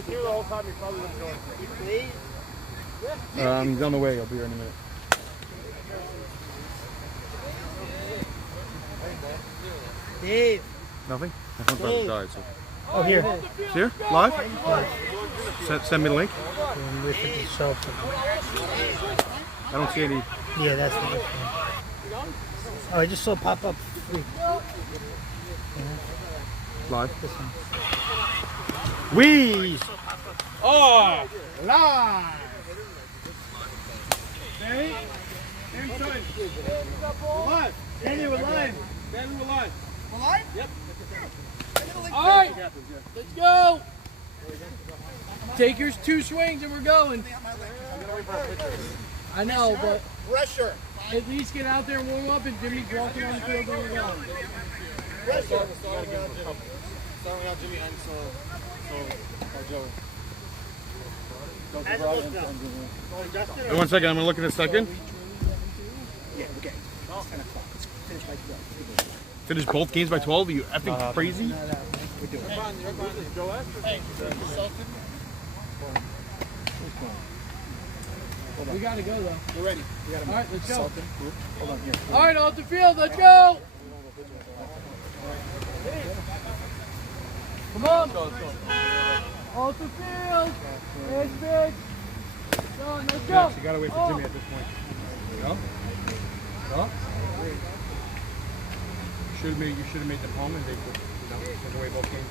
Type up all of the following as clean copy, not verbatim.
was here the whole time, he probably wouldn't know it. He's on the way. I'll be here in a minute. Dave. Nothing? My phone's about to die, so. Oh, here. It's here? Live? Send me the link. I don't see any. Yeah, that's the one. Oh, I just saw it pop up. Live. We Oh! Live! Hey? Every time. We're live. Danny, we're live. Danny, we're live. We're live? Yep. All right. Let's go. Take your 2 swings and we're going. I know, but Pressure. at least get out there and warm up, and Jimmy's walking on the field and we're going. Pressure. Starting out Jimmy and so Joey. Hey, 1 second, I'm gonna look at a second. Yeah, okay. It's 10 o'clock. Let's finish by 12. Finish both games by 12? Are you effing crazy? We're doing it. We gotta go though. We're ready. We got All right, let's go. Hold on here. All right, off the field, let's go. Come on. Off the field. It's big. Let's go. You gotta wait for Jimmy at this point. Go. Go. You should have made them home and they could take away both games.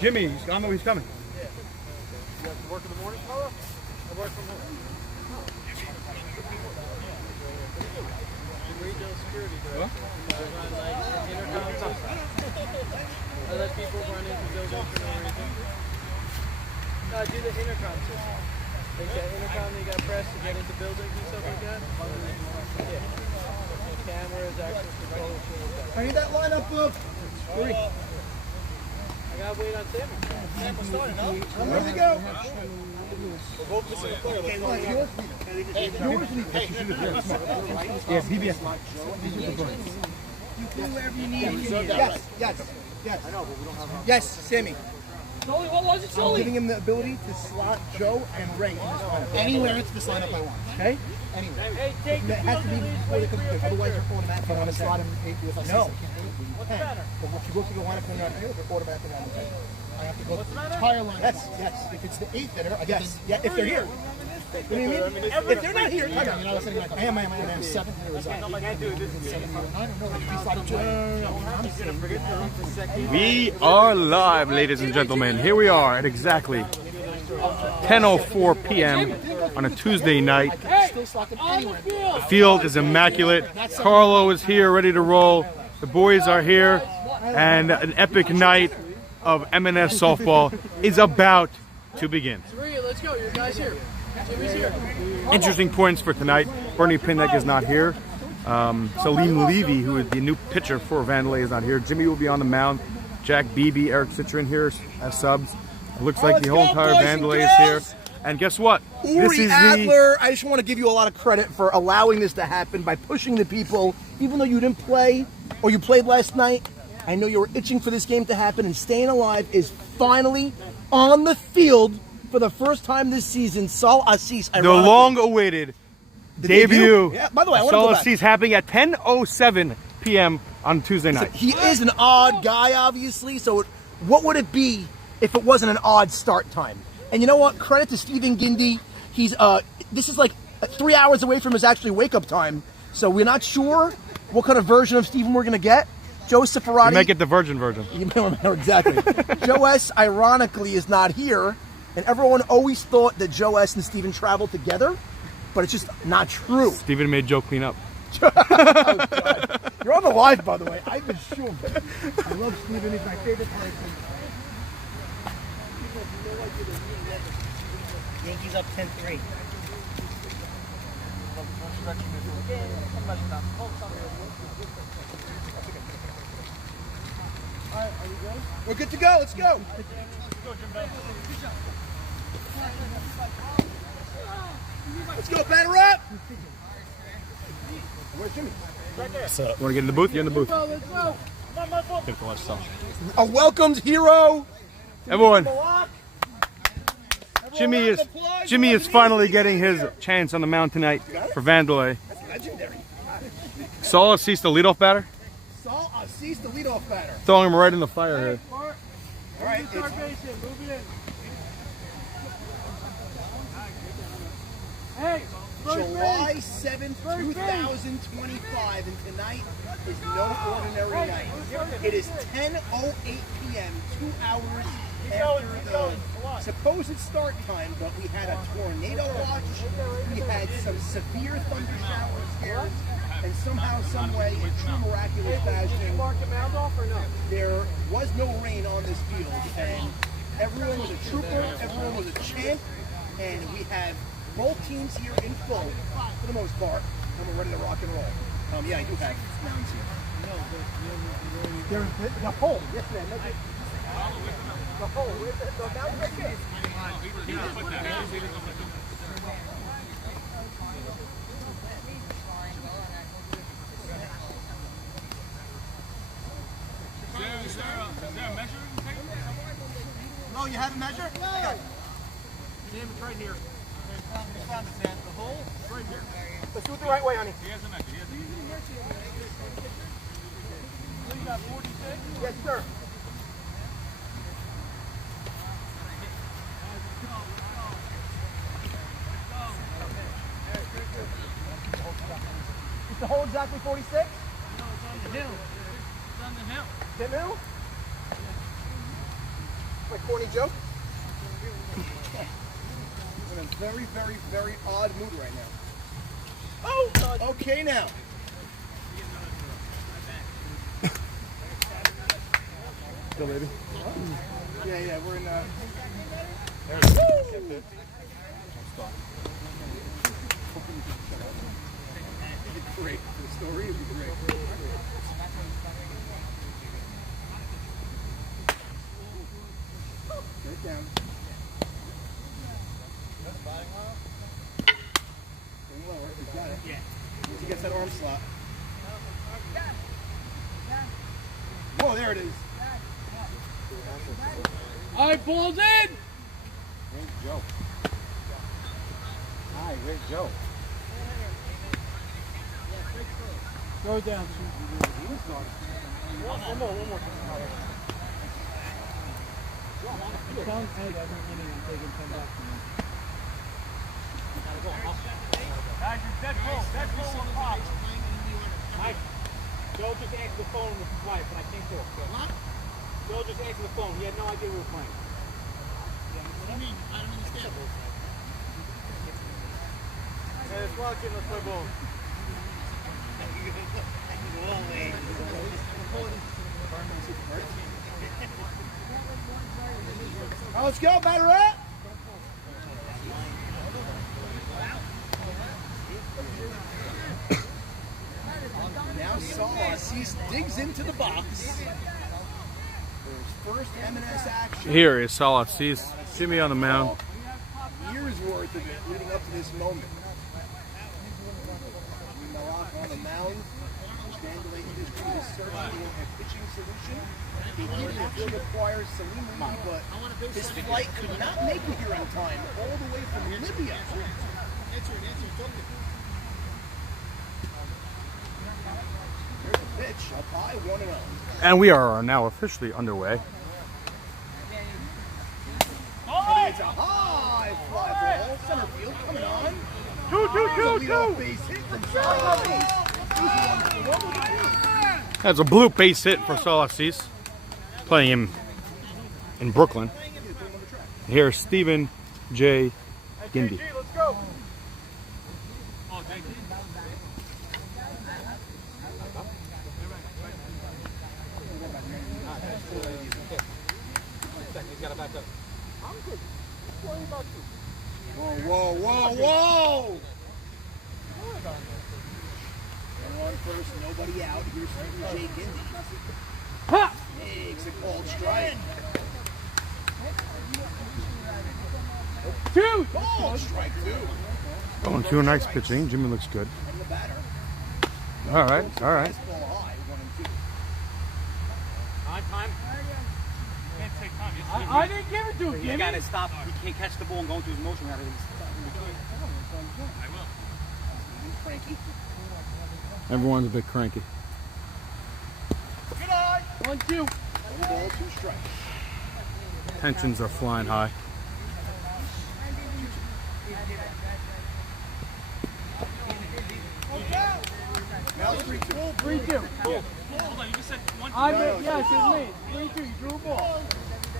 Jimmy, I know he's coming. You have to work in the morning, Carla? I work from home. Regional security director. I run like intercom. I let people run into buildings for no reason. No, I do the intercom system. Like that intercom that you got pressed to get into buildings and stuff like that. Yeah. Cameras, access control, shit like that. I need that lineup book. I gotta wait on Sammy. Sam was starting, huh? I'm ready to go. We're both missing a player. Yours need Yeah, BBS. You do wherever you need. Yes, yes, yes. I know, but we don't have. Yes, Sammy. Sully, what was it, I'm Sully? giving him the ability to slot Joe and Ray in this lineup. Anywhere into this lineup I want. Okay? Anywhere. Hey, take It has to be before they come through. Otherwise, you're automatically going to slot him 8 with us. No. What's the matter? But if you go through the lineup and you're not here, they're automatically on the table. I have to go through the entire lineup. Yes, yes. If it's the 8th hitter, I guess. Yeah, if they're here. You know what I mean? If they're not here, I am 7th hitter. I don't know. We are live, ladies and gentlemen. Here we are at exactly 10:04 p.m. on a Tuesday night. The field is immaculate. Carlo is here, ready to roll. The boys are here, and an epic night of M&S Softball is about to begin. Maria, let's go. Your guy's here. Jimmy's here. Interesting points for tonight. Bernie Pinnock is not here. Salim Levy, who is the new pitcher for Vandelay, is not here. Jimmy will be on the mound. Jack Beebe, Eric Citron here as subs. It looks like the whole entire Vandelay is here. And guess what? Uri Adler, I just want to give you a lot of credit for allowing this to happen by pushing the people, even though you didn't play or you played last night. I know you were itching for this game to happen, and Staying Alive is finally on the field for the first time this season. Saul Assis, the long-awaited debut. Yeah. By the way, I want to Saul go back. Assis happening at 10:07 p.m. on Tuesday night. He is an odd guy, obviously. So, what would it be if it wasn't an odd start time? And you know what? Credit to Stephen Gindy. He's this is like 3 hours away from his actually wake-up time. So we're not sure what kind of version of Stephen we're going to get. Joe Ciferati. You might get the virgin version. You know, exactly. Joe S. ironically is not here, and everyone always thought that Joe S. and Stephen traveled together, but it's just not true. Stephen made Joe clean up. Oh, God. You're on the live, by the way. I've been sure. I love Stephen. He's my favorite person. Yankees up 10-3. We're good to go. Let's go. Let's go, batter up. Where's Jimmy? What's up? You want to get in the booth? You're in the booth. Let's go. Get to watch some. A welcomed hero. Everyone, Jimmy is finally getting his chance on the mound tonight for Vandelay. Legendary. Saul Assis, the leadoff batter. Saul Assis, the leadoff batter. Throwing him right in the fire here. All right. Start base in. Move it in. Hey, July 7th, 2025, and tonight is no ordinary night. It is 10:08 p.m., 2 hours after the supposed start time, but we had a tornado watch, we had some severe thunder showers here, and somehow, some way, in true miraculous fashion, mark the mound off or no? there was no rain on this field, and everyone was a trooper, everyone was a champ, and we have both teams here in full, for the most part, and we're ready to rock and roll. Yeah, I do have mounds here. The hole, yes man. The hole, the mound right there. Is there a measuring tape? No, you have a measure? Yeah. Sam, it's right here. The hole is right here. Let's do it the right way, honey. He has a measure. You got 46? Yes, sir. Is the hole exactly 46? No, it's on the hill. It's on the hill. 10 mil? My corny joke? I'm in a very, very, very odd mood right now. Oh! Okay now. Go, baby. Yeah, we're in great. The story would be great. Get it down. Bring lower. He's got it. Yeah. Once he gets that arm slot. Oh, there it is. All right, ball's in. Where's Joe? Hi, where's Joe? Throw it down. One more. Tell him, hey, guys, I'm taking 10 bucks. Guys, you're dead full on pop. Joe just answered the phone with his wife, and I can't talk. What? Joe just answered the phone. He had no idea we were playing. What do you mean? I don't understand. Hey, let's watch it. Let's play ball. Let's go, Batteret! Now Sauce digs into the box for his first M&S action. Here is Saul Assis. Jimmy on the mound. Years worth of it leading up to this moment. Malak on the mound. Vandelay Industries is searching for a pitching solution. He did actually require Salim Lee, but his flight could not make it here in time, all the way from Libya. There's a pitch, up high, 1-0. And we are now officially underway. It's a high fly ball, center field coming on. Two. Base hit from That's a blue base hit for Saul Assis, playing him in Brooklyn. Here's Stephen J. Gindy. Let's go. Whoa! One first, nobody out. Here's Stephen J. Gindy. Makes a called strike. Two. Strike two. Going 2 nice pitching. Jimmy looks good. And the batter. All right, all right. I didn't give it to him. You gotta stop. He can't catch the ball and go into his motion. I will. Frankie. Everyone's a bit cranky. Good eye. 1-2. 1 ball, 2 strikes. Tensions are flying high. Now 3-2. 3-2. Hold on, you just said 1-2. Yes, it's me. 3-2. You drew a ball.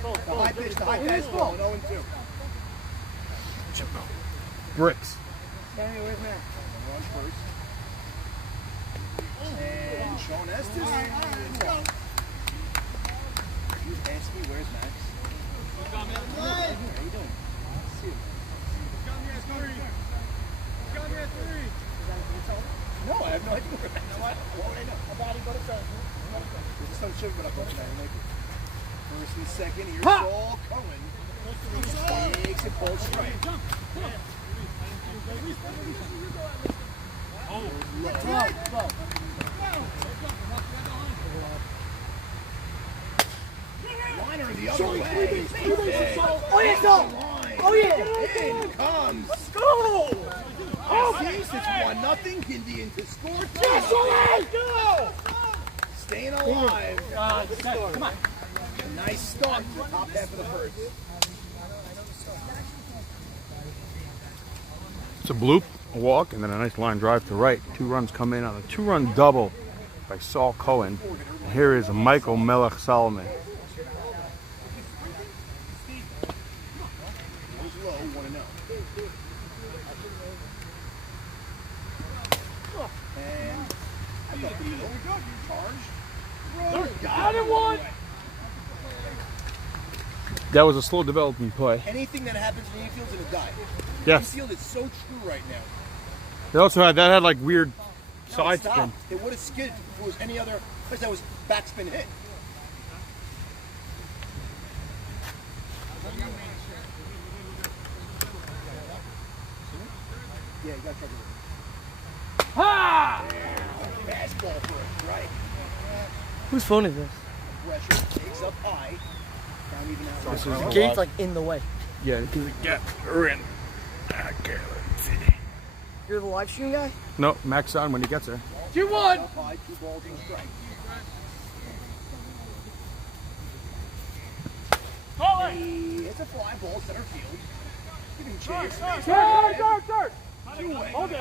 The high pitch, the high fastball, 0-2. Bricks. Stanley, where's Matt? Runs first. And Sean Estes. All right, let's go. He was asking me, where's Max? How you doing? See you. No, I have no idea where Max is. What would I know? There's some sugar, but I thought I make it. First and second, here's Saul Cohen. Takes it, ball straight. Liner the other way. Oh, yeah, go. Oh, yeah. In comes. Go. Oh, it's 1-0. Indians to score. Yes, go. Staying alive. Come on. A nice start to the top half of the first. It's a bloop, a walk, and then a nice line drive to right. 2 runs come in on a 2-run double by Saul Cohen. And here is Michael Melech Solomon. Goes low, 1-0. And I thought we were charged. Got it, one. That was a slow developing play. Anything that happens in the infield's in a dive. Yes. Infield is so true right now. They also had like weird No, side stop. spin. It would have skidded if it was any other place that was backspin hit. Yeah, you got to check it. Ha! Fastball for a strike. Whose phone is this? Pressure takes up high. Down even out. This is Jade's like in the way. yeah, we're in. You're the live stream guy? No, Max on when he gets there. 2-1. Up high, 2 balls and a strike. It's a fly ball, center field. Giving chase. Third. Two-way. Hold it.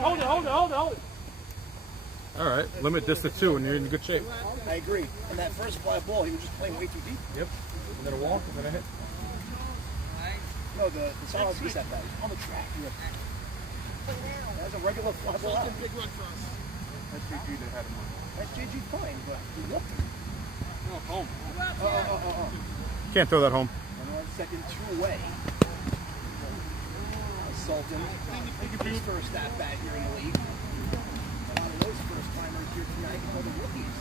All right, limit this to 2 and you're in good shape. I agree. And that first fly ball, he was just playing way too deep. Yep. And then a walk and then a hit. No, the solid he set that on the track. That's a regular fly ball. That's big run for us. That's JG that had him on. That's JG fine, but he looked. No, home. Oh. Can't throw that home. And on second, 2 away. Sultan, his first at bat here in the league. A lot of those first timers here tonight are the rookies.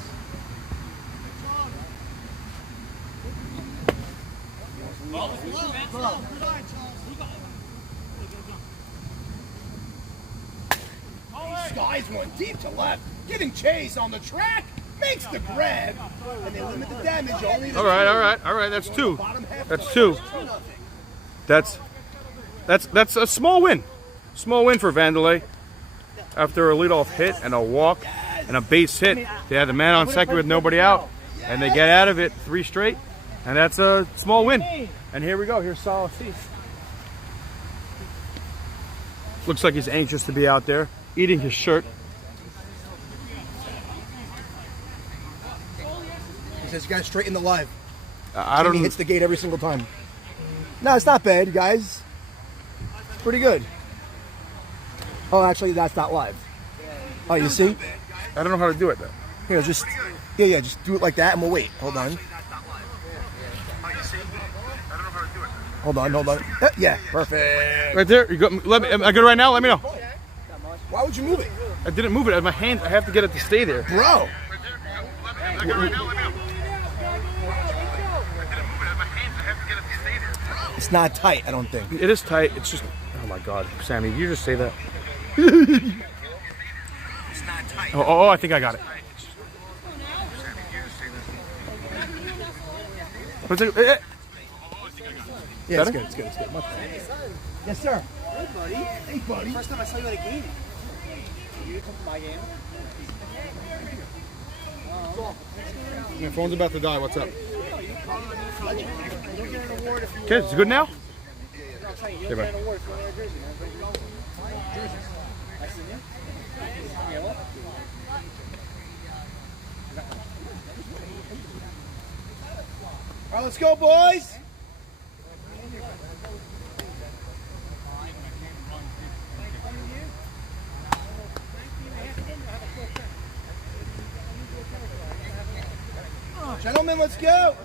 Skies one deep to left, giving chase on the track, makes the grab, and they limit the damage only to All right. That's 2. bottom half. That's 2. That's a small win. Small win for Vandelay. After a leadoff hit and a walk and a base hit, they had the man on second with nobody out, and they get out of it 3 straight, and that's a small win. And here we go. Here's Saul Cease. Looks like he's anxious to be out there, eating his shirt. He says you got to straighten the live. I don't. He hits the gate every single time. No, it's not bad, guys. It's pretty good. Oh, actually, that's not live. Oh, you see? I don't know how to do it though. Here, just just do it like that, and we'll wait. Hold on. Hold on. Yeah, perfect. Right there. You go. Am I good right now? Let me know. Why would you move it, I didn't move it. My hand. I have to get it to stay there. bro? It's not tight, I don't think. It is tight. It's just. Oh my God, Sammy, you just say that. It's not tight. Oh, I think I got it. What's it? Yeah, it's good. It's good. It's good. Yes, sir. Hey, buddy. Hey, buddy. First time I saw you at a game. You come to my game? My phone's about to die. What's up? You'll get an award if you Kids, it's good now? I'll tell you, you'll Okay, get bye. an award for wearing a jersey, man. Jerseys. Nice to meet you. Yeah, what? All right, let's go, boys. Gentlemen, let's go.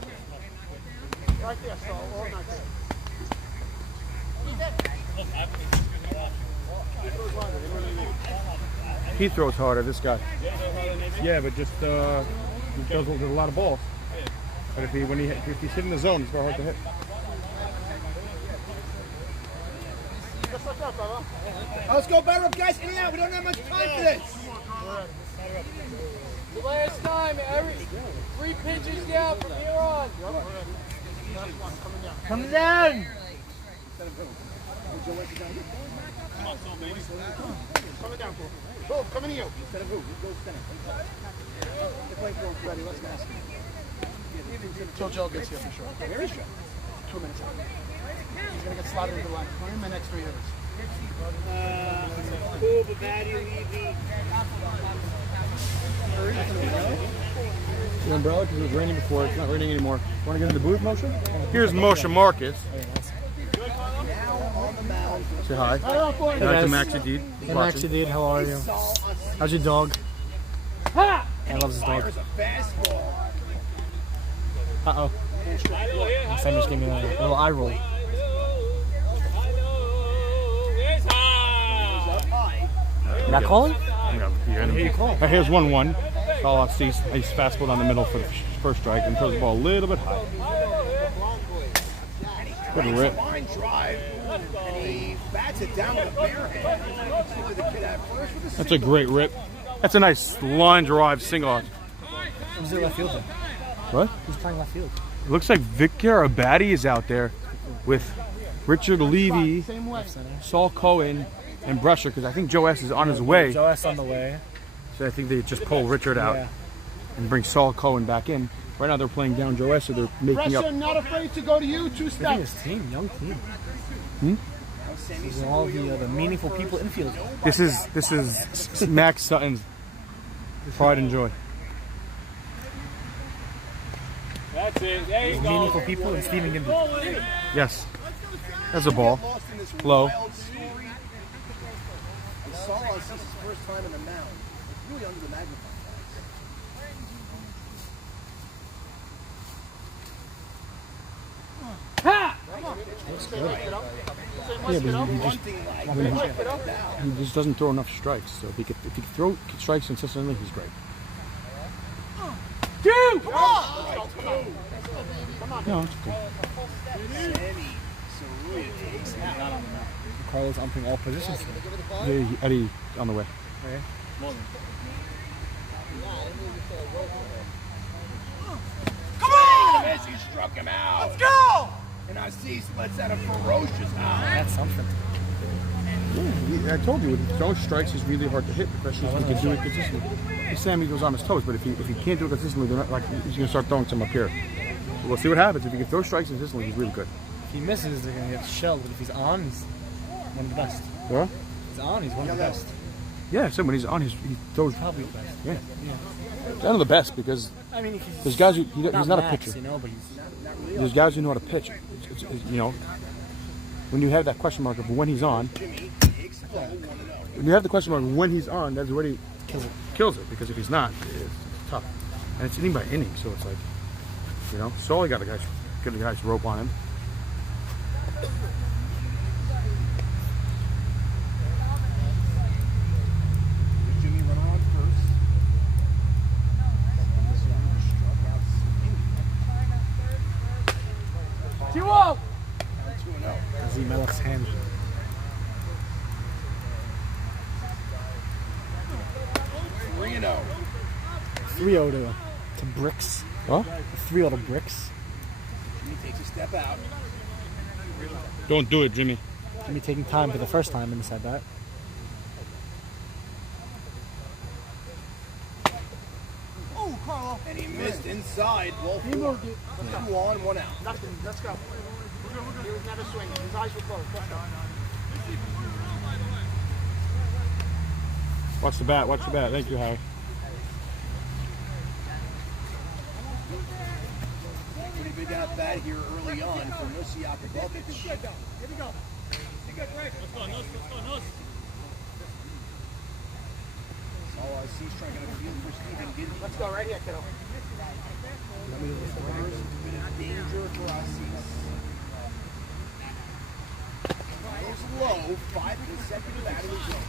Right there, so all night there. He throws harder, this guy. Yeah, but just he does a lot of balls. But if he's hitting the zone, it's very hard to hit. Just like that, brother. Let's go, batter up, guys. In and out. We don't have much time for this. The last time, every 3 pitches down from here on. Come down. Coming down, bro. Go, coming here. Instead of who? Go center. They're playing for him, Freddie. Let's ask him. Till Joe gets here for sure. Where is Joe? 2 minutes out. He's going to get slotted into the line. Him and next 3 hitters. Cool, Babadi, Levy. The umbrella, because it was raining before. It's not raining anymore. Want to get in the booth, Moshe? Here's Moshe Marcus. Say hi. Hi to Max Adid. Hey Max, Adid, how are you? How's your dog? I love his dog. Uh-oh. Sam just gave me a little eye roll. You're not calling? Here's 1-1. All I see is he's fastball down the middle for the first strike and throws the ball a little bit high. Good rip. Line drive, and he bats it down with a bare hand. The kid at first with a That's a great rip. That's a nice line drive single. Who's the left fielder? What? Who's playing left field? It looks like Victor Abadi is out there with Richard Levy, Saul Cohen, and Brusher, because I think Joe S. is on his way. Joe S. on the way. So I think they just pull Richard out Yeah. and bring Saul Cohen back in. Right now they're playing down Joe S., so they're making up. Pressure, not afraid to go to you. 2 Look at steps. this team, young team. These are all the meaningful people infield. This is Max Sutton's pride and joy. That's it. There you go. Meaningful people and Stephen Gimby. Yes. That's a ball. Low. I saw us this is his first time in the mound. It's really under the magnifying He just doesn't throw enough strikes. So if he could throw strikes consistently, he's great. Dude! No, it's okay. Carlos umping all positions. Eddie on the way. Okay. Come on! He struck him out. Let's go! And Assis lets out a ferocious howl. That's something. I told you, with throwing strikes is really hard to hit. The question is if he can do it consistently. Sammy goes on his toes, but if he can't do it consistently, they're not, like, he's going to start throwing some up here. So we'll see what happens. If he can throw strikes consistently, he's really good. If he misses, they're going to get shelled. But if he's on, he's one of the best. What? If he's on, he's one of the best. Yeah, so when he's on, he throws. Probably the best. Yeah. He's one of the best because I mean, there's guys who he's not a Max, pitcher. you know, but he's There's guys who know how to pitch. It's, you know, when you have that question mark of when he's on, when you have the question mark of when he's on, that's when he kills it. Because if he's not, it's tough. And it's inning by inning, so it's like, you know, Sully got the guy's rope on him. Jimmy run on first. 2-0. 2-0. Z Melech's hand. 3-0 to Bricks. Huh? 3-0 to Bricks. He takes a step out. Don't do it, Jimmy. Jimmy taking time for the first time in this at bat. Oh, Carlo. And he missed inside. Ball 4. 2 on, 1 out. Nothing. Let's go. He was never swinging. His eyes were closed. Let's go. Watch the bat. Watch the bat. Thank you, Harry. Pretty big at bat here early on for Nosiak above it. Here we go. Let's go, Nose. All I see is trying to get a field for Stephen Giddy. Let's go right here, kiddo. First bit of danger for Assis. Goes low, 5 consecutive out of his zone.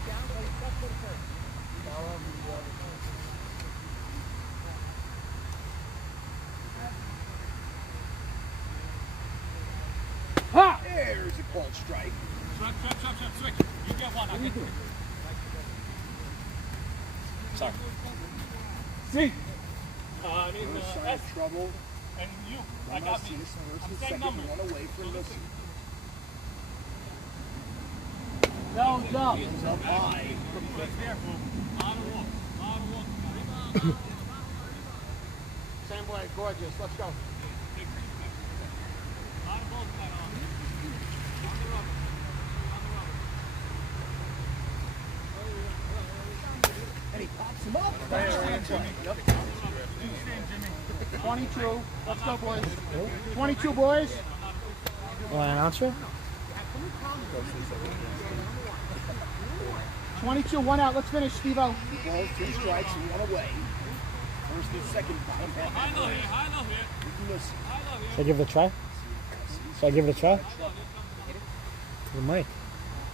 Ha! There's a called strike. Switch. You get one. Sorry. See? First sign of trouble. And you. I got Assis me. versus I'm second saying number. one away from Nosiak. Go. Ends up high. Same way. Gorgeous. Let's go. And he pops him up. 22. Let's go, boys. 22, boys. Want to announce you? 22, 1 out. Let's finish, Steve-O. 2 strikes and 1 away. First and second time. High low here. Should I give it a try? To the mic.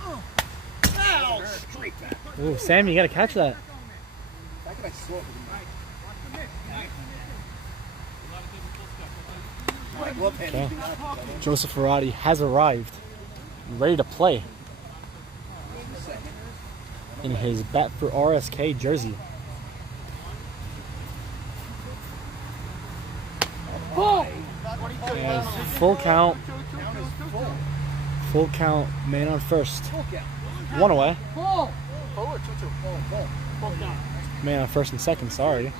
Ow! Straight back. Ooh, Sam, you got to catch that. Back I saw it with the mic. Left hand. Okay. Joseph Ferrati has arrived, ready to play in his Bat for RSK jersey. And full count. Full count. Man on first. 1 away. Full. Man on first and second. Sorry.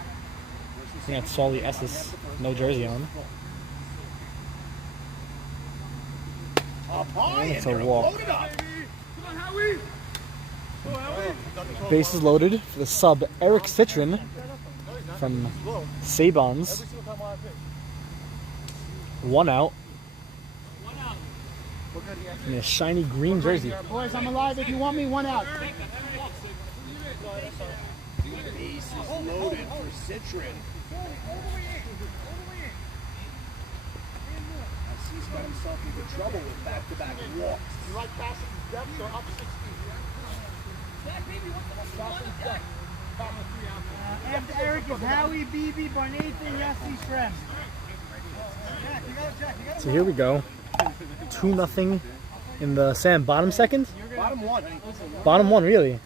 We got Solly Esses. No jersey on. Up high And and it's a they're walk. loaded up. Bases loaded for the sub Eric Citron from Sabon's. 1 out. In a shiny green jersey. Boys, I'm alive if you want me. 1 out. Bases loaded for Citron. He's got himself into trouble with back-to-back walks. You like passing depth or up 60? After Eric is Howie, BB, Barnathan, Yossi, Shrem. So here we go. 2-0 in the Sam bottom second. Bottom 1. Bottom 1 really.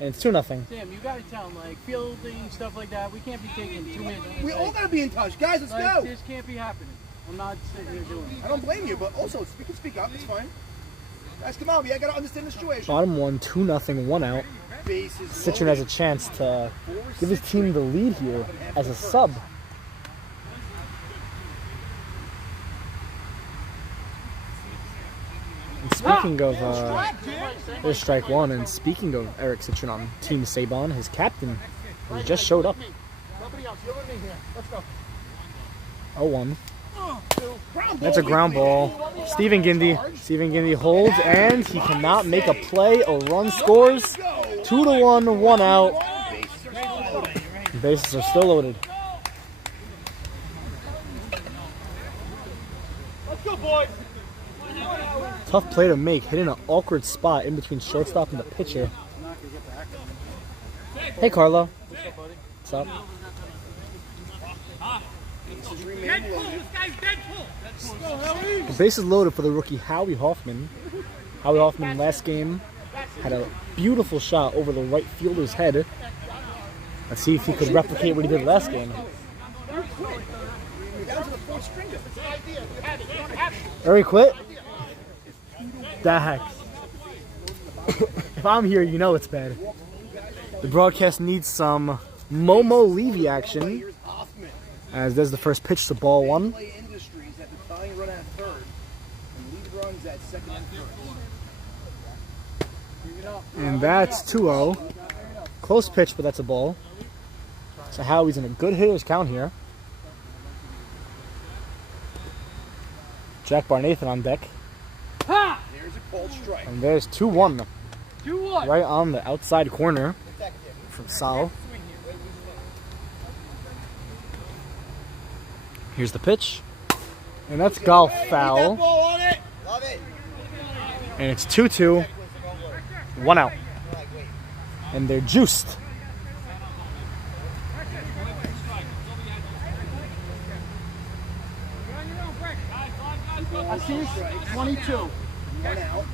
And it's 2-0. Sam, you gotta tell him, like, fielding, stuff like that. We can't be taking 2 minutes. We all gotta be in touch. Guys, let's go. This can't be happening. I'm not sitting here doing it. I don't blame you, but also, we can speak up. It's fine. Guys, come on. I gotta understand the situation. Bottom 1, 2-0, 1 out. Bases Citron has a chance to give his team the lead here as a sub. And speaking of, there's strike 1, and speaking of Eric Citron on Team Sabon, his captain, has just showed up. Nobody else. You're with me here. Let's go. 0-1. That's a ground ball. Stephen Gindi holds, and he cannot make a play. A run scores. 2-1, 1 out. Bases are still loaded. Let's go, boys. Tough play to make, hitting an awkward spot in between shortstop and the pitcher. Hey, Carlo. What's up? The base is loaded for the rookie Howie Hoffman. Howie Hoffman last game had a beautiful shot over the right fielder's head. Let's see if he could replicate what he did last game. Uri quit? The heck. If I'm here, you know it's bad. The broadcast needs some Mo Levy action. As there's the first pitch to ball one. And that's 2-0. Close pitch, but that's a ball. So Howie's in a good hitter's count here. Jack Barnathan on deck. There's a cold strike. And there's 2-1. Right on the outside corner from Sal. Here's the pitch. And that's golf foul. And it's 2-2. 1 out. And they're juiced. I see 22. 1 out.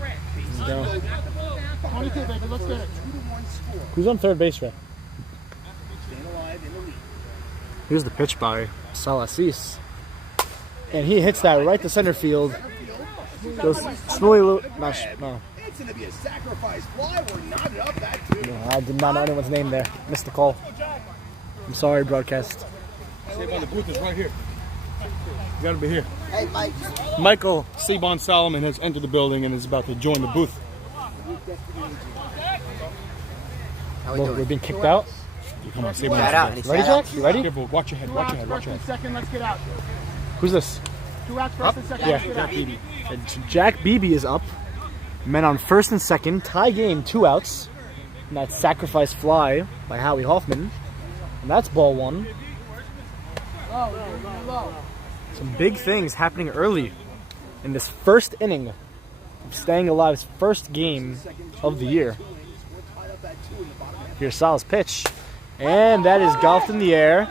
22, baby. Let's get it. 2-1 score. Who's on third base, Ray? Staying alive in the lead. Here's the pitch by Salasis. And he hits that right to center field. Goes no. It's going to be a sacrifice fly. We're knotted up that too. No, I did not know anyone's name there. Missed the call. I'm sorry, broadcast. Sabon, the booth is right here. You gotta be here. Hey, Mike. Michael Sabon Solomon has entered the building and is about to join the booth. Well, we're being kicked out. Come on, Sabon. Ready, Jack? You ready? Careful, watch your head, watch your head, watch your head. Second, let's get out. Who's this? 2 outs first and second. Yeah, Let's get out. Jack Beebe is up. Men on first and second. Tie game, 2 outs. And that's sacrifice fly by Howie Hoffman. And that's ball 1. Some big things happening early in this first inning of Staying Alive's first game of the year. Here's Sal's pitch. And that is golfed in the air.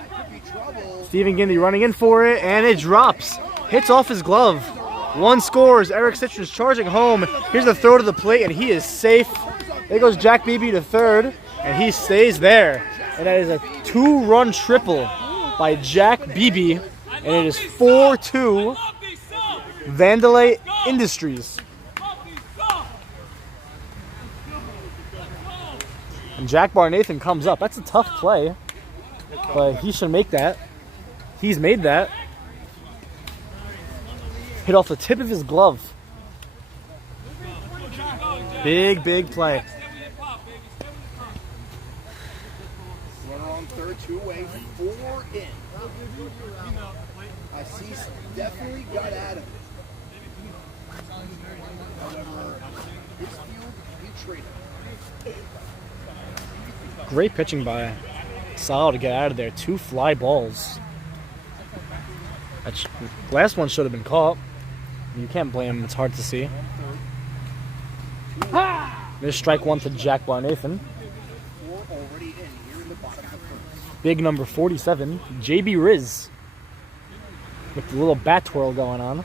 Stephen Gindy running in for it, and it drops. Hits off his glove. 1 scores. Eric Citrus charging home. Here's the throw to the plate, and he is safe. There goes Jack Beebe to third, and he stays there. And that is a 2-run triple by Jack Beebe, and it is 4-2 Vandelay Industries. And Jack Barnathan comes up. That's a tough play, but he should make that. He's made that. Hit off the tip of his glove. Big play. Runner on third, 2 away, 4 in. I see definitely got out of it. However, his field, he traded. Great pitching by Sal to get out of there. 2 fly balls. That last one should have been caught. You can't blame him. It's hard to see. There's strike 1 to Jack Barnathan. 4 already in here in the bottom of the first. Big number 47, JB Riz. With the little bat twirl going on.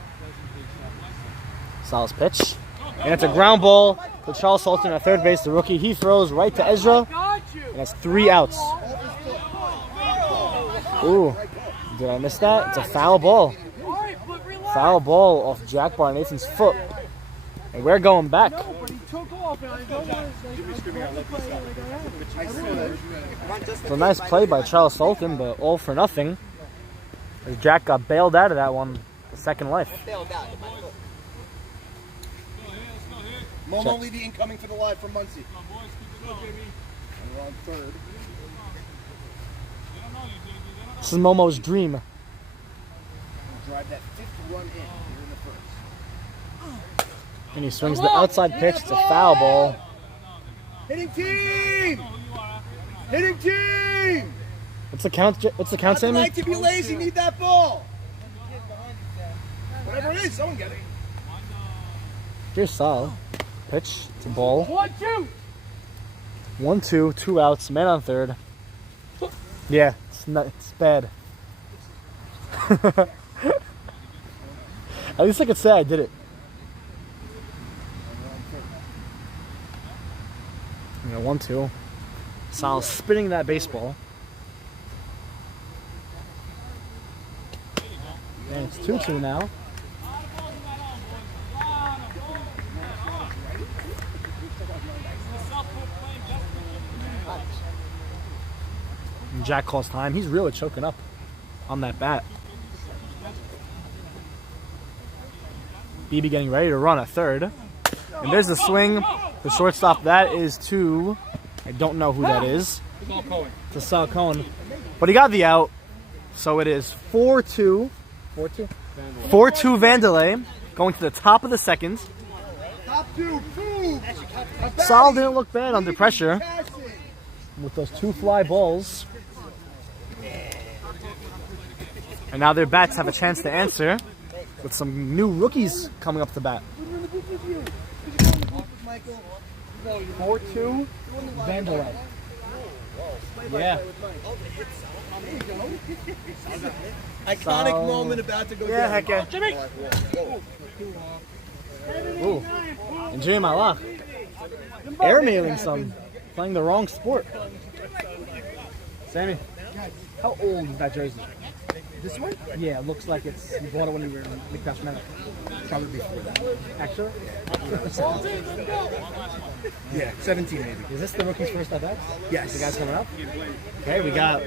Sal's pitch. And it's a ground ball to Charles Sultan at third base, the rookie. He throws right to Ezra. And that's 3 outs. Ooh, did I miss that? It's a foul ball. Foul ball off Jack Barnathan's foot. And we're going back. It's a nice play by Charles Sultan, but all for nothing. As Jack got bailed out of that one, the second life. Mo Levy incoming for the live from Muncie. And we're on third. This is Momo's dream. We'll drive that 5th run in here in the first. And he swings the outside pitch. It's a foul ball. Hitting team! Hitting team! What's the count? What's the count, Nothing Sammy? like to be lazy, need that ball. Whatever it is, someone get it. Here's Sal. Pitch. It's a ball. 1-2. 1-2, 2 outs. Man on third. Yeah, it's bad. At least I could say I did it. 1-2. Sal spinning that baseball. And it's 2-2 now. And Jack calls time. He's really choking up on that bat. BB getting ready to run at third. And there's the swing. The shortstop, that is to, I don't know who that is. To Salcone. But he got the out. So it is 4-2. 4-2? 4-2 Vandelay. Going to the top of the second. Sal didn't look bad under pressure. With those 2 fly balls. And now their bats have a chance to answer with some new rookies coming up to bat. 4-2 Vandelay. Yeah. Iconic moment about to go down. Yeah, heck yeah. Jimmy! Ooh. And Jimmy Malach. Airmailing some. Playing the wrong sport. Sammy, how old is that jersey? This one? Yeah, it looks like it's, you bought it when you were in Big Bash Medic. Probably before that. Actually? Yeah, 17 maybe. Is this the rookie's first at bat? Yes. The guys coming up? Okay, we got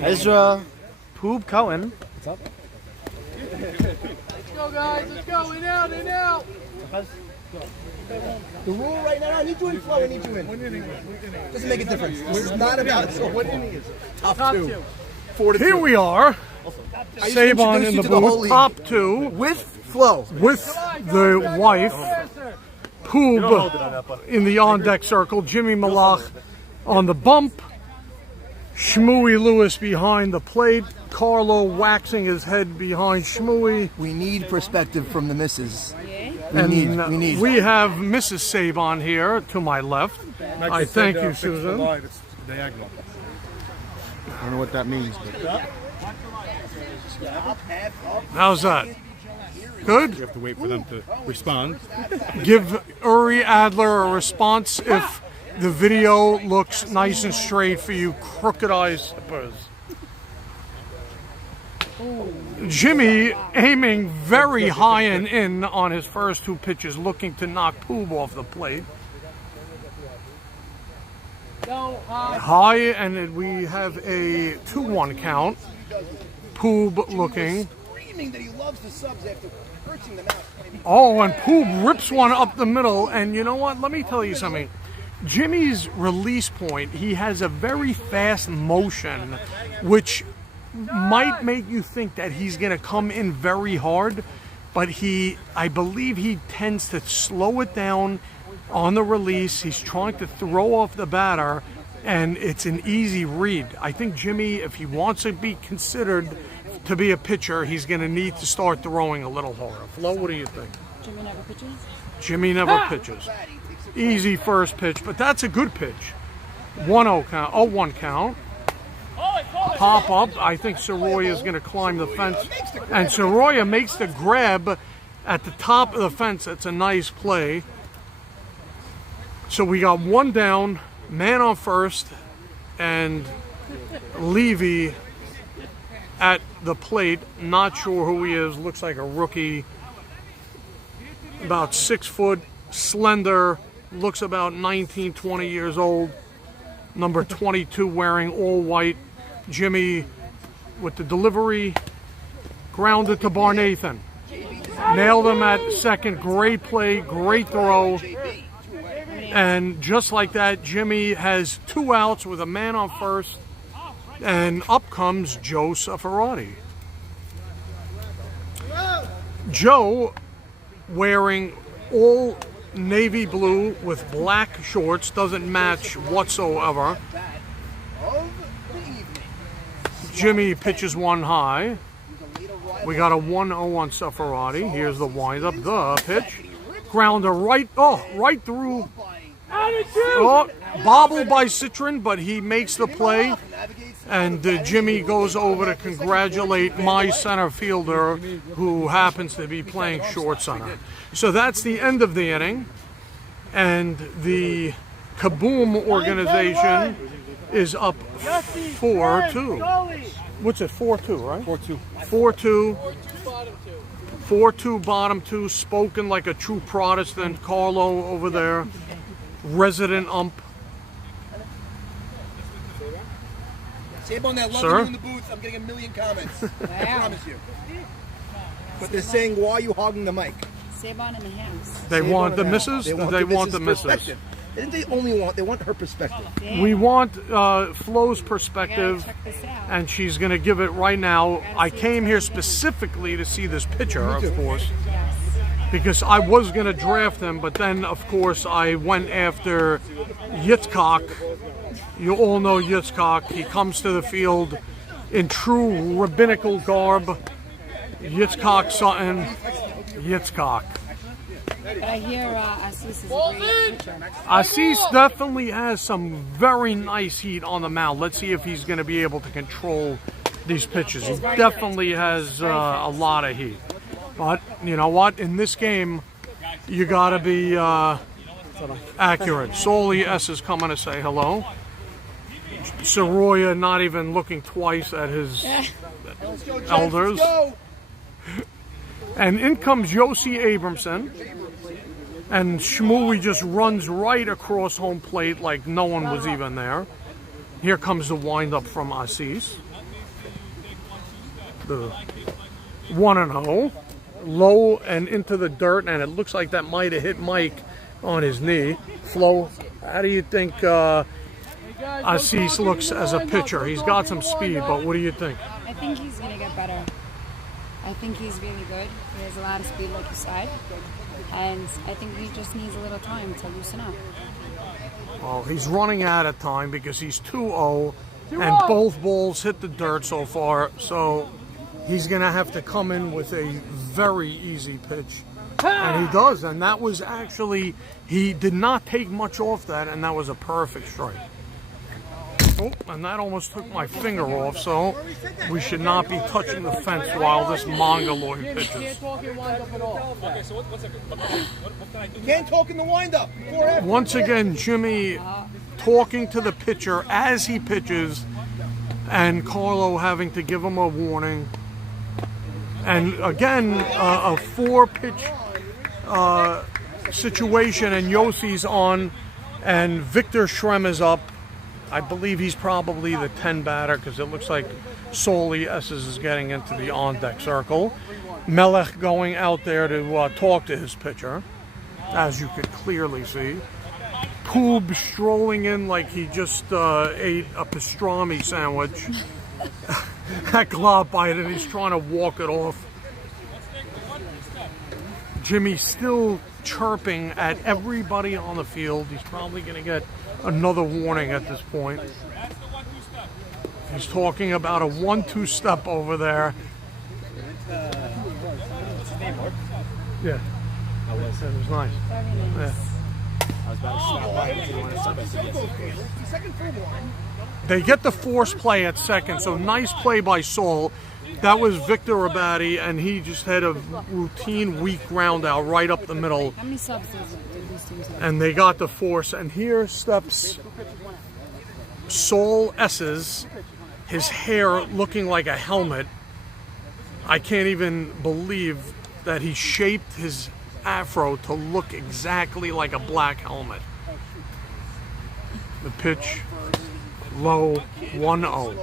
Ezra Poob Cohen. What's up? Let's go, guys. Let's go. In out, in out. The rule right now, I need you in flow, I need you in. Doesn't make a difference. This is not about it. So what inning is it? Top 2. 4-2. Here we are. Sabon in the booth, top 2 With flow. with the wife. Poob in the on-deck circle. Jimmy Malach on the bump. Shmooey Lewis behind the plate. Carlo waxing his head behind Shmooey. We need perspective from the missus. And We need. we have Mrs. Sabon here to my left. I thank you, Susan. I It's diagonal. don't know what that means. But... How's that? Good? You have to wait for them to respond. Give Uri Adler a response if the video looks nice and straight for you crooked eye sippers. Jimmy aiming very high and in on his first 2 pitches, looking to knock Poob off the plate. High, and we have a 2-1 count. Poob looking. Screaming that he loves the subs after hurting them out. Oh, and Poob rips one up the middle, and you know what? Let me tell you something. Jimmy's release point, he has a very fast motion, which might make you think that he's going to come in very hard, but I believe he tends to slow it down on the release. He's trying to throw off the batter, and it's an easy read. I think Jimmy, if he wants to be considered to be a pitcher, he's going to need to start throwing a little harder. Flo, what do you think? Jimmy never pitches? Jimmy never pitches. Easy first pitch, but that's a good pitch. 1-0 count, 0-1 count. Pop up. I think Soroya is going to climb the fence, and Soroya makes the grab at the top of the fence. That's a nice play. So we got 1 down, man on first, and Levy at the plate. Not sure who he is. Looks like a rookie. About 6 foot, slender. Looks about 19, 20 years old. Number 22 wearing all white. Jimmy with the delivery. Grounded to Barnathan. Nailed him at second. Great play, great throw. And just like that, Jimmy has 2 outs with a man on first. And up comes Joe Safarati. Joe wearing all navy blue with black shorts, doesn't match whatsoever. Jimmy pitches 1 high. We got a 1-0 on Safarati. Here's the windup, the pitch. Grounder right through. Oh, bobbled by Citron, but he makes the play. And Jimmy goes over to congratulate my center fielder, who happens to be playing short center. So that's the end of the inning. And the Kaboom organization is up 4-2. what's it, 4-2, right? 4-2. 4-2. bottom 2. 4-2, bottom 2, spoken like a true Protestant. Carlo over there, resident ump. Sabon, that love Sir? you in the booth. I'm getting a million comments. I promise you. But they're saying, why are you hogging the mic? Sabon in the house. They want the missus? They want the missus. perspective. Didn't they only want, they want her perspective. We want Flo's perspective, Check this out. and she's going to give it right now. I came here specifically to see this pitcher, of course, because I was going to draft him, but then, of course, I went after Yitzchak. You all know Yitzchak. He comes to the field in true rabbinical garb. Yitzchak Sutton. Yitzchak. But I hear Assis is a great pitcher. Assis definitely has some very nice heat on the mound. Let's see if he's going to be able to control these pitches. He definitely has a lot of heat. But you know what? In this game, you got to be accurate. Soli S is coming to say hello. Soroya not even looking twice at his elders. And in comes Yossi Abramson. And Shmooey just runs right across home plate like no one was even there. Here comes the windup from Assis. The 1-0. Low and into the dirt, and it looks like that might have hit Mike on his knee. Flo, how do you think Assis looks as a pitcher? He's got some speed, but what do you think? I think he's going to get better. I think he's really good. He has a lot of speed, like you said. And I think he just needs a little time to loosen up. Well, he's running out of time because he's 2-0, and both balls hit the dirt so far. So he's going to have to come in with a very easy pitch. And he does. And that was actually, he did not take much off that, and that was a perfect strike. Oh, and that almost took my finger off, so we should not be touching the fence while this Mongoloid pitches. Can't talk in the windup. Once again, Jimmy talking to the pitcher as he pitches, and Carlo having to give him a warning. And again, a 4-pitch situation, and Yossi's on, and Victor Shrem is up. I believe he's probably the 10 batter because it looks like Soli Esses is getting into the on-deck circle. Melech going out there to talk to his pitcher, as you could clearly see. Poob strolling in like he just ate a pastrami sandwich. That glob bite, and he's trying to walk it off. Jimmy still chirping at everybody on the field. He's probably going to get another warning at this point. He's talking about a 1-2 step over there. Yeah. It was nice. Yeah. They get the force play at second, so nice play by Saul. That was Victor Abadi, and he just had a routine weak ground out right up the middle. How many subs did these teams have? And they got the force, and here steps Saul Esses, his hair looking like a helmet. I can't even believe that he shaped his afro to look exactly like a black helmet. The pitch, low, 1-0.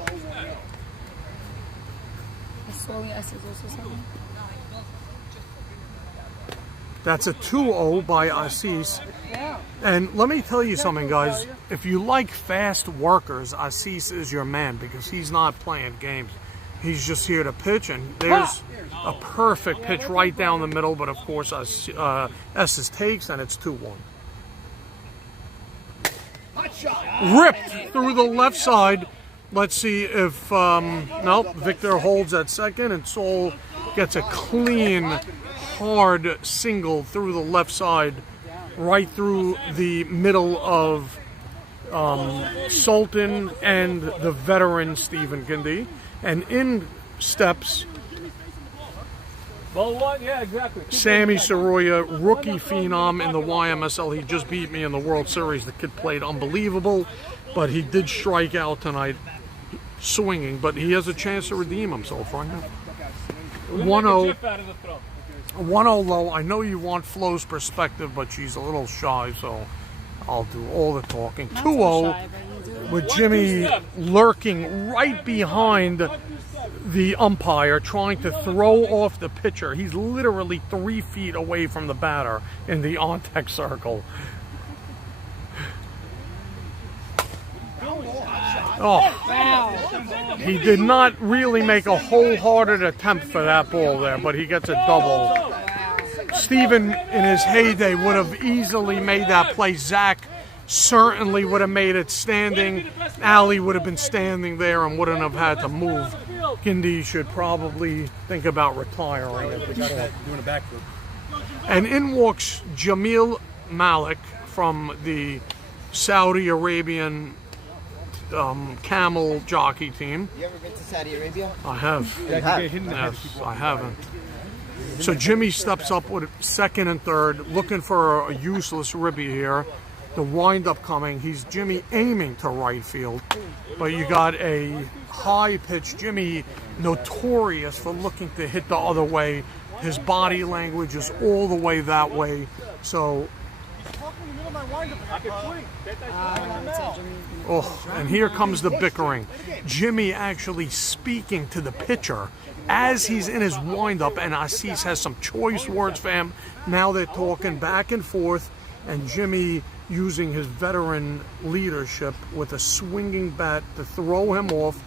That's a 2-0 by Assis. And let me tell you something, guys. If you like fast workers, Assis is your man because he's not playing games. He's just here to pitch, and there's a perfect pitch right down the middle, but of course Esses takes, and it's 2-1. Ripped through the left side. Let's see if, nope, Victor holds at second, and Saul gets a clean, hard single through the left side, right through the middle of Sultan and the veteran Stephen Gindy. And in steps Sammy Soroya, rookie phenom in the YMSL. He just beat me in the World Series. The kid played unbelievable, but he did strike out tonight. swinging, but he has a chance to redeem himself right now. 1-0. 1-0 low. I know you want Flo's perspective, but she's a little shy, so I'll do all the talking. 2-0 with Jimmy lurking right behind the umpire, trying to throw off the pitcher. He's literally 3 feet away from the batter in the on-deck circle. Oh, he did not really make a wholehearted attempt for that ball there, but he gets a double. Steven, in his heyday, would have easily made that play. Zach certainly would have made it standing. Ali would have been standing there and wouldn't have had to move. Gindi should probably think about retiring at this point. Doing a backflip. And in walks Jamil Malik from the Saudi Arabian camel jockey team. You ever been to Saudi Arabia? I have. Yes, I haven't. So Jimmy steps up with second and third, looking for a useless ribby here. The windup coming. He's Jimmy aiming to right field, but you got a high pitch. Jimmy notorious for looking to hit the other way. His body language is all the way that way. So. Oh, and here comes the bickering. Jimmy actually speaking to the pitcher as he's in his windup, and Assis has some choice words for him. Now they're talking back and forth, and Jimmy using his veteran leadership with a swinging bat to throw him off,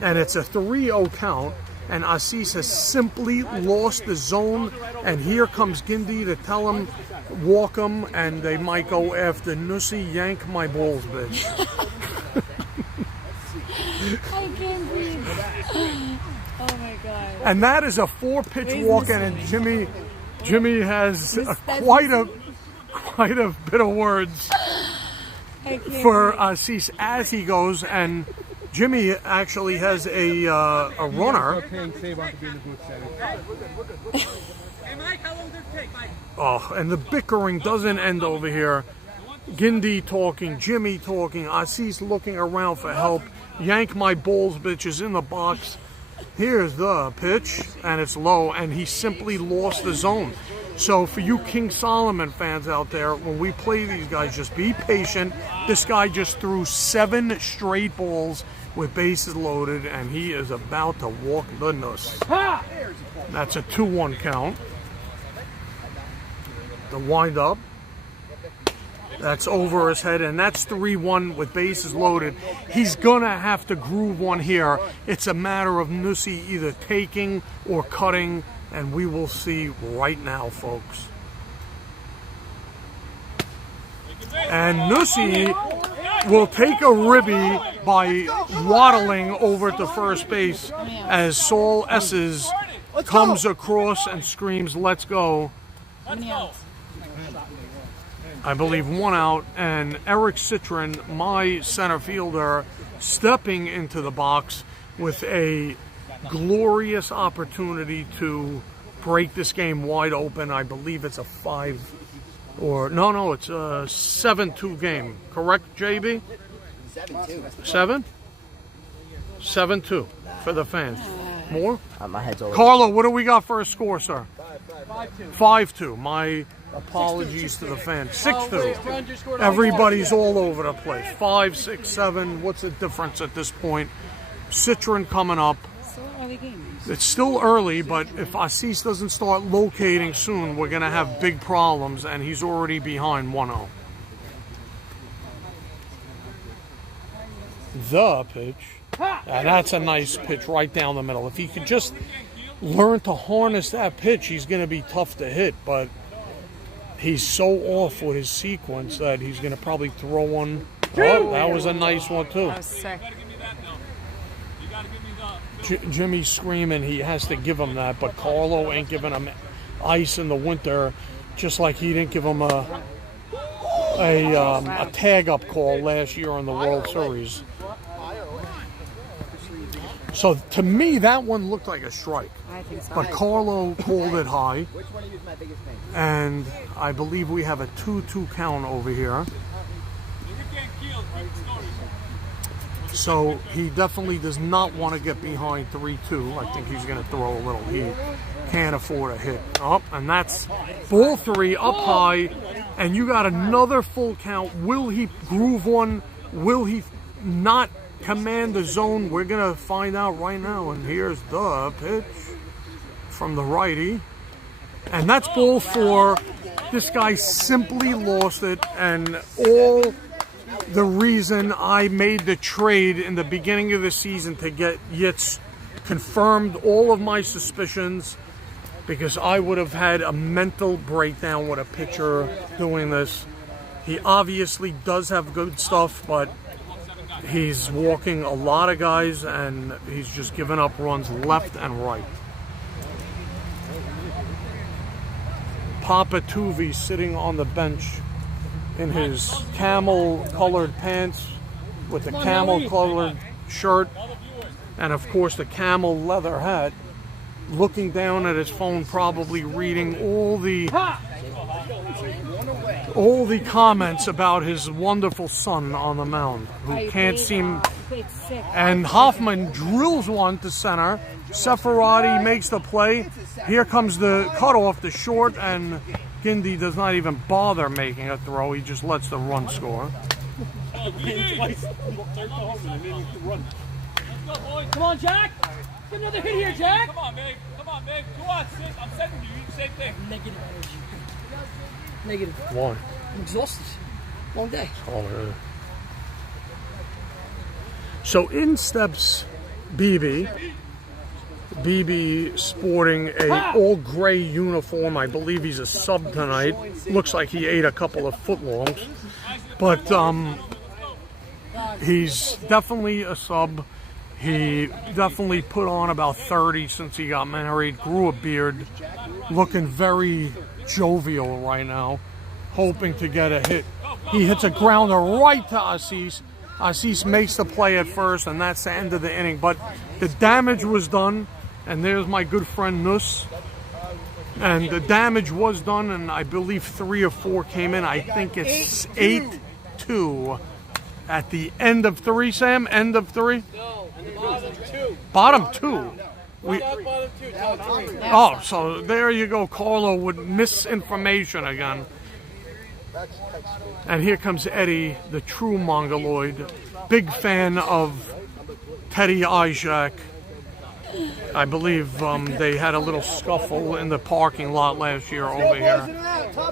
and it's a 3-0 count, and Assis has simply lost the zone, and here comes Gindi to tell him, walk him, and they might go after Nussi, yank my balls, bitch. I can't breathe. Oh my God. And that is a 4-pitch walk, and Jimmy has quite a bit of words for Assis as he goes, and Jimmy actually has a runner. Oh, and the bickering doesn't end over here. Gindi talking, Jimmy talking, Assis looking around for help. Yank my balls, bitches, in the box. Here's the pitch, and it's low, and he simply lost the zone. So for you King Solomon fans out there, when we play these guys, just be patient. This guy just threw 7 straight balls with bases loaded, and he is about to walk the nuss. That's a 2-1 count. The wind-up. That's over his head, and that's 3-1 with bases loaded. He's going to have to groove one here. It's a matter of Nussi either taking or cutting, and we will see right now, folks. And Nussi will take a ribby by waddling over to first base as Saul Esses comes across and screams, "Let's go." I believe 1 out, and Eric Citron, my center fielder, stepping into the box with a glorious opportunity to break this game wide open. I believe it's a 5 or no, it's a 7-2 game. Correct, JB? 7? 7-2 for the fans. More? My head's over. Carlo, what do we got for a score, sir? 5-2. My apologies to the fans. 6-2. Everybody's all over the place. 5, 6, 7. What's the difference at this point? Citron coming up. It's still early, but if Assis doesn't start locating soon, we're going to have big problems, and he's already behind 1-0. The pitch. And that's a nice pitch right down the middle. If he could just learn to harness that pitch, he's going to be tough to hit, but he's so off with his sequence that he's going to probably throw one. Oh, that was a nice one, too. That was sick. Jimmy's screaming he has to give him that, but Carlo ain't giving him ice in the winter, just like he didn't give him a tag-up call last year in the World Series. So to me, that one looked like a strike. I think so. But Carlo called it high. And I believe we have a 2-2 count over here. So he definitely does not want to get behind 3-2. I think he's going to throw a little heat. Can't afford a hit. Up, and that's ball 3 up high, and you got another full count. Will he groove one? Will he not command the zone? We're going to find out right now. And here's the pitch from the righty. And that's ball 4. This guy simply lost it, and all the reason I made the trade in the beginning of the season to get Yitz confirmed all of my suspicions, because I would have had a mental breakdown with a pitcher doing this. He obviously does have good stuff, but he's walking a lot of guys, and he's just giving up runs left and right. Papa Tuvi sitting on the bench in his camel-colored pants with the camel-colored shirt and, of course, the camel leather hat, looking down at his phone, probably reading all the comments about his wonderful son on the mound, who can't seem. And Hoffman drills one to center. Seferati makes the play. Here comes the cutoff, the short, and Gindy does not even bother making a throw. He just lets the run score. Come on, Jack. Get another hit here, Jack. Come on, babe. Come on, babe. Go on, sis. I'm sending you. You do the same thing. Negative energy. Negative. One. I'm exhausted. Long day. Oh, really? So in steps BB. BB sporting a all-gray uniform. I believe he's a sub tonight. Looks like he ate a couple of footlongs. But he's definitely a sub. He definitely put on about 30 since he got married. Grew a beard. Looking very jovial right now. Hoping to get a hit. He hits a grounder right to Assis. Assis makes the play at first, and that's the end of the inning. But the damage was done. And there's my good friend Nuss. And the damage was done, and I believe 3 or 4 came in. I think it's 8-2 at the end of 3, Sam? End of 3? No, bottom 2. Bottom 2? Bottom 2, top 3. Oh, so there you go, Carlo, with misinformation again. And here comes Eddie, the true Mongoloid. Big fan of Teddy Isaac. I believe they had a little scuffle in the parking lot last year over here.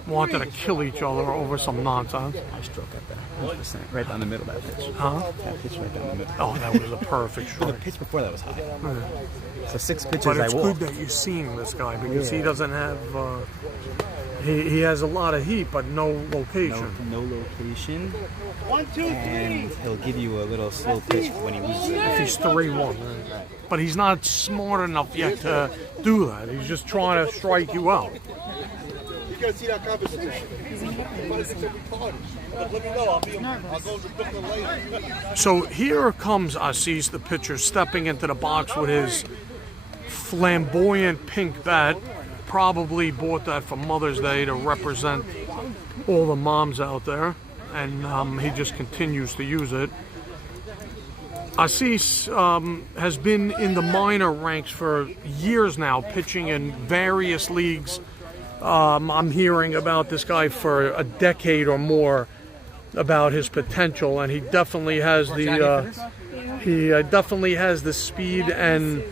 Wanted to kill each other over some nonsense. I stroke up there. 100%. Right down the middle of that pitch. Huh? That pitch right down the middle. Oh, that was a perfect The strike. pitch before that was high. So 6 pitches But I it's walked. good that you're seeing this guy, because he doesn't have... he has a lot of heat, but no location. No location. 1, 2, 3. And he'll give you a little slow pitch when he loses it. If he's 3-1. But he's not smart enough yet to do that. He's just trying to strike you out. You gotta see that competition. Let me know. I'll go to Brooklyn later. So here comes Assis, the pitcher, stepping into the box with his flamboyant pink bat. Probably bought that for Mother's Day to represent all the moms out there. And he just continues to use it. Assis has been in the minor ranks for years now, pitching in various leagues. I'm hearing about this guy for a decade or more, about his potential, and he definitely has the speed and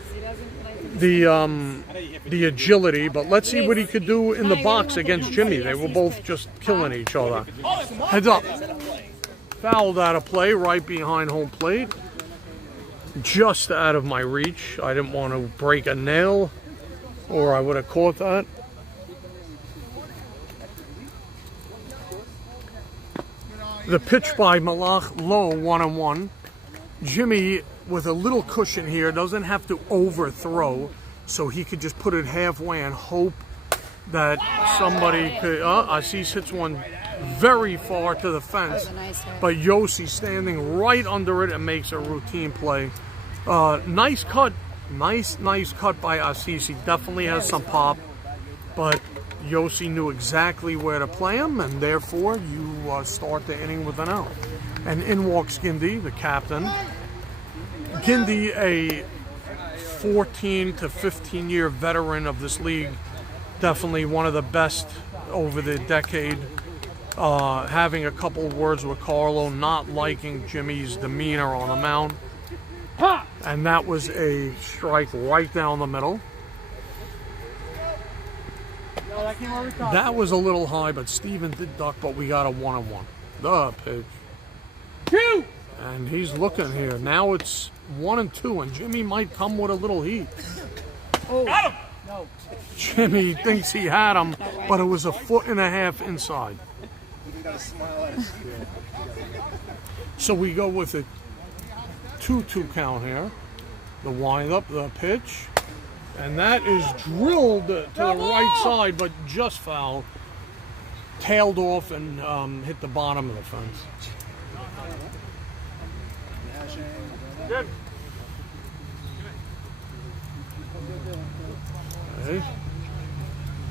the agility. But let's see what he could do in the box against Jimmy. They were both just killing each other. Heads up. Fouled out of play right behind home plate. Just out of my reach. I didn't want to break a nail, or I would have caught that. The pitch by Malach, low, 1-1. Jimmy, with a little cushion here, doesn't have to overthrow, so he could just put it halfway and hope that somebody could... Assis hits one very far to the fence, but Yossi standing right under it and makes a routine play. Nice cut. Nice cut by Assis. He definitely has some pop, but Yossi knew exactly where to play him, and therefore you start the inning with an out. And in walks Gindy, the captain, Gindy, a 14 to 15 year veteran of this league, definitely one of the best over the decade. Having a couple words with Carlo, not liking Jimmy's demeanor on the mound. And that was a strike right down the middle. That was a little high, but Steven did duck, but we got a 1-1. The pitch. And he's looking here. Now it's 1-2, and Jimmy might come with a little heat. Got him! No. Jimmy thinks he had him, but it was a 1.5 feet inside. So we go with a 2-2 count here. The windup, the pitch. And that is drilled to the right side, but just foul. Tailed off and hit the bottom of the fence. Good. Okay.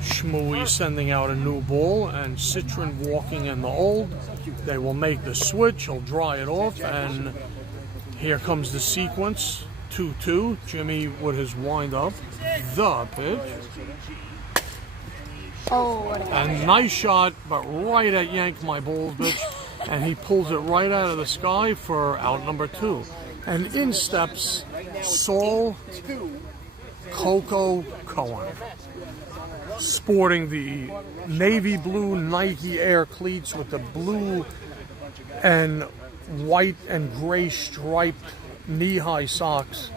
Shmooey sending out a new ball, and Citron walking in the old. They will make the switch. He'll dry it off, and here comes the sequence. 2-2. Jimmy with his wind up. The pitch. And nice shot, but right at Yank My Balls, bitch. And he pulls it right out of the sky for out number 2. And in steps Saul Coco Cohen, sporting the navy blue Nike Air cleats with the blue and white and gray striped knee-high socks,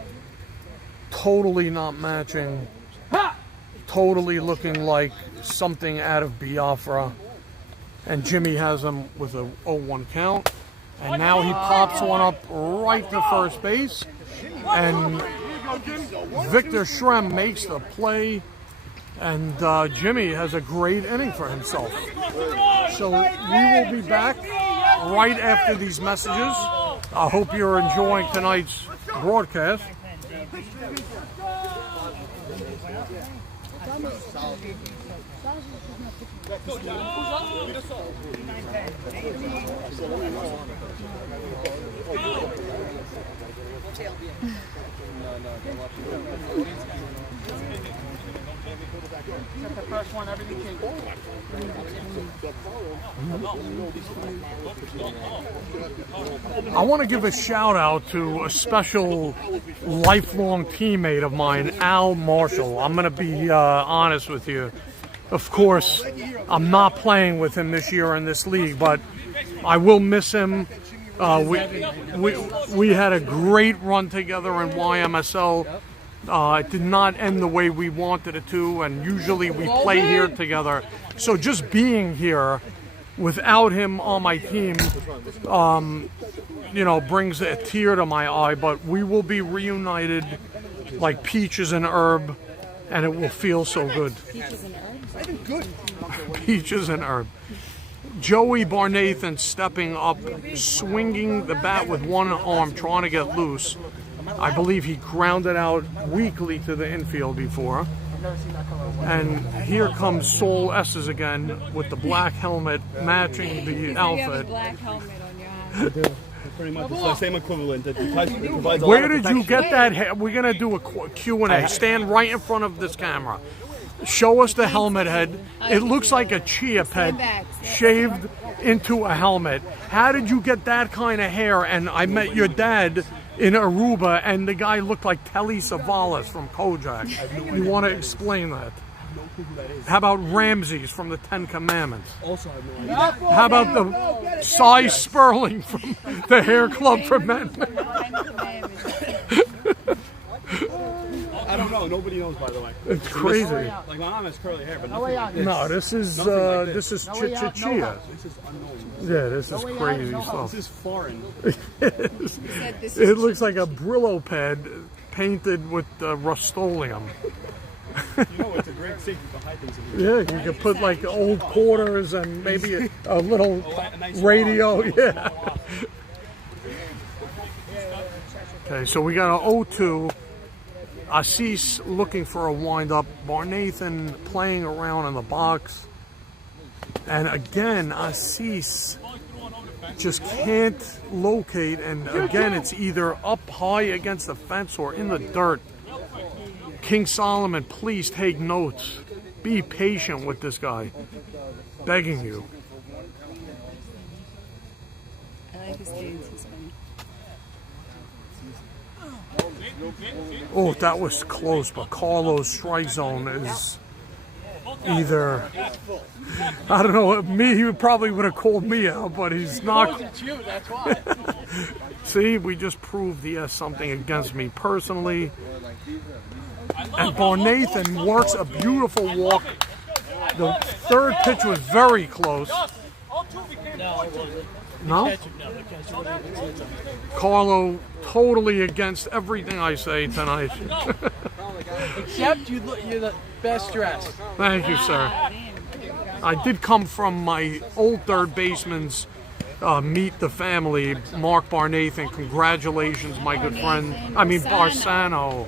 totally not matching, totally looking like something out of Biafra. And Jimmy has him with a 0-1 count, and now he pops one up right to first base, and Victor Shrem makes the play, and Jimmy has a great inning for himself. So we will be back right after these messages. I hope you're enjoying tonight's broadcast. I want to give a shout out to a special lifelong teammate of mine, Al Marshall. I'm going to be honest with you. Of course, I'm not playing with him this year in this league, but I will miss him. We had a great run together in YMSL. It did not end the way we wanted it to, and usually we play here together. So just being here without him on my team, you know, brings a tear to my eye. But we will be reunited like peaches and herb, and it will feel so good. Peaches and herbs? Peaches and herb. Joey Barnathan stepping up, swinging the bat with one arm, trying to get loose. I believe he grounded out weakly to the infield before. And here comes Saul Esses again with the black helmet matching the outfit. You have a black helmet on your head. Pretty much it's the same equivalent. It provides Where did you get that? We're going to do a Q&A. Stand right in front of this camera. Show us the helmet head. It looks like a chia pet shaved into a helmet. How did you get that kind of hair? And I met your dad in Aruba, and the guy looked like Telly Savalas from Kojak. You want to explain that? How about Ramses from the Ten Commandments? Also, I have no idea. How about the Cy Sperling from the Hair Club for Men? I don't know. Nobody knows, by the way. It's crazy. Like my mom has curly hair, but nothing like this. No, this is Chia. This is unknown. Yeah, this is crazy stuff. This is foreign. It looks like a Brillo pad painted with Rust-Oleum. You know, it's a great safety to hide things in here. Yeah, you could put like old quarters and maybe a little radio. Yeah. Okay, so we got an 0-2. Assis looking for a wind-up. Barnathan playing around in the box. And again, Assis just can't locate, and again, it's either up high against the fence or in the dirt. King Solomon, please take notes. Be patient with this guy. Begging you. I like his dudes. He's funny. Oh, that was close, but Carlo's strike zone is either, I don't know, me, he probably would have called me out, but he's not. That's why. See, we just proved he has something against me personally. And Barnathan works a beautiful walk. The third pitch was very close. No? Carlo, totally against everything I say tonight. Except you're the best dressed. Thank you, sir. I did come from my old third baseman's meet the family, Mark Barnathan. Congratulations, my good friend. I mean, Barsano.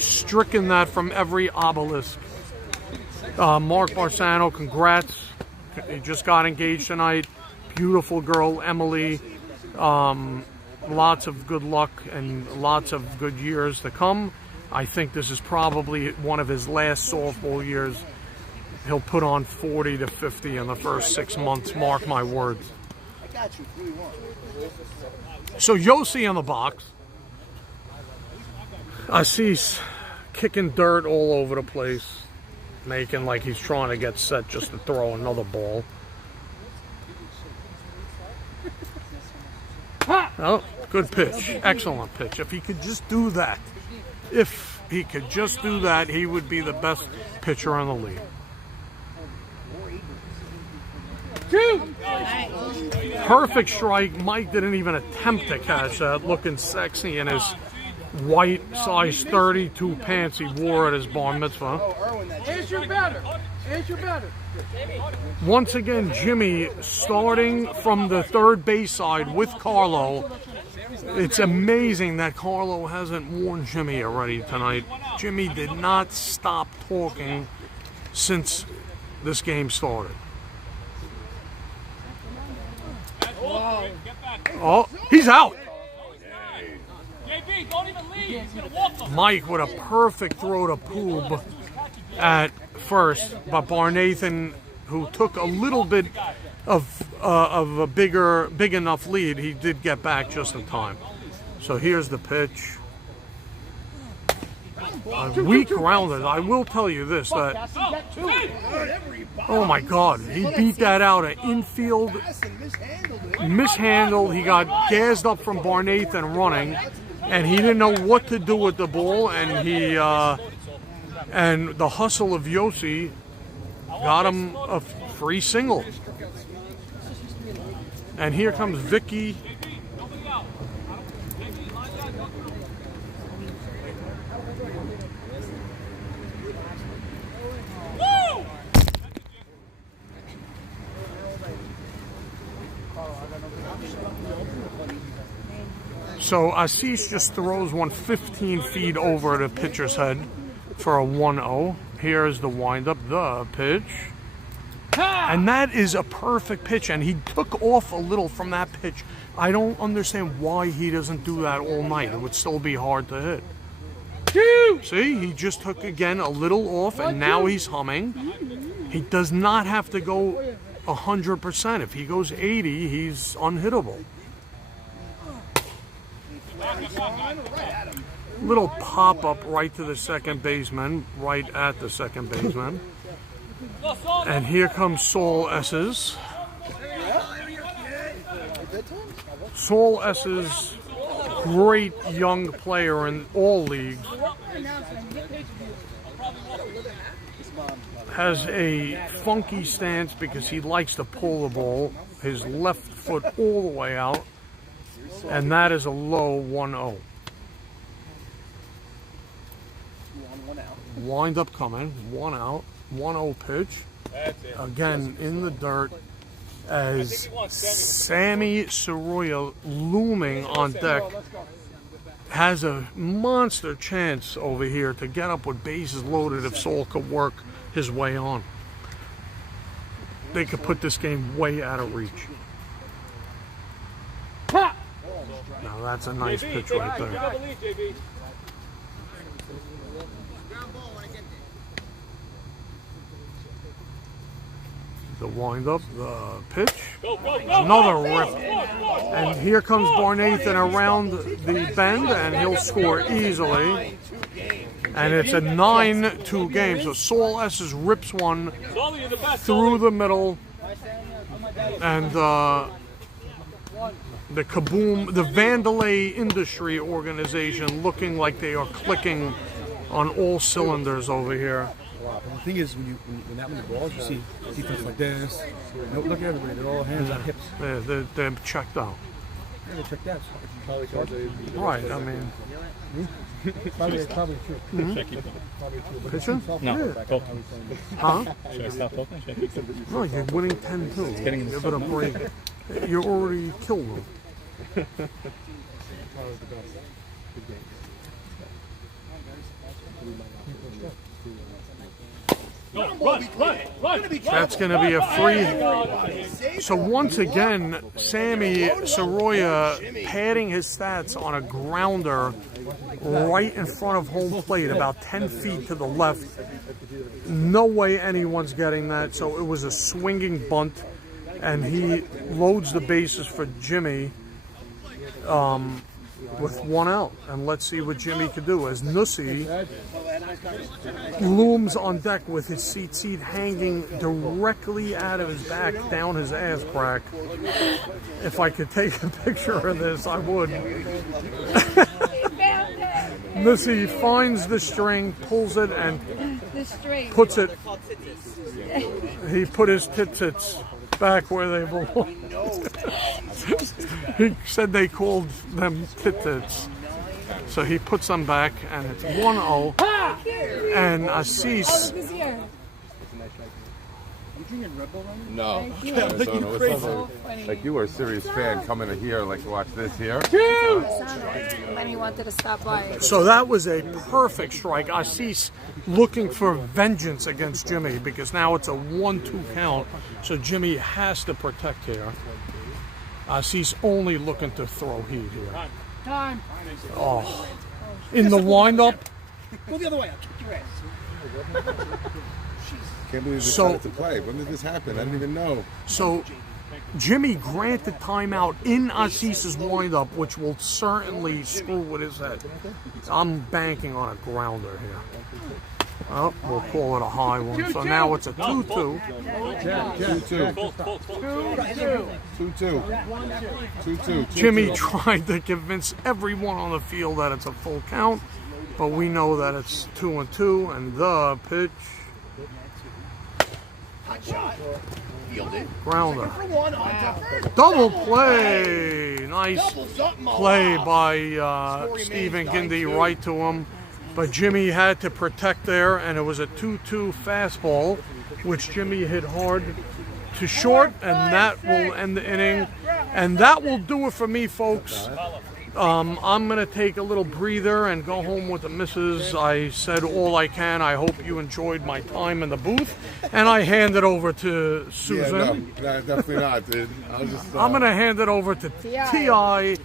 Stricken that from every obelisk. Mark Barsano, congrats. He just got engaged tonight. Beautiful girl, Emily. Lots of good luck and lots of good years to come. I think this is probably one of his last softball years. He'll put on 40 to 50 in the first 6 months, mark my words. So Yossi in the box. Assis kicking dirt all over the place, making like he's trying to get set just to throw another ball. Oh, good pitch. Excellent pitch. If he could just do that, he would be the best pitcher in the league. Perfect strike. Mike didn't even attempt to catch that. Looking sexy in his white size 32 pants he wore at his bar mitzvah. Answer better. Answer better. Once again, Jimmy starting from the third base side with Carlo. It's amazing that Carlo hasn't warned Jimmy already tonight. Jimmy did not stop talking since this game started. Oh, he's out. Mike with a perfect throw to Poob at first, but Barnathan, who took a little bit of a big enough lead, he did get back just in time. So here's the pitch. A weak grounder. I will tell you this, that, oh my God, he beat that out at infield, mishandled. He got gassed up from Barnathan running, and he didn't know what to do with the ball, and he and the hustle of Yossi got him a free single. And here comes Vicky. So Assis just throws one 15 feet over the pitcher's head for a 1-0. Here's the windup, the pitch. And that is a perfect pitch, and he took off a little from that pitch. I don't understand why he doesn't do that all night. It would still be hard to hit. See, he just took again a little off, and now he's humming. He does not have to go 100%. If he goes 80, he's unhittable. Little pop-up right to the second baseman, right at the second baseman. And here comes Saul S's. Saul S's great young player in all leagues. Has a funky stance because he likes to pull the ball. His left foot all the way out. And that is a low 1-0. Wind up coming, 1 out, 1-0 pitch. Again in the dirt as Sammy Soroya, looming on deck, has a monster chance over here to get up with bases loaded if Saul could work his way on. They could put this game way out of reach. Now that's a nice pitch right there. The wind up, the pitch, another rip. And here comes Barnathan around the bend, and he'll score easily. And it's a 9-2 game. So Saul Esses rips one through the middle. And the Kaboom, the Vandelay Industry Organization, looking like they are clicking on all cylinders over here. The thing is, when that many balls, you see defense like this. Look at everybody; they're all hands on hips. They're checked out. Yeah, they're checked out. Right. I mean, probably true. pitcher? No. Yeah. Huh? Should I stop talking? Should I keep them? No, you're winning 10-2. Give it a break. You already killed them. That's going to be a free. So once again, Sammy Soroya padding his stats on a grounder right in front of home plate, about 10 feet to the left. No way anyone's getting that. So it was a swinging bunt, and he loads the bases for Jimmy with one out. And let's see what Jimmy could do as Nussi looms on deck with his seat hanging directly out of his back, down his ass crack. If I could take a picture of this, I would. Nussi finds the string, pulls it, and puts it. He put his tits back where they belong. He said they called them tits. So he puts them back, and it's 1-0. And Assis. No. Like you were a serious fan coming in here, like to watch this here. And he wanted to stop by. So that was a perfect strike. Assis looking for vengeance against Jimmy because now it's a 1-2 count. So Jimmy has to protect here. Assis only looking to throw heat here. Time. Oh, in the windup. Go the other way. I'll kick your ass. Can't believe they decided to play. When did this happen? I didn't even know. So Jimmy granted timeout in Assis's windup, which will certainly screw with his head. I'm banking on a grounder here. Oh, we'll call it a high one. So now it's a 2-2. 2-2. Jimmy tried to convince everyone on the field that it's a full count, but we know that it's 2-2, and the pitch. Grounder. Double play. Nice play by Stephen Gindy right to him. But Jimmy had to protect there, and it was a 2-2 fastball, which Jimmy hit hard to short, and that will end the inning. And that will do it for me, folks. I'm going to take a little breather and go home with the missus. I said all I can. I hope you enjoyed my time in the booth. And I hand it over to Susan. Yeah, no, definitely not, dude. I'm going to hand it over to T.I.,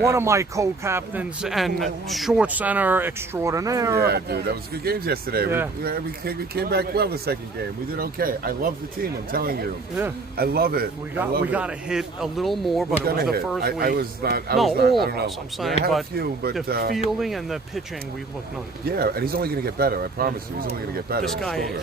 one of my co-captains and short center extraordinaire. Yeah, dude, that was good games yesterday. Yeah. We came back well the second game. We did okay. I love the team, I'm telling you. Yeah. I love it. We got to hit a little more, but it was the first week. I was not. All of us, I'm saying, but the fielding and the pitching, we look nice. Yeah, and he's only going to get better. I promise you, he's only going to get better. This guy,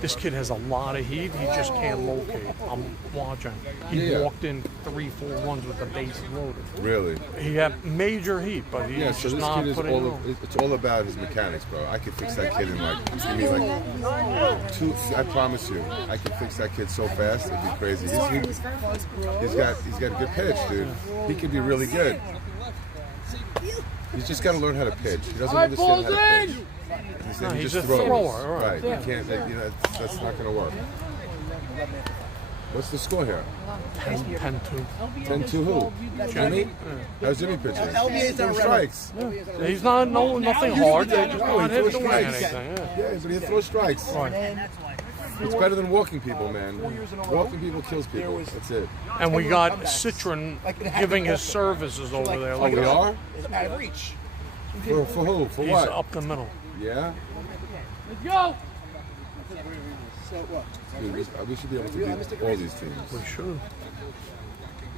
this kid has a lot of heat. He just can't locate. I'm watching. He walked in 3-4 runs with the bases loaded. Really? He had major heat, but he's just not putting it on. It's all about his mechanics, bro. I could fix that kid in I promise you, I can fix that kid so fast. It'd be crazy. He's got a good pitch, dude. He could be really good. He's just got to learn how to pitch. He doesn't understand how to pitch. He's a thrower. Right. You can't. That's not going to work. What's the score here? 10-2. 10-2 who? Jimmy? How's Jimmy pitching? LBA's strikes. He's nothing hard. They just not hit the wing anything. Yeah, but he had 4 strikes. Right. It's better than walking people, man. Walking people kills people. That's it. And we got Citron giving his services over there. Oh, Look we at that. are? It's out of reach. For who? For He's what? up the middle. Yeah? Let's go. So what? Dude, we should be able to beat all these teams. We should.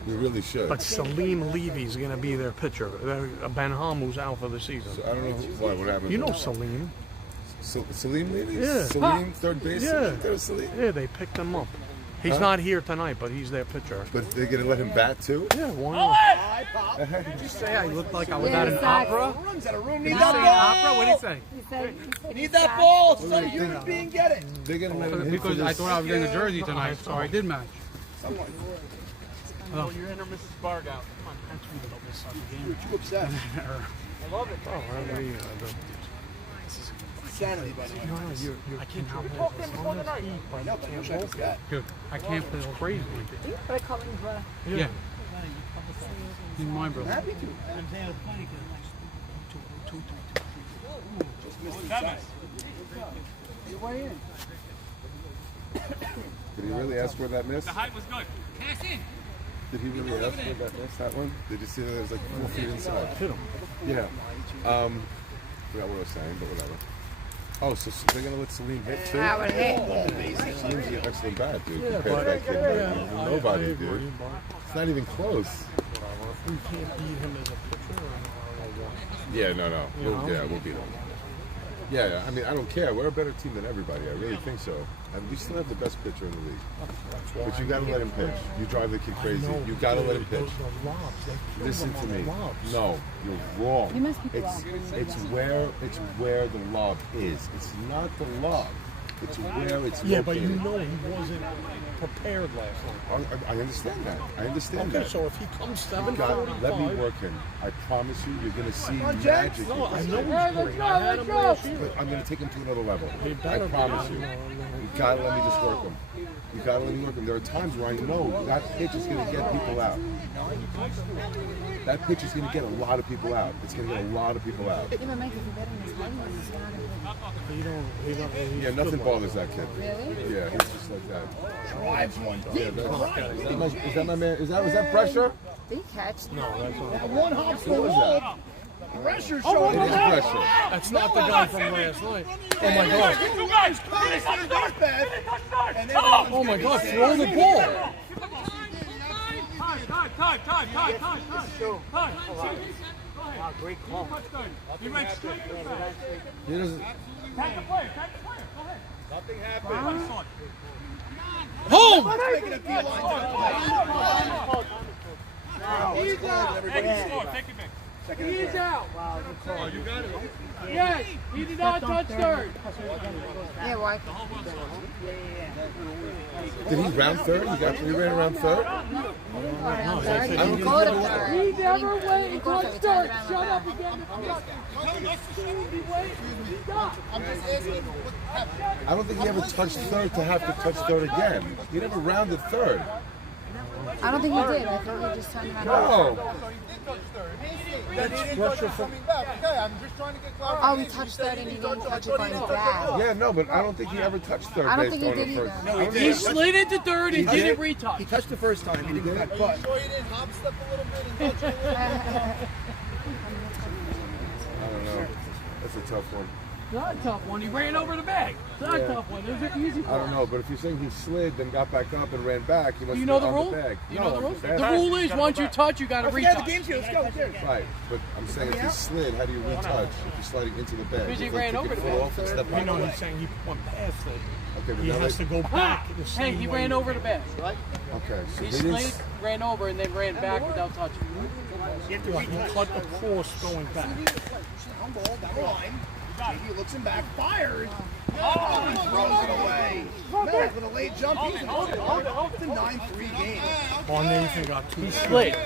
We really should. But Salim Levy's going to be their pitcher. Ben Hamu's out for the season. So I don't know what happened. You know Salim. Salim Levy? Yeah. Salim, third base? Yeah. Salim? Yeah, they picked him up. He's not here tonight, but he's their pitcher. But they're going to let him bat too? Yeah, why not? Did you say I looked like I was Yeah, at an exactly. opera? Runs out of room. Did Need you that say an ball. opera? What did he say? He said Need that ball. So let a human being get it. They're going to let him hit for Because I this. thought I was getting a jersey tonight, so I did match. Oh, you're in Mrs. Park out. You upset. I love it. Sanity, buddy. I can't We talked in before the night. No, but I wish I could that. Good. I can't play. It's crazy. I call him brother. Yeah. He's my brother. Happy to. Did he really ask for that miss? The height was good. Pass in. Did he really ask for that miss, that one? Did you see that it was like 4 feet inside? Hit him. Yeah. Forgot what I was saying, but whatever. Oh, so they're going to let Salim hit too? I would hit. Salim's an excellent bat, dude, Yeah, compared to that kid. yeah, Nobody, I dude. agree, but It's not even close. we can't beat him as a pitcher or what. Yeah, no. You know? We'll beat them. Yeah, I mean, I don't care. We're a better team than everybody. I really think so. And we still have the best pitcher in the league. But you got to let him pitch. You drive the kid crazy. You got to let him pitch. The lobs, they kill Listen them to on me. the lobs. No, you're wrong. You must be It's where the lob is. It's not the lob. It's where it's Yeah, located. but you know he wasn't prepared last night. I understand that. I understand Okay, that. so if he comes You got, 7:45, let me work him. I promise you, you're going to see magic. No, I with know this he's kid. great. I had him last year. But I'm going to take him to another level. He I better promise be. you. You got to let me just work him. You got to let me work him. There are times where I know that pitch is going to get people out. That pitch is going to get a lot of people out. It's going to get a lot of people out. Even Mike, if you bet in his head, he's not He's Yeah, nothing bothers that kid. Really? Yeah, he's just like that. Drives one. Yeah, is that my man? Was that pressure? Did he catch? No, that's not. That one hop What was that? pressure It showing is up. pressure. That's not the guy from last night. Oh my god. You guys, Oh my god, throw the ball. Time. Great call. He ran straight to the back. He doesn't. Tag the player. Go ahead. Nothing happened. Home! Making a beeline to the plate. He's out. Take it back. He's out. Wow, good call. You got it. Yes, he did not touch third. Yeah, why? Did he round third? He ran around third? He didn't go to third. He never went and go to touched third. third. Shut up again. He waited. He got. I don't think he ever touched third to have to touch third again. He never rounded third. I don't think he did. I think he just turned around. No. Pressure from. Oh, he touched third and he didn't touch it going back. Yeah, no, but I don't think he ever touched third. I don't base think he going did to first. either. I don't He think- slid into third and He didn't did? retouch. He touched the first time. He didn't get that butt. I don't know. That's a tough one. Not a tough one. He ran over the bag. Not a tough one. It was an easy I don't one. know, but if you're saying he slid, then got back up and ran back, he must Do you have know been the on rule? the bag. Do you know the I'm rule? just The asking. rule is once you touch, you got to Yeah, the retouch. game's here. Let's go. Cheers. Right, but I'm saying if he slid, how do you retouch if you're sliding into the bag? Because he You ran take over your the foot bag. off and step I know back. he's saying he went past it. Okay, but He now has they- to go back. the Hey, same he way. ran over the bag. Okay, so He they didn't. slid, ran over, and then ran back without touching. Like he cut across going back. On ball, down the line. He looks him back, fires. Oh, he throws it away. Matt with a late jump. He's in it's a 9-3 game. Oh, Nathan got two. He slid.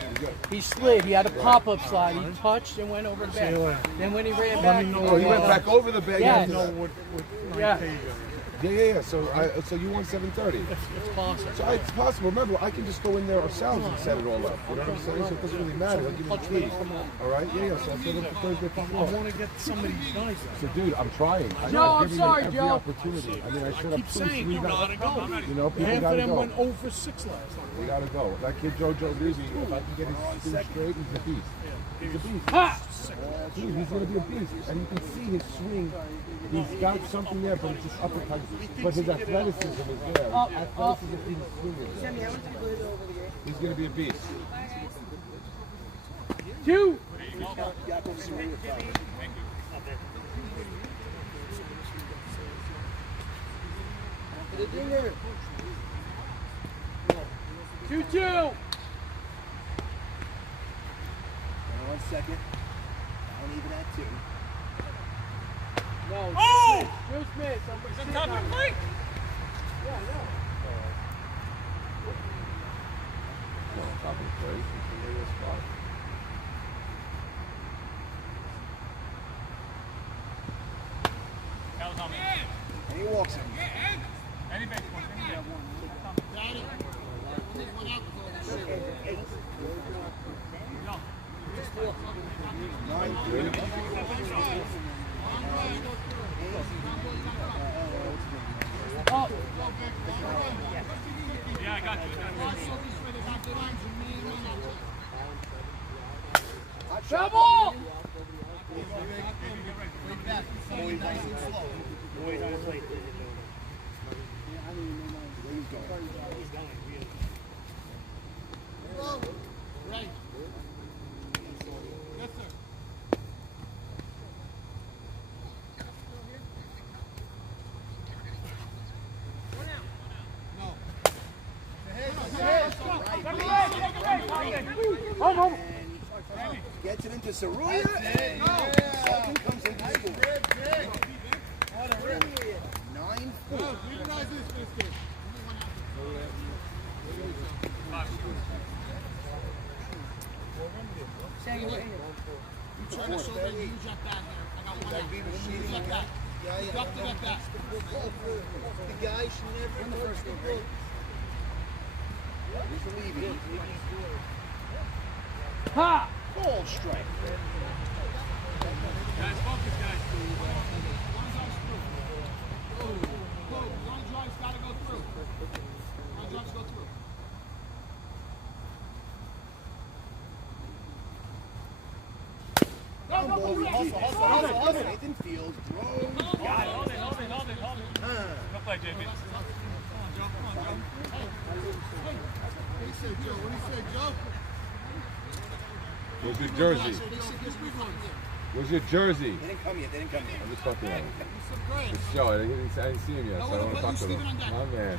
He slid. He had a pop-up slide. He touched and went over the See you bag. later. Then when he ran Let back, me know Oh, he went back over the bag. Yes. You know what Yeah. night they Yeah. So you want 7:30? It's possible. So it's possible. Remember, I can just go in there ourselves and set it all up. You know what I'm saying? So it doesn't really matter. He'll give me the key. All right? Yeah. So I'll set it up for Thursday for I want to get some of these guys. So, dude, I'm trying. Joe, I'm sorry, every Joe. opportunity. I mean, I should have Keep saying you gotta go. You know, people Half of gotta them go. went 0 for 6 last time. We gotta go. That kid Joe Levy, if I can get his thing straight, he's a beast. He's a beast. Dude, he's gonna be a beast. And you can see his swing. He's got something there, but it's just uppercut. But his athleticism is there. His athleticism in his swing is there. He's gonna be a beast. 2. Two. 1 second. Down even at 2. No. Oh! Just miss. I'm Is that top of the plate? Yeah, I know. Top of the plate. That was on me. And he walks in. Any baseball. Yeah, I got you. Trouble! Gets it into Saruya. Sabon comes in to score. 9-4. Ha! Ball strike. Guys, focus, guys. Long drives gotta go through. Long drives go through. Hustle. Nathan Fields throws. Got it. Hold it. Go play, JB. What do you say, Joe? What do you say, Joe? Where's your jersey? Where's your jersey? They didn't come yet. I'm just fucking with him. It's Joe. I didn't see him yet, so I don't want to talk to him. My man.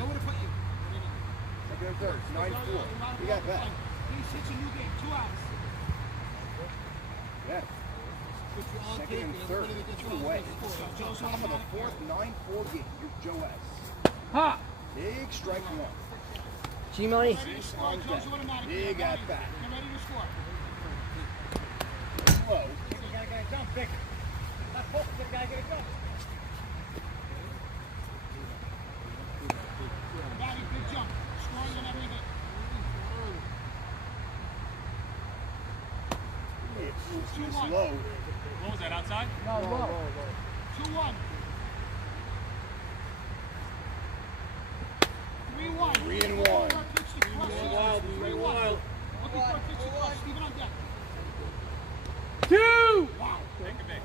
Second and third. 9-4. We got that. He's such a new game. 2 outs. Yeah. Second and third. 2 away. Top of the fourth. 9-4 game. Here's Joe S. Ha! Big strike 1. G-Money. Big at bat. Get ready to score. Slow. Batting, big jump. Scoring on every hit. It's too slow. What was that, outside? No, low. 2-1. 3-1. 3-1. Pitch to Crush. 3-1. Looking for a pitch to Crush. Steven on deck. 2! Take it big.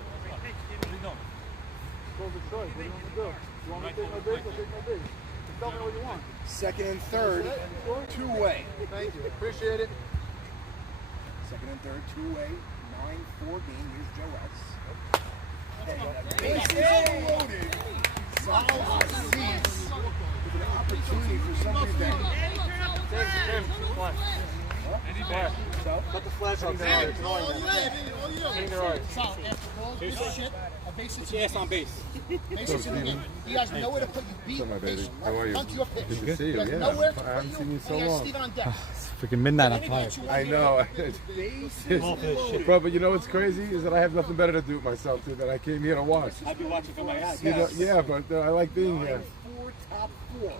What are you doing? Second and third. 2-way. Thank you. Appreciate it. Second and third. 2-way. 9-4 game. Here's Joe S. Bases loaded. Sabon sees with an opportunity for somebody to Put the flash on there. It's your ass on base. Bases in the game. You guys know where to put your beat. What's up, my baby? Base, How are you? Punt your pitch. Good to see you. You guys Yeah, know where to I put haven't you. seen you so And you got long. Steven on deck. Freaking midnight, I'm tired. I know. Bro, but you know what's crazy is that I have nothing better to do with myself too. That I came here to watch. I've been watching for my eyes. You know, yeah, but I like being here. top 4.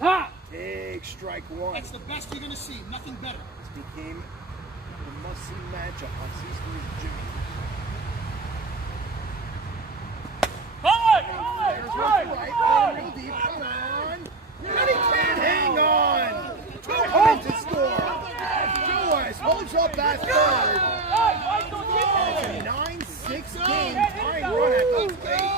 Ha! Big strike 1. That's the best you're going to see. Nothing better. This became the must-see matchup on C-Street's Jimmy. There's right. Real deep. Come on. And he can't hang on. 2 points to score. Joyce holds up that third. It's a 9-6 game. Fine run at the plate.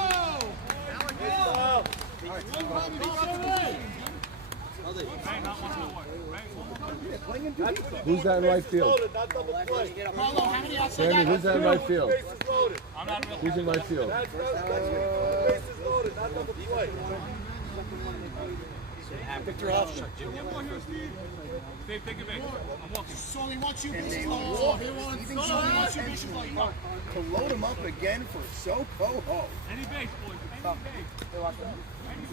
Who's that in right field? Sammy, who's that in right field? Who's in right field? Victor Hofstra. Steve, take it back. I'm walking. Sonny wants you. And they walk. To load him up again for So-Ho-Ho. Any base, boys. Any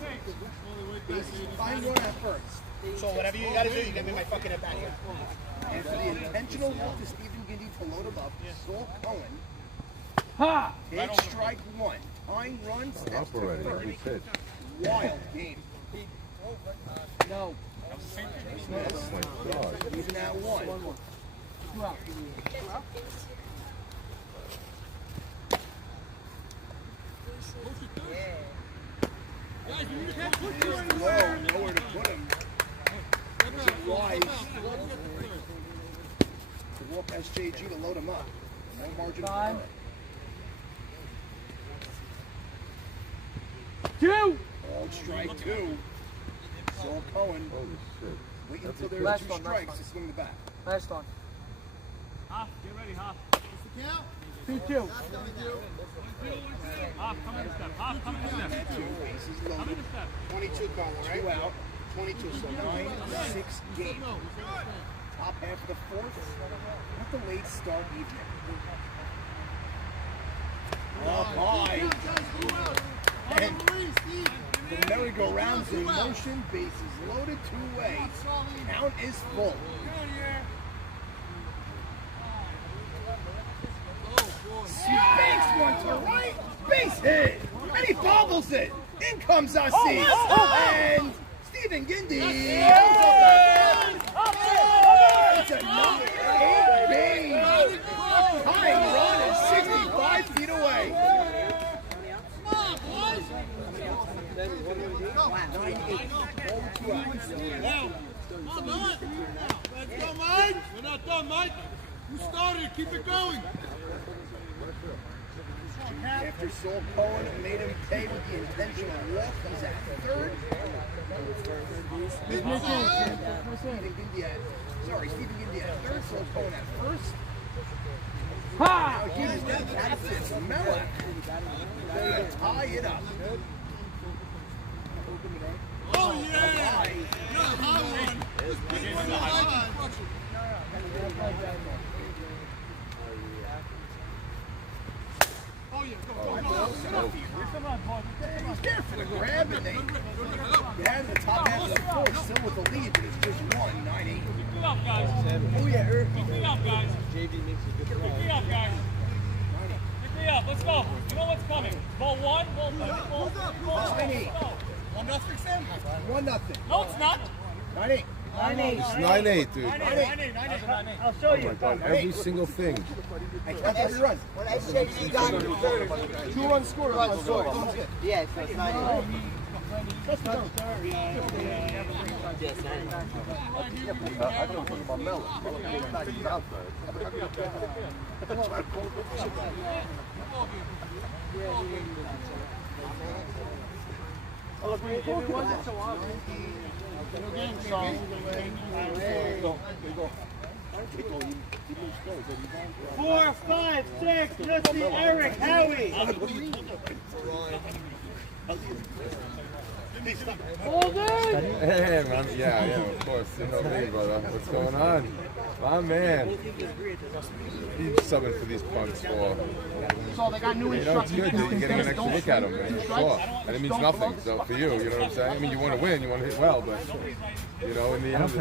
base. Fine run at first. So whatever you gotta do, you gotta be my fucking at bat here. And for the intentional walk to Stephen Gindy to load him up, Saul Cohen. Ha! Big strike 1. Fine run, steps to already. third. Good pitch. Wild game. No. Even at 1. Nowhere to put him. Is it wise to walk SJG to load him up? No margin of error. 2! Ball strike 2. Saul Cohen. Holy shit. Wait until there's 2 strikes to swing the bat. Last one. Hoff, get ready, Hoff. 2-2. Hoff, come in the step. Hoff, come in the step. Bases Come loaded. in the step. 22 Carl, right? 2 out. 22, so 9-6 game. Top half of the 4th. Not the late start evening. Bye. And the merry-go-round's in motion. Bases loaded 2-way. Count is full. Banks one to right. Base hit. And he bobbles it. In comes Assis. And Stephen Gindy. It's another 8 game. Tying run is 65 feet away. Let's go, Mike. We're not done, Mike. You started it. Keep it going. After Saul Cohen made him pay with the intentional walk, he's at 3rd. Stephen Gindy at 3rd, Saul Cohen at 1st. Now here's the Texas Mellow. They tie it up. Oh, yeah. You're a high one. This big one, high. Oh, yeah. Go. Come on, Bob. He was there for the grab, and they had the top half of the 4th, still with the lead, but it's just 1, 9-8. Pick me up, guys. Oh, yeah, Eric. Pick me up, guys. JV makes a good Pick me up, guys. Pick me up. Let's go. You know what's coming. Ball 1, ball 2, ball 3, ball 4. Let's go. 1-0, Sam. 1-0. No, it's not. 9-8. It's 9-8, dude. 9-8. I'll show you. Every single thing. I count every run. When SJG got 2 runs scored. yeah, so it's 9-8. I don't put him on Mello. He's out there. Oh, look, we wasn't so obvious. No game, so. There you go. 4, 5, 6, let's see Eric, Howie. Hold it! Hey, man. Yeah, of course. You know me, brother. What's going on? My man. He's subbing for these punks for. So they got new You know, it's good. You're getting an extra look at them, man. Sure. And it means nothing. So for you, you know what I'm saying? I mean, you want to win, you want to hit well, but, you know, in the end,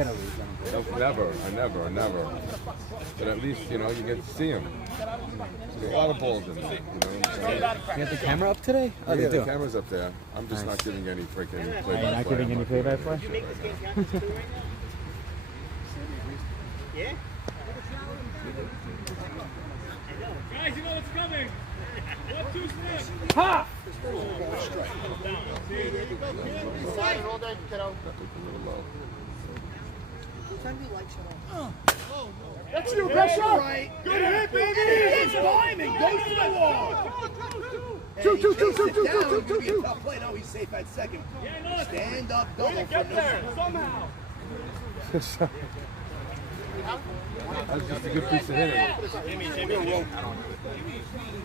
never. But at least, you know, you get to see him. There's a lot of balls in there, you know what I'm saying? You have the camera up today? Oh, Yeah, they the do. camera's up there. I'm just not giving any freaking You're play-by-play. not giving any play-by-play? Yeah? Guys, you know what's coming. 1, 2, snap. Ha! That's your pressure. Right. Good hit, baby. It's climbing. Goes to the wall. Two. Tough play. No, he's safe at second. Stand up, double for no. Somehow. That's just a good piece of hitting.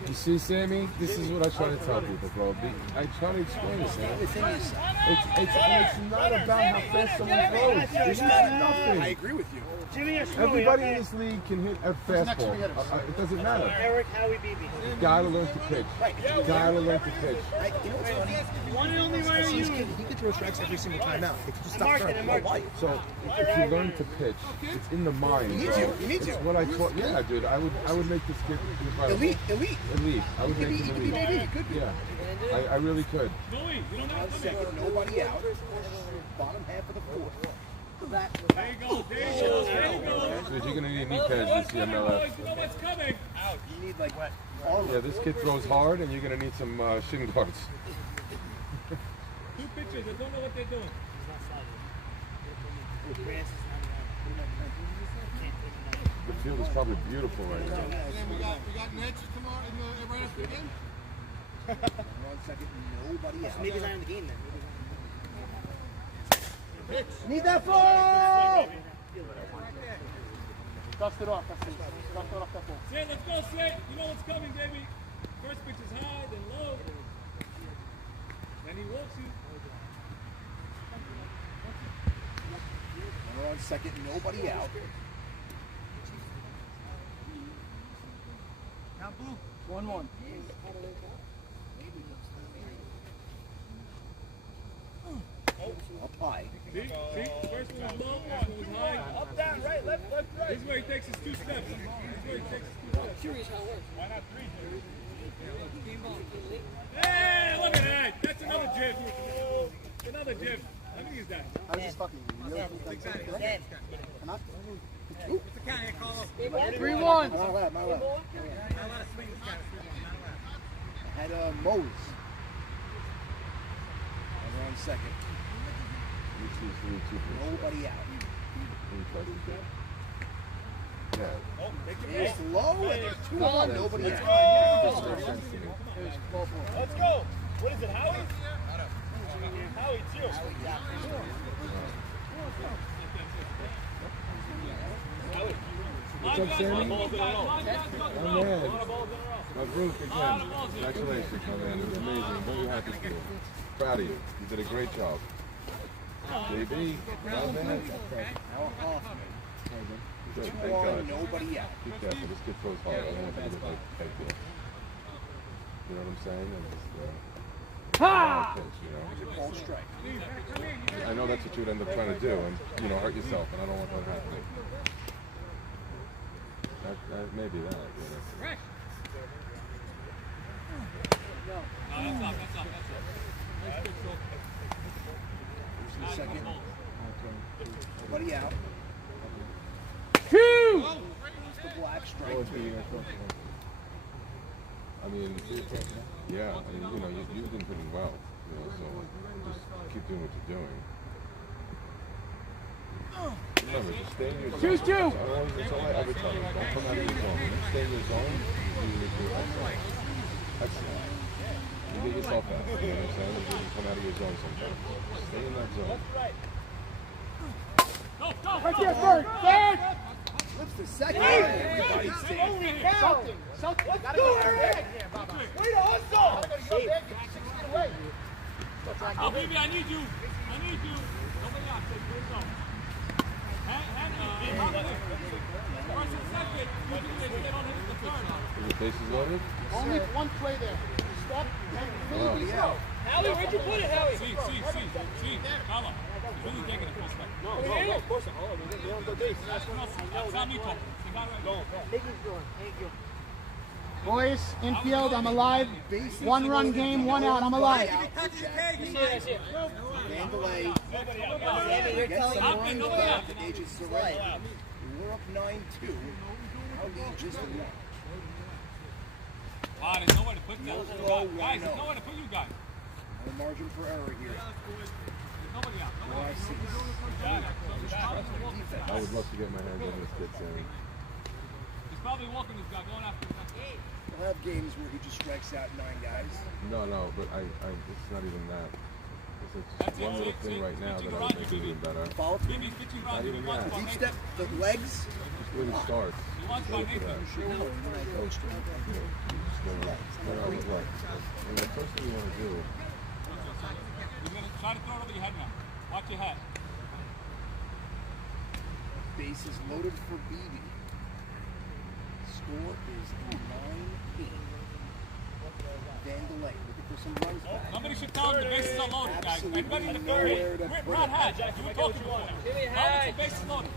You see, Sammy, this is what I try to tell people, bro. I try to explain it, man. It's not about how fast someone throws. There's nothing. I agree with you. Everybody in this league can hit a fastball. It doesn't matter. Eric, Howie, BB. You gotta learn to pitch. You gotta learn to pitch. You know what's funny? One and only way you. He could throw strikes every single time out. If you just stop throwing. So if you learn to pitch, it's in the mind. You need to. It's what I taught. Yeah, dude. I would make this kid incredible. Elite. I would make him elite. Maybe. Could be. Yeah. I really could. Second, nobody out. Bottom half of the fourth. There you go. Dude, you're gonna need knee pads this year, MLF. You know what's coming. Out. You need like Yeah, this kid throws hard, and you're gonna need some shin guards. 2 pitchers that don't know what they're doing. The field is probably beautiful right now. We got Nets tomorrow right after the game. 1 second, nobody out. Maybe he's not in the game then. Need that ball! Dust it off. Dust it off that ball. Say, let's go, Say. You know what's coming, baby. First pitch is high, then low. Then he walks you. 1 second, nobody out. Count blue. 1-1. Up high. See? First one was low, first one was high. Up, down, right, left, right. This is where he takes his 2 steps. I'm curious how it works. Why not 3? Hey, look at that. That's another jib. Another jib. Let me use that. I was just fucking. Come on. 3-1. My left. I had Mo's. 1 second. Nobody out. Yeah. It's low and there's 2-1. Nobody out. Let's go. What is it, Howie? Howie, it's you. What's up, Sammy? My man. My Brooke again. Congratulations, my man. It was amazing. Very happy for you. Proud of you. You did a great job. JB, my man. Good, thank God. Nobody out. Be careful. This kid throws hard. I don't want to look like a peg deal. You know what I'm saying? And just, pitch, you know? Ball strike. I know that's what you'd end up trying to do, and you know, hurt yourself, and I don't want that happening. Maybe that. Right. That's up. Second. Nobody out. 2! The black strike. I mean, yeah. I mean, you know, you've been hitting well, you know, so just keep doing what you're doing. Remember, just stay in your zone. 2-2. That's all I ever tell you. Don't come out of your zone. When you stay in your zone, you do excellent. Excellent. You get yourself out. You know what I'm saying? You come out of your zone sometimes. Stay in that zone. Right there, Bird. Third. Flips to second. Everybody's safe. Something. Let's do it, Eric. Way to hustle. Oh, baby, I need you. Nobody out. Take your zone. The bases loaded? Only one play there. Step and nobody out. Howie, where'd you put it, Howie? See. Kala. He's really taking it first. No, of course not. They're on the base. That's not me talking. Thank you. Boys, infield, I'm alive. 1 run game, 1 out, I'm alive. Vandelay. Get some runs back. The age is right. We're up 9-2. Our lead just 1. Wow, there's nowhere to put you guys. Guys, there's nowhere to put you guys. No margin for error here. There's nobody out. I would love to get my hands on this kid, Sammy. He's probably walking this guy, going after him. We'll have games where he just strikes out 9 guys. No, but it's not even that. It's one little thing right now that I would make it even better. Follow through. Not even that. Deep step, the legs. Just where he starts. Look at that. And the first thing you want to do. He's going to try to throw it over your head now. Watch your head. Base is loaded for BB. Score is 9-8. Vandelay looking for some runs back. Somebody should tell him the bases are loaded, guys. Everybody in the third base. Brad Hatch, you were talking before. Tell him the bases loaded.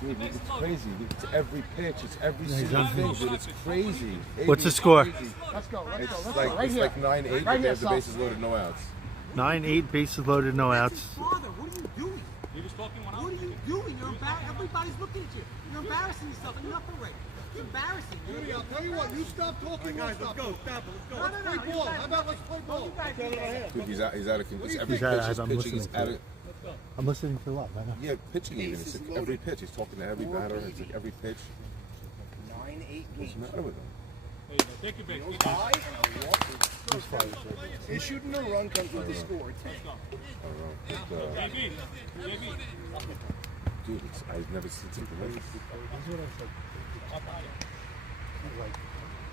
Dude, it's crazy. It's every pitch. It's every single thing, dude. It's crazy. What's the score? Let's go. It's like 9-8, but they have the bases loaded, no outs. 9-8, bases loaded, no outs. Father, what are you doing? You're just talking one out. What are you doing? You're everybody's looking at you. You're embarrassing yourself, and you're not right. It's embarrassing. Uri, I'll tell you what, you stop talking. Guys, let's go. Stop it. Let's go. Let's play ball. How about let's play ball? Dude, he's out of control. Every He's pitch out, he's I'm pitching. He's listening out to of. I'm listening to what? Right now. Yeah, pitching even. It's like every pitch. He's talking to every batter. It's like every pitch. 9-8 What's the matter with him? Take your base. high and a walk. Issued and a run comes with the score. 10. JB. Dude, I've never seen something like this. That's what I said.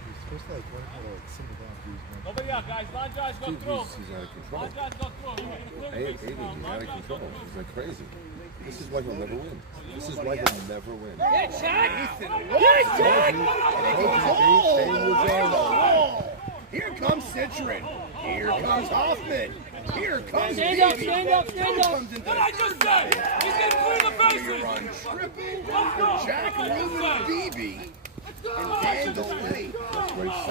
He's supposed to learn how to simmer down these men. Nobody out, guys. Line drives go Dude, through. he's out of control. Line drives go through. We're going to clear the Abe, bases now. he's out of control. He's like crazy. This is why he'll never win. This is why he'll never win. Get check! Here comes Citron. Here comes Hoffman. Here comes Stand up. What I just said! He's going to clear the bases! Run triple. Let's go! Jack Ruben BB. And Vandelay.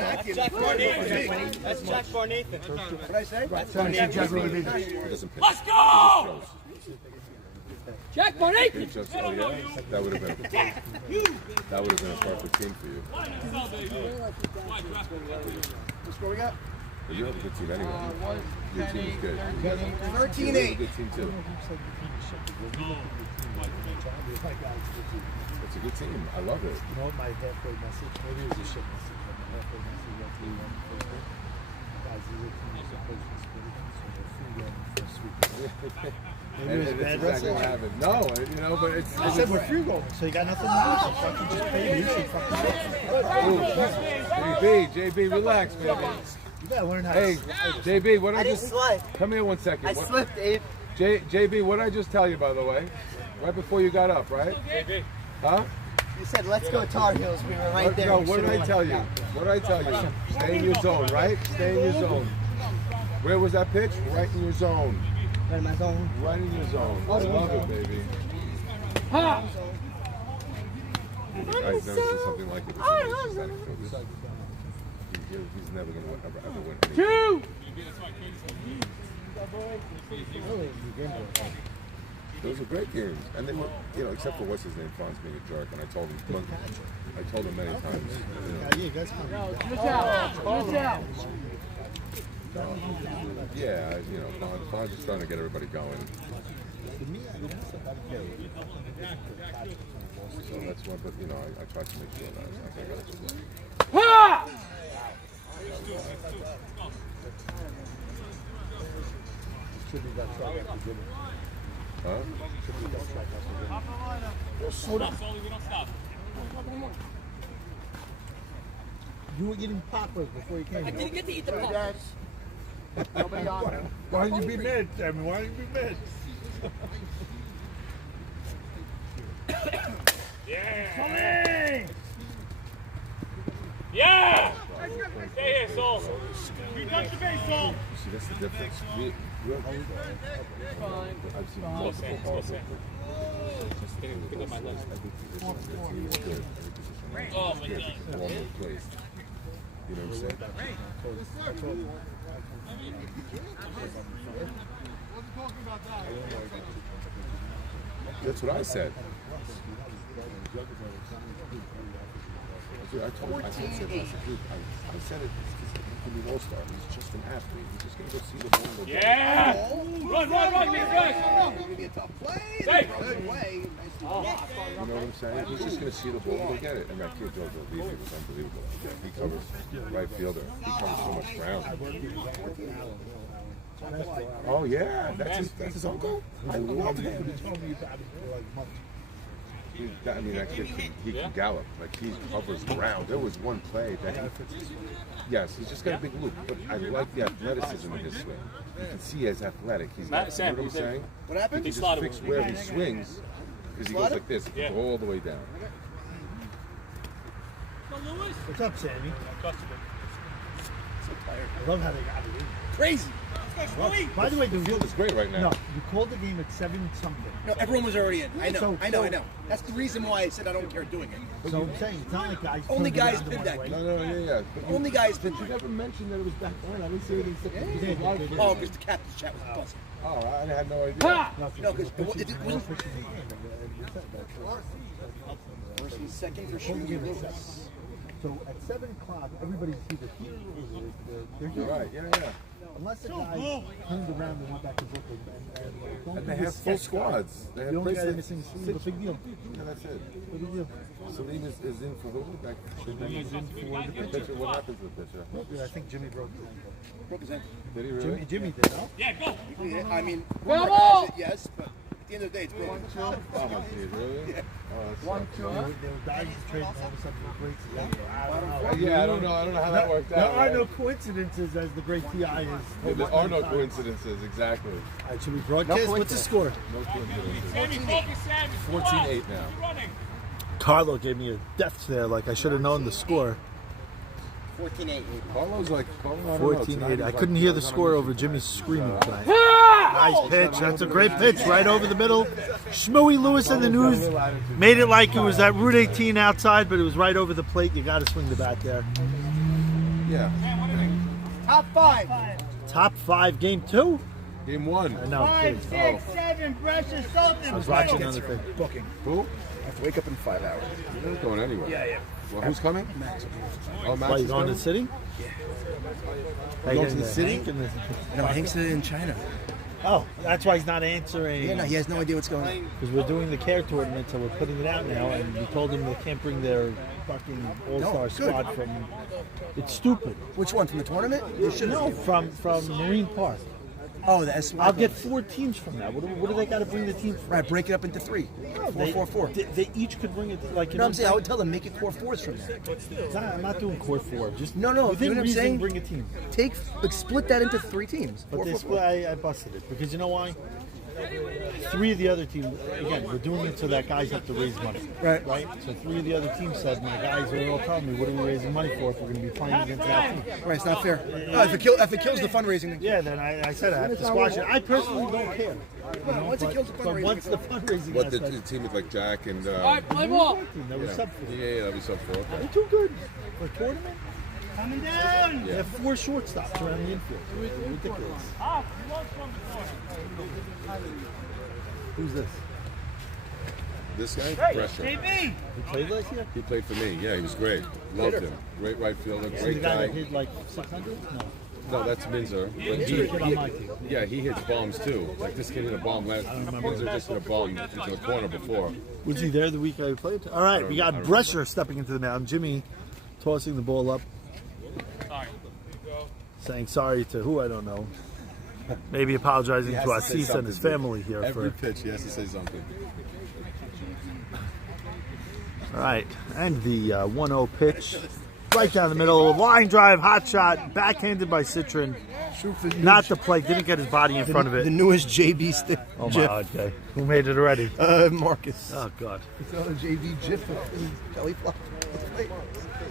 That's Jack Barnathan. That's Jack Barnathan. What did I say? He doesn't pitch. Let's go! Jack Barnathan! He just, oh yeah, that would have been a perfect team for you. What score we got? But you have a good team anyway. Your team is good. 13-8. You have a good team too. It's a good team. I love it. You know what my halfway message? Maybe it was a shit message, but my halfway message after we won the first game. Guys, these are teams that play for Spirit, so they're free game first week. And it's exactly what happened. No, you know, but it's. I said we're free goal, so you got nothing to do. So fucking just pay me. You should fucking JB, relax, man. You gotta learn how Hey, JB, what I just slip. come here 1 second. I slipped, Abe. JB, what did I just tell you, by the way? Right before you got up, right? Huh? You said, let's go Tar Heels. We were right there. No, what did I tell you? What did I tell you? Stay in your zone, right? Stay in your zone. Where was that pitch? Right in your zone. Right in my zone. Right in your zone. I love it, baby. Ha! I've never seen something like it. He's never going to ever win. Two! Those were great games, and they were, you know, except for what's his name, Fonz being a jerk, and I told him many times. You know, yeah, you know, Fonz is trying to get everybody going. So that's why, but you know, I tried to make sure that I got it. Huh? You were eating poppers before you came. I didn't get to eat the poppers. Nobody on. Why didn't you be mad, Sammy? Why didn't you be mad? Yeah! Yeah! Stay here, Soul. We touch the base, Soul. See, that's the difference. I've seen multiple balls. Pick up my legs. I think this is good. Oh, my God. All in place. You know what I'm saying? That's what I said. I said it. He can be an all-star. He's just an athlete. He's just going to go see the ball. Yeah! Run, guys! Maybe a tough play. Safe. Good way. You know what I'm saying? He's just going to see the ball and go get it. And that kid, Jojo Levy, was unbelievable. He covers right fielder. He covers so much ground. Oh, yeah. That's his uncle? I love him. I mean, that kid, he can gallop. Like, he covers ground. There was one play that yes, he's just got a big loop, but I like the athleticism in his swing. You can see he's athletic. He's not, you know what I'm saying? What happened? He just fix where he swings, because he goes like this, it goes all the way down. What's up, Sammy? So tired. I love how they got it in. Crazy. By the way, The field is great right now. No, you called the game at 7-something. No, everyone was already in. I know. So- I know. That's the reason why I said I don't care doing it. So I'm saying, it's not like guys. Only turned it guys around did one that. way. No. But Only guys been. you never mentioned that it was back on. I didn't see anything except Oh, because the captain's chat was buzzing. Oh, I had no idea. No, because it wasn't. First and second for sure. So at 7 o'clock, everybody's either here or they're here. Right, yeah. Unless the guy turned around and went back to Brooklyn. And they have full squads. They The have only guy bracelets. missing is Salim, but big deal. Yeah, that's it. Big deal. Salim is in for who? He's in for the pitcher. What happens to the pitcher? I think Jimmy broke his ankle. Broke his ankle. Did he really? Jimmy did, no? Yeah, go! I mean, Come rumor on! has it, yes, but at the end of the day, it's broken. Oh, geez, really? Yeah. Oh, that sucks. They were dying to trade, and all of a sudden the great I don't know. Yeah, I don't know how that worked out. There are no right? coincidences, as the great TI is. There are no coincidences, exactly. All right, should we broadcast? What's the score? No coincidences. Sammy, focus, Sammy. 14-8 now. Keep running. Carlo gave me a death stare, like I should have known the score. 14-8. Carlo's like, 14-8. I couldn't hear the score over Jimmy's screaming tonight. Nice pitch. That's a great pitch right over the middle. Schmooey Lewis in the news made it like it was at Route 18 outside, but it was right over the plate. You got to swing the bat there. Yeah. Top 5. Top 5, game 2? Game 1. I know. 5, 6, 7, precious something. I was watching on the thing. Booking. Who? I have to wake up in 5 hours. You're not going anywhere. Yeah. Well, who's coming? Max. Oh, Max Why, you is going to coming? the city? You going to the city? No, Hank's in China. Oh, that's why he's not answering. Yeah, no, he has no idea what's going on. Because we're doing the care tournament, so we're putting it out now, and we told them they can't bring their fucking all-star squad from. It's stupid. Which one, from the tournament? No, from Marine Park. Oh, the S1. I'll get 4 teams from that. What do they got to bring the team from? Right, break it up into 3. 4. They each could bring it, like, You know what I'm saying? I would tell them, make it core 4s from there. I'm not doing core 4. Just No, you know within what I'm reason, saying? bring a team. Split that into 3 teams. But 4, they 4, split, 4. I busted it because you know why? 3 of the other teams, again, we're doing it so that guys have to raise money. Right. So 3 of the other teams said, my guys are all telling me, what are we raising money for if we're going to be playing against that team? Right, it's not fair. No, if it kills the fundraising, then Yeah, then I said I have to squash it. I personally don't care. once it kills the But fundraising. once the fundraising What, the aspect, team with like Jack and... All right, play ball. that was sub 4. Yeah, that'd be sub 4. They're too good for a tournament. Coming down. They have 4 shortstops around the infield. It's ridiculous. Who's this? This guy? Pressure. JB. He played last year? He played for me. Yeah, he was great. Loved him. Great right fielder. Is he Great the guy guy. that hit like 600? No. No, that's Minzer. But He's a kid on my team. yeah, he hits bombs too. Like this kid hit a bomb last. Minzer just hit a bomb into the corner before. Was he there the week I played? All right, we got Brescher stepping into the mound. Jimmy tossing the ball up. Saying sorry to who I don't know. Maybe apologizing He to has to say Assis and his something, family here. Every For, pitch, he has to say something. all right, and the 1-0 pitch. Right down the middle. Line drive, hot shot, backhanded by Citron. Not the play. Didn't get his body in front of it. The newest JB stick. Oh my GIF. God. Okay. Who made it already? Marcus. Oh God. It's not a JB GIF of Kelly Flop.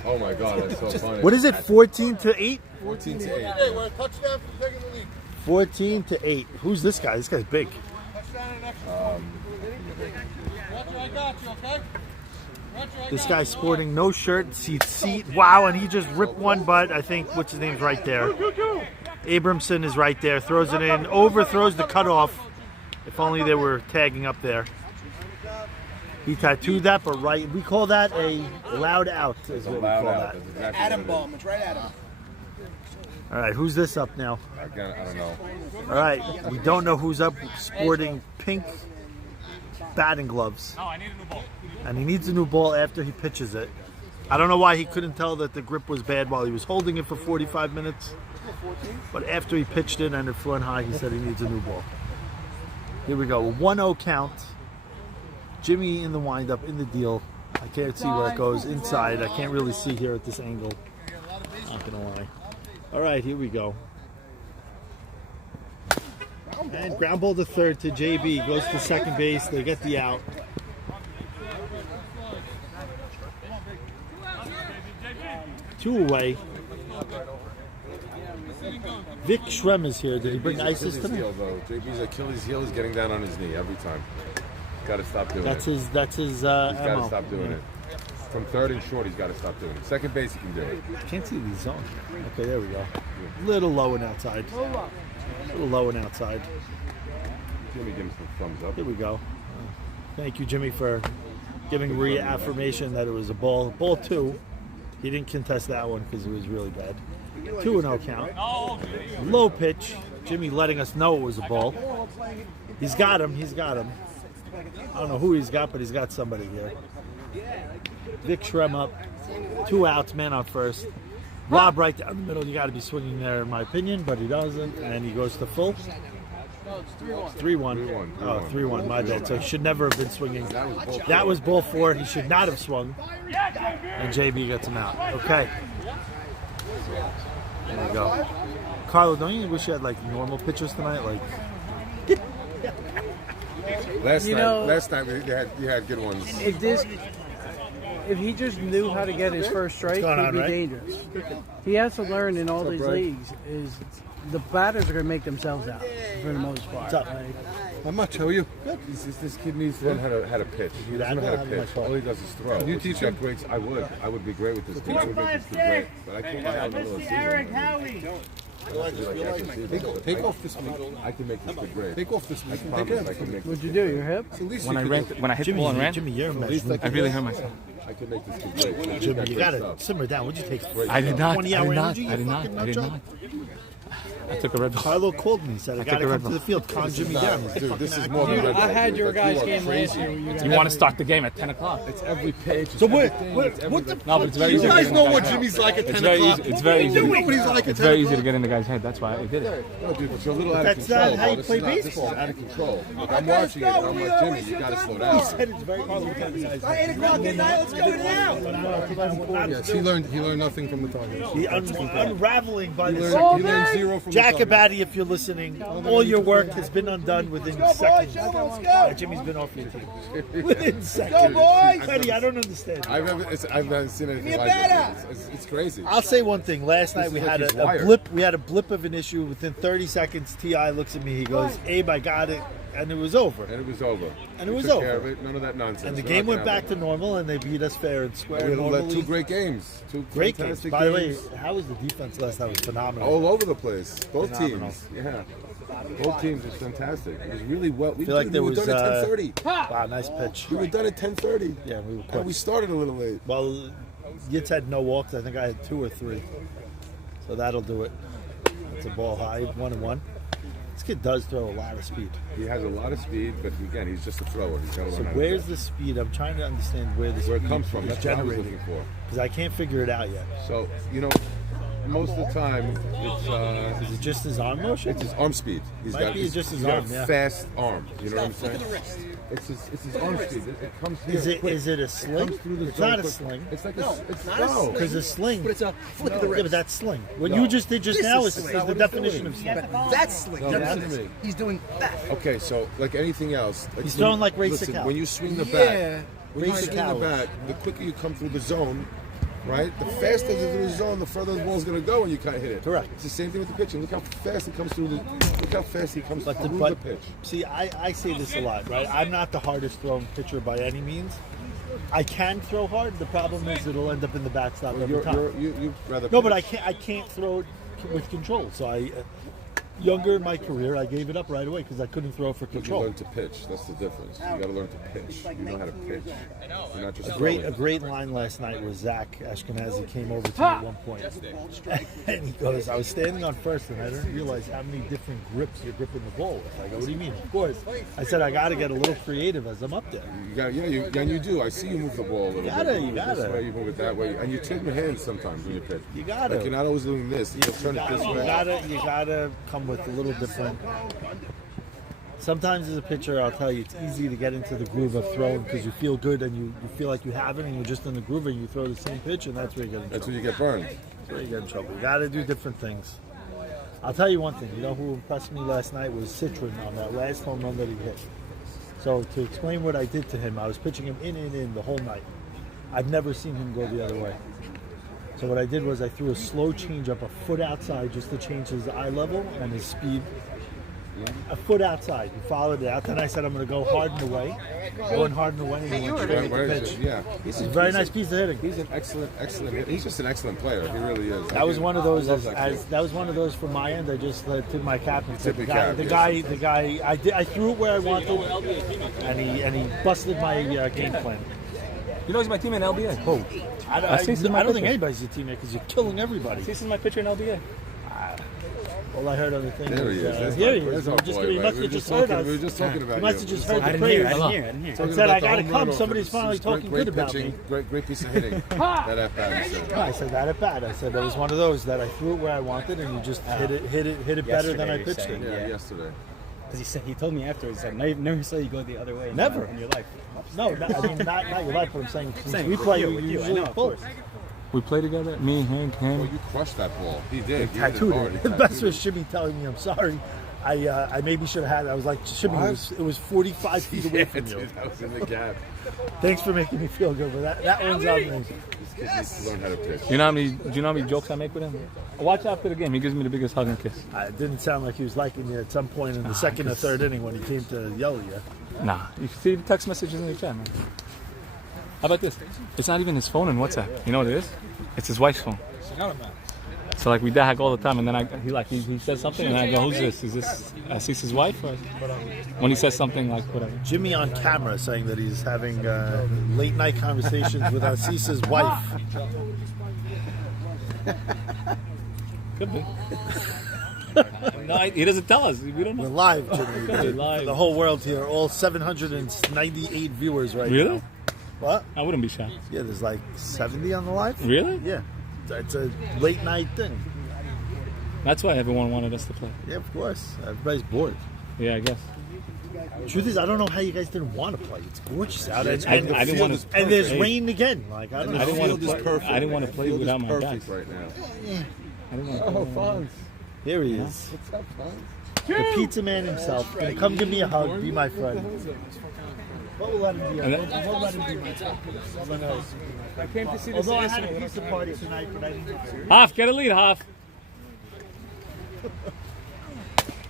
Oh my God, that's so funny. What is it? 14-8. 14 to 8. Hey, we're a touchdown for taking the lead. 14-8. Who's this guy? This guy's big. I got you, okay? This guy's sporting no shirt, seat. Wow, and he just ripped one, but I think what's his name's right there. Abramson is right there. Throws it in. Overthrows the cutoff. If only they were tagging up there. He tattooed that, but right. We call that a loud out. Is what we call that. Exactly Adam bomb. It's right at him. All right, who's this up now? I don't know. All right, we don't know who's up. Sporting pink batting gloves. No, I need a new ball. And he needs a new ball after he pitches it. I don't know why he couldn't tell that the grip was bad while he was holding it for 45 minutes. But after he pitched it and it flew high, he said he needs a new ball. Here we go. 1-0 count. Jimmy in the windup, in the deal. I can't see where it goes. Inside. I can't really see here at this angle. Not gonna lie. All right, here we go. And ground ball to third to JB. Goes to second base. They get the out. Two away. Vic Shrem is here. Did he bring ISIS tonight? JB's Achilles heel is getting down on his knee every time. Got to stop doing That's it. That's his He's got to MO. stop doing it. From third and short, he's got to stop doing it. Second base, he can do it. Can't see the zone. Okay, there we go. Little low and outside. Little low and outside. Jimmy gives him some thumbs up. Here we go. Thank you, Jimmy, for giving reaffirmation that it was a ball. Ball two. He didn't contest that one because it was really bad. 2-0 count. Low pitch. Jimmy letting us know it was a ball. He's got him. He's got him. I don't know who he's got, but he's got somebody here. Vic Shrem up. 2 outs, man on first. Rob right down the middle. You got to be swinging there, in my opinion, but he doesn't. And he goes to full. 3-1. Oh, 3-1. My bad. So he should never have been swinging. That was ball 4. He should not have swung. And JB gets him out. Okay. There we go. Carlo, don't you wish you had like normal pitchers tonight? Like last night you had good ones. If he just knew how to get his first strike, he'd be dangerous. He has to learn in all these leagues is the batters are going to make themselves out for the most part. What's up? How much? How are you? Good. This kid needs to learn how to pitch. He doesn't know how to pitch. All he does is throw. You teach him? I would. I would be great with this kid. I would make this kid great. But I can't get out in the middle of the season. Take off this week. I can make this kid great. Take off this week. I promise I can make this What'd you do? Your hip? When I hit the ball and ran, Jimmy, you're a mess. I really hurt myself. I can make this kid great. Jimmy, you gotta simmer down. What'd you take? I did not. 20-hour energy? I did not. I took a Red Bull. Carlo called me. Said I gotta come to the field. Calm Jimmy down. Dude, this is more than Red Bull. I had your Like, guys' you are game last crazy. year. You want to start the game at 10 o'clock. It's every pitch. So what No, but it's very You easy. guys know what Jimmy's like at It's 10 very o'clock. easy. It's very easy. Nobody's like at It's 10 very easy to o'clock. get in the guy's head. That's why I did it. No, dude, it's a little out of That's control. not how you This play is not- this baseball. is out of control. Like, I'm watching it. I'm like, Jimmy, you got to slow down. He said it's very easy to get inside. 8 o'clock at night, let's go now. Yes, he learned nothing from the Tigers. The unraveling by He the learned zero from the Tigers. Jacobati, if you're listening, all your work has been undone within seconds. Jimmy's been off your team. Within seconds. Freddie, I don't understand. I've never seen anything like this. It's crazy. I'll say one thing. Last night we is like had he's a wired. blip. We had a blip of an issue. Within 30 seconds, T.I. looks at me. He goes, "Abe, I got it," and it was over. And it was over. And it We was took over. care of it. None of that nonsense. And the We're game not went gonna back to normal, and they beat us fair and square. We had Normally, 2 great games. 2 great games. fantastic By the way, games. how was the defense last night? It was phenomenal. All over the place. Both Phenomenal. teams. Yeah. Both teams was fantastic. It was really well. I feel like there we was were done at 10:30. wow, nice pitch. We were done at 10:30. Yeah, we were And quick. we started a little late. Well, Yitz had no walks. I think I had 2 or 3. So that'll do it. It's a ball high, 1-1. This kid does throw a lot of speed. He has a lot of speed, but again, he's just a thrower. He's got to So learn how to where's throw. the speed? I'm trying to understand where the Where speed it comes from? is That's what I was generating. looking for. Because I can't figure it out yet. So, most of the time, Is it just his arm motion? it's his arm speed. He's Might be just his he's got arm, a yeah. fast arm. You know what I'm saying? It's his arm speed. It comes here. Is it a sling? It comes through the It's zone not a quick. sling. It's like It's not a sling. Because a sling. But it's a flick of the wrist. Yeah, but that's sling. What No. you just did just This now is is sling. the definition of sling. But that's sling. No, That's listen to me. He's doing that. Okay, so like anything else, like He's throwing like Ray listen, Saka. when you swing the Yeah. bat, when you Ray swing the Saka. bat, the quicker you come through the zone, right? The faster through the zone, the further the ball's going to go, and you can't hit it. Correct. It's the same thing with the pitching. Look how fast he comes through the. Look how fast he comes through the pitch. See, I say this a lot, right? I'm not the hardest throwing pitcher by any means. I can throw hard. The problem is it'll end up in the backstop every time. You'd rather. No, but I can't throw it with control. So younger in my career, I gave it up right away because I couldn't throw for You control. learn to pitch. That's the difference. You got to learn to pitch. You know how to pitch. You're not just A throwing. great line last night was Zach Ashkenazi came over to me at one point, and he goes, "I was standing on first, and I didn't realize how many different grips you're gripping the ball with." I go, "What do you mean?" Of course, I said, "I got to get a little creative as I'm up there." You got, and you do. I see you move the ball a little bit. You You move gotta. This way, you move it that way, and you take your hands sometimes when you pitch. You gotta. Like you're not always doing this. You turn it this way. You gotta come with a little different. Sometimes as a pitcher, I'll tell you, it's easy to get into the groove of throwing because you feel good and you feel like you have it, and you're just in the groove and you throw the same pitch, and that's where you get in trouble. That's where you get burned. That's where you get in trouble. You gotta do different things. I'll tell you one thing. You know who impressed me last night was Citron on that last home run that he hit. So to explain what I did to him, I was pitching him in the whole night. I've never seen him go the other way. So what I did was I threw a slow change up a foot outside just to change his eye level and his speed. A foot outside. He followed it out. Then I said I'm going to go hard and away. Going hard and away, and he went straight with the pitch. Yeah, It's a very nice piece of hitting. He's an excellent hitter. He's just an excellent player. He really is. That was one of those. That That was one of those from my end. I just tipped my cap and said Tip the your guy. cap, The guy. I threw it where I wanted, and he busted my game plan. You know he's my teammate in LBA. Oh, I don't think pitcher. anybody's a teammate because you're killing everybody. This is my pitcher in LBA. All I heard on the thing There was, he is. here he There's is. our He boy, must have just heard us. We were just talking about He must have you. just heard the I praise. didn't hear. I said, I got to come. Somebody's finally talking great good about pitching, me. Great piece of hitting. That at bat, he said. I said that at bat. I said that was one of those that I threw it where I wanted, and you just hit it better than I pitched it. Yeah, yesterday. Because he told me afterwards that I never saw you go the other way. Never. in your life. No, I mean not your life, but I'm saying since we play, we usually pull. We play together, me, Hank, Well, him. you crushed that ball. He did. He hit Tattooed hard. it. He The best tattooed was Shimmy telling me I'm sorry. I maybe should have had it. I was like, Shimmy, it was 45 feet away from you. Dude, that was in the gap. Thanks for making me feel good, but that one's on me. This kid needs to learn how to pitch. Do you know how many jokes I make with him? Watch after the game. He gives me the biggest hug and kiss. It didn't sound like he was liking you at some point in the second or third inning when he came to yell at you. Nah, you can see the text messages in the chat, man. How about this? It's not even his phone in WhatsApp. You know what it is? It's his wife's phone. So like we dahag all the time, and then he says something, and I go, "Who's this? Is this Asis's wife?" Or when he says something like whatever. Jimmy on camera saying that he's having late night conversations with Asis's wife. Could be. No, he doesn't tell us. We don't know. We're live, Jimmy. We're live. For the whole world here, all 798 viewers right Really? now. What? I wouldn't be shocked. Yeah, there's like 70 on the live. Really? Yeah. It's a late night thing. That's why everyone wanted us to play. Yeah, of course. Everybody's bored. Yeah, I guess. Truth is, I don't know how you guys didn't want to play. It's gorgeous out. I didn't want to. And there's rain again. Like I don't know. I didn't want to play. I didn't want to play without my perfect guys. right now. I didn't want to play. Fonz. Here he is. What's up, Fonz? The pizza man himself. Gonna come give me a hug. Be my friend. What will let him be? We'll let him be my friend. I came to see the Although I had a pizza party tonight, but I didn't. Hoff, get a lead, Hoff.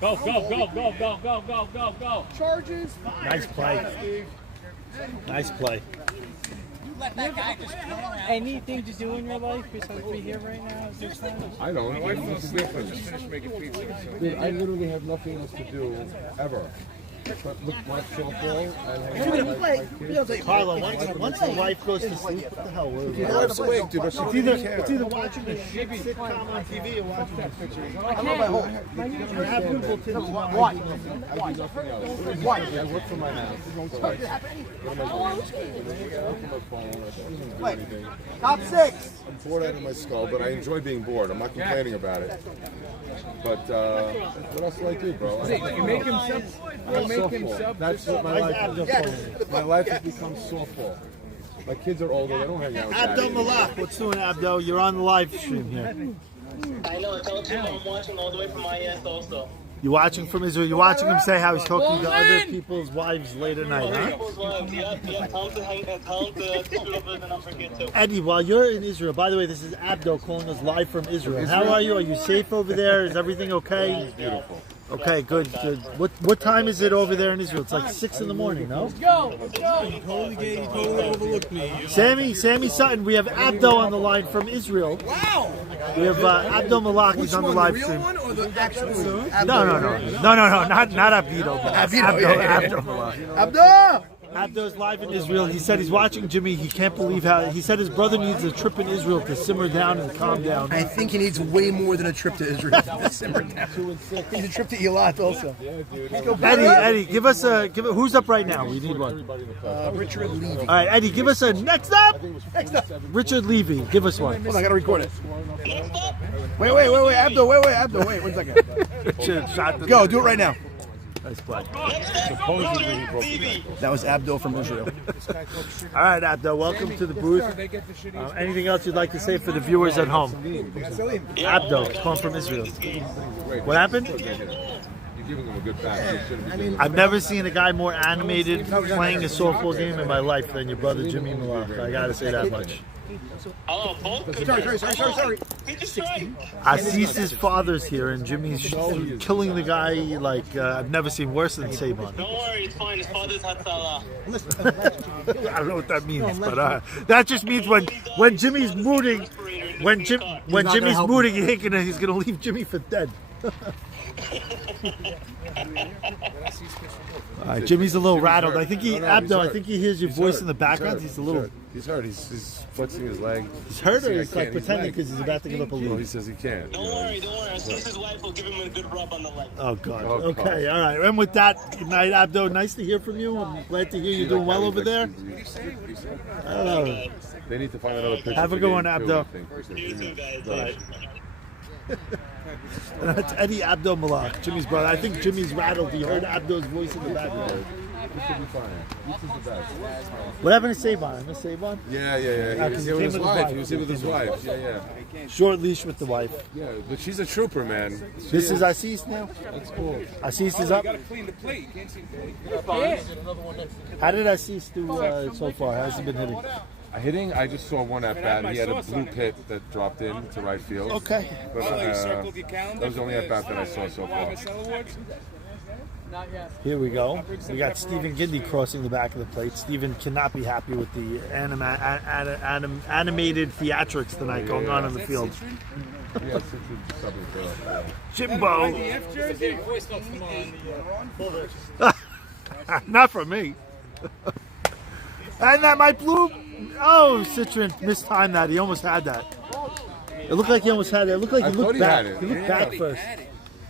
Go, go, go, go, go, go, go, go, go. Charges. Nice play. Nice play. Anything to do in your life besides be here right now? Is there something? I don't. What's the difference? Dude, I literally have nothing else to do ever. But look, watch softball and hang out. Carlo, once the wife goes to sleep, what the hell? My wife's awake, dude, but she It's either watching a shit sitcom on TV or watching that picture. I have beautiful tits. I do nothing else. I work for my house. What am I doing? Top six. I'm bored out of my skull, but I enjoy being bored. I'm not complaining about it. But what else do I do, bro? You make him softball. That's what my life has become. My life has become softball. My kids are older. They don't hang out with Abdo daddy. Malak, what's doing, Abdo? You're on the live stream here. I know. Tell him I'm watching all the way from IS also. You watching from Israel? You watching him say how he's talking to other people's wives late at night, huh? People's wives. Yeah. Tell him to shoot over the number again too. Eddie, while you're in Israel, by the way, this is Abdo calling us live from Israel. How are you? Are you safe over there? Is everything okay? Beautiful. Okay, good. What time is it over there in Israel? It's like 6 in the morning, no? Let's go. You totally overlooked me. Sammy Sutton, we have Abdo on the line from Israel. Wow! We have Abdo Malak, he's on the live stream. One or the actual one? No, not Abdo. Abdo Malak. Abdo! Abdo's live in Israel. He said he's watching Jimmy. He can't believe how. He said his brother needs a trip in Israel to simmer down and calm down. I think he needs way more than a trip to Israel to simmer down. He needs a trip to Eilat also. Eddie, give us who's up right now? We need one. Richard Levy. All right, Eddie, give us a next up. Richard Levy, give us one. Hold on, I gotta record it. Wait, Abdo, wait 1 second. Richard, shot the Go, do it right now. Nice play. That was Abdo from Israel. All right, Abdo, welcome to the booth. Anything else you'd like to say for the viewers at home? Abdo, calling from Israel. What happened? You're giving him a good bat. I've never seen a guy more animated playing a softball game in my life than your brother Jimmy Malak. I gotta say that much. Oh, both? Sorry. Asis's father's here, and Jimmy's killing the guy like I've never seen worse than Sabon. Don't worry, it's fine. His father's Hatzala. I don't know what that means, but that just means when Jimmy's mooting, when Jimmy's mooting, he's gonna leave Jimmy for dead. Jimmy's a little rattled. I think Abdo, I think he hears your voice in the background. He's a little. He's hurt. He's flexing his leg. He's hurt, or he's like pretending because he's about to give up a lead. No, he says he can't. Don't worry. As soon as his wife will give him a good rub on the leg. Oh God. Okay. All right. And with that, good night, Abdo. Nice to hear from you. I'm glad to hear you're doing well over there. I don't know. They need to find another pitcher. Have a good one, Abdo. You too, guys. All right. That's Eddie Abdo Malak, Jimmy's brother. I think Jimmy's rattled. He heard Abdo's voice in the background. He should be fine. This is the best. What happened to Sabon? I miss Sabon? Yeah. He was here with his wife. He was here with his wife. Yeah. Short leash with the wife. Yeah, but she's a trooper, man. This is Asis now? That's cool. Asis is up? You gotta clean the plate. You can't see How did Asis do so far? How's he been hitting? Hitting, I just saw one at bat. He had a blue pit that dropped in to right field. Okay. But, that was the only at bat that I saw so far. Here we go. We got Stephen Gindy crossing the back of the plate. Stephen cannot be happy with the animated theatrics tonight going on in the field. Jimbo. Not from me. And that my blue. Oh, Citron mistimed that. He almost had that. It looked like he almost had it. It looked like he looked back. He looked back first.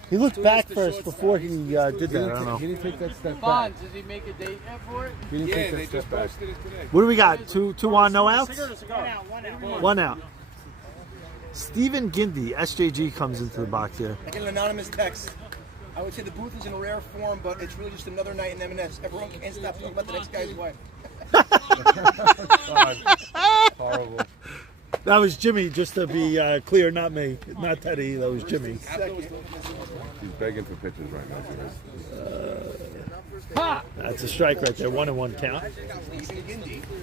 He looked back first before he did that. I don't know. He didn't take that step Bond, back. did he make a date yet for it? He didn't take that step back. What do we got? Two on, no outs? One out. Stephen Gindy, SJG, comes into the box here. I get an anonymous text. I would say the booth is in rare form, but it's really just another night in M&S. Everyone can't stop talking about the next guy's wife. Horrible. That was Jimmy, just to be clear, not me, not Teddy. That was Jimmy. He's begging for pitches right now. That's a strike right there. 1-1 count.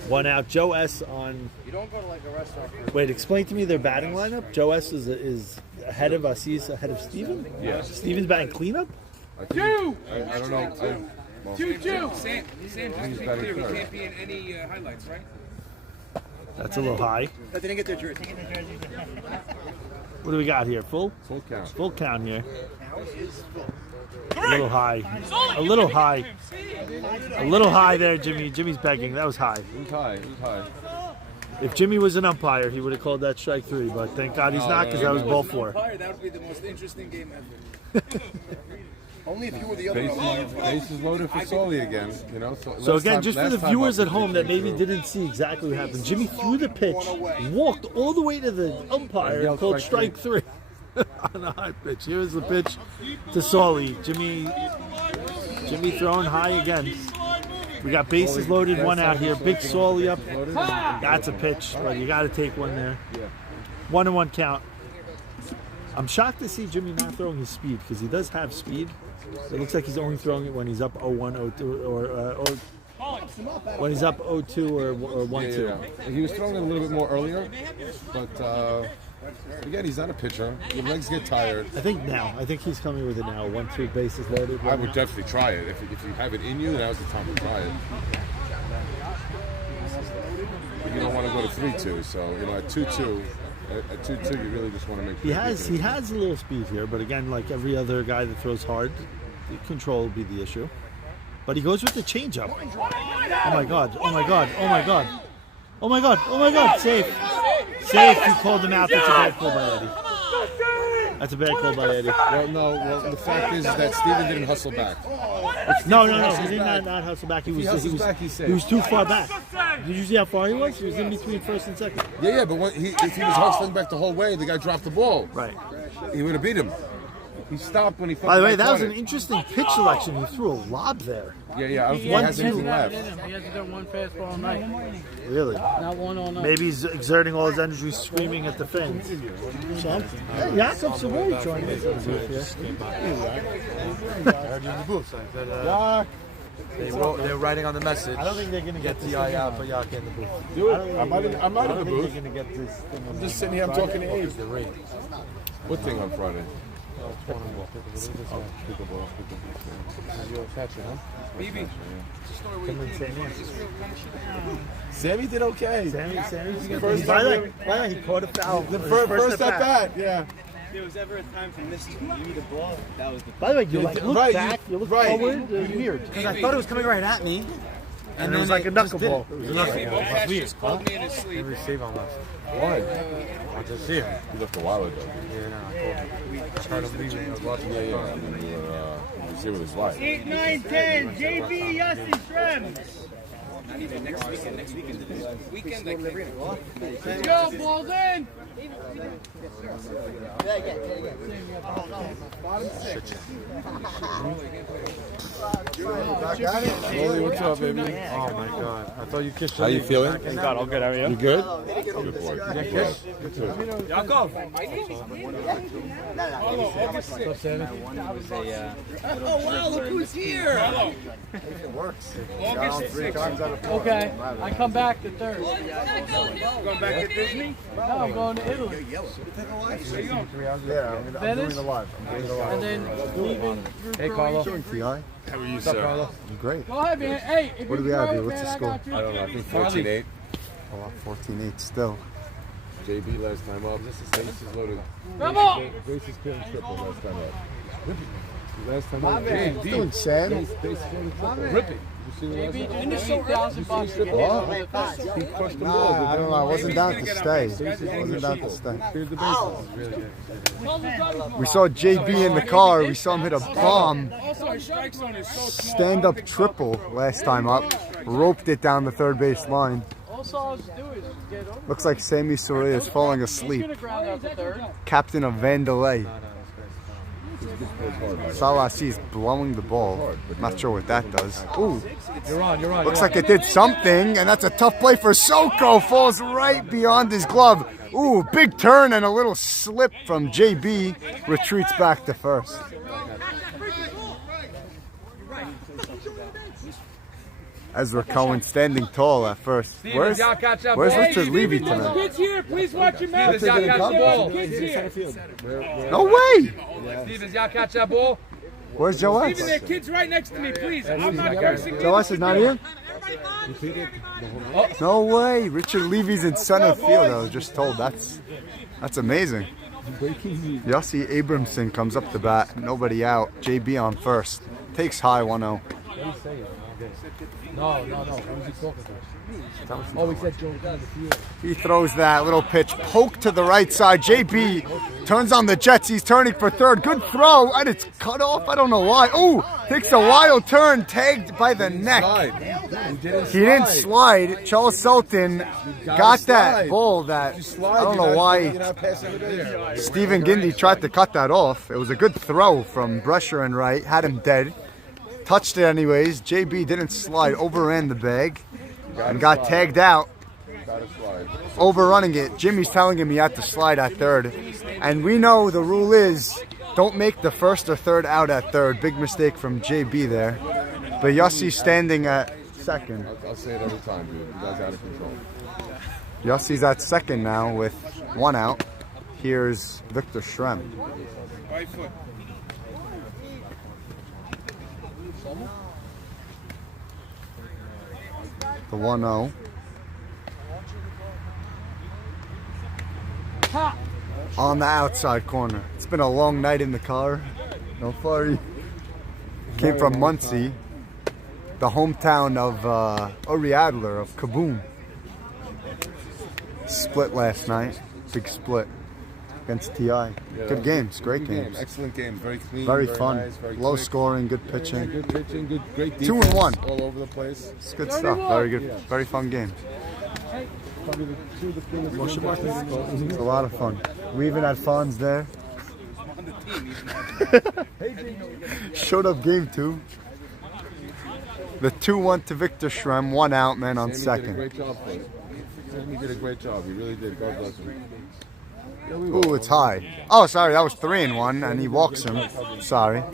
One out. Joe S on. You don't go to like a restaurant. Wait, explain to me their batting lineup. Joe S is ahead of Asis, ahead of Steven? Yeah. Steven's batting cleanup? I don't know. Well, 2-2. Sam, just to be clear, we can't be in any highlights, right? That's a little high. They didn't get their jersey. What do we got here? Full? Full count. Full count here. A little high. A little high. A little high there, Jimmy. Jimmy's begging. That was high. It was high. If Jimmy was an umpire, he would have called that strike 3, but thank God he's not, because that was ball 4. That would be the most interesting game ever. Only if you were the other umpire. Bases loaded for Sully again, you know. So again, just for the viewers at home that maybe didn't see exactly what happened, Jimmy threw the pitch, walked all the way to the umpire, and called strike 3 on a high pitch. Here's the pitch to Sully. Jimmy Jimmy throwing high again. We got bases loaded, one out here. Big Sawley up. That's a pitch, but you got to take one there. 1-1 count. I'm shocked to see Jimmy not throwing his speed because he does have speed. It looks like he's only throwing it when he's up 0-1, 0-2, or when he's up 0-2 or 1-2. Yeah. He was throwing it a little bit more earlier, but again, he's not a pitcher. Your legs get tired. I think he's coming with it now. 1-2 bases loaded. I would definitely try it. If you have it in you, now's the time to try it. But you don't want to go to 3-2, so at 2-2. At 2-2, you really just want to make sure. He has a little speed here, but again, like every other guy that throws hard, the control will be the issue. But he goes with the changeup. Oh my god! Oh my god! Oh my god! Oh my god! Oh my god! Safe! Safe! He called him out. That's a bad call by Eddie. That's a bad call by Eddie. Well, the fact is that Steven didn't hustle back. No. He did not hustle back. He was too far back. Did you see how far he was? He was in between first and second. Yeah, but if he was hustling back the whole way, the guy dropped the ball. Right. He would have beat him. He stopped when he. By the way, that was an interesting pitch selection. He threw a lob there. Yeah. I don't think he has anything left. He hasn't done one fastball all night. Really? Not one all night. Maybe he's exerting all his energy screaming at the fans. Hey, Jakob Savoy joined us in the booth here. They're writing on the message. I don't think they're going to get the eye out for Yak in the booth. Do it. I'm not in the booth. I don't think they're going to get this thing. I'm just sitting here. I'm talking to Abe. What thing on Friday? Sammy did okay. Sammy. By the way, he caught a foul. The first at bat, yeah. If there was ever a time for Mr. to lead the ball, that was the. By the way, you look back, you look forward. It was weird. Because I thought it was coming right at me. And it was like a knuckleball. It was a knuckleball. That's weird. Called me in his sleep. Every save on left. Why? I just see him. He left a while ago. Yeah, no, I called him. I heard him leaving. I was watching. Yeah. And then you were here with his wife. 8, 9, 10. JB, Yossi, Shrem. Not even next weekend. Next weekend. This weekend, I can't. Let's go, balls in. Molly, what's up, baby? Oh my God! I thought you kissed. How you feeling? Thank God, all good. How are you? You good? Good boy. You kiss? Good too. Yakov. Oh, wow, look who's here. It works. Okay, I come back the 3rd. Going back to Disney? No, I'm going to Italy. Yeah, I'm doing the live. And then leaving through Hey, Carlo. How are you, sir? Carlo? Great. Go ahead, man. Hey, if What do you we have throw here? it, What's the man, score? I got you. I don't know. I think 14-8. Oh, 14-8 still. JB last time up. This is loaded. Come on! Bases killing triple last time up. Last time up. What you doing, Sam? Bases killing triple. Ripping. JB just made $8,000 to get What? He crushed the Nah, ball. I don't know. I wasn't down to stay. Wasn't down to stay. Cleared the bases. We saw JB in the car. We saw him hit a bomb. Also, his strike zone is so small. Stand-up triple last time up. Roped it down the third base line. all I was do is get over. Looks like Sammy Soria is falling asleep. He's gonna ground out the 3rd. Captain of Vandelay. Salasi is blowing the ball. Not sure what that does. Ooh. You're on. Looks like it did something, and that's a tough play for Soko. Falls right beyond his glove. Ooh, big turn and a little slip from JB. Retreats back to first. Ezra Cohen standing tall at first. Where's Richard Levy tonight? Kids here, please watch your mouth. Kids here. No way! Steve, is y'all catch that ball? Where's Joe S? Steven, there, kids right next to me, please. I'm not cursing. Joe S is not here? No way! Richard Levy's in center field. I was just told. That's amazing. Yossi Abramson comes up to bat. Nobody out. JB on first. Takes high 1-0. No. What was he talking about? Oh, he said Joe down the field. He throws that little pitch. Poke to the right side. JB turns on the Jets. He's turning for third. Good throw. And it's cut off. I don't know why. Ooh, takes a wild turn. Tagged by the neck. He didn't slide. Charles Sultan got that ball that I don't know why Stephen Gindy tried to cut that off. It was a good throw from Brusher and right. Had him dead. touched it anyways. JB didn't slide, overran the bag, and got tagged out. Overrunning it. Jimmy's telling him he had to slide at third. And we know the rule is don't make the first or third out at third. Big mistake from JB there. But Yossi's standing at second. I'll say it every time, dude. You guys are out of control. Yossi's at second now with 1 out. Here's Victor Schrem. The 1-0. On the outside corner. It's been a long night in the car. No furry. Came from Muncie, the hometown of Uri Adler of Kaboom. Split last night. Big split against TI. Good games, great games. Excellent game, very clean, very fun, nice, very low quick. scoring, good pitching. Good pitching, great defense. 2-1. All over the place. It's good stuff. Very good, very fun game. Probably the two of the things. It's a lot of fun. We even had Fonz there. Showed up game 2. The 2-1 to Victor Schrem, 1 out, man on second. Great job, Sammy did a great job. He really did. God bless him. Ooh, it's high. Oh, sorry, that was 3-1, and he walks him. Sorry.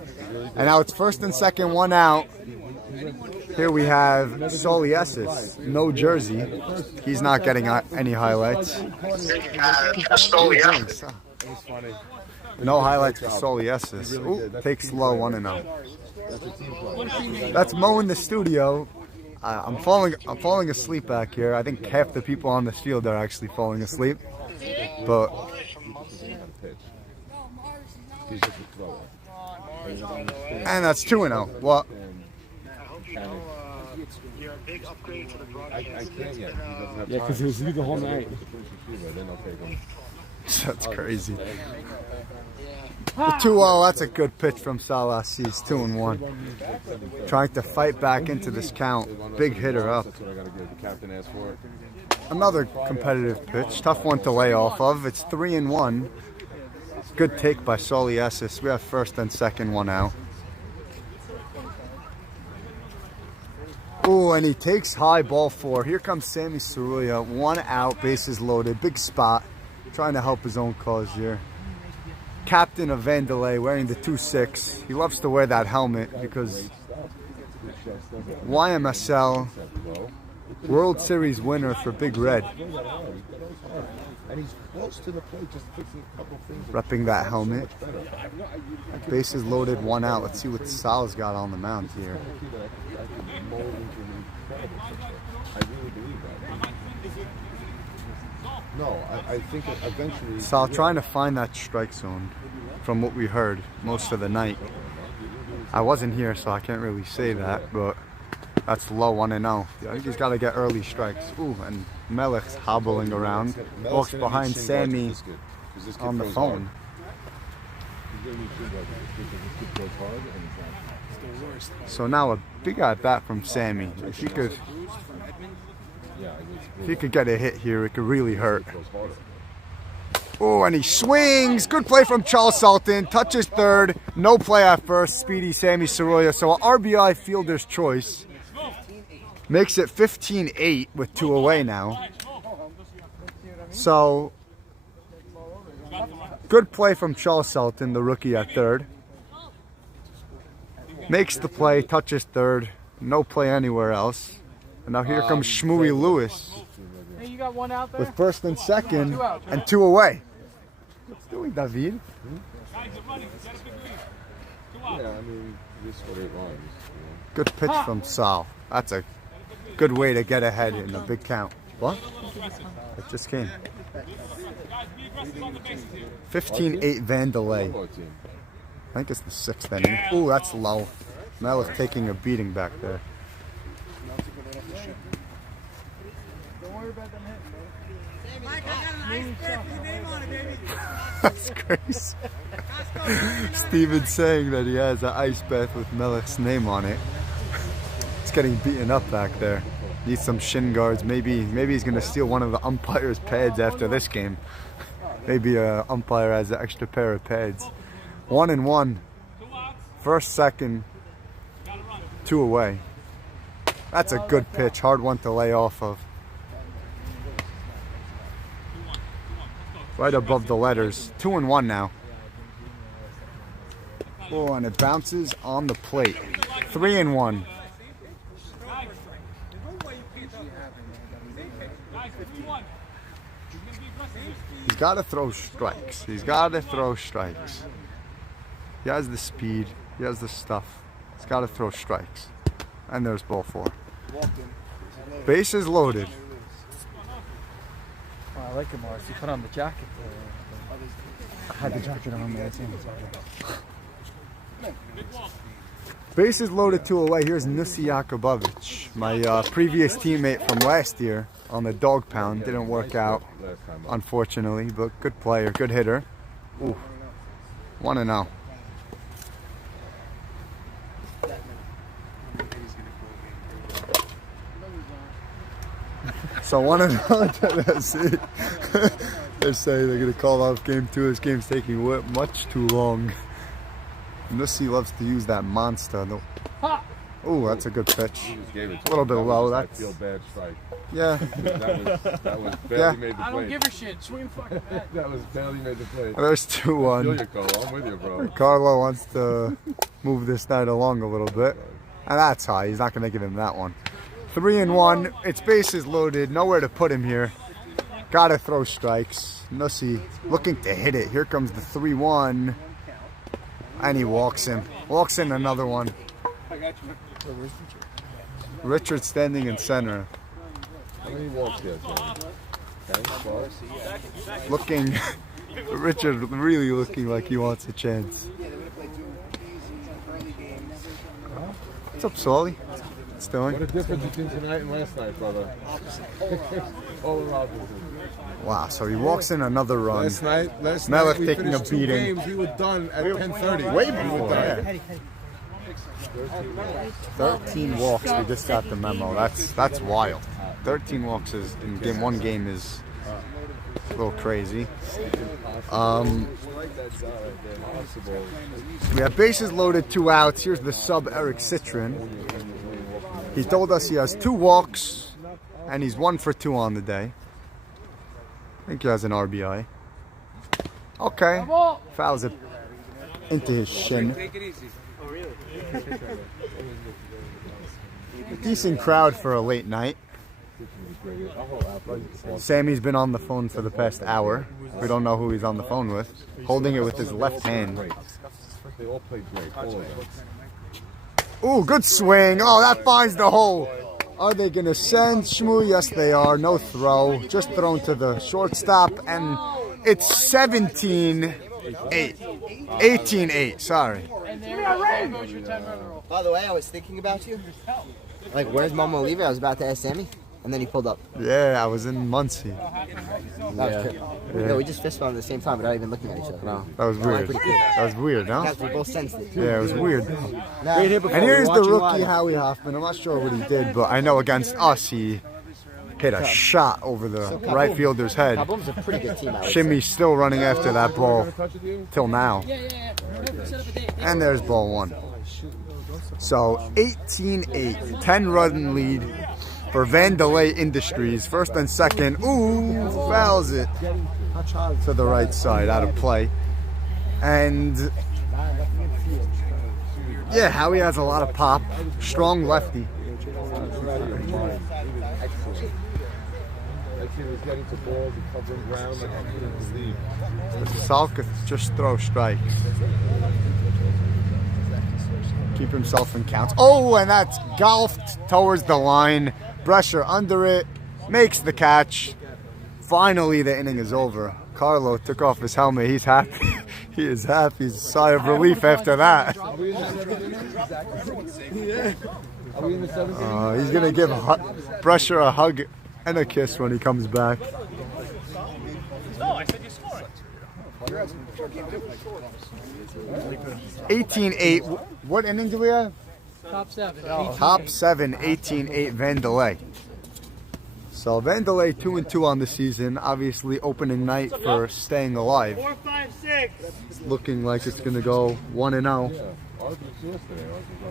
And now it's first and second, 1 out. Here we have Soliesis, no jersey. He's not getting any highlights. No highlights for Soliesis. Ooh, takes low, 1-0. That's Mo in the studio. I'm falling asleep back here. I think half the people on this field are actually falling asleep. But and that's 2-0. What? I can't yet. Yeah, because he was you the whole night. That's crazy. The 2-0, that's a good pitch from Salah. He's 2-1. Trying to fight back into this count. Big hitter up. That's what I got to give. The captain asked for it. Another competitive pitch. Tough one to lay off of. It's 3-1. Good take by Soliesis. We have first and second, 1 out. Ooh, and he takes high, ball 4. Here comes Sammy Saruya. 1 out, bases loaded. Big spot. Trying to help his own cause here. Captain of Vandelay, wearing the 2-6. He loves to wear that helmet because YMSL World Series winner for Big Red. And he's close to the plate, just fixing a couple things. Repping that helmet. Bases loaded, 1 out. Let's see what Sal's got on the mound here. I really believe that. No, I think eventually... Sal trying to find that strike zone from what we heard most of the night. I wasn't here, so I can't really say that, but that's low, 1-0. I think he's got to get early strikes. Ooh, and Melech's hobbling around. Walks behind Sammy on the phone. So now a big at bat from Sammy. If he could get a hit here, it could really hurt. Oh, and he swings. Good play from Charles Sultan. Touches third. No play at first. Speedy Sammy Saroya. So an RBI fielder's choice. Makes it 15-8 with 2 away now. So, good play from Charles Sultan, the rookie at third. Makes the play, touches third. No play anywhere else. And now here comes Shmooey Lewis Hey, you got 1 out there? with first and second and 2 away. What's doing, David? Yeah, I mean, this is what it runs. Good pitch from Sal. That's a good way to get ahead in a big count. What? It just came. 15-8 Vandelay. I think it's the 6th inning. Ooh, that's low. Melech taking a beating back there. Don't worry about them hitting, bro. Mike, I got an ice pack with your name on it, baby. That's crazy. Steven's saying that he has an ice bath with Melech's name on it. It's getting beaten up back there. Needs some shin guards. Maybe he's going to steal one of the umpire's pads after this game. Maybe an umpire has an extra pair of pads. 1-1. First, second. 2 away. That's a good pitch. Hard one to lay off of. Right above the letters. 2-1 now. Oh, and it bounces on the plate. 3-1. He's got to throw strikes. He's got to throw strikes. He has the speed. He has the stuff. He's got to throw strikes. And there's ball 4. Bases loaded. Oh, I like it, Morris. You put on the jacket. I had the jacket on there. Bases loaded 2 away. Here's Nusi Jakubovic, my previous teammate from last year on the dog pound. Didn't work out, unfortunately, but good player, good hitter. Ooh, 1-0. So 1-0 to Tennessee. They're saying they're going to call off game 2. This game's taking much too long. Nusi loves to use that monster. Oh, that's a good pitch. A little bit low. That's feel bad strike. Yeah. that was barely made the play. I don't give a shit. Swing fucking back. That was barely made the play. There's 2-1. I feel you, Carlo. I'm with you, bro. Carlo wants to move this night along a little bit. And that's high. He's not going to give him that one. 3-1. It's bases loaded. Nowhere to put him here. Got to throw strikes. Nusi looking to hit it. Here comes the 3-1. And he walks in. Walks in another one. Richard standing in center. How many walks there, Looking, Richard really looking like he wants a chance. What's up, Sully? Stayin? What a difference between tonight and last night, brother. All around. Wow, so he walks in another run. Last night Melech we taking a finished 2 beating. games. We were done at 10:30. Way before that. 13 walks, we just got the memo. That's wild. 13 walks is in game 1 game is a little crazy. We have bases loaded, 2 outs. Here's the sub Eric Citrin. He told us he has 2 walks and he's 1 for 2 on the day. I think he has an RBI. Okay. Fouls it into his shin. Decent crowd for a late night. Sammy's been on the phone for the past hour. We don't know who he's on the phone with. Holding it with his left hand. They all played great. All of them. Ooh, good swing. Oh, that finds the hole. Are they going to send Shmoo? Yes, they are. No throw. Just thrown to the shortstop. And it's 17-8. 18-8, sorry. By the way, I was thinking about you. Like, where's Mo Levy? I was about to ask Sammy. And then he pulled up. Yeah, I was in Muncie. Yeah, we just fist bumped at the same time without even looking at each other. No. That was weird. That was weird, huh? We both sensed it. Yeah, it was weird. Now, And here's the rookie Howie Hoffman. I'm not sure what he did, but I know against us he hit a shot over the right fielder's head. Kabum's a pretty good team, I would Shimmy's still running after that ball till now. And there's ball 1. So 18-8, 10-run lead for Vandelay Industries. First and second. Ooh, fouls it to the right side, out of play. And yeah, Howie has a lot of pop. Strong lefty. Salka just throw strikes. Keep himself in counts. Oh, and that's golfed towards the line. Brescher under it, makes the catch. Finally, the inning is over. Carlo took off his helmet. He's happy. He is happy. He's a sigh of relief after that. He's going to give Brescher a hug and a kiss when he comes back. 18-8. What inning do we have? Top 7. Top 7, 18-8 Vandelay. So Vandelay 2-2 on the season. Obviously opening night for staying alive. 4, 5, 6. It's looking like it's going to go 1-0.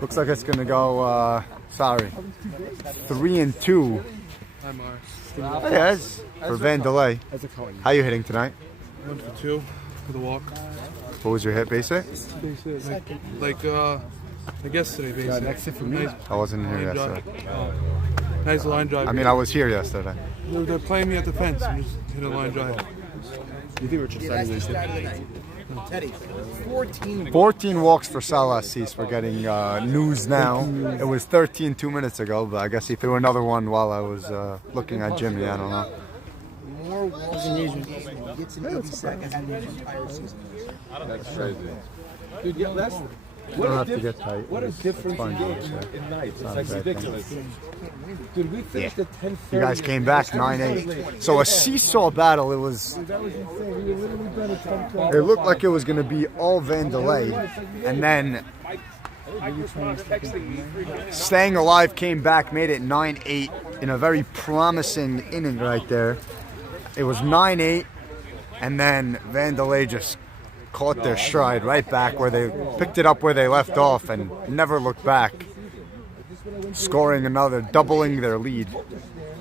Looks like it's going to go, 3-2. Hi, Mars. Yes, for Vandelay. How you hitting tonight? 1 for 2 for the walk. What was your hit, base hit? Like yesterday, basically. Next hit for me. I wasn't here yesterday. Nice line drive. I mean, I was here yesterday. They're playing me at the fence. I'm just hitting a line drive. You think we're just Teddy, 14 walks for Salah Assis. We're getting news now. It was 13 2 minutes ago, but I guess he threw another one while I was looking at Jimmy. I don't know. more walks than Gets an Abe Saka had in his entire season. That's crazy. Dude, yeah, that's... What don't have to get tight. What a difference in nights. It's like ridiculous. Dude, we finished at 10:30. You guys came back 9-8. So a seesaw battle. It was. That was insane. We were literally done at 10:30. It looked like it was going to be all Vandelay, and then Staying Alive came back, made it 9-8 in a very promising inning right there. It was 9-8, and then Vandelay just caught their stride right back where they picked it up where they left off and never looked back, scoring another, doubling their lead.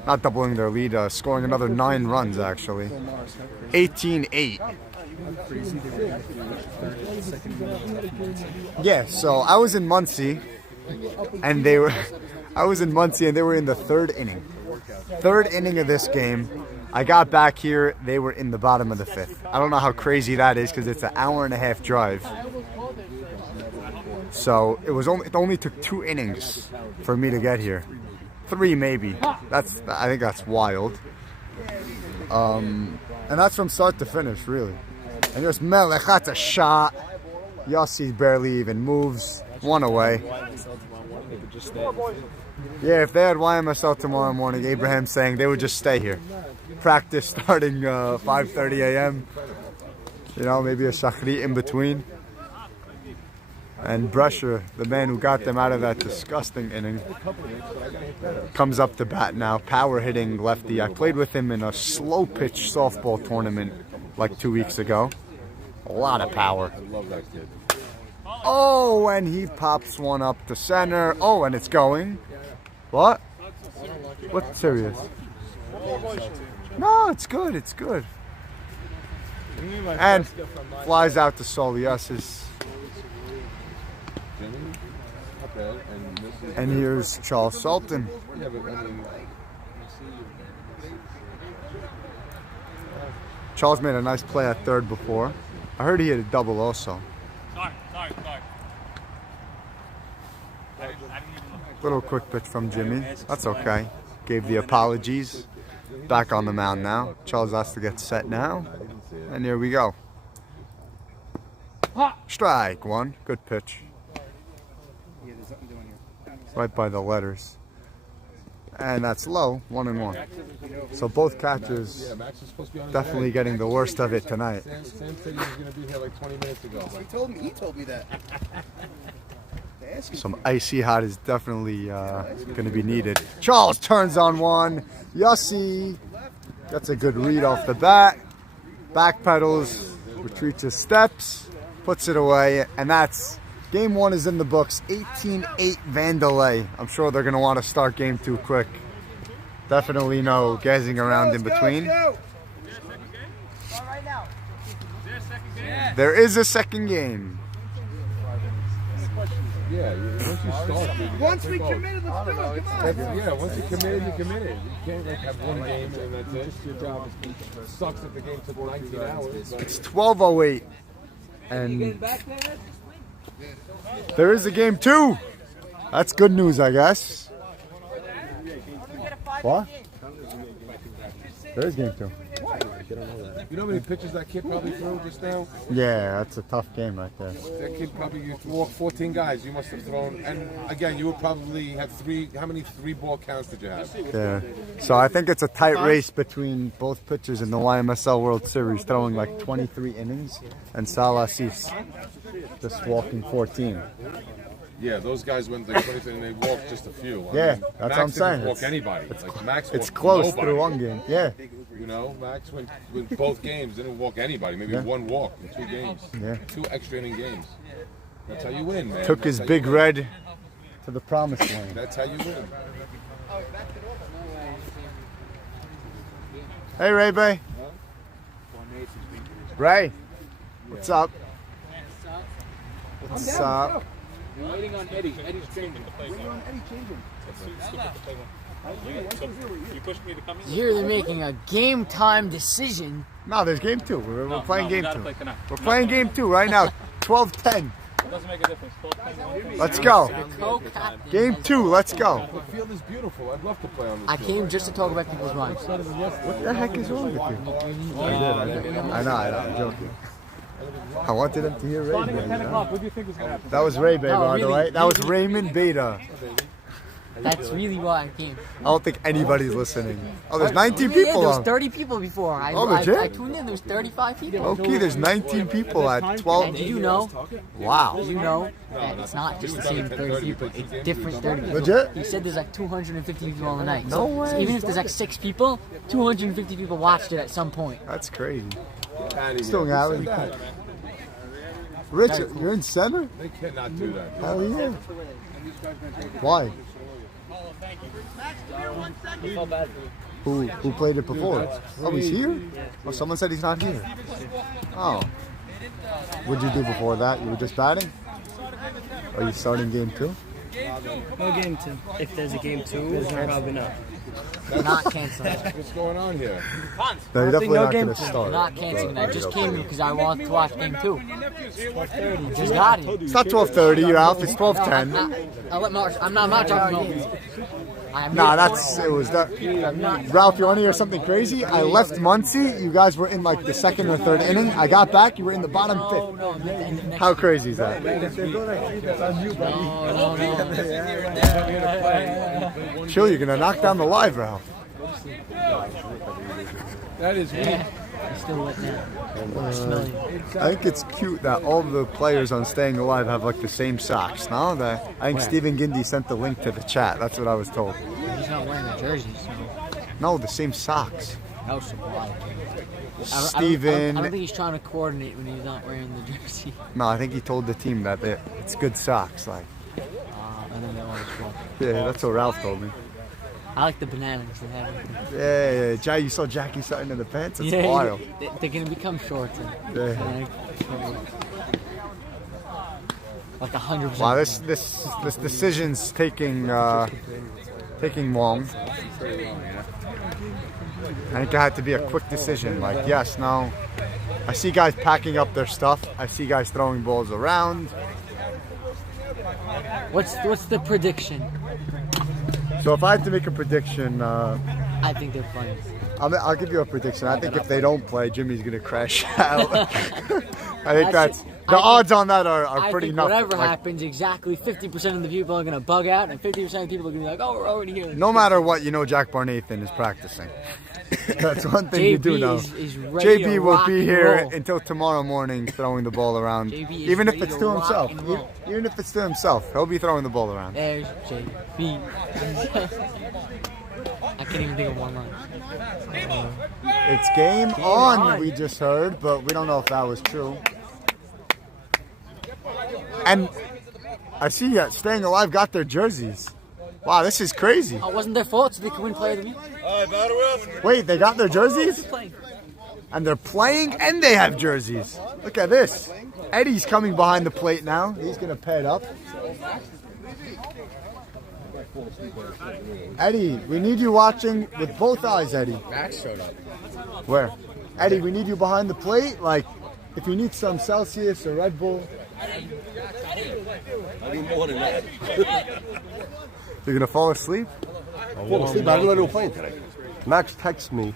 Not doubling their lead, scoring another 9 runs actually. 18-8. Yeah, so I was in Muncie, and they were in the 3rd inning. 3rd inning of this game. I got back here, they were in the bottom of the 5th. I don't know how crazy that is because it's an hour-and-a-half drive. So it only took 2 innings for me to get here. 3 maybe. I think that's wild. And that's from start to finish, really. And there's Melech, that's a shot. Yossi barely even moves. 1 away. Yeah, if they had YMSL tomorrow morning, Abraham's saying they would just stay here. Practice starting 5:30 a.m. You know, maybe a shachrit in between. And Brescher, the man who got them out of that disgusting inning, comes up to bat now. Power hitting lefty. I played with him in a slow pitch softball tournament like 2 weeks ago. A lot of power. Oh, and he pops one up to center. Oh, and it's going. What? What's serious? No, it's good. It's good. And flies out to Soliasis. And here's Charles Sultan. Charles made a nice play at 3rd before. I heard he hit a double also. Little quick pitch from Jimmy. That's okay. Gave the apologies. Back on the mound now. Charles has to get set now. And here we go. Strike 1. Good pitch. Right by the letters. And that's low. 1-1. So both catchers definitely getting the worst of it tonight. Sam said he was going to be here like 20 minutes ago. He told me that. Some icy hot is definitely going to be needed. Charles turns on one. Yossi gets a good read off the bat. Backpedals, retreats his steps, puts it away, and that's game 1 is in the books. 18-8 Vandelay. I'm sure they're going to want to start game 2 quick. Definitely no gazing around in between. There is a second game. Yeah, once you start, dude, once we committed, let's do it. Come on. Yeah, once you committed, you committed. You can't like have one game and that's it. Your job sucks if the game took 19 hours. It's 12:08, and there is a game 2. That's good news, I guess. What? There is game 2. You know how many pitches that kid probably threw just now? Yeah, that's a tough game right there. That kid probably walked 14 guys. You must have thrown, and again, you would probably have 3. How many 3-ball counts did you have? Yeah. So I think it's a tight race between both pitchers in the YMSL World Series, throwing like 23 innings, and Salah Assis just walking 14. Yeah, those guys went like 23 and they walked just a few. Yeah, mean, that's Max what I'm saying. Didn't walk anybody. Like Max it's walked close nobody. through one game. Yeah. You know, Max went with both games, didn't walk anybody. Maybe 1 walk in 2 games. Yeah. 2 extra inning games. That's how you win, man. Took his big red to the promised land. That's how you win. Hey, Ray Bay. Ray, what's up? What's up? We're waiting on Eddie. Eddie's changing. Waiting on Eddie changing. You pushed me to come in? Here they're making a game time decision. No, there's game 2. We're playing game 2. Play tonight. We're playing game 2 right now. 12-10. It doesn't make a difference. Let's go. Game 2. Let's go. The field is beautiful. I'd love to play on this I field. came just to talk about people's minds. What the heck is wrong with you? I know. I'm joking. I wanted them to hear Ray Bay. You know? What do you think was going to happen? That was Ray Bay, by the really? way. That was Raymond Beta. That's really why I came. I don't think anybody's listening. Oh, there's 19 Yeah, people there was on. 30 people before. I tuned in. There was 35 people. Okay, there's 19 people at 12. And did you know? Wow. Did you know that it's not just the same 30 people? It's different 30 people. Legit? He said there's like 250 people on the night. No So way. even if there's like 6 people, 250 people watched it at some point. That's crazy. Still Gary. Richard, you're in center? They cannot do that. Hell yeah. Why? Who played it before? Oh, he's here? Oh, someone said he's not here. Oh. What'd you do before that? You were just batting? Are you starting game 2? No game 2. If there's a game 2, probably not. Not canceling. What's going on here? No, you're definitely not going to I'm start. not canceling. I just came because I wanted to watch game 2. Just got it. It's not 12:30. You're out. It's 12:10. I'm not talking about. Nah, it was that. Ralph, you want to hear something crazy? I left Muncie. You guys were in like the second or third inning. I got back. You were in the bottom 5th. How crazy is that? Chill, you're going to knock down the live, Ralph. That is me. Still wet now. I think it's cute that all the players on Staying Alive have like the same socks. No, I think Stephen Gindy sent the link to the chat. That's what I was told. He's not wearing a jersey, so. No, the same socks. That was wild. Steven. I don't think he's trying to coordinate when he's not wearing the jersey. No, I think he told the team that it's good socks. Like. And then they always won. Yeah, that's what Ralph told me. I like the bananas they have. Yeah. Jay, you saw Jackie Sutton in the pants? It's wild. They're going to become shorts. Yeah. Like 100%. Wow, this decision's taking long. I think it had to be a quick decision. Like, yes, no. I see guys packing up their stuff. I see guys throwing balls around. What's the prediction? So if I had to make a prediction, I think they're playing. I'll give you a prediction. I think if they don't play, Jimmy's gonna crash out. I think the odds on that are pretty think nothing. Whatever happens, exactly 50% of the people are gonna bug out, and 50% of the people are gonna be like, "Oh, we're already here." No matter what, you know Jack Barnathan is practicing. That's one thing you do know. Is ready JB to will rock be and here roll. until tomorrow morning throwing the ball around. Even if it's to himself. Even if it's to himself, he'll be throwing the ball around. There's JB. I can't even think of one line. It's game on, we just heard, but we don't know if that was true. And I see Staying Alive got their jerseys. Wow, this is crazy. Oh, wasn't their fault, so they could win Player of the Week? Wait, they got their jerseys? And they're playing and they have jerseys. Look at this. Eddie's coming behind the plate now. He's going to pay it up. Eddie, we need you watching with both eyes, Eddie. Max showed up. Where? Eddie, we need you behind the plate. Like, if you need some Celsius or Red Bull. I need more than that. You're going to fall asleep? I'll fall asleep. I don't know they were playing today. Max texts me,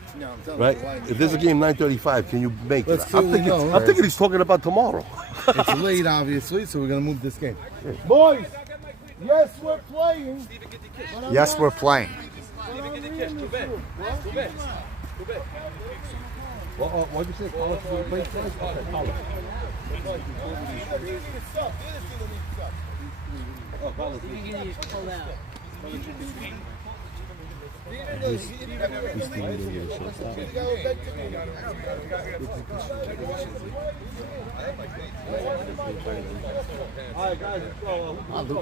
right? If there's a game 9:35, can you make it? I'm thinking he's talking about tomorrow. It's late, obviously, so we're going to move this game. Boys, yes, we're playing. Yes, we're playing. What did you say? College will play today? Okay, college. Who's Steven Gindi, the shortstop?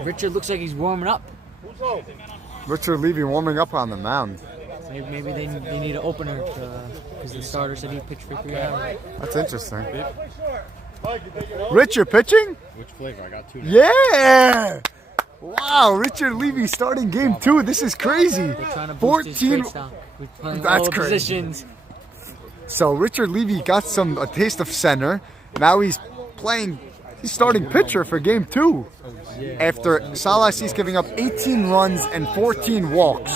Richard looks like he's warming up. Richard Levy warming up on the mound. Maybe they need an opener because the starter said he pitched for 3 hours. That's interesting. Rich, you're pitching? Which flavor? I got 2. Yeah! Wow, Richard Levy starting game 2. This is crazy. 14. That's crazy. Positions. So Richard Levy got a taste of center. Now he's starting pitcher for game 2. After Salasis giving up 18 runs and 14 walks.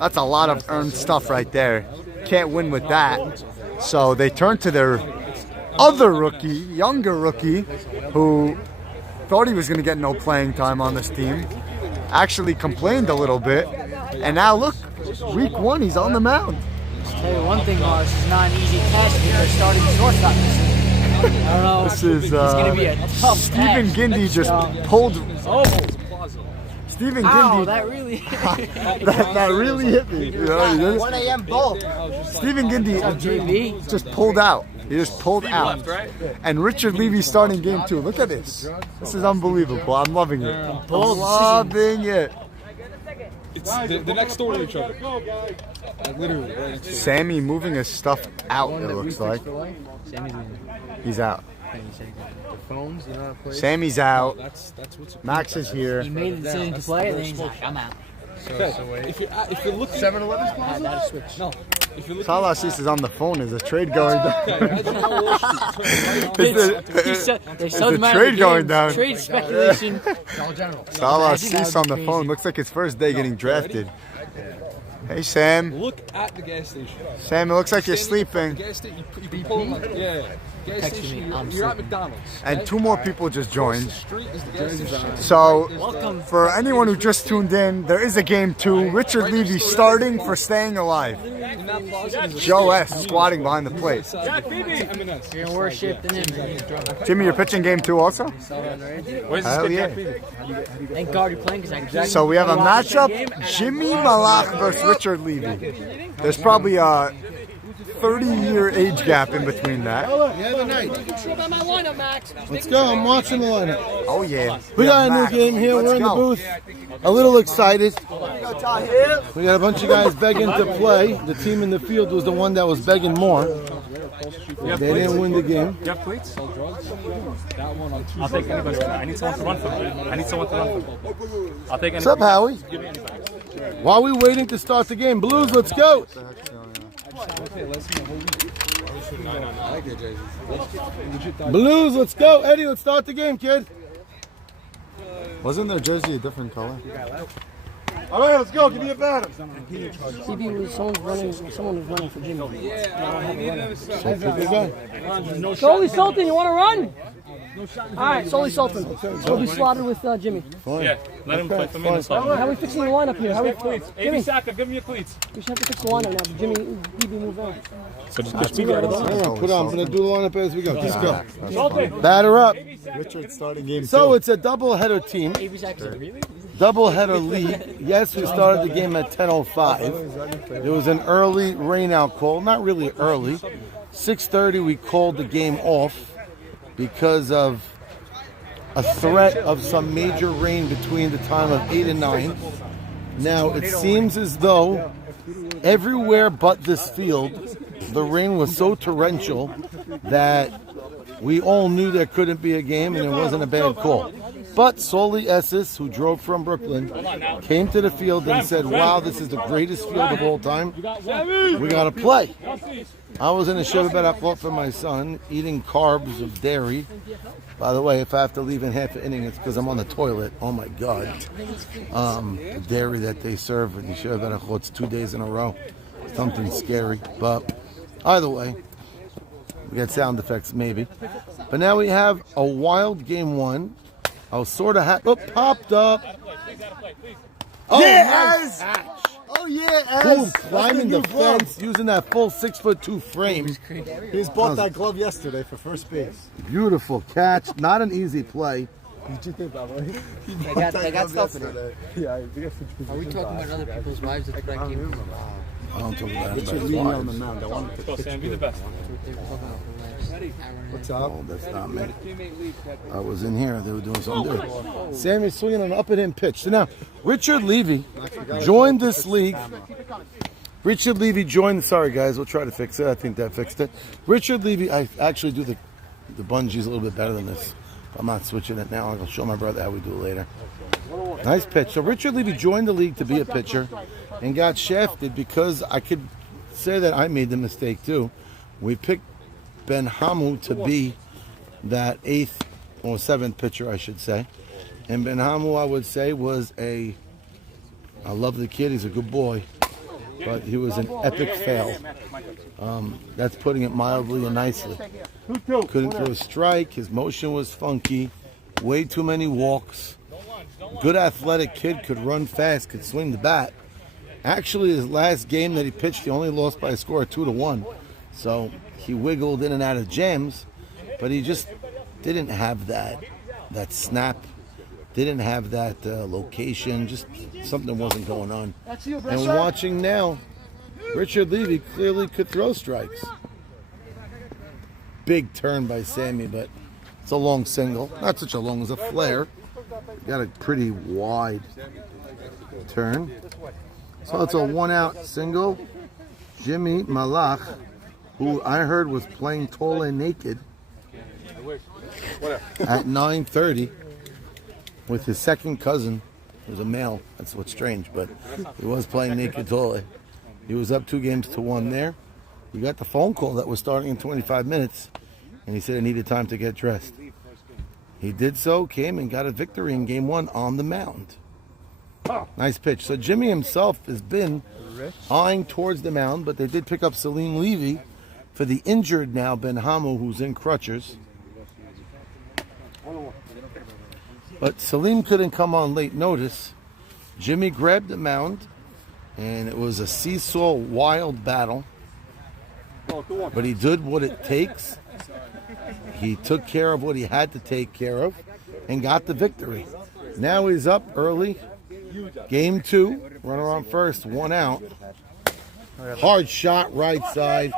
That's a lot of earned stuff right there. Can't win with that. So they turn to their other rookie, younger rookie, who thought he was going to get no playing time on this team. Actually complained a little bit. And now look, week 1, he's on the mound. I'll tell you one thing, Lars, this is not an easy task if they're starting shortstop this season. I don't know. This is it's going to be a tough Stephen task. Gindi just pulled. Stephen Gindi. That really that really hit me. You know, 1 a.m. ball. Stephen Gindi just pulled out. He just pulled out. And Richard Levy starting game 2. Look at this. This is unbelievable. I'm loving it. I'm loving it. It's the next door to each other. Like literally. Right next door. Sammy moving his stuff out, it looks like. He's out. Sammy's out. Max is here. He made the decision to play, and then he's like, I'm out. If you look 7-Eleven's closed? That switch. No. If you look Salasis is on the phone. Is a trade going down? They sold him out of the trade game. going down? Trade speculation. Salasis on the phone. Looks like his first day getting drafted. Hey, Sam. Look at the gas station. Sam, it looks like you're sleeping. Gas station, you can pull up. Yeah. Gas station, you're at McDonald's. And 2 more people just joined. Street is the gas station. So, for anyone who just tuned in, there is a game 2. Richard Levy starting for Staying Alive. Joe S. squatting behind the plate. You're in worse shape than him. Jimmy, you're pitching game 2 also? Hell yeah. Thank God you're playing because I So we have a matchup, Jimmy Malach versus Richard Levy. There's probably a 30-year age gap in between that. Let's go. I'm watching the lineup. Oh, yeah. We got a new game here. We're in the booth. A little excited. We got a bunch of guys begging to play. The team in the field was the one that was begging more. They didn't win the game. You have cleats? I'll take anybody. I need someone to run for me. I'll take anybody. What's up, Howie? While we waiting to start the game, Blues, let's go. Blues, let's go. Eddie, let's start the game, kid. Wasn't their jersey a different color? All right, let's go. Give me a batter. Someone was running for Jimmy. Solely Sultan, you want to run? All right, Solely Sultan. He'll be slotted with Jimmy. Yeah, let him play for me. How are we fixing the lineup here? How are we, Abe Saka, give me your cleats. we should have to fix the lineup now. Jimmy, DB move on. So just Put on. I'm going to do the lineup as we go. Let's go. Batter up. Richard starting game 2. So it's a double-header team. Double-header lead. Yes, we started the game at 10:05. There was an early rain-out call. Not really early. 6:30 we called the game off because of a threat of some major rain between the time of 8 and 9. Now, it seems as though everywhere but this field, the rain was so torrential that we all knew there couldn't be a game and it wasn't a bad call. But Soli Esses, who drove from Brooklyn, came to the field and said, wow, this is the greatest field of all time. We got to play. I was in a shiva bed for my son, eating carbs of dairy. By the way, if I have to leave in half an inning, it's because I'm on the toilet. Oh, my God. The dairy that they serve in the shiva bed, it's 2 days in a row. Something scary. But either way, we got sound effects maybe. But now we have a wild game 1. I was sort of popped up. Oh, yes! Nice. Oh, yeah, Boom, climbing the fence, using that full 6'2" frame. He's bought that glove yesterday for first base. Beautiful catch. Not an easy play. They got stuff in it. Yeah, Are we talking about other people's wives at the game? I don't talk about It's anybody's leaning on the wives. mound. I want to Go, Sam, be the best. They were talking about the last hour and What's a half. up? Oh, that's not me. I was in here. They were doing something good. Sammy's swinging an up and in pitch. So now, Richard Levy joined this league. Richard Levy joined. Sorry, guys. We'll try to fix it. I think that fixed it. Richard Levy, I actually do the bungees a little bit better than this. I'm not switching it now. I'll show my brother how we do it later. Nice pitch. So Richard Levy joined the league to be a pitcher and got shafted because I could say that I made the mistake too. We picked Ben Hamu to be that 8th or 7th pitcher, I should say. And Ben Hamu, I would say, I love the kid. He's a good boy. But he was an epic fail. That's putting it mildly and nicely. Couldn't throw a strike. His motion was funky. Way too many walks. Good athletic kid, could run fast, could swing the bat. Actually, his last game that he pitched, he only lost by a score of 2-1. So he wiggled in and out of jams, but he just didn't have that snap. Didn't have that location. Just something wasn't going on. And watching now, Richard Levy clearly could throw strikes. Big turn by Sammy, but it's a long single. Not such a long as a flare. Got a pretty wide turn. So it's a 1-out single. Jimmy Malach, who I heard was playing Tole naked at 9:30 with his second cousin, who's a male. That's what's strange, but he was playing naked Tole. He was up 2-1 there. He got the phone call that was starting in 25 minutes, and he said he needed time to get dressed. He did so, came and got a victory in game 1 on the mound. Nice pitch. So Jimmy himself has been eyeing towards the mound, but they did pick up Salim Levy for the injured now Ben Hamu, who's in crutches. But Salim couldn't come on late notice. Jimmy grabbed the mound, and it was a seesaw wild battle. But he did what it takes. He took care of what he had to take care of and got the victory. Now he's up early. Game 2, runner on first, 1 out. Hard shot right side.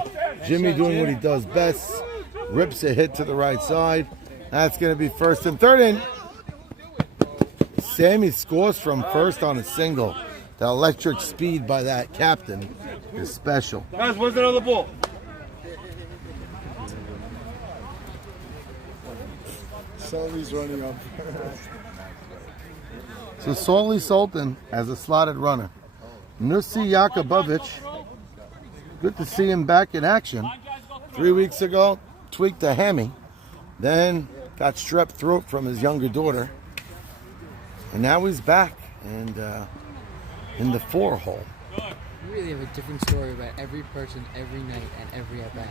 Jimmy doing what he does best. Rips a hit to the right side. That's going to be first and third in. Sammy scores from first on a single. The electric speed by that captain is special. Guys, where's that other ball? Sully's running up. So Sully Sultan as a slotted runner. Nussi Yakubovich, good to see him back in action. 3 weeks ago, tweaked a hammy. Then got strep throat from his younger daughter. And now he's back and in the 4-hole. You really have a different story about every person, every night, and every at-bat.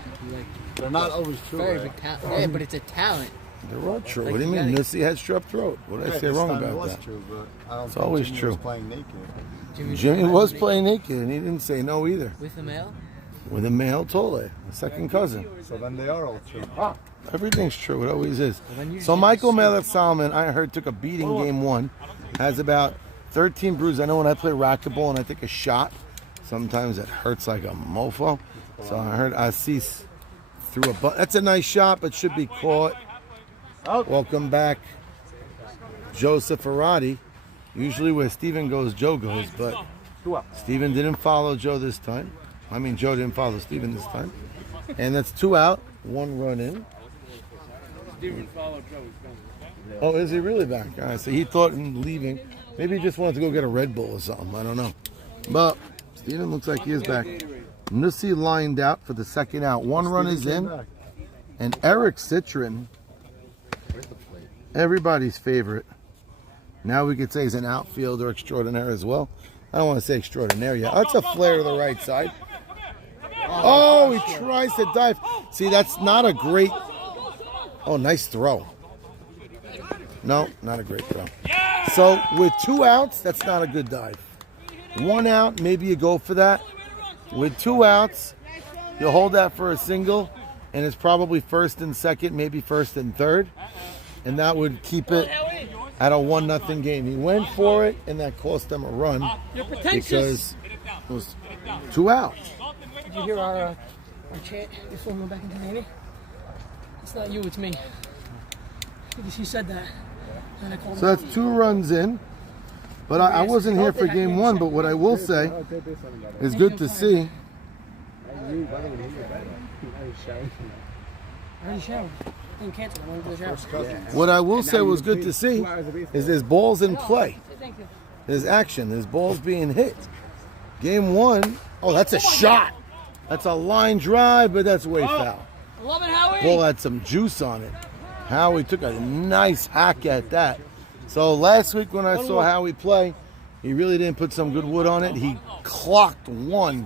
They're not always true, Very right? big talent. Yeah, but it's a talent. They're all true. Like, What do you you mean? gotta- Nussi had strep throat. What did I say wrong about that? True, but I don't It's think always Jimmy true. was playing naked. Jimmy was playing naked, and he didn't say no either. With a male? With a male Tole, a second cousin. So then they are all true. Everything's true. It always is. then you So just- Michael Melech Solomon, I heard, took a beating game 1. Has about 13 bruises. I know when I play racquetball and I take a shot, sometimes it hurts like a mofo. So I heard Assis threw a that's a nice shot, but should be caught. Welcome back, Joseph Arati. Usually where Steven goes, Joe goes, but Steven didn't follow Joe this time. I mean, Joe didn't follow Steven this time. And that's 2 out, 1 run in. Steven followed Joe. Oh, is he really back? All right, so he thought in leaving, maybe he just wanted to go get a Red Bull or something. I don't know. But Steven looks like he is back. Nussi lined out for the 2nd out. 1 run is in. And Eric Citron, everybody's favorite. Now we could say he's an outfielder extraordinaire as well. I don't want to say extraordinaire yet. That's a flare to the right side. Oh, he tries to dive. See, that's not a great... Oh, nice throw. No, not a great throw. So with 2 outs, that's not a good dive. 1 out, maybe you go for that. With 2 outs, you'll hold that for a single, and it's probably first and second, maybe first and third. And that would keep it at a 1-0 game. He went for it, and that cost them a run because it was 2 out. Did you hear our chant before we went back into the inning? It's not you, it's me. He said that. And I called So that's 2 runs in. But I wasn't here for game 1, but what I will say is good to see. I already showered. Didn't cancel. I went to the shower. What I will say was good to see is there's balls in play. There's action. There's balls being hit. Game 1, oh, that's a shot. That's a line drive, but that's way foul. I love it, Howie. Ball had some juice on it. Howie took a nice hack at that. So last week when I saw Howie play, he really didn't put some good wood on it. He clocked one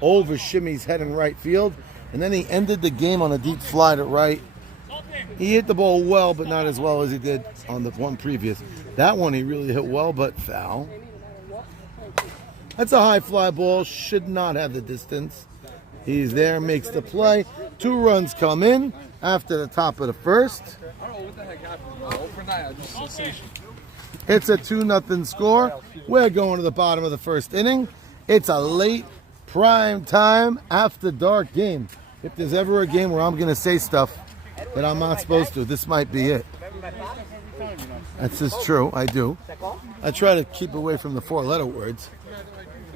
over Shimmy's head in right field, and then he ended the game on a deep fly to right. He hit the ball well, but not as well as he did on the one previous. That one he really hit well, but foul. That's a high fly ball, should not have the distance. He's there, makes the play. 2 runs come in after the top of the first. I don't know what the heck happened. Overnight, I just sensation. It's a 2-0 score. We're going to the bottom of the first inning. It's a late prime time after dark game. If there's ever a game where I'm going to say stuff that I'm not supposed to, this might be it. That's just true, I do. I try to keep away from the 4-letter words.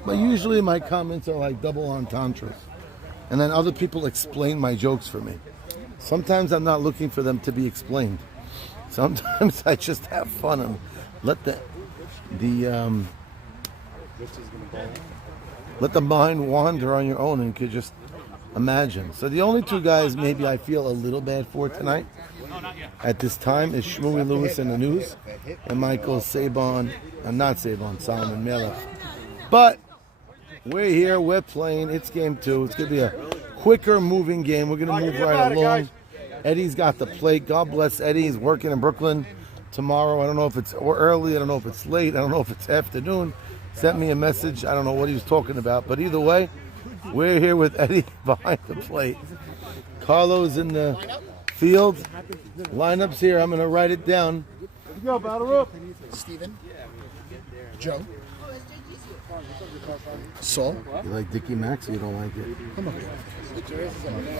But usually my comments are like double entendres. And then other people explain my jokes for me. Sometimes I'm not looking for them to be explained. Sometimes I just have fun and let the mind wander on your own and could just imagine. So the only 2 guys maybe I feel a little bad for tonight at this time is Shmuel Lewis in the news and Michael Sabon, not Sabon, Solomon Melech. But we're here, we're playing, it's game 2. It's going to be a quicker moving game. We're going to move right along. Eddie's got the plate. God bless Eddie. He's working in Brooklyn tomorrow. I don't know if it's early. I don't know if it's late. I don't know if it's afternoon. Sent me a message. I don't know what he was talking about. But either way, we're here with Eddie behind the plate. Carlo's in the field. Lineup's here. I'm going to write it down. Go, battle up. Steven. Joe. Saul. You like Dickie Max or you don't like it? Come on.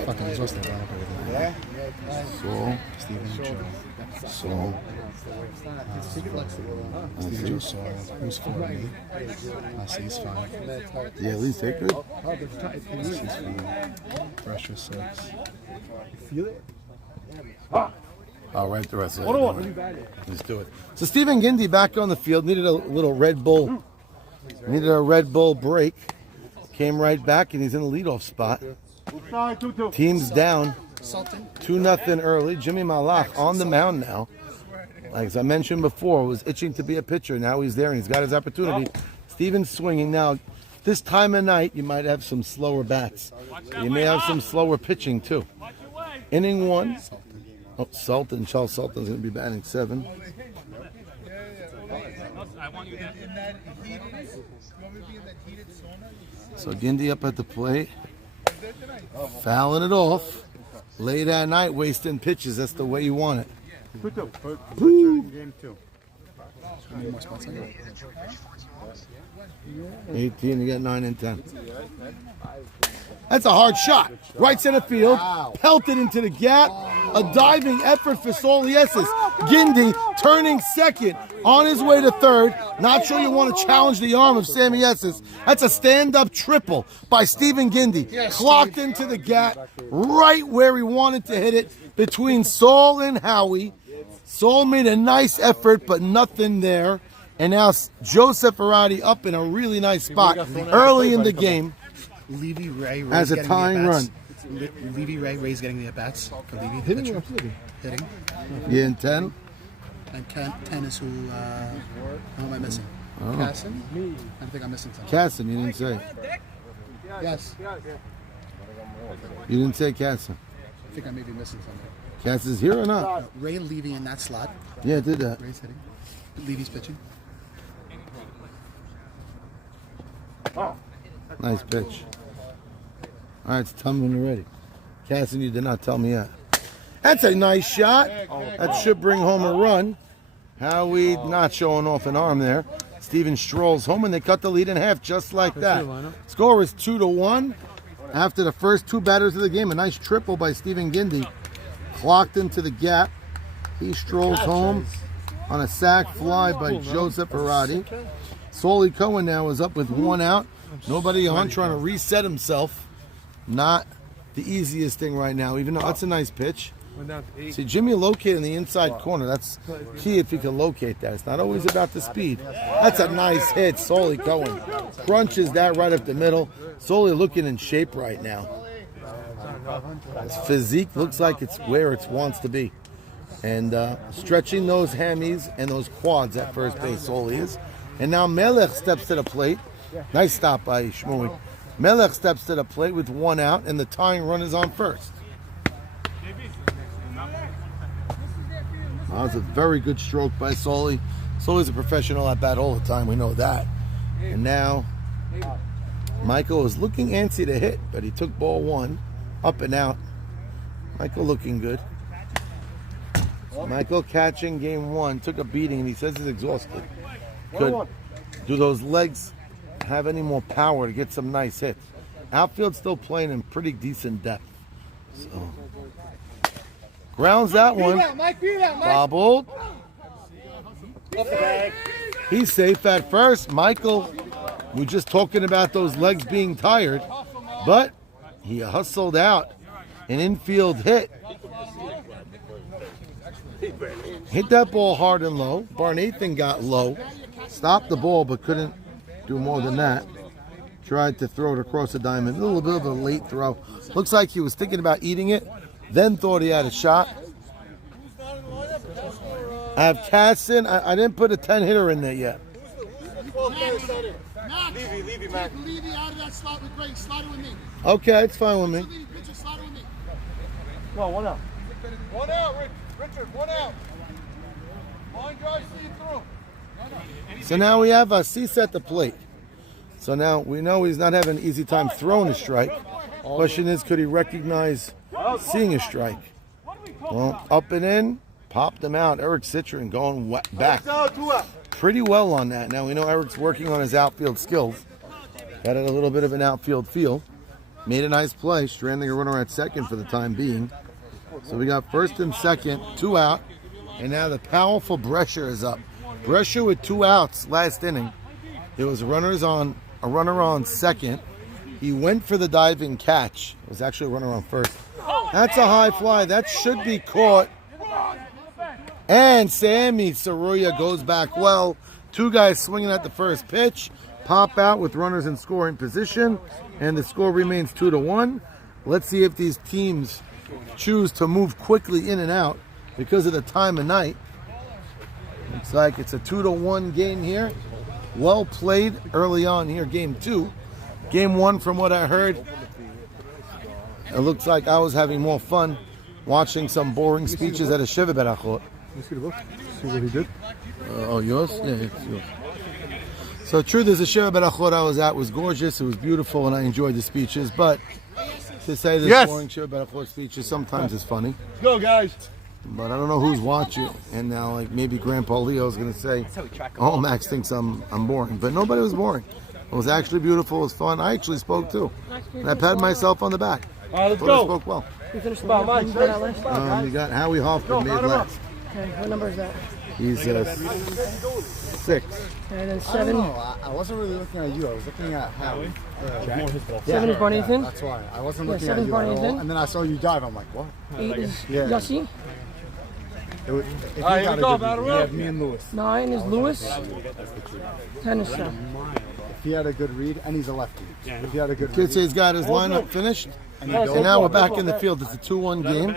Fucking exhausted. Saul. Steven. Joe. Saul. Steven, Joe, Saul. Who's 4 me? I see he's 5. Yeah, at least take good. He's 5. Russia 6. Feel it? I'll write the rest of it. Let's do it. So Stephen Gindy back on the field. Needed a little Red Bull. Needed a Red Bull break. Came right back, and he's in the leadoff spot. Team's down 2-0 early. Jimmy Malach on the mound now. Like as I mentioned before, was itching to be a pitcher. Now he's there, and he's got his opportunity. Steven's swinging. Now, this time of night, you might have some slower bats. You may have some slower pitching, too. Inning 1. Oh, Sultan. Charles Sultan's going to be batting 7. So Gindy up at the plate, fouling it off. Late at night, wasting pitches. That's the way you want it. Game 2. 18, you got 9 and 10. That's a hard shot. Right center field, pelted into the gap. A diving effort for Soliesis. Gindy turning second, on his way to third. Not sure you want to challenge the arm of Sammy Esses. That's a stand-up triple by Stephen Gindy. Yes, Clocked Steve. into the gap, right where he wanted to hit it, between Saul and Howie. Saul made a nice effort, but nothing there. And now Joseph Arati up in a really nice spot early in the game. Levy Ray as a tying run. Levy Ray's getting the at-bats for Levy. Hitting or Hitting. Yeah, in 10. And 10 is who am I missing? Oh. Casson? I think I'm missing something. Casson, you didn't say. Yes. You didn't say Casson. I think I may be missing something. Casson's here or not? No, Ray Levy in that slot. Yeah, I did that. Ray's hitting. Levy's pitching. Nice pitch. All right, it's tumbling already. Casson, you did not tell me yet. That's a nice shot. That should bring home a run. Howie not showing off an arm there. Steven strolls home, and they cut the lead in half just like that. Score is 2-1. After the first 2 batters of the game, a nice triple by Stephen Gindy. Clocked into the gap. He strolls home on a sac fly by Joseph Arati. Solly Cohen now is up with 1 out. Nobody on, trying to reset himself. Not the easiest thing right now, even though that's a nice pitch. See, Jimmy located in the inside corner. That's key if he can locate that. It's not always about the speed. That's a nice hit. Solly Cohen crunches that right up the middle. Solly looking in shape right now. His physique looks like it's where it wants to be. And stretching those hammies and those quads at first base, Solly is. And now Melech steps to the plate. Nice stop by Shmui. Melech steps to the plate with 1 out, and the tying run is on first. That was a very good stroke by Solly. Solly's a professional at bat all the time, we know that. And now, Michael is looking antsy to hit, but he took ball 1, up and out. Michael looking good. Michael catching game 1, took a beating, and he says he's exhausted. Could do those legs have any more power to get some nice hits? Outfield still playing in pretty decent depth. So. Grounds that one. Bobbled. He's safe at first. Michael, we're just talking about those legs being tired, but he hustled out an infield hit. Hit that ball hard and low. Barnathan got low. Stopped the ball, but couldn't do more than that. Tried to throw it across the diamond. A little bit of a late throw. Looks like he was thinking about eating it, then thought he had a shot. I have Casson. I didn't put a 10-hitter in there yet. Levy, Mac. Levy out of that slot with Greg. Slide it with me. Okay, it's fine with me. No, 1 out. 1 out, Richard. 1 out. Line drive, see it through. So now we have a cease at the plate. So now we know he's not having an easy time throwing a strike. Question is, could he recognize seeing a strike? Well, up and in, popped him out. Eric Citron going back pretty well on that. Now we know Eric's working on his outfield skills. Got it a little bit of an outfield feel. Made a nice play, stranding a runner at second for the time being. So we got first and second, 2 out. And now the powerful Brescher is up. Brescher with 2 outs last inning. There was a runner on second. He went for the diving catch. It was actually a runner on first. That's a high fly. That should be caught. And Sammy Saruya goes back well. 2 guys swinging at the first pitch. Pop out with runners in scoring position. And the score remains 2-1. Let's see if these teams choose to move quickly in and out because of the time of night. Looks like it's a 2-1 game here. Well played early on here, game 2. Game 1, from what I heard, it looks like I was having more fun watching some boring speeches at a Shiva Berachot. See what he did? Oh, yours? Yeah, it's yours. So, truth is, the Shiva Berachot I was at was gorgeous. It was beautiful, and I enjoyed the speeches. But to say this boring Shiva Berachot speeches sometimes is funny. Let's go, guys. But I don't know who's watching. And now, like, maybe Grandpa Leo's going to say, oh, Max thinks I'm boring. But nobody was boring. It was actually beautiful. It was fun. I actually spoke, too. And I patted myself on the back. All right, let's I go. spoke well. You finished about Mike. You got last? You got Howie Hoffman made last. Okay, what number is that? He's 6. Okay, then 7. I wasn't really looking at you. I was looking at Howie. 7 is Barnathan. That's why. I wasn't looking 7 at is you at all. Barnathan. And then I saw you dive. I'm like, what? 8 is Yossi. If you had a good read, you had me and Lewis. 9 is Lewis. 10 is Seth. If he had a good read, and he's a lefty. If he had a good Kids say he's got his lineup finished. And now we're back in the field. It's a 2-1 game.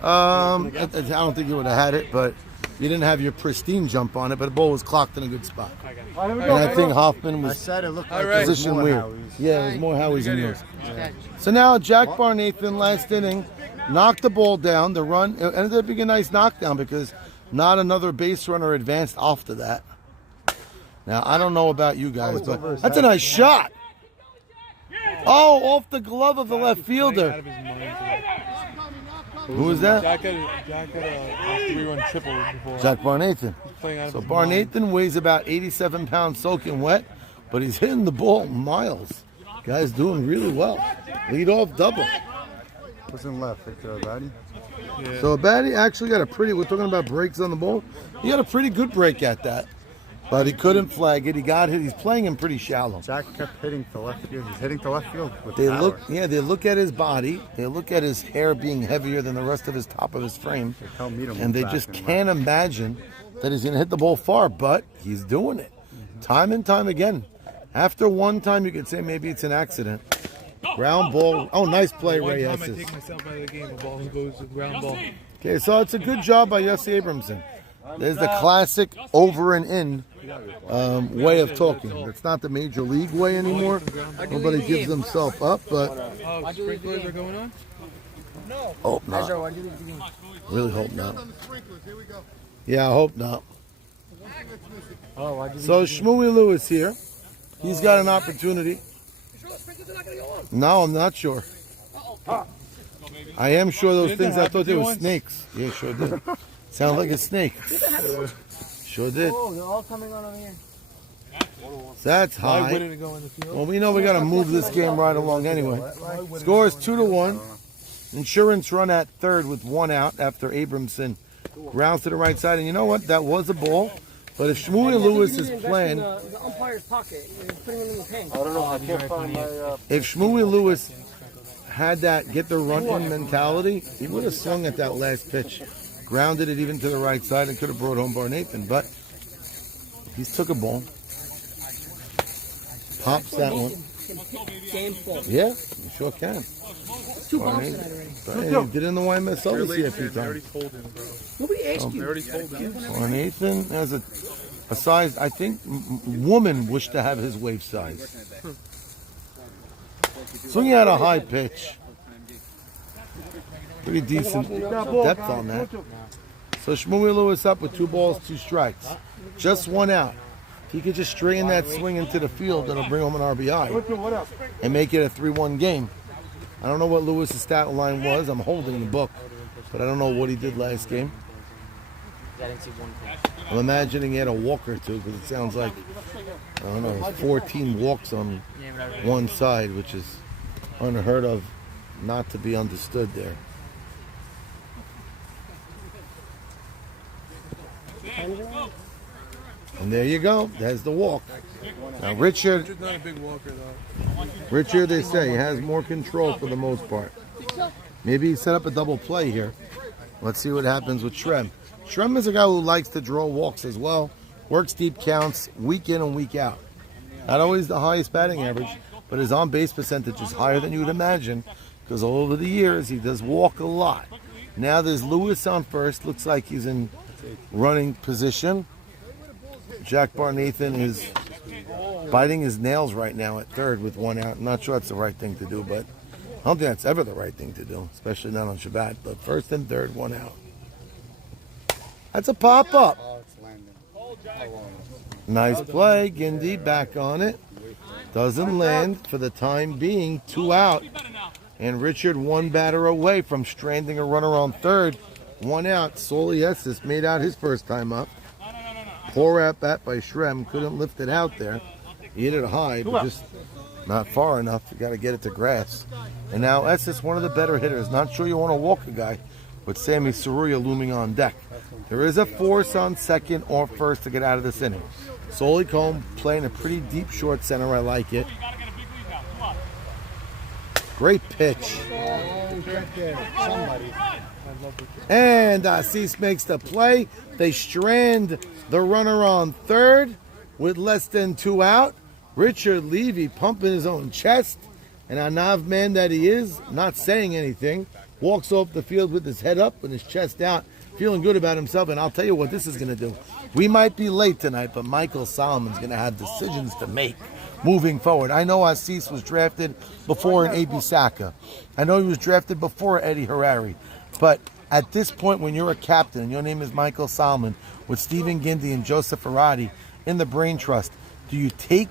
I don't think you would have had it, but you didn't have your pristine jump on it, but the ball was clocked in a good spot. And I think Hoffman was positioned weird. Yeah, it was more Howie's than yours. So now Jack Barnathan, last inning, knocked the ball down. The run it ended up being a nice knockdown because not another base runner advanced after that. Now, I don't know about you guys, but that's a nice shot. Oh, off the glove of the left fielder. Who was that? Jack had a 3-run triple before. Jack Barnathan. Playing out of So his mind. Barnathan weighs about 87 pounds soaking wet, but he's hitting the ball miles. Guy's doing really well. Lead off double. What's in left? Victor Abadi? Yeah. So Abadi actually got a pretty, we're talking about breaks on the ball. He got a pretty good break at that. But he couldn't flag it. He got hit. He's playing him pretty shallow. Jack kept hitting to left field. He's hitting to left field with They power. they look at his body. They look at his hair being heavier than the rest of his top of his frame, and they just can't imagine that he's going to hit the ball far. But he's doing it, time and time again. After one time, you could say maybe it's an accident. Ground ball. Oh, nice play, One Ray time I Estes. take myself out of the game, the ball goes to ground ball. Okay, so it's a good job by Yossi Abramson. There's the classic over and in way of talking. It's not the major league way anymore. Nobody gives himself up, but Sprinklers are going on? hope not. Really hope not. Yeah, I hope not. So Shmuel Lewis here. He's got an opportunity. No, I'm not sure. I am sure those things I thought they were snakes. Yeah, sure did. Sounds like a snake. Sure did. Oh, they're all coming on over here. That's Why high. wouldn't it go in the field? Well, we know we got to move this game right along anyway. Score is 2-1. Insurance run at third with one out after Abramson grounds to the right side. And you know what? That was a ball. But if Shmuel Lewis is playing, The umpire's pocket. You're putting him in the pen. I don't know. I can't find my. if Shmuel Lewis had that get the run in mentality, he would have swung at that last pitch. Grounded it even to the right side and could have brought home Barnathan. But he took a ball. Pops that one. Game full. Yeah, you sure can. 2 bombs tonight already. He did it in the YMS Softball a few They already times. told him, bro. Nobody asked They you. already told him. Barnathan has a size, I think woman wish to have his wave size. Swinging at a high pitch. Pretty decent depth on that. So Shmuel Lewis up with 2 balls, 2 strikes. Just one out. He could just straighten that swing into the field, that'll bring home an RBI and make it a 3-1 game. I don't know what Lewis's stat line was. I'm holding the book, but I don't know what he did last game. I'm imagining he had a walk or two because it sounds like, I don't know, 14 walks on one side, which is unheard of, not to be understood there. And there you go. There's the walk. Now Richard, Richard's not a big walker, though. Richard, they say, has more control for the most part. Maybe he set up a double play here. Let's see what happens with Shrem. Shrem is a guy who likes to draw walks as well. Works deep counts week in and week out. Not always the highest batting average, but his on-base percentage is higher than you would imagine because over the years he does walk a lot. Now there's Lewis on first. Looks like he's in running position. Jack Barnathan is biting his nails right now at third with one out. I'm not sure that's the right thing to do, but I don't think that's ever the right thing to do, especially not on Shabbat. But first and third, one out. That's a pop-up. Nice play. Gindy back on it. Doesn't land for the time being. 2 out. And Richard 1 batter away from stranding a runner on third. 1 out. Soliesis made out his first time up. Poor at bat by Shrem. Couldn't lift it out there. He hit it high, but just not far enough. You got to get it to grass. And now Estes, one of the better hitters. Not sure you want to walk a guy with Sammy Saruya looming on deck. There is a force on second or first to get out of this inning. Solicombe playing a pretty deep short center. I like it. Great pitch. And Assis makes the play. They strand the runner on third with less than 2 out. Richard Levy pumping his own chest. And a Nav man that he is, not saying anything, walks off the field with his head up and his chest out, feeling good about himself. And I'll tell you what this is going to do. We might be late tonight, but Michael Solomon's going to have decisions to make moving forward. I know Assis was drafted before an Abe Saka. I know he was drafted before Eddie Harari. But at this point, when you're a captain and your name is Michael Solomon with Stephen Gindy and Joseph Arati in the Brain Trust, do you take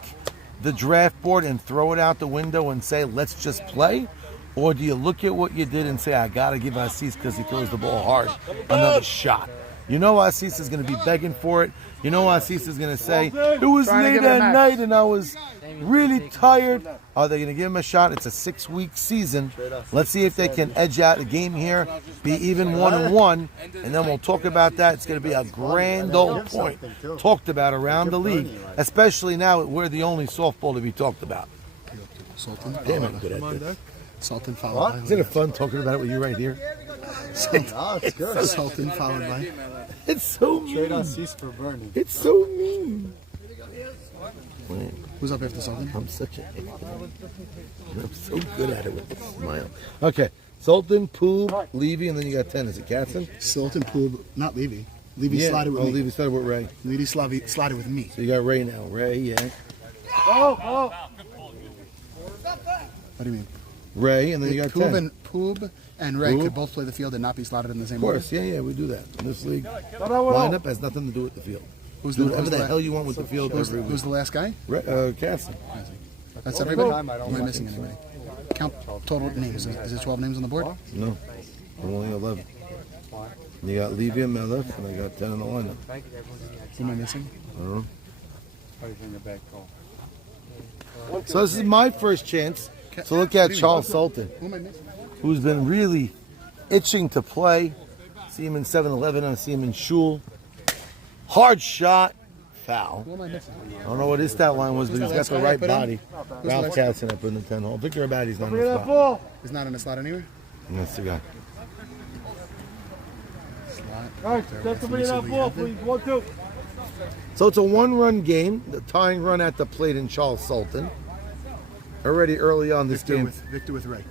the draft board and throw it out the window and say, let's just play? Or do you look at what you did and say, I got to give Assis because he throws the ball hard another shot? You know Assis is going to be begging for it. You know Assis is going to say, it was late at night and I was really tired. Are they going to give him a shot? It's a 6-week season. Let's see if they can edge out a game here, be even 1-1, and then we'll talk about that. It's going to be a grand old point talked about around the league, especially now that we're the only softball to be talked about. Sultan. Damn, I'm good at this. Sultan followed by. Isn't it fun talking about it with you right here? It's good. Sultan followed by. It's so mean. Trade Assis for Bernie. It's so mean. Who's up after Sultan? I'm such a I'm so good at it with a smile. Okay, Sultan, Poob, Levy, and then you got 10. Is it Katzen? Sultan, Poob, not Levy. Levy slided with me. Levy slided with Ray. Levy slided with me. So you got Ray now. Ray, yeah. What do you mean? Ray, and then you got 10. Poob and Ray could both play the field and not be slotted in the same order. Of course, yeah, we do that. In this league, lineup has nothing to do with the field. Do whatever the hell you want with the field every week. Who's the last guy? Katzen. That's everybody? Am I missing anybody? Count total names. Is it 12 names on the board? No. I'm only 11. You got Levy and Melech, and I got 10 in the lineup. Who am I missing? I don't know. So this is my first chance to look at Charles Sultan, Who am I missing? who's been really itching to play. See him in 7-Eleven, I see him in Shul. Hard shot, foul. Who am I missing? I don't know what his stat line was, but he's got the right body. Ralph Katzen up in the 10 hole. Victor Abadi's not in the spot. He's not in the slot anywhere? That's the guy. Slot. That's the bring that ball, please. 1-2. So it's a 1-run game. The tying run at the plate in Charles Sultan. Already early on this game. Victor with Ray.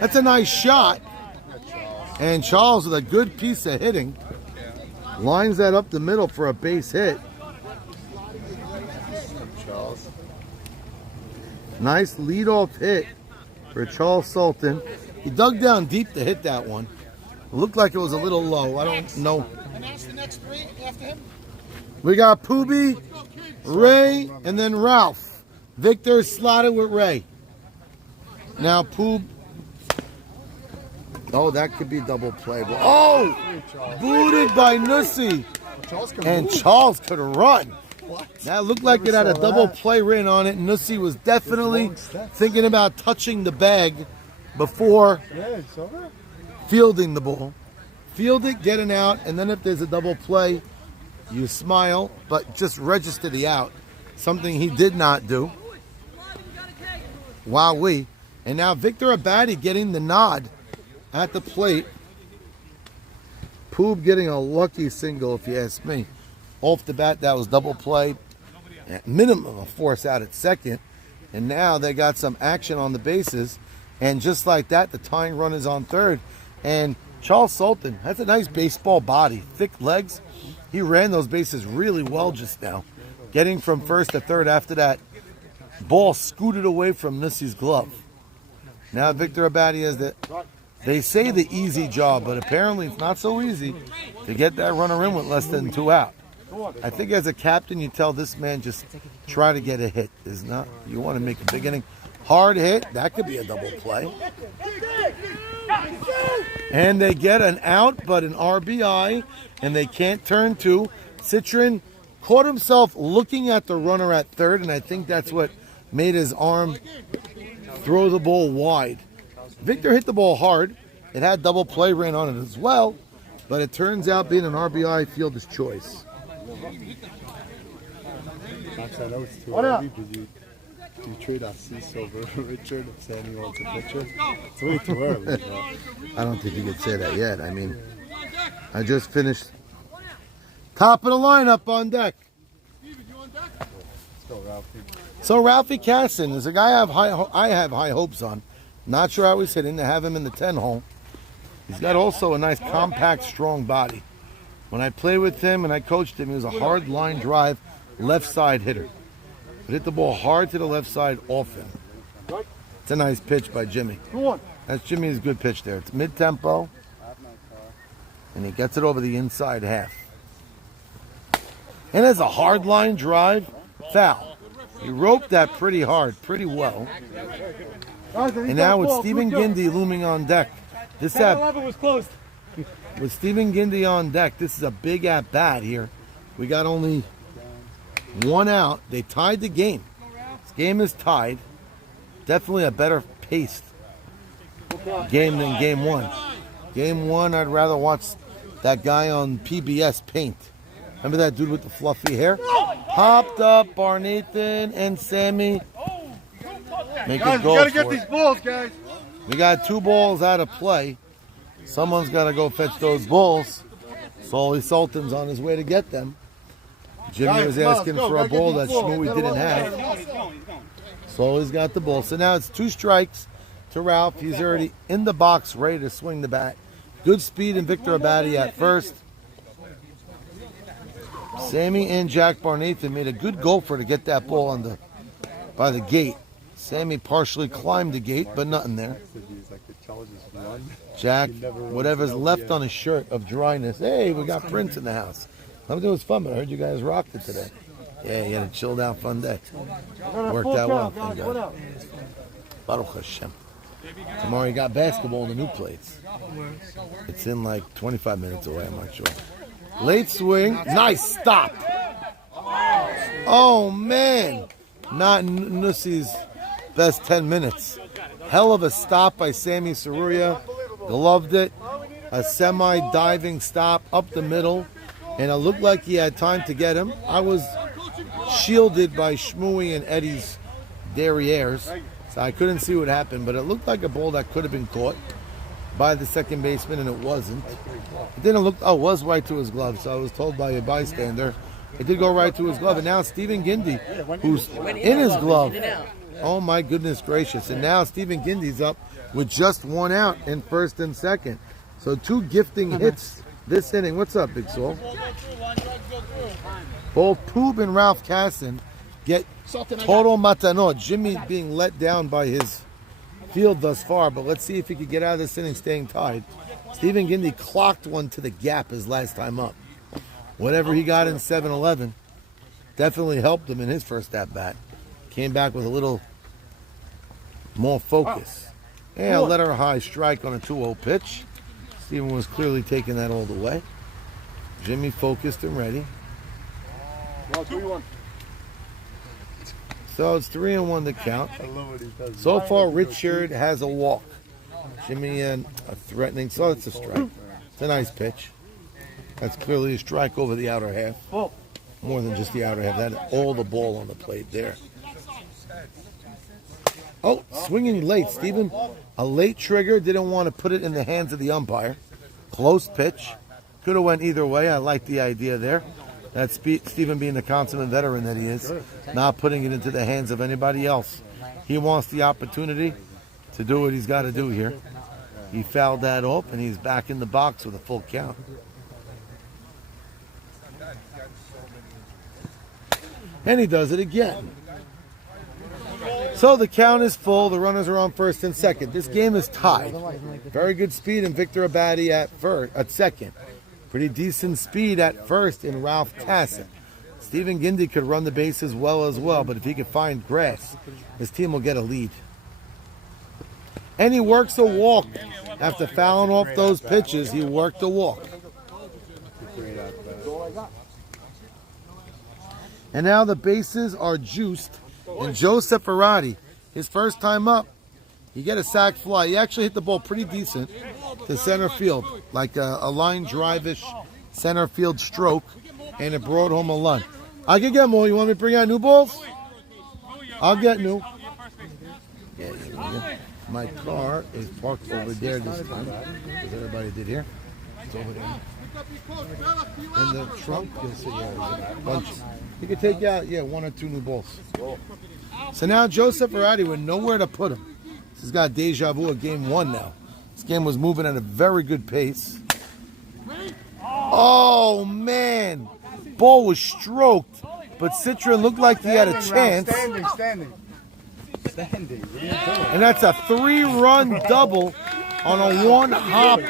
That's a nice shot. And Charles with a good piece of hitting. Lines that up the middle for a base hit. Nice leadoff hit for Charles Sultan. He dug down deep to hit that one. It looked like it was a little low. I don't know. Announce the next 3 after him. We got Poobie, Ray, and then Ralph. Victor slotted with Ray. Now Poob. Oh, that could be double play. Oh! Booted by Nussi. And Charles could run. That looked like it had a double play ring on it. Nussi was definitely thinking about touching the bag before fielding the ball. Field it, get an out, and then if there's a double play, you smile, but just register the out. Something he did not do. Wowee. And now Victor Abadi getting the nod at the plate. Poob getting a lucky single, if you ask me. Off the bat, that was double play. At minimum, a force out at second. And now they got some action on the bases. And just like that, the tying run is on third. And Charles Sultan, that's a nice baseball body. Thick legs. He ran those bases really well just now. Getting from first to third after that ball scooted away from Nussi's glove. Now Victor Abadi has the... They say the easy job, but apparently it's not so easy to get that runner in with less than 2 out. I think as a captain, you tell this man just try to get a hit. Is not you want to make a big inning. Hard hit, that could be a double play. And they get an out, but an RBI, and they can't turn to. Citron caught himself looking at the runner at third, and I think that's what made his arm throw the ball wide. Victor hit the ball hard. It had double play ran on it as well, but it turns out being an RBI fielder's choice. I know it's too early, but you trade Assis over Richard and saying he wants a pitcher. It's way too early, bro. I don't think you could say that yet. I mean, I just finished top of the lineup on deck. So Ralphie Casson is a guy I have high hopes on. Not sure how he's hitting to have him in the 10 hole. He's got also a nice compact, strong body. When I played with him and I coached him, he was a hard line drive, left side hitter. But hit the ball hard to the left side often. It's a nice pitch by Jimmy. That's Jimmy's good pitch there. It's mid-tempo. And he gets it over the inside half. And it's a hard line drive, foul. He roped that pretty hard, pretty well. And now with Stephen Gindy looming on deck. This 11 was close. With Stephen Gindy on deck, this is a big at bat here. We got only one out. They tied the game. This game is tied. Definitely a better paced game than game one. Game one, I'd rather watch that guy on PBS paint. Remember that dude with the fluffy hair? Popped up, Barnathan and Sammy. Make Guys, a we goal gotta get for it. these balls, guys. We got 2 balls out of play. Someone's got to go fetch those balls. Sully Sultan's on his way to get them. Jimmy was asking for a ball that Shmooey didn't have. Sully's got the ball. So now it's 2 strikes to Ralph. He's already in the box, ready to swing the bat. Good speed in Victor Abadi at first. Sammy and Jack Barnathan made a good gopher to get that ball on by the gate. Sammy partially climbed the gate, but nothing there. Jack, whatever's left on his shirt of dryness. Hey, we got Prince in the house. It was fun, but I heard you guys rocked it today. Yeah, you had a chilled out fun day. Worked out well, thank God. Baruch Hashem. Tomorrow you got basketball in the new place. It's in like 25 minutes away, I'm not sure. Late swing. Nice stop. Oh, man. Not Nussi's best 10 minutes. Hell of a stop by Sammy Saruria. Gloved it. A semi-diving stop up the middle. And it looked like he had time to get him. I was shielded by Shmooey and Eddie's derrieres, so I couldn't see what happened, but it looked like a ball that could have been caught by the second baseman, and it wasn't. It didn't look, it was right to his glove, so I was told by a bystander. It did go right to his glove, and now Stephen Gindy, who's in his glove. Oh my goodness gracious, and now Stephen Gindy's up with just 1 out in first and second. So 2 gifting hits this inning. What's up, Big Soul? Both Poob and Ralph Casson get total matanot. Jimmy being let down by his field thus far, but let's see if he could get out of this inning staying tied. Stephen Gindy clocked one to the gap his last time up. Whatever he got in 7-11 definitely helped him in his first at-bat. Came back with a little more focus. And a letter high strike on a 2-0 pitch. Stephen was clearly taking that all the way. Jimmy focused and ready. So it's 3-1 to count. So far, Richard has a walk. Jimmy and a threatening, so it's a strike. It's a nice pitch. That's clearly a strike over the outer half. More than just the outer half. That all the ball on the plate there. Oh, swinging late. Stephen, a late trigger. Didn't want to put it in the hands of the umpire. Close pitch. Could have went either way. I like the idea there. That's Stephen being the consummate veteran that he is. Not putting it into the hands of anybody else. He wants the opportunity to do what he's got to do here. He fouled that off, and he's back in the box with a full count. And he does it again. So the count is full. The runners are on first and second. This game is tied. Very good speed in Victor Abadi at second. Pretty decent speed at first in Ralph Casson. Stephen Gindy could run the bases well, but if he could find grass, his team will get a lead. And he works a walk. After fouling off those pitches, he worked a walk. And now the bases are juiced. And Joe Separati, his first time up, he get a sac fly. He actually hit the ball pretty decent to center field, like a line drive-ish center field stroke, and it brought home a run. I can get more. You want me to bring out new balls? I'll get new. Yeah, my car is parked over there this time, as everybody did here. It's over there. In the trunk, you'll see a bunch. You can take out, 1 or 2 new balls. So now Joe Separati with nowhere to put him. This has got deja vu of game 1 now. This game was moving at a very good pace. Oh, man. Ball was stroked, but Citron looked like he had a chance. Standing. And that's a 3-run double on a 1-hop,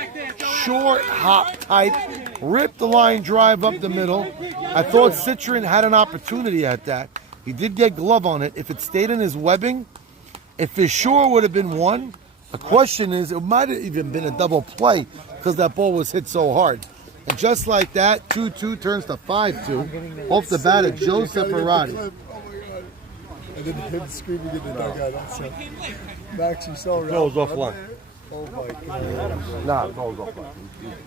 short hop type. Ripped the line drive up the middle. I thought Citron had an opportunity at that. He did get glove on it. If it stayed in his webbing If it sure would have been one, the question is, it might have even been a double play because that ball was hit so hard. And just like that, 2-2 turns to 5-2 off the bat of Joe Separati. And then him screaming in the dugout. That's Max, you saw Ralph. Goes offline. Oh my God. Nah, it goes offline.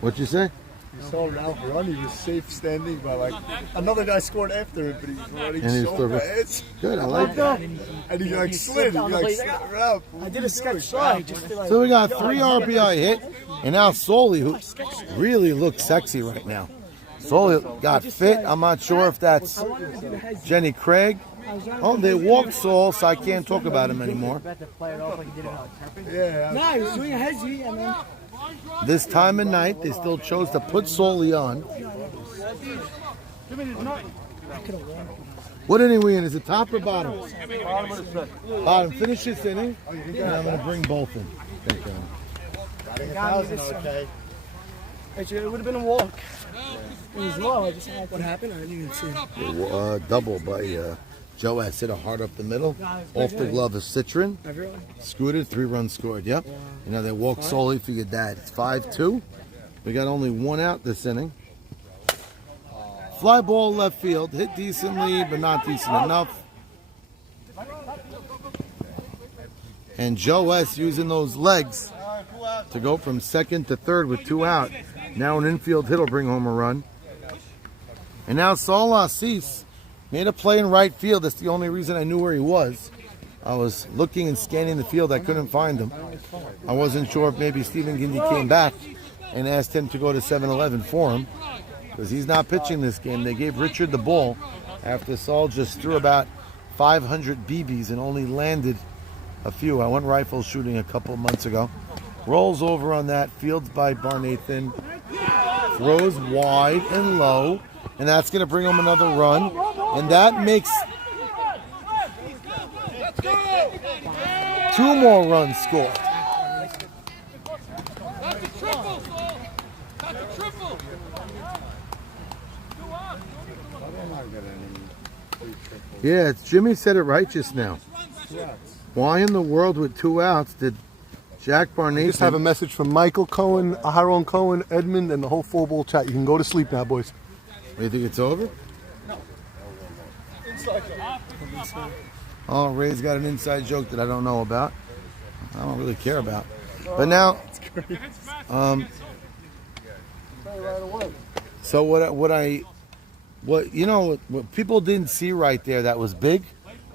What'd you say? You saw Ralph run. He was safe standing by like another guy scored after him, but he was running And he's so still fast. good. I like that. And he like slid. He like slid. Ralph. I did a sketch slide just to like. So we got 3 RBI hit, and now Soli, who really looks sexy right now. Soli got fit. I'm not sure if that's Jenny Craig. Oh, they walked Sol, so I can't talk about him anymore. Yeah. No, he was doing a hezzy and then. This time of night, they still chose to put Soli on. What inning we in? Is it top or bottom? Bottom. Finish this inning, and I'm going to bring both in. Thank you. Okay. It would have been a walk. It was low. I just had what happened. I didn't even see it. Double by Joe S. Hit a hard up the middle. Off the glove of Citron. Scooted, 3 runs scored. Yep. You know, they walked Soli, figured that. It's 5-2. We got only 1 out this inning. Fly ball left field. Hit decently, but not decent enough. And Joe S. using those legs to go from second to third with 2 out. Now an infield hit will bring home a run. And now Saul Assis made a play in right field. That's the only reason I knew where he was. I was looking and scanning the field. I couldn't find him. I wasn't sure if maybe Stephen Gindy came back and asked him to go to 7-Eleven for him because he's not pitching this game. They gave Richard the ball after Saul just threw about 500 BBs and only landed a few. I went rifle shooting a couple months ago. Rolls over on that. Fields by Barnathan. Throws wide and low. And that's going to bring him another run. And that makes 2 more runs scored. Yeah, it's Jimmy said it right just now. Why in the world with 2 outs did Jack Barnathan... I just have a message from Michael Cohen, Aharon Cohen, Edmund, and the whole full ball chat. You can go to sleep now, boys. You think it's over? Oh, Ray's got an inside joke that I don't know about. I don't really care about. But now, so what people didn't see right there that was big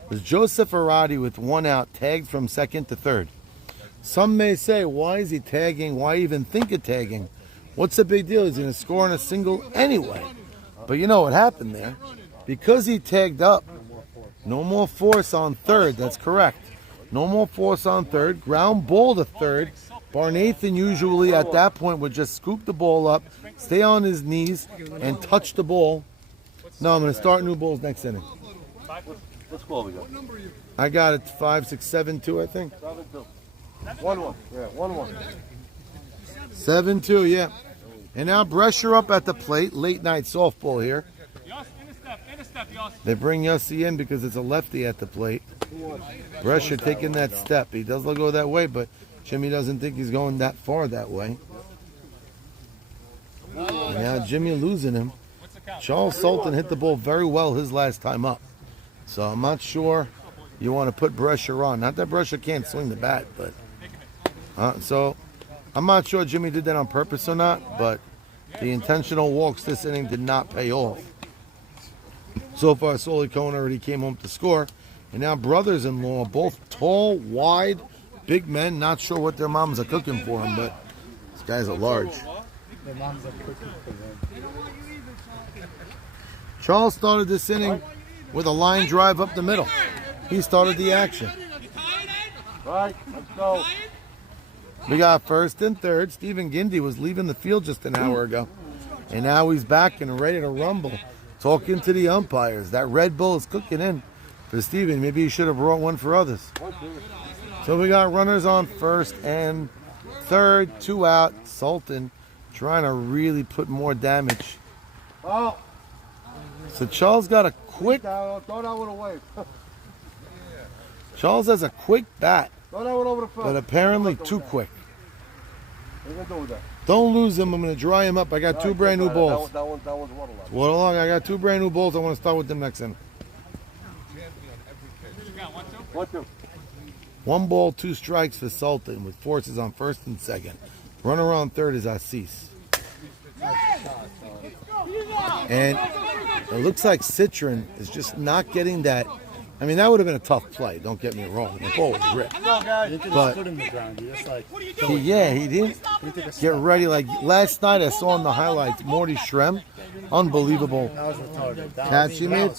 was Joseph Arati with 1 out, tagged from second to third. Some may say, why is he tagging? Why even think of tagging? What's the big deal? He's going to score on a single anyway. But you know what happened there? Because he tagged up, no more force on third. That's correct. No more force on third. Ground ball to third. Barnathan usually at that point would just scoop the ball up, stay on his knees, and touch the ball. No, I'm going to start new balls next inning. What score we got? I got it 5-6-7-2, I think. 1-1. Yeah, 1-1. 7-2, yeah. And now Brescher up at the plate. Late night softball here. They bring Yossi in because it's a lefty at the plate. Brescher taking that step. He does go that way, but Jimmy doesn't think he's going that far that way. And now Jimmy losing him. Charles Sultan hit the ball very well his last time up. So I'm not sure you want to put Brescher on. Not that Brescher can't swing the bat, but... so I'm not sure Jimmy did that on purpose or not, but the intentional walks this inning did not pay off. So far, Soli Cohen already came home to score. And now brothers-in-law, both tall, wide, big men. Not sure what their moms are cooking for them, but these guys are large. Their moms are cooking for them. Charles started this inning with a line drive up the middle. He started the action. All right, let's go. We got first and third. Stephen Gindy was leaving the field just an hour ago. And now he's back and ready to rumble. Talking to the umpires. That Red Bull is cooking in for Stephen. Maybe he should have brought one for others. So we got runners on first and third. 2 out. Sultan trying to really put more damage. Oh. So Charles got a quick... Throw that one away. Charles has a quick bat, Throw that one over the front. but apparently too quick. What are you gonna do with that? Don't lose him. I'm going to dry him up. I got two brand new balls. That one's water line. Water long. I got two brand new balls. I want to start with them next inning. 1-2. 1 ball, 2 strikes for Sultan with forces on first and second. Runner on third is Assis. And it looks like Citron is just not getting that. I mean, that would have been a tough play. Don't get me wrong. The ball was ripped. But he didn't get ready. Like last night, I saw in the highlights, Morty Shrem, unbelievable catch he made,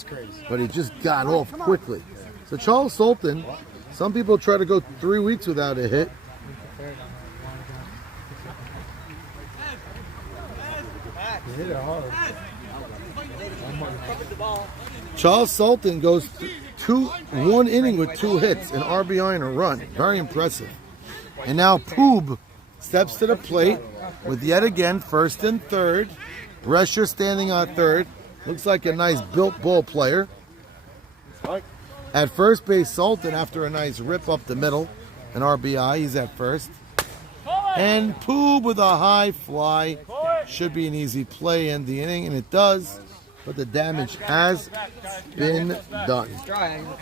but he just got off quickly. So Charles Sultan, some people try to go 3 weeks without a hit. Charles Sultan goes 1 inning with 2 hits, an RBI and a run. Very impressive. And now Poob steps to the plate with yet again first and third. Rescher standing on third. Looks like a nice built ball player. At first base, Sultan, after a nice rip up the middle, an RBI, he's at first. And Poob with a high fly. Should be an easy play in the inning, and it does. But the damage has been done.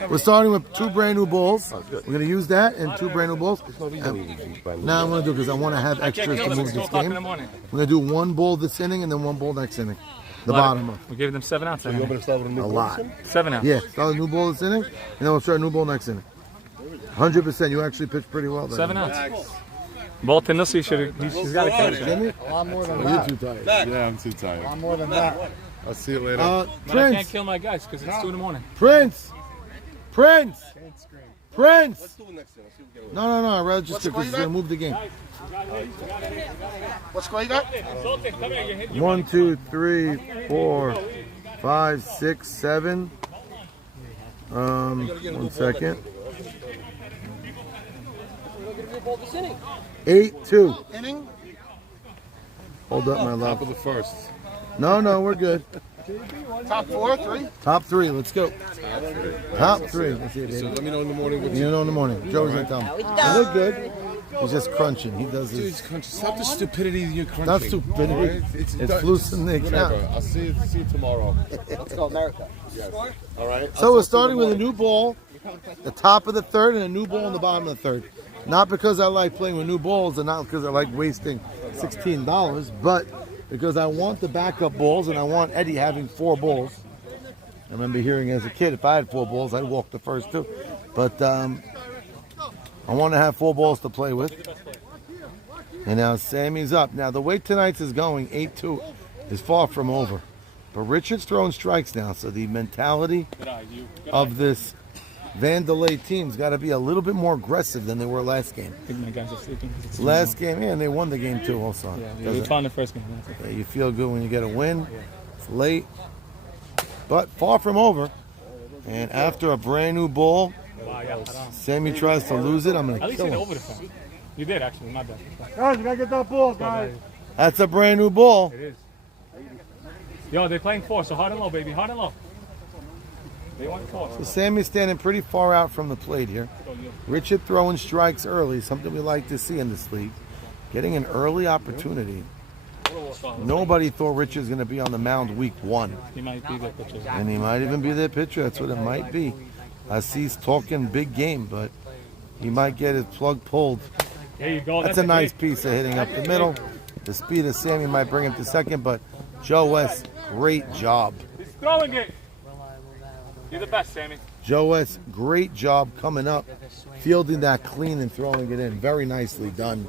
We're starting with 2 brand new balls. We're going to use that and 2 brand new balls. Now I'm going to do it because I want to have extras to move this game. We're going to do 1 ball this inning and then 1 ball next inning. The bottom of. We gave them 7 outs. A lot. 7 outs. Yeah, start a new ball this inning, and then we'll start a new ball next inning. 100%. You actually pitched pretty well there. 7 outs. Bolton, he's got a catch. Jimmy? A lot more than You're that. too tired. Yeah, I'm too tired. A lot more than that. I'll see you later. But I Prince. can't kill my guys because it's 2 in the morning. Prince. Prince. Prince. Let's do it next time. Let's see if we get No. I'd rather just because he's going to move the game. What score you got? 1, 2, 3, 4, 5, 6, 7. 1 second. 8-2. Inning? Hold up, my love. Top of the first. No, we're good. Top 4, 3? Top 3, let's go. Top 3. Let's see it, So baby. let me know in the morning. You know in the morning. Joey's going to tell me. You look good. He's just crunching. He does Dude, his... stop the stupidity you're crunching. Not stupidity. All right? It's loose in the account. Whatever. I'll see you tomorrow. Let's go America. Yes. All right. So we're starting with a new ball, the top of the third, and a new ball in the bottom of the third. Not because I like playing with new balls and not because I like wasting $16, but because I want the backup balls and I want Eddie having 4 balls. I remember hearing as a kid, if I had 4 balls, I'd walk the first 2. But I want to have 4 balls to play with. And now Sammy's up. Now the way tonight's is going, 8-2, is far from over. But Richard's throwing strikes now, so the mentality of this Vandelay team's got to be a little bit more aggressive than they were last game. I think my guys are sleeping. Last game, yeah, and they won the game too also. Yeah, we found the first game. Yeah, you feel good when you get a win. It's late, but far from over. And after a brand new ball, Sammy tries to lose it. I'm going At to least kill in him. overtime. You did, actually. My bad. Guys, we got to get that ball, guys. That's a brand new ball. It is. Yo, they're playing 4, so hard and low, baby. Hard and low. They want 4. So Sammy's standing pretty far out from the plate here. Richard throwing strikes early, something we like to see in this league. Getting an early opportunity. Nobody thought Richard's going to be on the mound week 1. He might be their pitcher. And he might even be their pitcher. That's what it might be. I see he's talking big game, but he might get his plug pulled. There you go. That's a nice piece of hitting up the middle. The speed of Sammy might bring him to second, but Joe West, great job. He's throwing it. You're the best, Sammy. Joe West, great job coming up, fielding that clean and throwing it in. Very nicely done.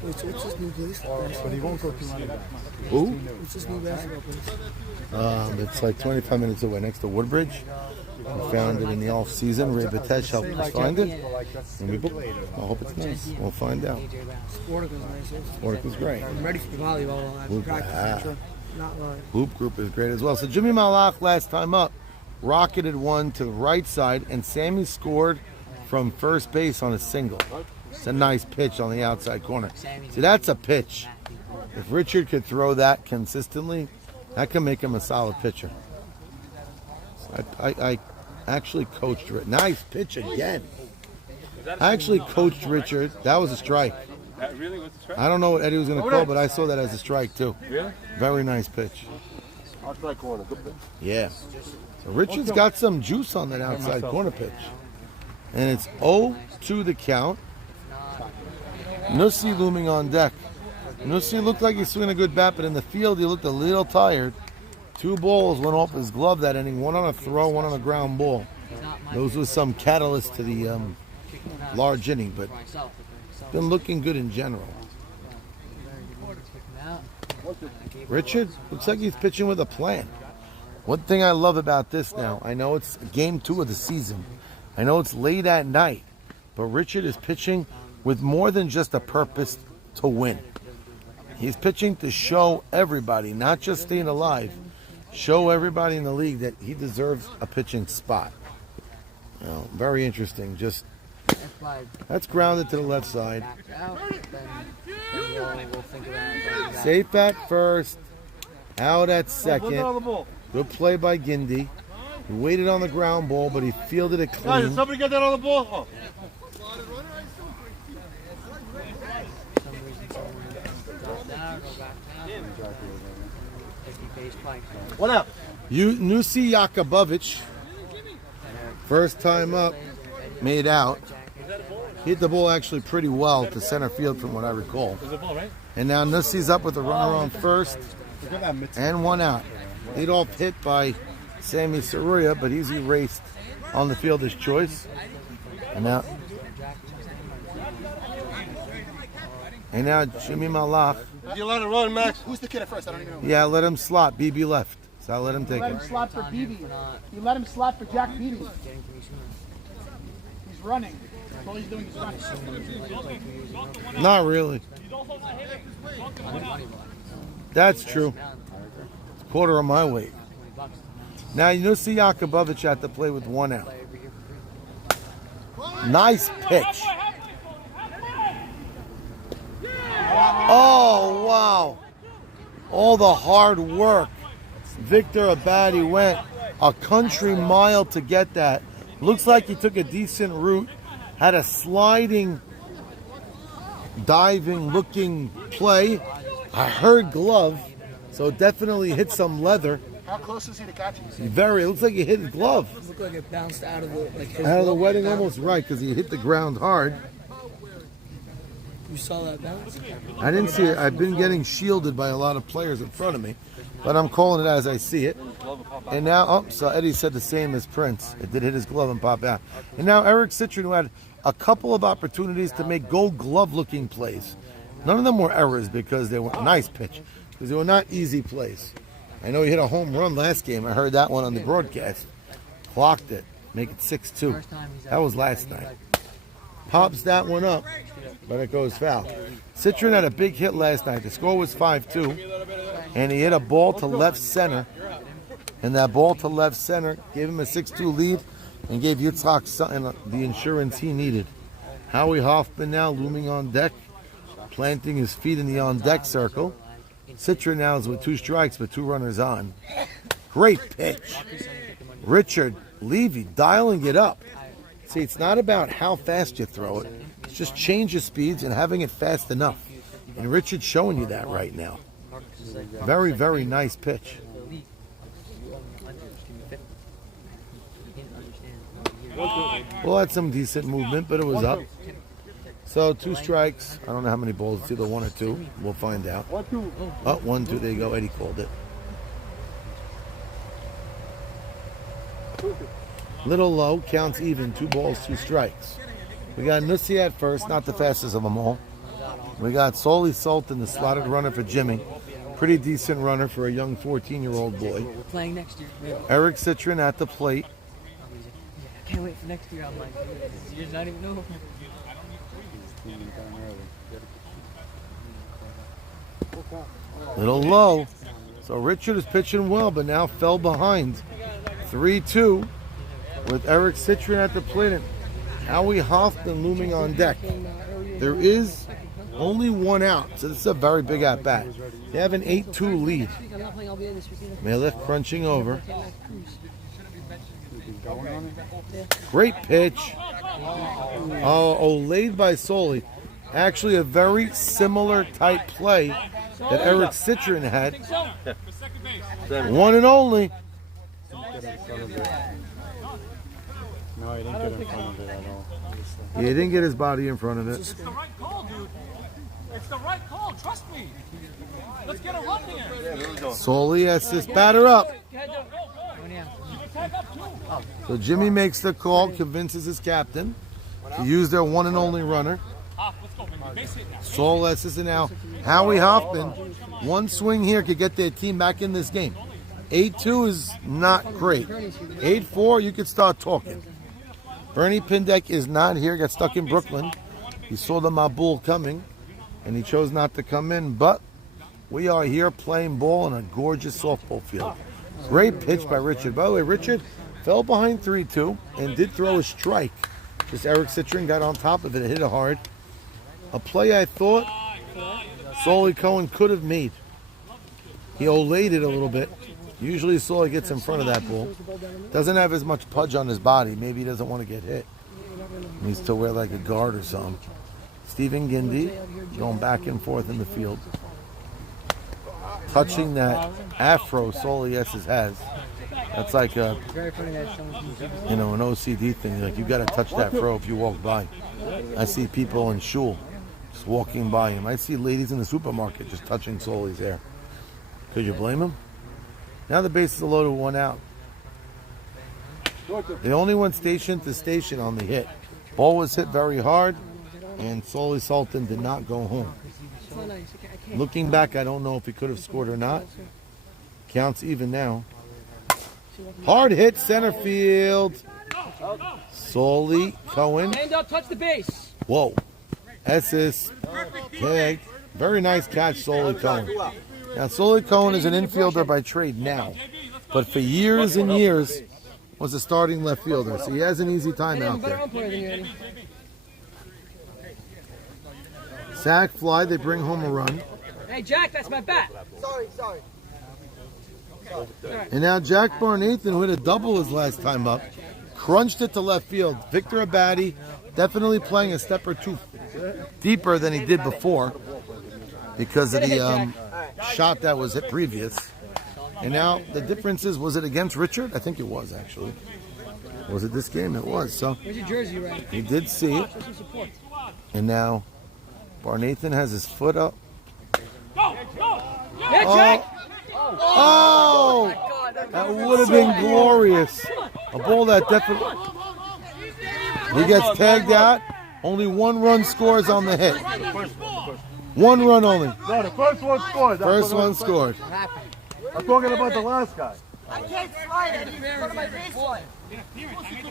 What's this new place? But he won't go to Who? What's this new basketball place? It's like 25 minutes away, next to Woodbridge. We found it in the off season. Ray Batesh helped us find it. And we booked it. I hope it's nice. We'll find out. Sportica's nice. Sportica's great. I'm ready for volleyball. I've practiced. Not lying. Hoop group is great as well. So Jimmy Malach last time up rocketed one to the right side, and Sammy scored from first base on a single. It's a nice pitch on the outside corner. See, that's a pitch. If Richard could throw that consistently, that can make him a solid pitcher. I actually coached Richard. Nice pitch again. I actually coached Richard. That was a strike. Really? What's the strike? I don't know what Eddie was going to call, but I saw that as a strike too. Really? Very nice pitch. Outside corner. Good pitch. Yeah. So Richard's got some juice on that outside corner pitch. And it's 0-2 the count. Nussi looming on deck. Nussi looked like he's swinging a good bat, but in the field he looked a little tired. 2 balls went off his glove that inning, one on a throw, one on a ground ball. Those was some catalyst to the large inning, but been looking good in general. Richard looks like he's pitching with a plan. One thing I love about this now, I know it's game 2 of the season. I know it's late at night, but Richard is pitching with more than just a purpose to win. He's pitching to show everybody, not just staying alive, show everybody in the league that he deserves a pitching spot. You know, very interesting. Just that's grounded to the left side. Safe at first, out at second. Good play by Gindy. He waited on the ground ball, but he fielded it clean. Guys, did somebody get that on the ball? Oh. What up? Nussi Yakubovich, first time up, made out. Hit the ball actually pretty well to center field from what I recall. And now Nussi's up with a runner on first and 1 out. Lead off hit by Sammy Saruya, but he's erased on the fielder's choice. And now Jimmy Malach. You let it run, Max. Who's the kid at first? I don't even know. Yeah, let him slot. BB left. So I'll let him take Let it. him slot for BB. You let him slot for Jack Beebe. He's running. That's all he's doing is running. Not really. That's true. It's a quarter of my weight. Now you see Yakubovich at the play with 1 out. Nice pitch. Oh, wow. All the hard work. Victor Abadi went a country mile to get that. Looks like he took a decent route. Had a sliding, diving looking play. I heard glove, so definitely hit some leather. How close is he to catching? Very. It looks like he hit his glove. It looked like it bounced out of the Out of the wedding, almost right, because he hit the ground hard. You saw that bounce? I didn't see it. I've been getting shielded by a lot of players in front of me, but I'm calling it as I see it. And now, so Eddie said the same as Prince. It did hit his glove and pop out. And now Eric Citron, who had a couple of opportunities to make gold glove-looking plays. None of them were errors because they were nice pitch, because they were not easy plays. I know he hit a home run last game. I heard that one on the broadcast. Clocked it, make it 6-2. That was last night. Pops that one up, but it goes foul. Citron had a big hit last night. The score was 5-2, and he hit a ball to left center. And that ball to left center gave him a 6-2 lead and gave Yitzhak Sutton the insurance he needed. Howie Hoffman now looming on deck, planting his feet in the on-deck circle. Citron now is with 2 strikes but 2 runners on. Great pitch. Richard Levy dialing it up. See, it's not about how fast you throw it. It's just change your speeds and having it fast enough. And Richard's showing you that right now. Very, very nice pitch. Well, had some decent movement, but it was up. So 2 strikes. I don't know how many balls. It's either 1 or 2. We'll find out. 1-2. Oh, 1-2. There you go. Eddie called it. Little low. Counts even. 2 balls, 2 strikes. We got Nussi at first. Not the fastest of them all. We got Soli Sultan, the slotted runner for Jimmy. Pretty decent runner for a young 14-year-old boy. We're playing next year. Eric Citron at the plate. I can't wait for next year. I'm like, this year's not even over. Little low. So Richard is pitching well, but now fell behind. 3-2 with Eric Citron at the plate and Howie Hoffman looming on deck. There is only 1 out, so this is a very big at-bat. They have an 8-2 lead. Melech crunching over. Great pitch. Oh, laid by Soli. Actually, a very similar type play that Eric Citron had. One and only. No, he didn't get in front of it at all. He didn't get his body in front of it. It's the right call, dude. It's the right call. Trust me. Let's get a run here. Soli has this batter up. So Jimmy makes the call, convinces his captain to use their one and only runner. Sol lets us in now. Howie Hoffman, one swing here could get their team back in this game. 8-2 is not great. 8-4, you could start talking. Bernie Pindek is not here, got stuck in Brooklyn. He saw the Mabul coming, and he chose not to come in, but we are here playing ball in a gorgeous softball field. Great pitch by Richard. By the way, Richard fell behind 3-2 and did throw a strike. Just Eric Citron got on top of it and hit it hard. A play I thought Soli Cohen could have made. He olayed it a little bit. Usually Soli gets in front of that ball. Doesn't have as much pudge on his body. Maybe he doesn't want to get hit. Needs to wear like a guard or something. Stephen Gindi going back and forth in the field. Touching that afro Soli has. That's like a, an OCD thing. Like you got to touch that fro if you walk by. I see people in shul just walking by him. I see ladies in the supermarket just touching Soli's hair. Could you blame him? Now the base is loaded, one out. They only went station to station on the hit. Ball was hit very hard, and Soli Sultan did not go home. Looking back, I don't know if he could have scored or not. Counts even now. Hard hit, center field. Soli Cohen. Hand up, touch the base. Whoa. Esses. Tag. Very nice catch, Soli Cohen. Now, Soli Cohen is an infielder by trade now, but for years and years was a starting left fielder, so he has an easy time out there. Sack fly, they bring home a run. Hey, Jack, that's my bat. Sorry. And now Jack Barnathan, who hit a double his last time up, crunched it to left field. Victor Abadi definitely playing a step or two deeper than he did before because of the shot that was hit previous. And now the difference is, was it against Richard? I think it was, actually. Was it this game? It was. So where's your jersey, Ray? he did see it. And now Barnathan has his foot up. Yeah, Jack! Oh! That would have been glorious. A ball that definitely... He gets tagged out. Only one run scores on the hit. One run only. No, the first one scored. First one scored. I'm talking about the last guy. I can't slide it. It's front of my baseline.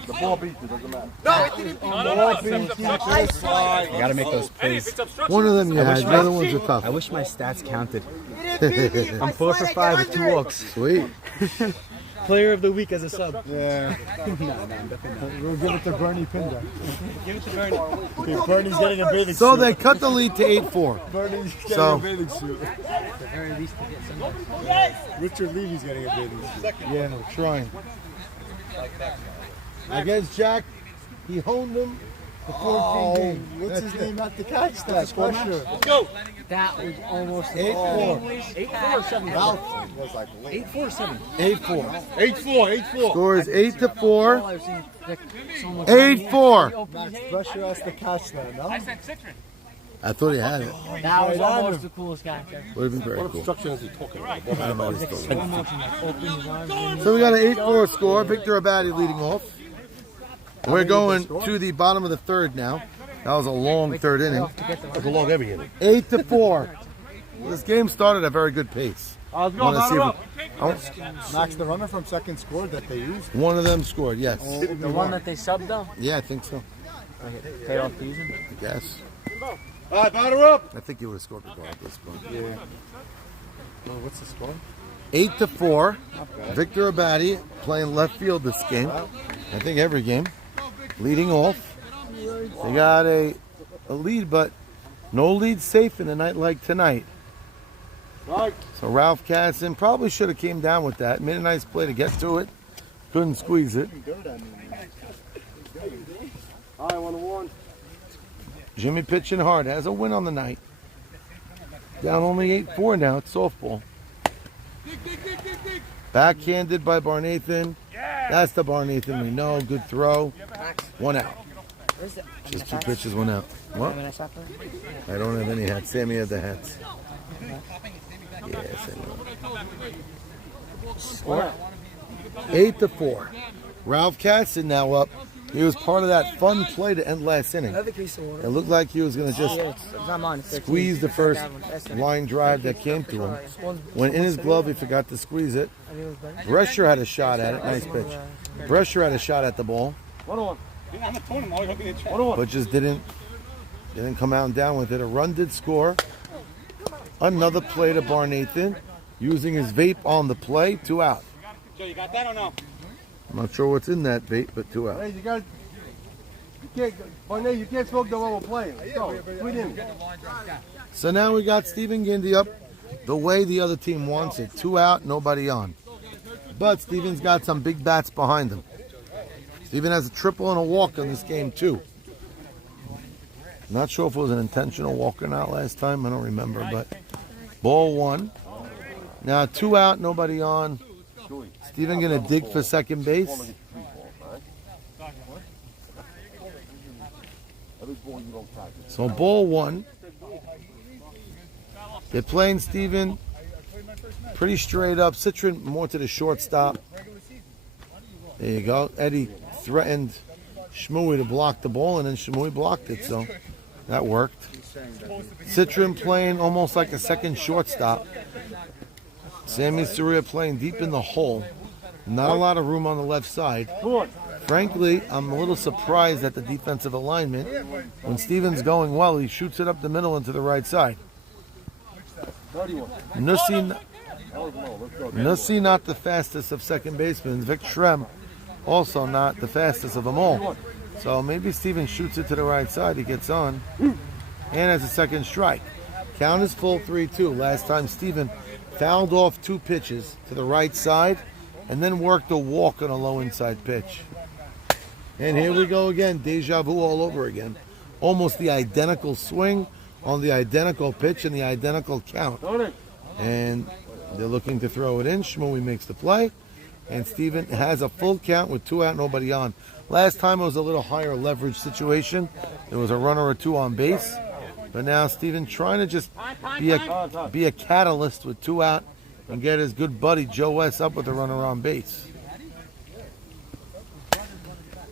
The ball beat you, doesn't matter. No, it didn't. The ball beat you. You gotta make those plays. One of them you had, the other ones are tough. I wish my stats counted. I'm 4 for 5 with 2 walks. Sweet. Player of the week as a sub. Yeah. We'll give it to Bernie Pinder. Give it to Bernie. Okay, Bernie's getting a bathing suit. So they cut the lead to 8-4. Bernie's getting So, a bathing suit. Richard Levy's getting a bathing suit. yeah, no, trying. Against Jack, he honed him for 14 games. What's his name at the catch that? Pressure. Let's go. That was almost 8-4. 8-4 or 7. Was like 8-4 or 7. 8-4. 8-4. Score is 8-4. 8-4. Max Pressure has to catch that, no? I said Citron. I thought he had it. That was almost the coolest catch ever. Would have been very What cool. obstruction is he talking about? I don't know what he's talking about. Opened his arms. So we got an 8-4 score. Victor Abadi leading off. We're going to the bottom of the third now. That was a long third inning. It's a long every inning. 8-4. This game started at a very good pace. Let's go, Max, the runner from second scored that they used. One of them scored, yes. The one that they subbed though? Yeah, I think so. Pay off season? I guess. All right, batter up. I think he would have scored the goal at this point. Yeah. Well, what's the score? 8-4. Victor Abadi playing left field this game. I think every game. Leading off. They got a lead, but no lead safe in a night like tonight. So Ralph Katzen probably should have came down with that. Made a nice play to get to it. Couldn't squeeze it. All right, 1-1. Jimmy pitching hard. Has a win on the night. Down only 8-4 now. It's softball. Backhanded by Barnathan. That's the Barnathan we know. Good throw. 1 out. Just 2 pitches, 1 out. What? I don't have any hats. Sammy had the hats. Yes, Score. 8-4. Ralph Katzen now up. He was part of that fun play to end last inning. It looked like he was going to just squeeze the first line drive that came to him. When in his glove, he forgot to squeeze it. Brescher had a shot at it. Nice pitch. Brescher had a shot at the ball, but just didn't come out and down with it. A run did score. Another play to Barnathan, using his vape on the play. 2 out. Joe, you got that or no? I'm not sure what's in that vape, but 2 out. Hey, you can't smoke the while we're playing. Let's go. Quit in. So now we got Stephen Gindy up the way the other team wants it. 2 out, nobody on. But Stephen's got some big bats behind him. Stephen has a triple and a walk in this game too. Not sure if it was an intentional walk or not last time. I don't remember, but ball 1. Now 2 out, nobody on. Stephen gonna dig for second base. So ball 1. They're playing Stephen pretty straight up. Citron more to the shortstop. There you go. Eddie threatened Shmooey to block the ball, and then Shmooey blocked it, so that worked. Citron playing almost like a second shortstop. Sammy Surya playing deep in the hole. Not a lot of room on the left side. Frankly, I'm a little surprised at the defensive alignment. When Stephen's going well, he shoots it up the middle into the right side. Nussi not the fastest of second basemen. Vic Shrem also not the fastest of them all. So maybe Stephen shoots it to the right side. He gets on and has a second strike. Count is full 3-2. Last time Stephen fouled off 2 pitches to the right side and then worked a walk on a low inside pitch. And here we go again. Deja vu all over again. Almost the identical swing on the identical pitch and the identical count. And they're looking to throw it in. Shmooey makes the play. And Stephen has a full count with 2 out, nobody on. Last time it was a little higher leverage situation. There was a runner or 2 on base. But now Stephen trying to just be a catalyst with 2 out and get his good buddy Joe West up with a runner on base.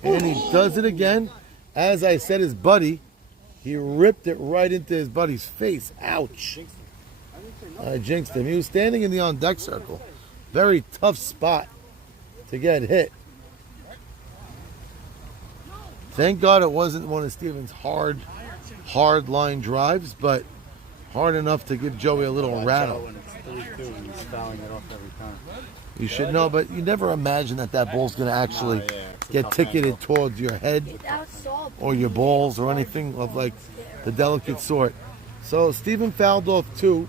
And he does it again. As I said, his buddy, he ripped it right into his buddy's face. Ouch. I jinxed him. He was standing in the on-deck circle. Very tough spot to get hit. Thank God it wasn't one of Stephen's hard line drives, but hard enough to give Joey a little rattle. You should know, but you never imagine that ball's going to actually get ticketed towards your head or your balls or anything of like the delicate sort. So Stephen fouled off 2,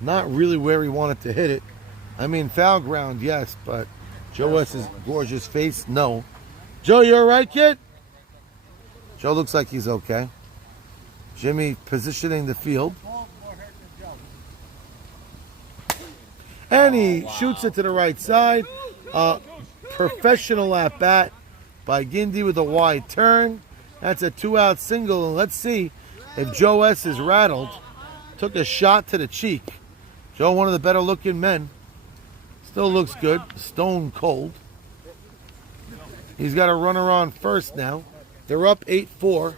not really where he wanted to hit it. I mean, foul ground, yes, but Joe West's gorgeous face, no. Joe, you all right, kid? Joe looks like he's okay. Jimmy positioning the field. And he shoots it to the right side. Professional at bat by Gindy with a wide turn. That's a 2-out single. And let's see if Joe S. is rattled. Took a shot to the cheek. Joe, one of the better looking men. Still looks good. Stone cold. He's got a runner on first now. They're up 8-4.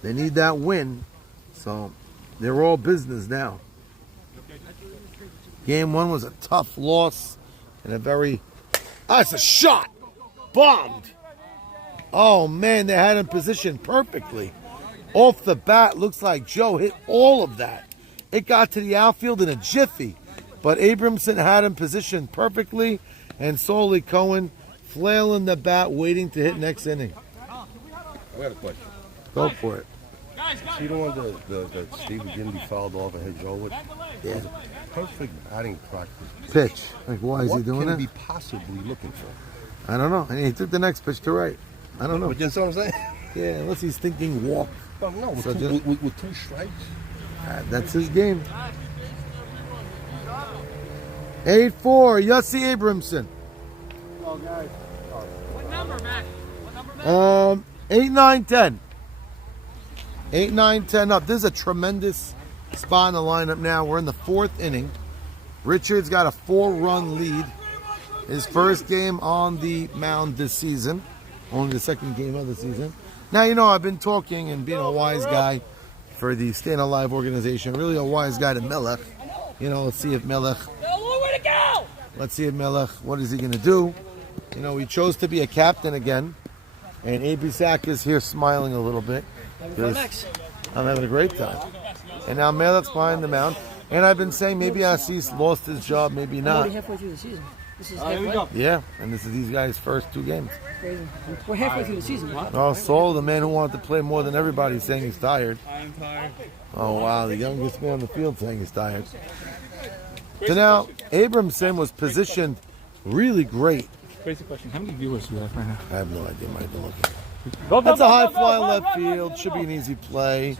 They need that win. So they're all business now. Game 1 was a tough loss and a very... it's a shot! Bombed! Oh, man, they had him positioned perfectly. Off the bat, looks like Joe hit all of that. It got to the outfield in a jiffy, but Abramson had him positioned perfectly, and Solly Cohen flailing the bat, waiting to hit next inning. I got a question. Go for it. See the one that Stephen Gindy fouled off and hit Joe with? Yeah. It was a perfect batting practice. Pitch. Like, why is he doing What that? can he be possibly looking for? I don't know. And he took the next pitch to right. I don't know. But you know what I'm saying? Yeah, unless he's thinking walk. Oh, no, with, So two, just- with 2 strikes. That's his game. 8-4, Yossi Abramson. What number, Mac? What number, Mac? 8, 9, 10. 8, 9, 10 up. This is a tremendous spot in the lineup now. We're in the 4th inning. Richard's got a 4-run lead. His first game on the mound this season. Only the 2nd game of the season. Now, you know, I've been talking and being a wise guy for the Stayin Alive organization. Really a wise guy to Melech. You know, let's see if Melech... Let's see if Melech, what is he going to do? You know, he chose to be a captain again. And Abe Saka is here smiling a little bit. I'm having a great time. And now Melech's behind the mound. And I've been saying maybe Assis lost his job, maybe I'm not. already halfway through the season. This is halfway. Yeah, and this is these guys' first 2 games. Crazy. We're halfway through the season. Oh, Saul, the man who wanted to play more than everybody, is saying he's tired. I'm tired. Oh, wow, the youngest man on the field saying he's tired. So now, Abramson was positioned really great. Crazy question. How many viewers do you have right now? I have no idea, Mike. I'm looking. That's a high fly left field. Should be an easy play.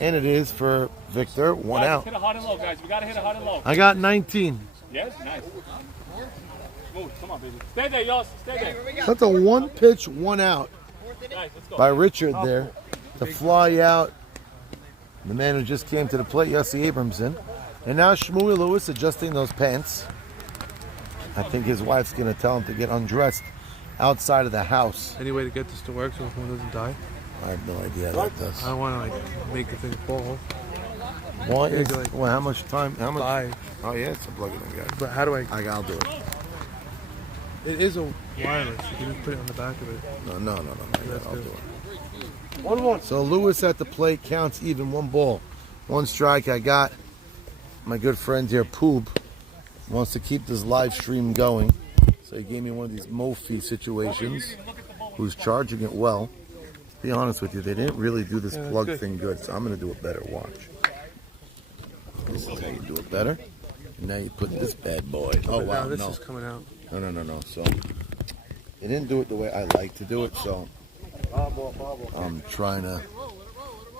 And it is for Victor. 1 out. Hit it hot and low, guys. We got to hit it hot and low. I got 19. Yes? Nice. Move. Come on, baby. Stay there, Yoss. Stay there. That's a 1 pitch, 1 out Nice. Let's go. by Richard there to fly out. The man who just came to the plate, Yossi Abramson. And now Shmuel Lewis adjusting those pants. I think his wife's going to tell him to get undressed outside of the house. Any way to get this to work so the phone doesn't die? I have no idea how that does. I don't want to make the thing fall. Well, Yeah, it's, like well, how much time? How much? 5. Oh yeah, it's a plug it in guy. But how do I? I'll do it. It is a wireless. You can just put it on the back of it. No. That's I'll good. do it. 1-1. So Lewis at the plate counts even, 1 ball, 1 strike. I got my good friend here, Poob, wants to keep this live stream going. So he gave me one of these Mofi situations, who's charging it well. To be honest with you, they didn't really do this plug thing good, so I'm going to do it better. Watch. This is how you do it better. And now you put this bad boy. Oh, But wow, now this no. is coming out. No. So they didn't do it the way I like to do it, so I'm trying to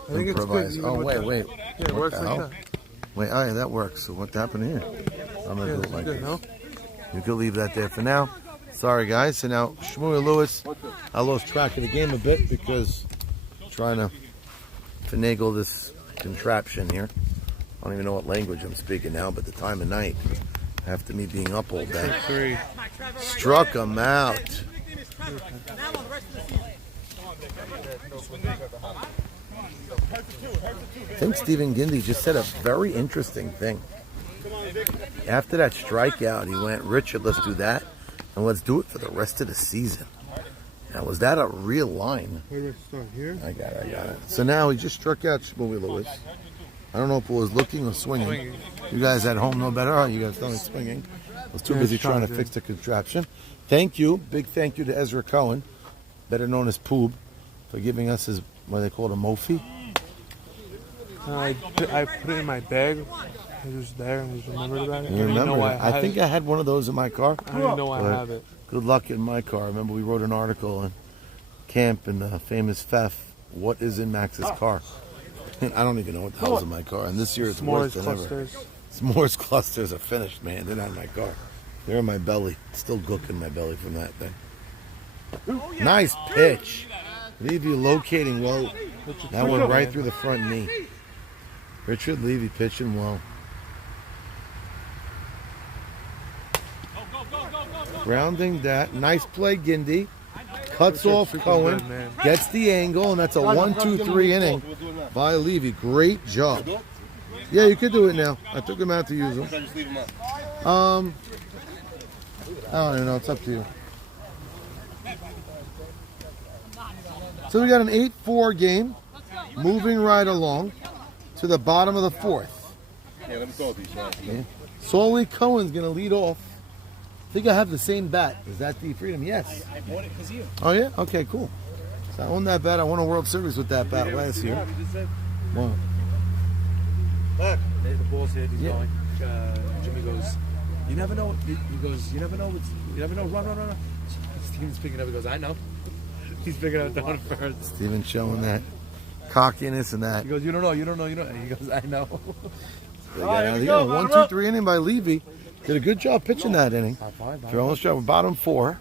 I think it's improvise. good, Oh, even with wait. that. Yeah, it What works the like hell? that. Wait, oh yeah, that works. So what happened here? I'm going to do it like good, this. no? You can leave that there for now. Sorry, guys. So now, Shmuel Lewis, I lost track of the game a bit because I'm trying to finagle this contraption here. I don't even know what language I'm speaking now, but the time of night, after me being up all day. 3. Struck him out. I think Stephen Gindy just said a very interesting thing. After that strikeout, he went, Richard, let's do that, and let's do it for the rest of the season. Now, was that a real line? Where do I start? Here? I got it. So now he just struck out Shmuel Lewis. I don't know if it was looking or swinging. You guys at home know better. Oh, you guys don't swinging. I was too busy trying to fix the contraption. Thank you. Big thank you to Ezra Cohen, better known as Poob, for giving us his, what they call it, a Mofi. I put it in my bag. It was there and I just remembered about it. You remember why it? I think I had one of those in my car. I don't even know why I have it. Good luck in my car. I remember we wrote an article in camp in the famous Fef, what is in Max's car? I don't even know what the hell's in my car. And this year it's worse than ever. S'mores clusters are finished, man. They're not in my car. They're in my belly. Still gook in my belly from that thing. Nice pitch. Levy locating well. That went right through the front knee. Richard Levy pitching well. Grounding that. Nice play, Gindy. Cuts off Cohen. Gets the angle, and that's a 1-2-3 inning by Levy. Great job. Yeah, you could do it now. I took him out to use them. I don't even know. It's up to you. So we got an 8-4 game. Moving right along to the bottom of the 4th. Yeah, let me go with these shots. Okay. Solly Cohen's going to lead off. I think I have the same bat. Is that the Freedom? Yes. I bought it because of you. Oh, yeah? Okay, cool. So I own that bat. I won a World Series with that bat last year. Wow. The ball's hit. He's going. Jimmy goes. You never know. He goes. You never know. You never know. Run. Steven's picking up. He goes. I know. He's picking up the one first. Steven's showing that cockiness and that. He goes. You don't know. He goes. I know. They got a 1, 2, 3 inning by Levy. Did a good job pitching that inning. They're almost at bottom 4.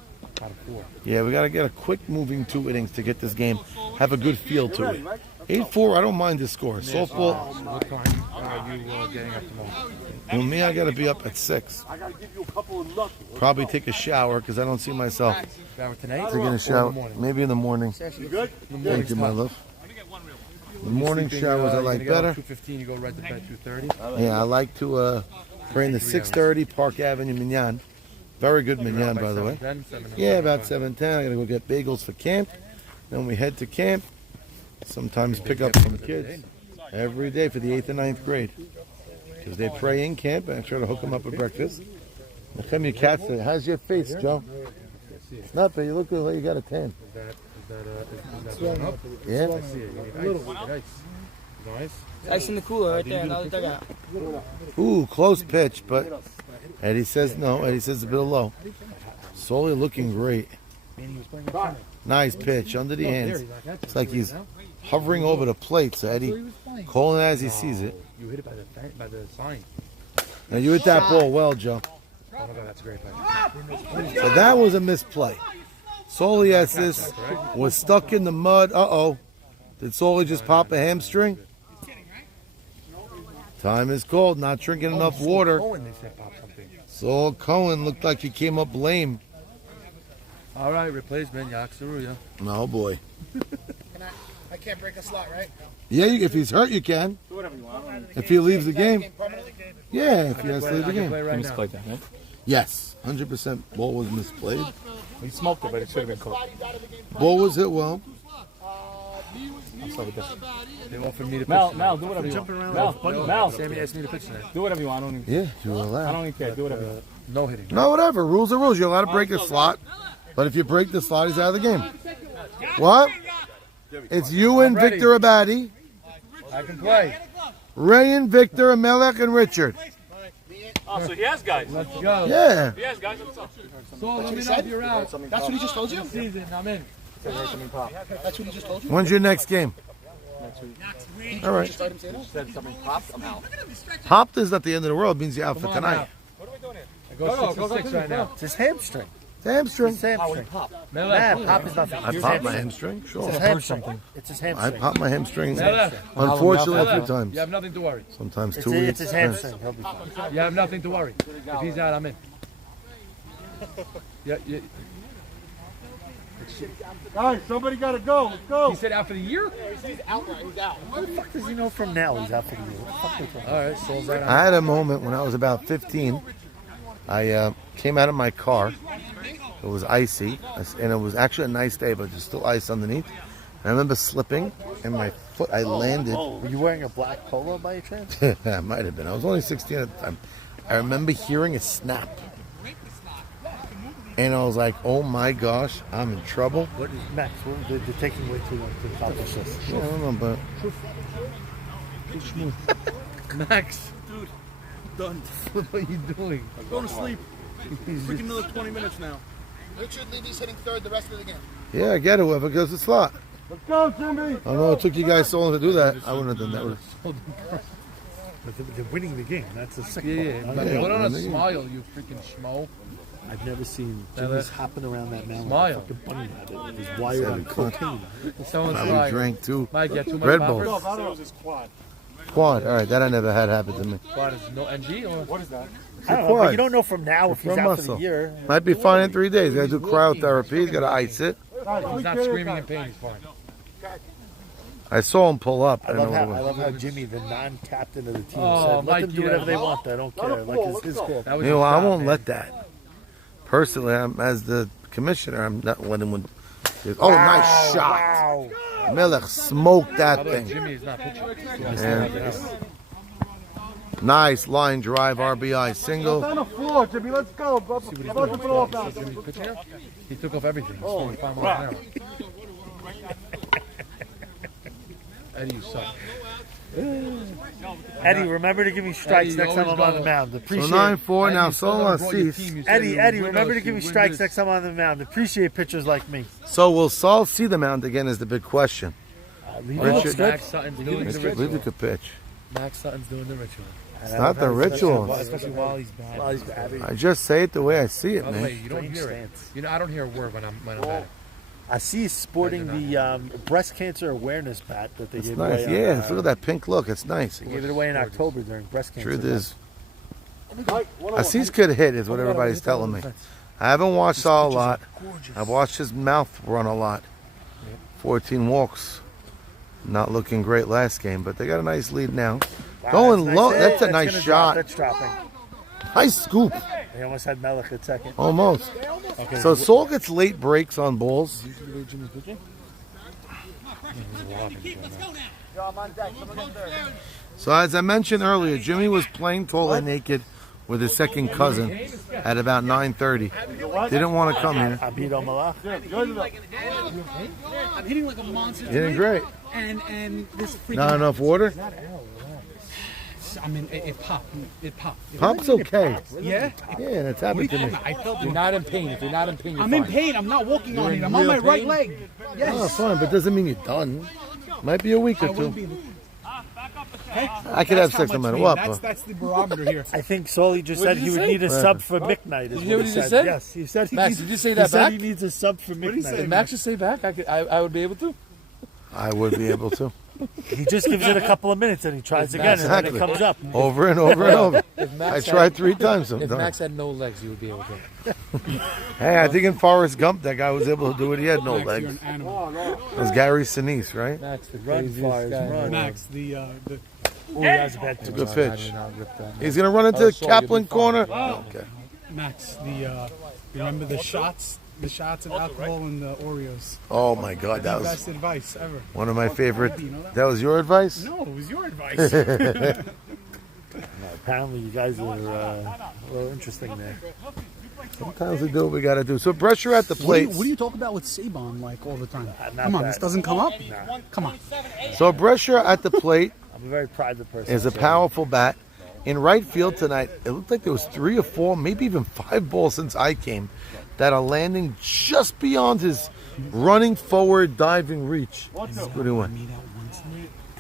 Yeah, we got to get a quick moving 2 innings to get this game. Have a good feel to it. 8-4, I don't mind this score. Softball. What time are you getting up tomorrow? Well, me, I got to be up at 6. Probably take a shower because I don't see myself Shower tonight? taking a shower. Maybe in the morning. You good? Thank you, my love. The morning showers I like better. 2:15, you go right to bed 2:30. Yeah, I like to bring the 6:30 Park Avenue Mignon. Very good mignon, by the way. Yeah, about 7:10. I gotta go get bagels for camp. Then we head to camp. Sometimes pick up some kids every day for the 8th and 9th grade because they pray in camp, and I try to hook them up with breakfast. Now come your cat say, "How's your face, Joe?" Not bad. You look like you got a tan. Is that going up? Yeah. I see it. You need ice. Nice. Ice in the cooler right there. Another dugout. Ooh, close pitch, but Eddie says no. Eddie says a bit low. Solely looking great. Nice pitch under the hands. It's like he's hovering over the plate. So Eddie calling it as he sees it. You hit it by the sign. Now you hit that ball well, Joe. Oh my God, that's a great play. So that was a misplay. Solely assist was stuck in the mud. Uh-oh. Did Solely just pop a hamstring? Time is called. Not drinking enough water. Saul Cohen looked like he came up lame. All right, replacement, Yaksaruya. No, boy. I can't break a slot, right? Yeah, if he's hurt, you can. Do whatever you want. If he leaves the game. Yeah, if he has to leave the game. Misplayed that, right? Yes, 100% ball was misplayed. He smoked it, but it should have been caught. Ball was hit well. They offered me to pitch. Mal, do whatever you want. Mal, Sammy asked me to pitch tonight. do whatever you want. I don't even, Yeah, you're allowed. I don't even care. Do whatever you want. No hitting. No, whatever. Rules are rules. You're allowed to break a slot. But if you break the slot, he's out of the game. What? It's you and Victor Abadi. I can play. Ray and Victor, Melech and Richard. Oh, so he has guys. Let's go. Yeah. He has guys on the top. So let me know if you're out. That's what he just told you? Season, I'm in. That's what he just told you? When's your next game? All right. Said something popped. I'm out. Popped is not the end of the world. It means you're out for tonight. I go 6 right now. It's his hamstring. It's a hamstring. It's his hamstring. Melech. Pop is nothing. I popped my hamstring. Sure. It's his hamstring. It's his I hamstring. popped my hamstring. Melech. Unfortunately, a few times. You have nothing to worry. Sometimes It's 2 weeks. it's his hamstring. He'll be fine. You have nothing to worry. If he's out, I'm in. Yeah. Guys, somebody got to go. Let's go. He said out for the year? He's out right. He's out. What the fuck does he know from now? He's out for the year. What the fuck are you talking about? All right, Soul's out. I had a moment when I was about 15. I came out of my car. It was icy, and it was actually a nice day, but there's still ice underneath. And I remember slipping, and my foot, I landed. Were you wearing a black polo by any chance? I might have been. I was only 16 at the time. I remember hearing a snap. And I was like, oh my gosh, I'm in trouble. What is Max? They're taking way too long to accomplish this. I don't know, but Max. Dude, done. What are you doing? I'm going to sleep. Freaking another 20 minutes now. Richard Levy's hitting third the rest of the game. yeah, I get it, whoever goes to slot. Let's go, Jimmy. I know it took you guys so long to do that. I wouldn't have done that. But they're winning the game. That's the second Yeah. part. Put on a smile, you freaking schmo. I've never seen Jimmy's hopping around that mountain Smile. like a fucking bunny rabbit with his wired on cocaine. Someone's I like, drank two Mike, get too much Red poppers? Bulls. Quad. All right, that I never had happen to me. Quad is no NG or what is that? I don't know, but you don't know from now if he's From out for muscle. the year. Might be fine in 3 days. Got to do cryotherapy. He's got to ice it. He's not screaming in pain. He's fine. I saw him pull up. I I know love, what how, it was. I love how Jimmy, the non-captain of the team, Oh, said, let Mike, them do you whatever they know. want. I don't care. Like, it's his call. That was You know, his I job, won't man. let that. Personally, as the commissioner, I'm not letting him. Oh, nice shot. Wow. Melech smoked that How about thing. Jimmy is not pitching. And nice line drive, RBI single. On the floor, Jimmy. Let's go. About to put off now. Jimmy pitching now? He took off everything. He's 45 miles an hour. Eddie, you suck. Eddie, remember to give me strikes next time I'm on the mound. Appreciate So 9-4 now. Solo cease. Eddie, remember to give me strikes next time I'm on the mound. Appreciate pitchers like me. So will Saul see the mound again? Is the big question. Max Sutton's doing the ritual. Levy could pitch. Max Sutton's doing the ritual. It's not the ritual. Especially while he's bad. I just say it the way I see it, By the way, man. you don't hear it. You know, I don't hear a word when I'm batting. I see he's sporting the breast cancer awareness bat that they It's gave nice. away. Yeah, look at that pink look. It's nice. They gave it away in October during breast cancer. Truth is, Assis could hit, is what everybody's telling me. I haven't watched Saul a lot. I've watched his mouth run a lot. 14 walks. Not looking great last game, but they got a nice lead now. Wow, Going that's low. nice. That's a That's nice gonna shot. Drop. That's dropping. Nice scoop. They almost had Melech at second. Almost. Okay. So Saul gets late breaks on balls. So as I mentioned earlier, Jimmy was playing tall and naked with his second cousin at about 9:30. Didn't want to come here. I beat Malach. I'm hitting like a monster. You're doing great. And this freaking Not enough water? I mean, it popped. It popped. Pop's okay. Yeah? Yeah, that's happened to me. I felt You're not in pain. If you're not in pain, you're I'm fine. in pain. I'm not walking You're on in it. I'm on real my right pain? leg. Yes. Oh, fine, but doesn't mean you're done. Might be a week or two. I could have sex no matter what. That's the barometer here. I think Sully just What said did he you would say? need a sub for McKnight. Did you hear what he just said? Yes, he said he Max, needs, did you say he that said back? he needs a sub for McKnight. Did Max just say back? I would be able to. I would be able to. He just gives it a couple of minutes and he tries again and then it comes up. Over and over and over. If I Max tried had- 3 times If sometimes. Max had no legs, you would be able to. Hey, I think in Forrest Gump, that guy was able to do it. He had no Max, legs. you're an animal. It was Gary Sinise, right? Max, the Run, craziest Flyers, guy. run. Max, the Oh, that was a bad It's a pitch. good pitch. I'll rip that. He's going to run into Oh, the sorry, you'll Kaplan be fine. corner. Wow. Okay. Max, remember the shots of alcohol and the Oreos. Oh, my God. That The was best advice ever. one of my favorite. You know that? That was your advice? No, it was your advice. Apparently you guys are a little interesting there. Sometimes we do what we got to do. So pressure at the plate. What do you talk about with Sabon like all the time? Not Come on, bad. this doesn't come up? Come on. So pressure at the plate I'm a very private person. is a powerful bat. In right field tonight, it looked like there was 3 or 4, maybe even 5 balls since I came that are landing just beyond his running forward diving reach. What do you want? I made out once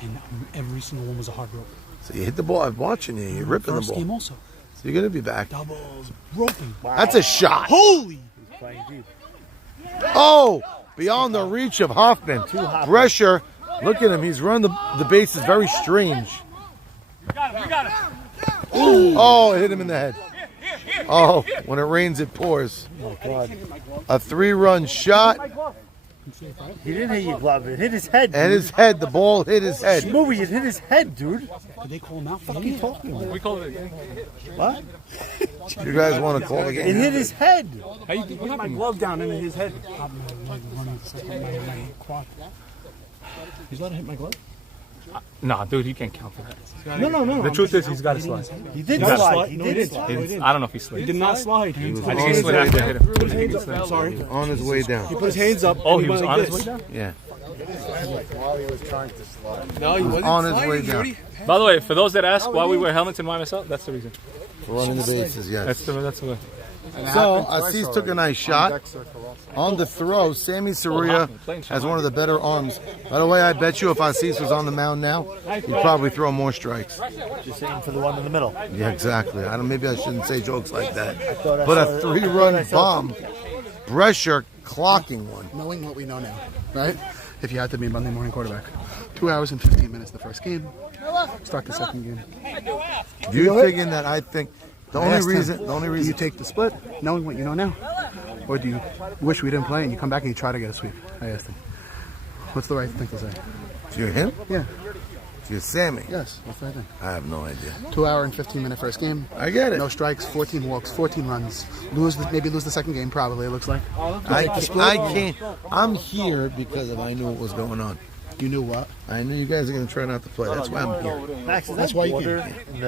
and every single one was a hard rope. So you hit the ball. I'm watching you. You're ripping the First ball. game also. So you're going to be back. Doubles, roping. That's a shot. Holy! He's playing deep. Oh, beyond the reach of Hoffman. Pressure. Look at him. He's run the bases very strange. We got it. Oh, it hit him in the head. Oh, when it rains, it pours. Oh, God. A 3-run shot. He didn't hit your glove. It hit his head, dude. And his head. The ball hit his head. Movie, it hit his head, dude. Did they call him out for What are you talking about? We call it again. What? You guys want to call It again? hit his head. How you think? What my happened? glove down into his head. My quad. He's let him hit my glove? Nah, dude, he can't count for that. No. The truth is, he's got to slide. He did Got slide. slide. He No, did he slide. didn't. I don't know if he slid. He did not slide. He was I on think he his slid way after I down. hit him. Put his hands up. I'm sorry. On his way down. He put his hands up. Oh, and he was went on like his way this. down? Yeah. No, he wasn't. On his sliding. way He down. already- By the way, for those that ask why we wear helmets in YMSL, that's the reason. For running the bases, yes. That's the way. So, Assis took a nice shot. On the throw, Sammy Saria has one of the better arms. By the way, I bet you if Assis was on the mound now, he'd probably throw more strikes. Just aim for the one in the middle. Yeah, exactly. Maybe I shouldn't say jokes like that. thought I But saw a it. 3-run I saw it. bomb, Brescher clocking one. Knowing what we know now, right? If you had to be a Monday morning quarterback, 2 hours and 15 minutes the first game, start the second game. You thinking that I think the I only asked him, reason do you take the split, knowing what you know now, or do you wish we didn't play and you come back and you try to get a sweep? I asked him. What's the right thing to say? you're him? Yeah. You're Sammy. Yes. What's the right thing? I have no idea. 2 hour and 15-minute first game. I get it. No strikes, 14 walks, 14 runs. Maybe lose the second game. Probably it looks like. I can't. I'm here because I knew what was going on. You knew what? I knew you guys are going to try not to play. That's why I'm here. Max, is That's that why you water can't. in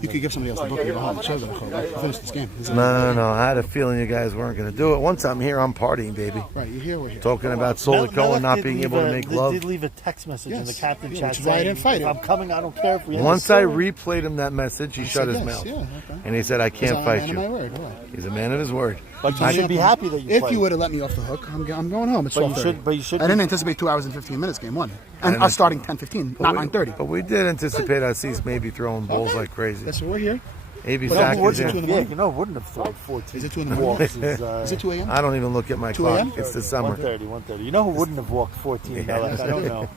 the You could give somebody else the book and go home. Show's gonna call. Finish this game. No. I had a feeling you guys weren't going to do it. Once I'm here, I'm partying, baby. Right, you're here, we're here. Talking about Soliko and not being able to make love. They did leave a text message in the captain chat which is why I didn't fight saying, it. if I'm coming, I don't care if we have Once I replayed him that message, he shut his yes, mouth. yeah, okay. And he said, I can't I'm a fight man you. of my word, all right. He's a man of his word. But you should be happy that you If played. you would have let me off the hook, I'm going home. It's 12:30. But you should I be- didn't anticipate 2 hours and 15 minutes game one. And us starting 10:15, not 9:30. But we did anticipate Assis maybe throwing balls like crazy. That's what we're here. Abe But Saka what's is it, 2 in the in. morning? wouldn't have thrown 14. Is it 2 in the morning? Is it 2 a.m.? I don't even look at my 2 clock. a.m.? It's the summer. 1:30. You know who wouldn't have walked 14? Yeah. I don't know.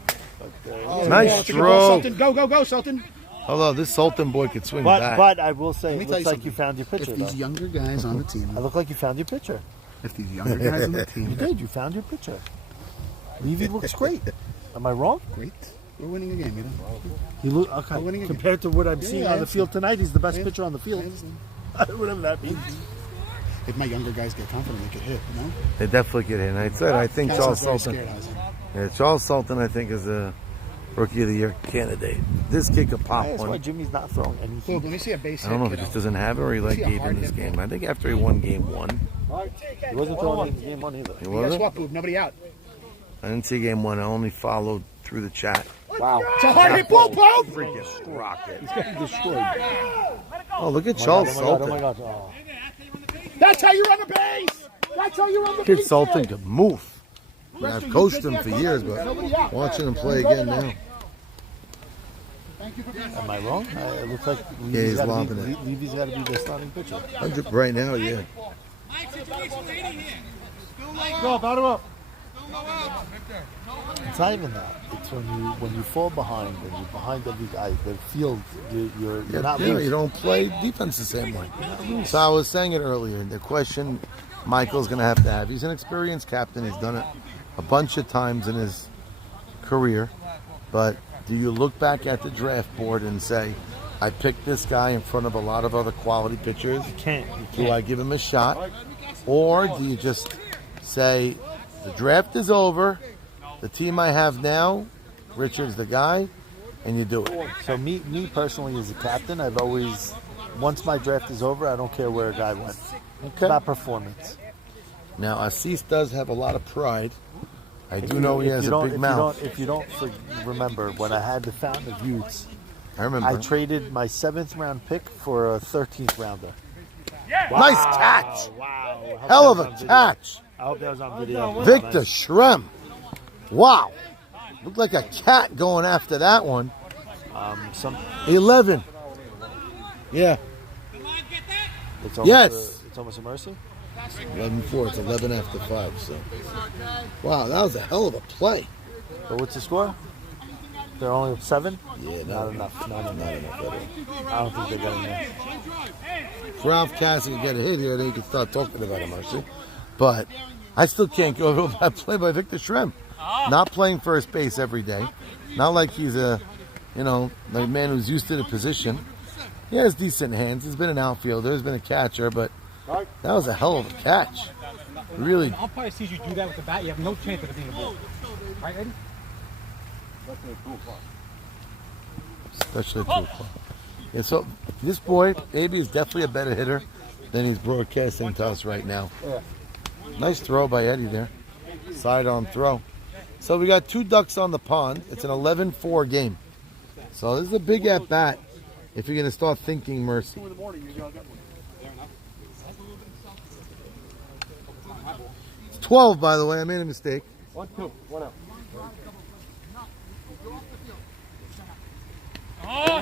Nice throw. Sultan, go, Sultan. Although this Sultan boy could swing But back. I will say, Let me it tell looks you like you found your pitcher. If these though. younger guys on the team, I look like you found your pitcher. if these younger guys on the team, You did. You found your pitcher. Levy looks great. Am I wrong? Great. We're winning a game, you know. He look okay. We're winning a game. Compared to what I'm Yeah, seeing yeah, on the field tonight, he's the best Yeah. pitcher on the field. Whatever that means. If my younger guys get confident, they could hit, you know? They definitely get in. I said, I think Guys Charles are very Sultan. scared, I was like, Yeah, Charles Sultan, I think, is a Rookie of the Year candidate. This kid could pop That's why one. Jimmy's not throwing anything. Well, let me see a base I don't know if hit, he just kiddo. doesn't have it or he like See a gave hard in this hit. game. I think after he won game one. He wasn't throwing in game one either. He You was guys it? swap move, nobody out. I didn't see game one. I only followed through the chat. Wow. It's a hard hit ball, Pope! Freaking rocket. He's getting destroyed. Oh, look at Oh Charles my God, Sultan. oh my God, oh. That's how you run the base. That's how you run the Kid base. Sultan could move. I mean, I've coached him for years, but watching him play again now. Am I wrong? It looks like Yeah, he's lobbing it. Levy's got to be the starting pitcher. 100 right now, yeah. Go, batter up. It's not even that. It's when you fall behind and you're behind every guy. The field, you're not Yeah, losing. you don't play defense the same way. So I was saying it earlier. The question Michael's going to have. He's an experienced captain. He's done it a bunch of times in his career. But do you look back at the draft board and say, I picked this guy in front of a lot of other quality pitchers? You can't. Do I give him a shot? Or do you just say, the draft is over, the team I have now, Richard's the guy, and you do it? So me personally as a captain, I've always, once my draft is over, I don't care where a guy went. It's about performance. Now, Assis does have a lot of pride. I do know he has a big mouth. If you don't remember, when I had the Fountain of Youths, I remember. I traded my 7th round pick for a 13th rounder. Wow. Nice catch. Wow. Hell of a catch. I hope that was on video. Victor Schrem. Wow. Looked like a cat going after that one. 11. Yeah. It's Yes. It's almost a mercy. 11-4. It's 11 after 5. So, wow, that was a hell of a play. But what's the score? They're only up 7? Yeah, not enough. Not enough. I don't think they're getting there. If Ralph Cassie could get a hit here, then you could start talking about a mercy. But I still can't go over that play by Victor Schrem. Not playing first base every day. Not like he's a man who's used to the position. He has decent hands. He's been an outfielder. He's been a catcher, but that was a hell of a catch. Really. The umpire sees you do that with the bat, you have no chance of it being a ball. Right, Eddie? Especially at 2 o'clock. Yeah, so this boy, Abe, is definitely a better hitter than he's broadcasting to us right now. Nice throw by Eddie there. Sidearm throw. So we got 2 ducks on the pond. It's an 11-4 game. So this is a big at bat if you're going to start thinking mercy. It's 12, by the way. I made a mistake. 1-2, 1 out.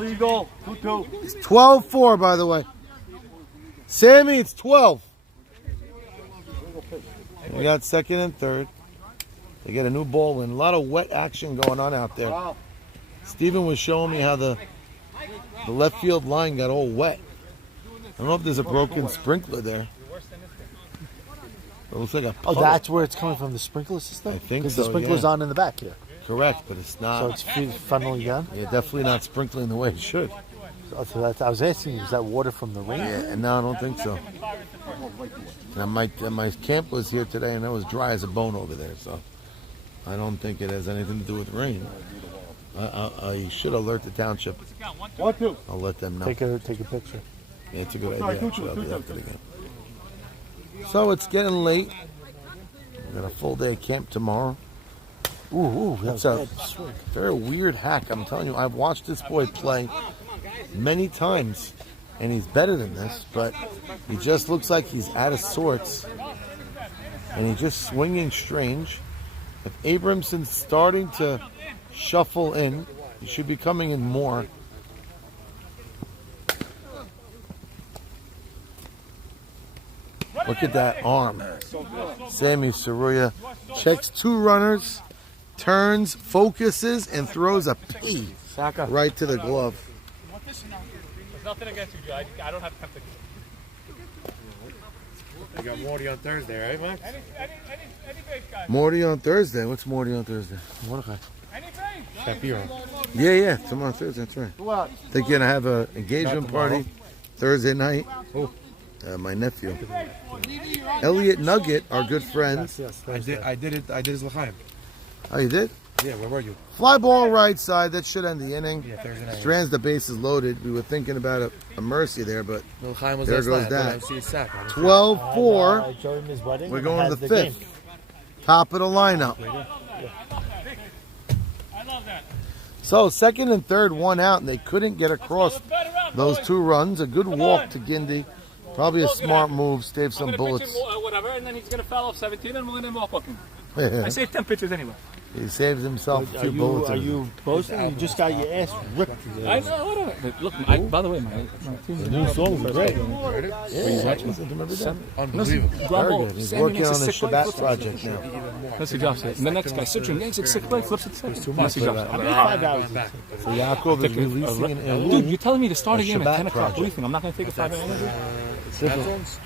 Legal. 2-2. It's 12-4, by the way. Sammy, it's 12. We got second and third. They get a new ball in. A lot of wet action going on out there. Steven was showing me how the left field line got all wet. I don't know if there's a broken sprinkler there. It looks like a puddle. Oh, that's where it's coming from, the sprinkler system? I think Because so, the sprinkler's yeah. on in the back here. Correct, but it's not. So it's funneling down? Yeah, definitely not sprinkling the way it should. So I was asking you, is that water from the rain? Yeah, no, I don't think so. And my camp was here today, and it was dry as a bone over there, so I don't think it has anything to do with rain. I should alert the township. 1-2. I'll let them know. Take a picture. Yeah, it's a good idea. Actually, I'll do that after the game. So it's getting late. We got a full day of camp tomorrow. Ooh, that's a very weird hack. I'm telling you, I've watched this boy play many times, and he's better than this, but he just looks like he's out of sorts, and he's just swinging strange. If Abramson's starting to shuffle in, he should be coming in more. Look at that arm. Sammy Saruya checks 2 runners, turns, focuses, and throws a P right to the glove. There's nothing against you, Joe. I don't have temptation. You got Morty on Thursday, right, Max? Morty on Thursday. What's Morty on Thursday? Mordecai. Shapiro. Yeah, tomorrow Thursday. That's right. They're gonna have an engagement party Thursday night. My nephew, Elliot Nugget, our good friends. I did it as L'chaim. Oh, you did? Yeah, where were you? Fly ball right side. That should end the inning. Yeah, Thursday night. Strands the bases loaded. We were thinking about a mercy there, but L'chaim was there last goes night. that. 12-4. We're going to the 5th. Top of the lineup. So 2nd and 3rd, 1 out, and they couldn't get across those 2 runs. A good walk to Gindi. Probably a smart move. Save some bullets. Whatever, and then he's going to foul off 17 and we're going to walk walking. I saved 10 pitches anyway. He saves himself a few bullets. Are you boasting? You just got your ass ripped. I know, whatever. But look, by the way, my team's the new song is great. Unbelievable. He's working on the Shabbat project now. Let's see, Josh. And the next guy, Citron, Yanks, 6 play, flips it 7. Let's see, Josh. So Yaakov is releasing an Dude, you're telling me to start a game at 10 o'clock. What do you think? I'm not going to take a 5 interview?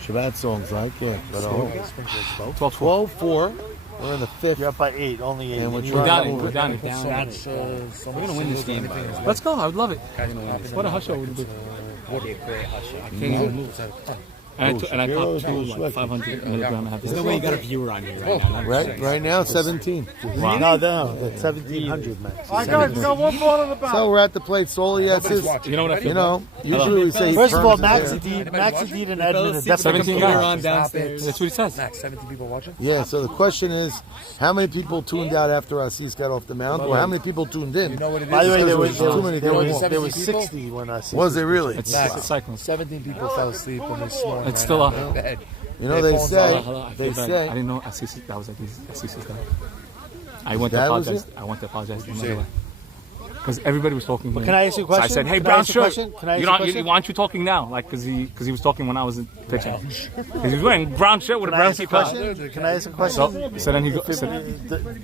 Shabbat songs, I can't. But 12-4. We're in the 5th. You're up by 8, only 8. And we're down. We're going to win this game. Let's go. I would love it. What a hush would be. I can't even move. And I thought 500 milligram. There's no way you got a viewer on here right now. Right now, 17. Wow. No, that's 1,700, man. I got one ball in the back. So we're at the plate. Solias is, you know what I feel? usually we say. First of all, Maxi D and Edmund are definitely 17 guys on downstairs. That's what he says. Max, 17 people watching? Yeah, so the question is, how many people tuned out after Assis got off the mound, or how many people tuned in? You know what it is? By the way, there was too many. There was 60 when Assis. Was it really? It's cycling. 17 people fell asleep when they snored. It's still up. You know, they say. I didn't know Assisi, that was like Assisi's guy. I went to apologize. To him anyway. Because everybody was talking to me. Can I ask you a question? So I said, hey, brown shirt. Why aren't you talking now? Like, because he was talking when I was pitching. Because he was wearing brown shirt with a brown question. Can I ask a question? So then he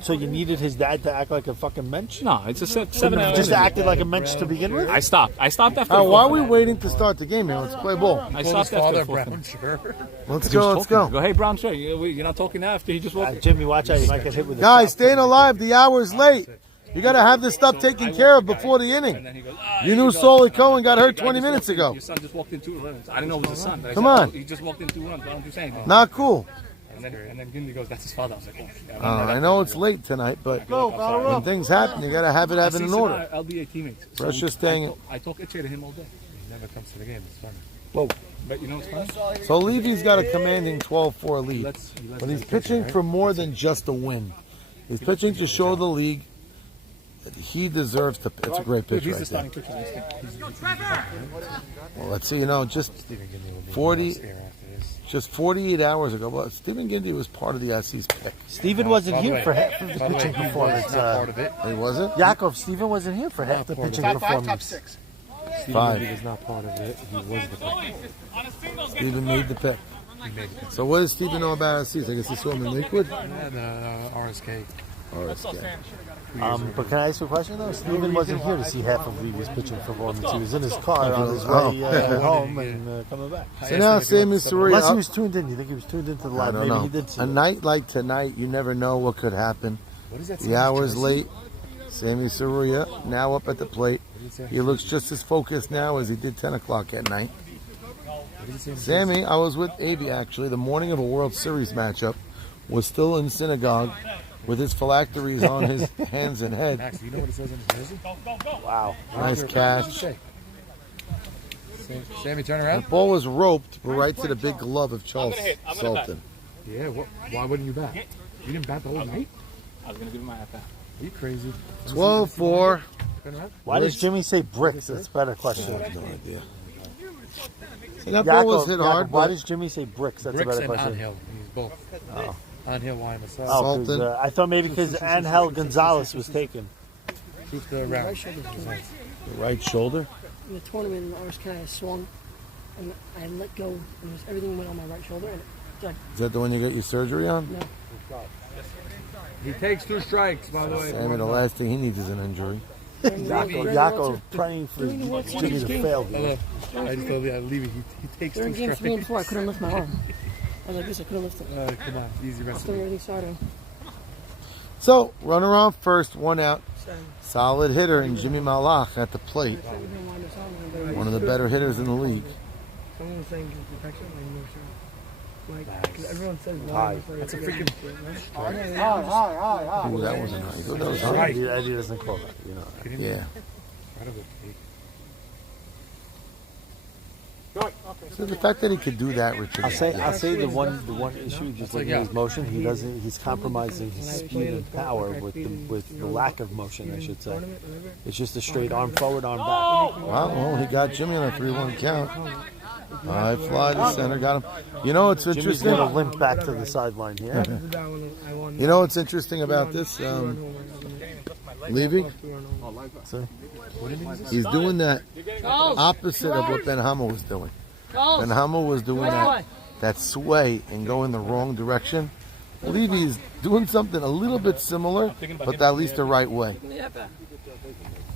so you needed his dad to act like a fucking mensch? No, it's a 7 hour. Just acted like a mensch to begin with? I stopped after. Why are we waiting to start the game here? Let's play ball. I stopped after the 4th. Let's go. Go, hey, brown shirt. You're not talking now after he just walked. Jimmy, watch out. You might get hit with Guys, staying alive. The hour's late. You got to have this stuff taken care of before the inning. You knew Solly Cohen got hurt 20 minutes ago. Your son just walked in 2 runs. I didn't know it was his son. Come on. He just walked in 2 runs. Why don't you say anything? Not cool. And then Gindi goes, that's his father. I was like, oh. I know it's late tonight, but when things happen, you got to have it in order. LBA teammates. Precious thing. I talk to him all day. He never comes to the game. It's funny. Whoa. But you know what's funny? So Levy's got a commanding 12-4 lead. But he's pitching for more than just a win. He's pitching to show the league that he deserves to. It's a great pitch right there. Well, let's see. Just 48 hours ago. Well, Stephen Gindi was part of the Assis pick. Stephen wasn't here for half of the pitching performance. He wasn't? Yaakov, Stephen wasn't here for half the pitching performance. 5. He was not part of it. He was the pick. Stephen made the pick. So what does Stephen know about Assis? I guess he saw him in Lakewood? Yeah, the RSK. But can I ask you a question though? Stephen wasn't here to see half of Levy's pitching performance. He was in his car on his way home and coming back. So now Sammy Saruya. Unless he was tuned in. You think he was tuned into the live? Maybe he did see a night like tonight, you never know what could happen. The hour's late. Sammy Saruya now up at the plate. He looks just as focused now as he did 10 o'clock at night. Sammy, I was with Abe actually. The morning of a World Series matchup, was still in synagogue with his phylacteries on his hands and head. Max, you know what it says on his jersey? Wow. Nice catch. Sammy, turn around. The ball was roped right to the big glove of Charles Sultan. Yeah, why wouldn't you bat? You didn't bat the whole night? I was going to give him my at-bat. Are you crazy? 12-4. Why does Jimmy say bricks? That's a better question. I have no idea. So that ball was hit hard. Why does Jimmy say bricks? That's a better question. Angel. He's both. Oh. Angel Wyman. Oh, I thought maybe because Angel Gonzalez was taken. Keep the round. The right shoulder? In the tournament in the RSK, I swung and I let go and everything went on my right shoulder. And Is that the one you got your surgery on? No. He takes 2 strikes, by the way. Sammy, the last thing he needs is an injury. Yako praying for Jimmy to fail. I just told you, Levy, he takes 2 during games strikes. 3 and 4, I couldn't lift my arm. I was like this, I couldn't lift it. Come on, easy rest. After everything started. So, runner on first, 1 out. Solid hitter in Jimmy Malach at the plate. One of the better hitters in the league. Someone was saying protection, I'm not sure. Like, 'cause everyone says That's a freaking Ooh, that wasn't nice. That was hard. Eddie doesn't call that, you know. Yeah. So the fact that he could do that, Richard. I'll say the one issue, just looking at his motion, he's compromising his speed and power with the lack of motion, I should say. It's just a straight arm forward, arm back. Well, he got Jimmy on a 3-1 count. High fly to center, got him. You know what's interesting? Jimmy's going to limp back to the sideline here. You know what's interesting about this, Levy? He's doing that opposite of what Ben Hamel was doing. Ben Hamel was doing that sway and going the wrong direction. Levy is doing something a little bit similar, but at least the right way.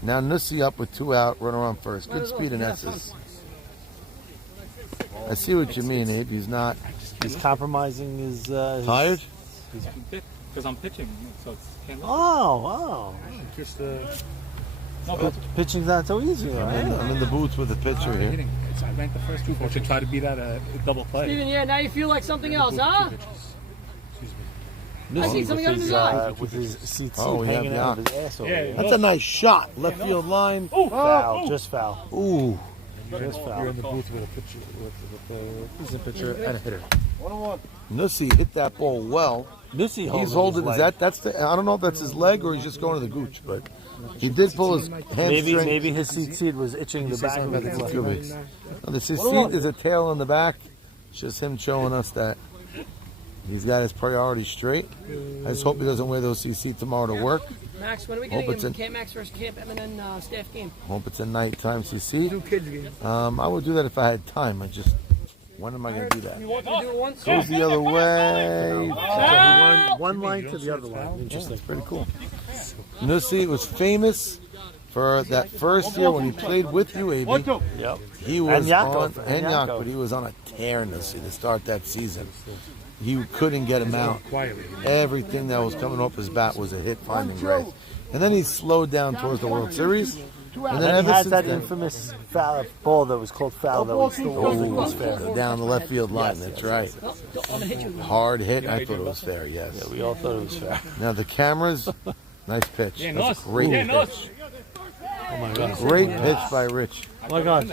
Now Nussi up with 2 out, runner on first. Good speed in S's. I see what you mean, Abe. He's compromising his... Tired? Because I'm pitching, so it's can't look. Oh. Just pitching's not so easy, right? I'm in the booth with the pitcher here. I ranked the first 2 to try to beat out a double play. Steven, yeah, now you feel like something else, huh? I see something on his eye. With his CT we have hanging out of his asshole. That's a nice shot. Left field line. Foul, just foul. Ooh. Just foul. You're in the booth with a pitcher, with a pitcher and a hitter. 1-1. Nussi hit that ball well. Nussi He's holding. That's the. I don't know if that's his leg or he's just going to the gooch, but he did pull his hamstring. Maybe his seat was itching the back of his leg. The seat is a tail on the back. It's just him showing us that he's got his priorities straight. I just hope he doesn't wear those CC tomorrow to work. Max, when are we getting Camp Max versus Camp M&N staff game? Hope it's a nighttime CC. 2 kids game. I would do that if I had time. When am I going to do that? You want to do it once? Goes the other way. One line to the other line. Interesting. That's pretty cool. Nussi was famous for that first year when he played with you, Abe. Yep. He was Yaakov, but he was on a tear, Nussi, to start that season. You couldn't get him out. Everything that was coming off his bat was a hit finding grace. And then he slowed down towards the World Series. And then he had that infamous foul ball that was called foul that was still was fair. Down the left field line, that's right. Hard hit, I thought it was fair, yes. Yeah, we all thought it was fair. Now the cameras, nice pitch. That's a great pitch. Oh my God. Great pitch by Rich. Oh my God.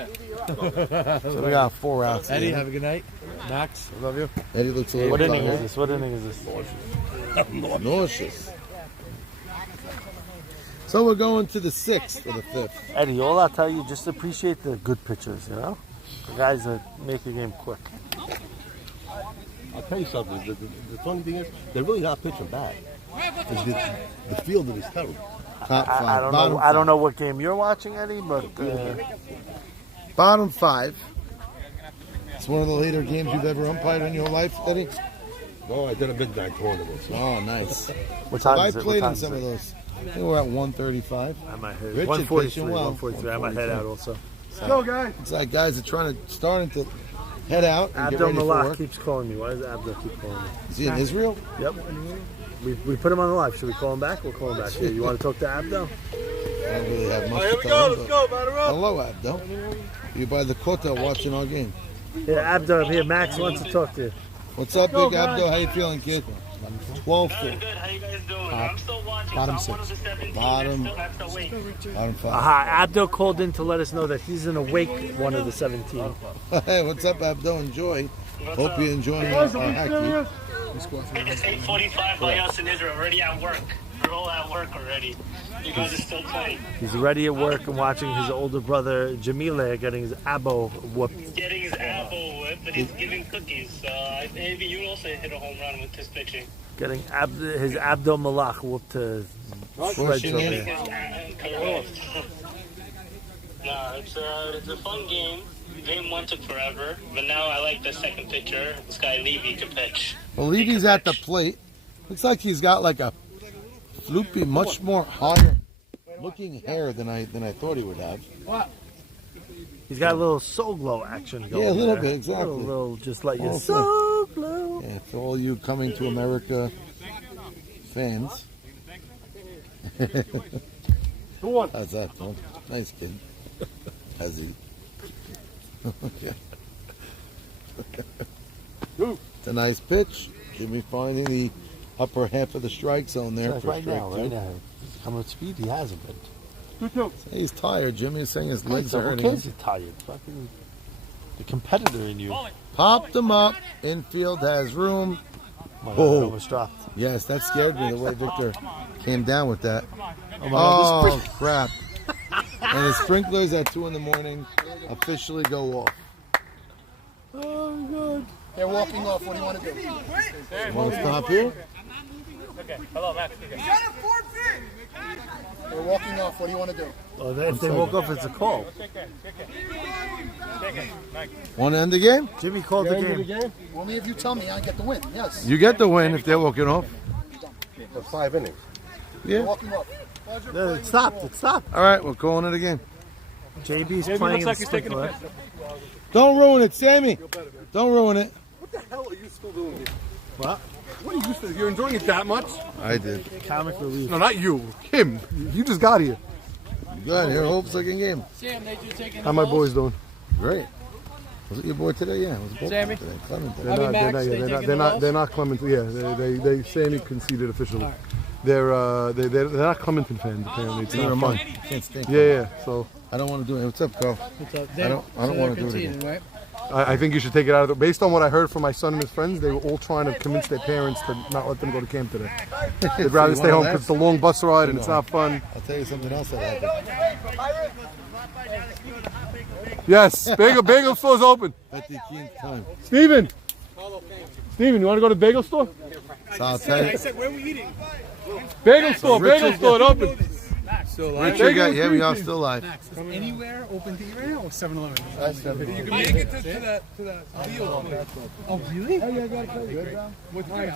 So we got 4 outs. Eddie, have a good night. Max, I love you. Eddie looks a little What inning is this? What inning is this? Nauseous. So we're going to the 6th or the 5th. Eddie, all I'll tell you, just appreciate the good pitchers, you know? The guys that make the game quick. I'll tell you something. The funny thing is, they're really not pitching bad. The fielding is terrible. Top 5. I don't know what game you're watching, Eddie, but bottom 5. It's one of the later games you've ever umpired in your life, Eddie? No, I did a midnight tournament. Oh, nice. What time I is it? played What time in some is of it? those. I think we're at 135. I might hit Richard 143. pitching well. 143. I might head out also. So, go, guys. It's like guys are starting to head out and get Abdel ready for Malak work. keeps calling me. Why does Abdel keep calling me? Is he in Israel? Yep. We put him on the live. Should we call him back? We'll call him back. Here, you want to talk to Abdel? I don't really have much Here to we tell go, him, let's but- go, batter up. Hello, Abdel. You're by the hotel watching our game. Yeah, Abdel, here. Max wants to talk to you. What's up, Big Abdo? How you feeling, kid? 12-4. Good. How you guys doing? I'm still watching. Bottom so I'm one of six. the 17 Bottom. that still have to wait. Bottom 5. Aha, Abdo called in to let us know that he's an awake one of the 17. Hey, what's up, Abdo? Enjoy. Hope you're enjoying our hacky. It's 8:45 by us in Israel. Already at work. We're all at work already. You guys are still playing. He's already at work and watching his older brother Jamile getting his abo whooped. He's getting his apple whipped, but he's giving cookies. Maybe you also hit a home run with his pitching. Getting his Abdo Malach whooped to shreds over there. Correct. No, it's a fun game. Game 1 took forever, but now I like the second pitcher. This guy Levy can pitch. Well, Levy's at the plate. Looks like he's got like a floopy, much more higher looking hair than I thought he would have. He's got a little soul glow action going. Yeah, a little there. bit, exactly. A little just like your Also, soul glow. Yeah, for all you coming to America fans. Who won? How's that, Tom? Nice kid. How's he? Okay. It's a nice pitch. Jimmy finding the upper half of the strike zone there. Like for right strike now, 2. right now. How much speed he hasn't been. He's tired. Jimmy is saying his legs are Who hurting. cares he's tired? Fucking the competitor in you. Popped him up. Infield has room. My God, almost dropped. Yes, that scared me the way Victor came down with that. Oh, my God, Oh, crap. And the sprinklers at 2 in the morning officially go off. Oh, God. They're walking off. What do you want to do? You want to stop here? Okay. Hello, Max. Okay. They're walking off. What do you want to do? Well, if they woke up, it's a call. Want to end the game? Jimmy called the game. Only if you tell me I get the win. Yes. You get the win if they're walking off. For 5 innings. They're Yeah. walking off. No, it stopped. It stopped. All right, we're calling it again. JB's JB playing looks like in he's taking a sprinkler. piss. Don't ruin it, Sammy. Don't ruin it. What the hell are you still doing here? What? What are you still? You're enjoying it that much? I did. Comic relief. No, not you. Him. You just got here. Good. Here, hope second game. Sam, they just taking How my boys doing? Great. Was it your boy today? Yeah, it was both Sammy? today. Clement today. They're not Clementon. Yeah, they Sammy conceded officially. They're not Clementon fans apparently. It's not fun. Can't stink. Yeah. So I don't want to do it. What's up, Carl? What's up? I don't want to do it again. Right? I think you should take it out of the. Based on what I heard from my son and his friends, they were all trying to convince their parents to not let them go to camp today. They'd rather stay home because it's a long bus ride and it's not fun. I'll tell you something else that happened. Yes, bagel store's open. At the 10th time. Steven, you want to go to the bagel store? So I'll tell you. Where are we eating? Bagel store open. Richard got, yeah, we are still live. Anywhere open to eat right now or 7-Eleven? You can make it to that deal. Oh, really? What time?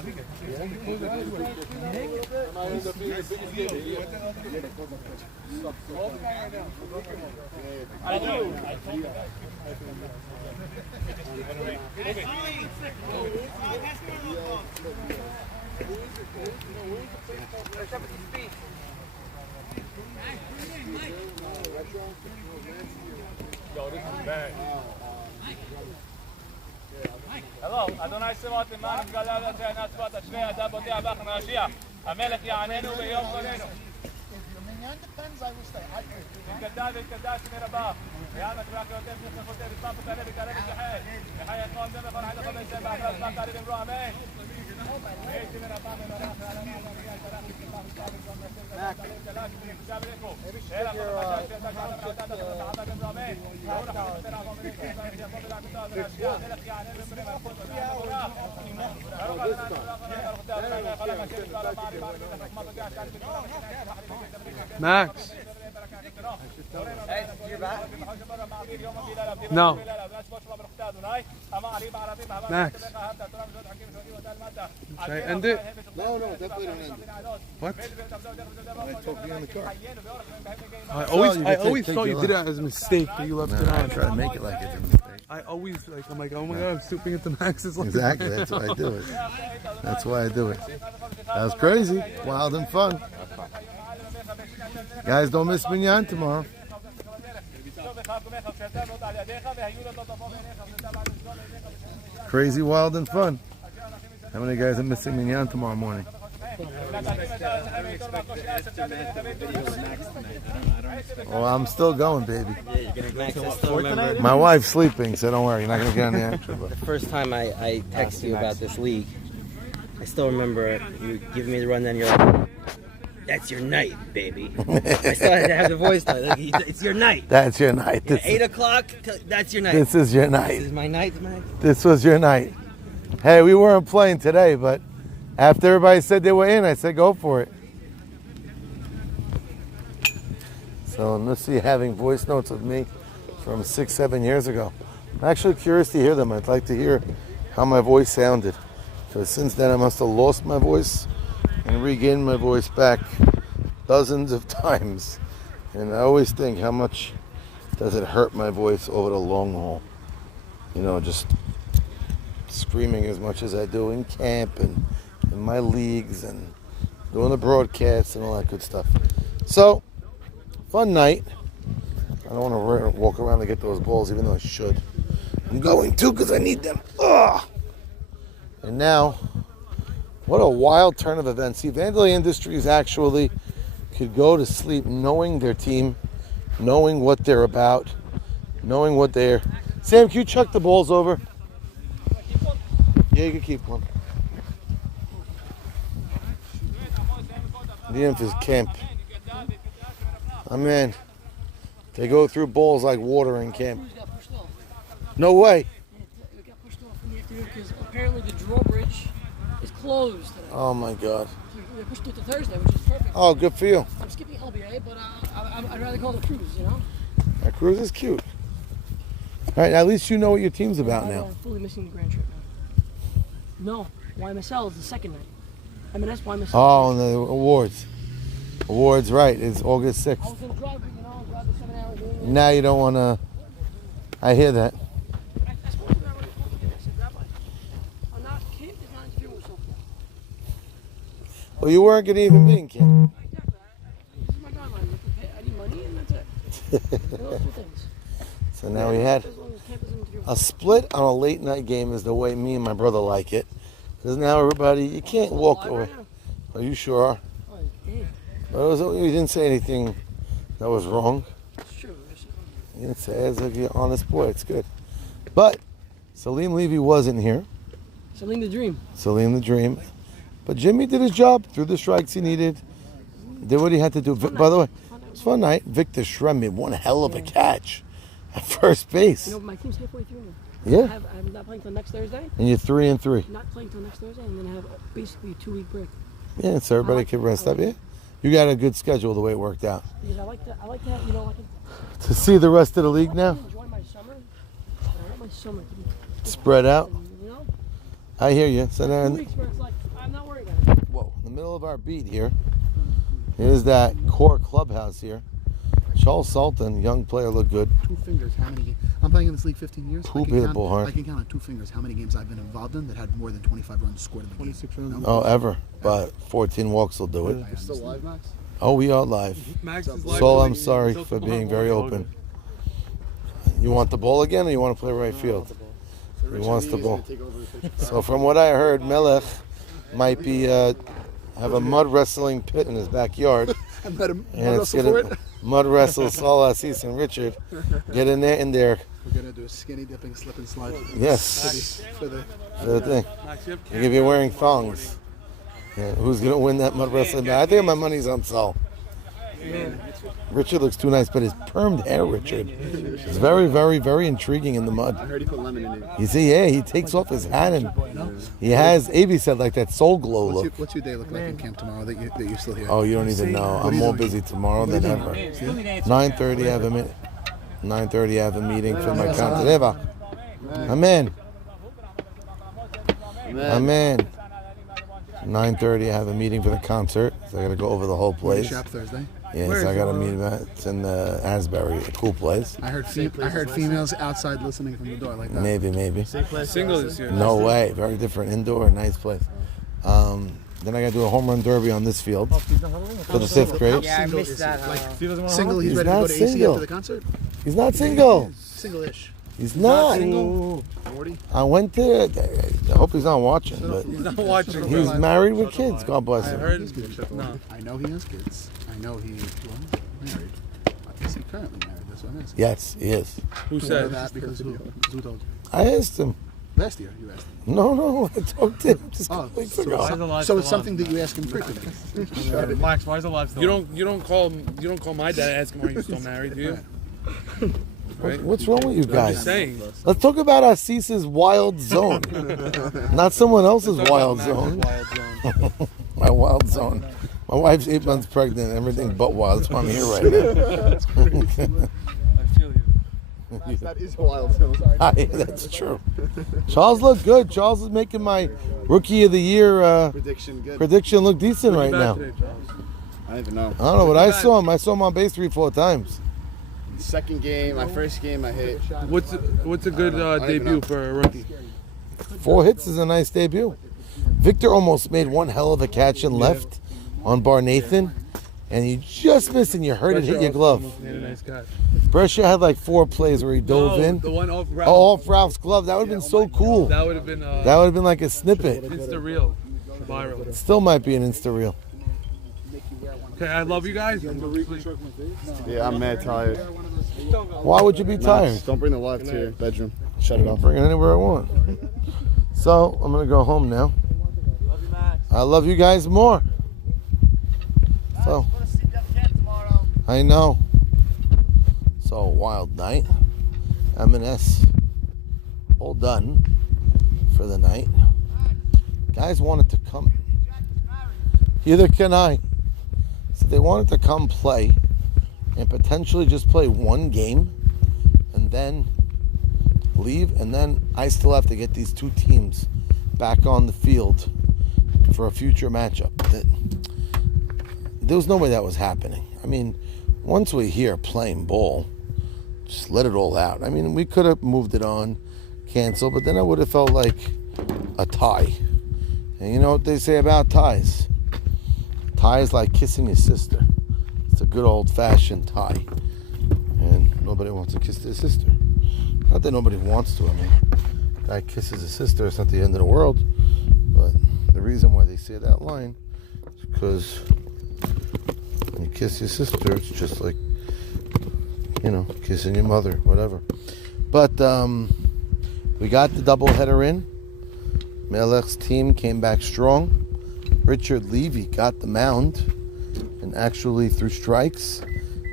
Hello, אדוני סמות למען נתגלה לזה נצפת אשרי ידה בוטח בך נשיע המלך יעננו ביום חולנו יתגדל ויתקדש שמי רבה ויעמק רק יותר שכחותי וסמך ותעלה ותעלה ותחל וחי יתמון זה בכל חי לכל בישם בעבר זמן תעלי במרו אמן הייתי מרבה ממרח ועלה מהמרגיע תלך ותקבח ותקבח ותקבח ותקבח ותקבח ותקבח אלא כל חשש ויתק עליו ועדת ותחבא במרו אמן ואורח ותפתח ומניקה ויפות ולעקותו ונשיע המלך יעננו במרי מלכות Max. Hey, you're back? No. Max. Should I end it? No, definitely don't end it. What? I told you in the car. I always thought you did it as a mistake that you left it I on. try to make it like it's a mistake. I always I'm like, oh my god, I'm stooping into Max's leg. Exactly, that's why I do it. That's why I do it. That was crazy, wild and fun. Guys, don't miss Minyan tomorrow. Crazy, wild and fun. How many guys are missing Minyan tomorrow morning? Well, I'm still going, baby. Max, I still remember. My wife's sleeping, so don't worry. You're not going to get on the action. The first time I texted you about this league, I still remember you giving me the rundown. You're like, "That's your night, baby." I still had to have the voice though. Like, it's your night. That's your night. Yeah, 8 o'clock. That's your night. This is your night. This is my night, man. This was your night. Hey, we weren't playing today, but after everybody said they were in, I said go for it. So let's see, having voice notes of me from 6-7 years ago. I'm actually curious to hear them. I'd like to hear how my voice sounded. Because since then I must have lost my voice and regained my voice back dozens of times. And I always think, how much does it hurt my voice over the long haul? You know, just screaming as much as I do in camp and in my leagues and doing the broadcasts and all that good stuff. So, fun night. I don't want to walk around and get those balls, even though I should. I'm going to because I need them. Ugh. And now, what a wild turn of events. See, Vandelay Industries actually could go to sleep knowing their team, knowing what they're about, knowing what they're... Sam, can you chuck the balls over? Yeah, you can keep one. The Memphis camp. Oh man, they go through balls like water in camp. No way. It got pushed off in the afternoon because apparently the drawbridge is closed today. Oh my God. So they pushed it to Thursday, which is perfect. Oh, good for you. I'm skipping LBA, but I'd rather call it a cruise, you know? That cruise is cute. All right, at least you know what your team's about now. I'm fully missing the grand trip now. No, YMSL is the second night. M&S YMSL. Oh, and the awards. Awards, right. It's August 6th. I was going to drive, but drive the 7 hours. Now you don't want to... I hear that. I spoke to that already. I said, Rabbi, camp is not interfering with softball. Well, you weren't going to even be in camp. This is my guideline. I need money, and that's it. Those two things. So now we had a split on a late night game is the way me and my brother like it. Because now everybody, you can't walk away. Are you sure? But we didn't say anything that was wrong. It's true. You didn't say it as if you're an honest boy. It's good. But Salim Levy wasn't here. Salim the Dream. Salim the Dream. But Jimmy did his job, threw the strikes he needed, did what he had to do. By the way, it was a fun night. Victor Shrem made one hell of a catch at first base. You know, my team's halfway through now. Yeah. I'm not playing till next Thursday. And you're 3-3. Not playing till next Thursday, and then I have basically a 2-week break. Yeah, so everybody can rest up. Yeah. You got a good schedule the way it worked out. Because I like to have, you know, like To see the rest of the league now? enjoy my summer. I want my summer to be Spread out. you know? I hear you. So 2 then, weeks where it's like, I'm not worried about it. whoa, in the middle of our beat here, here's that core clubhouse here. Charles Sultan, young player, looked good. 2 fingers, how many games? I'm playing in this league 15 years. Poop hit the ball hard. I can count on 2 fingers how many games I've been involved in that had more than 25 runs scored in the 26 game. Runs. Oh, ever. But 14 walks will do it. You're still live, Max? Oh, we are live. Max is So I'm sorry for being very open. You want the ball again, or you want to play right field? He wants the ball. So from what I heard, Melech might be have a mud wrestling pit in his backyard. I met him. And it's gonna mud wrestle Saul Assis and Richard. Get in there. We're gonna do a skinny dipping slip and slide. Yes. For the thing. If you're wearing thongs. Yeah, who's gonna win that mud wrestling match? I think my money's on Saul. Richard looks too nice, but his permed hair, Richard, is very, very, very intriguing in the mud. I heard he put lemon in it. You see, yeah, he takes off his hat and he has, Abe said, like that soul glow look. What's your day look like in camp tomorrow that you're still here? Oh, you don't even know. I'm more busy tomorrow than ever. 9:30 I have a 9:30 I have a meeting for my counter. Amen. Amen. 9:30 I have a meeting for the concert, so I got to go over the whole place. Shop Thursday. Yes, I got a meeting. It's in the Asbury, a cool place. I heard females outside listening from the door like that. Maybe. Single this year. No way. Very different indoor, nice place. Then I got to do a home run derby on this field for the 5th grade. Yeah, I missed that. Single. He's ready to not go to AC single. after the concert. He's not single. Single-ish. He's not. single? I went there. I hope he's not watching. But He's not watching. He's married with kids. God bless I him. heard. No. I know he has kids. I know he married. Is he currently married? That's what I'm asking. Yes, he is. Who I know said? that? Because who told you? I asked him. Last year, you asked him. No, I talked to him just a couple weeks ago. So it's something that you ask him frequently. Max, why is the live still You don't call my dad and ask him, are you still married, do you? Right? What's wrong with you I'm guys? just saying. Let's talk about Asis's wild zone, not someone else's wild Max's zone. wild zone. My wild zone. My wife's 8 months pregnant. Everything but wild. That's why I'm here right now. That's crazy. That is wild. So That's true. Charles looked good. Charles is making my Rookie of the Year prediction look decent right now. I don't even know. I don't know what I saw him. I saw him on base 3-4 times. Second game, my first game, I hit. What's a good debut for a rookie? 4 hits is a nice debut. Victor almost made one hell of a catch and left on Bar Nathan, and you just missed and you hurt it hit your glove. Made a nice catch. Brescia had like 4 plays where he dove in. The one off Ralph. Off Ralph's glove. That would have been so cool. That would have been. That would have been like a snippet. Insta reel, viral. It still might be an Insta reel. Okay, I love you guys. Yeah, I'm mad tired. Why would you be tired? Max, don't bring the live to your bedroom. Shut it off. Bring it anywhere I want. So I'm gonna go home now. I love you guys more. So I know. So wild night. M&S all done for the night. Guys wanted to come. Either can I. So they wanted to come play and potentially just play one game and then leave, and then I still have to get these 2 teams back on the field for a future matchup. There was no way that was happening. I mean, once we're here playing ball, just let it all out. I mean, we could have moved it on, canceled, but then I would have felt like a tie. And you know what they say about ties? Tie is like kissing your sister. It's a good old-fashioned tie. And nobody wants to kiss their sister. Not that nobody wants to. I mean, a guy kisses his sister, it's not the end of the world. But the reason why they say that line is because when you kiss your sister, it's just like, you know, kissing your mother, whatever. But we got the doubleheader in. Melech's team came back strong. Richard Levy got the mound and actually threw strikes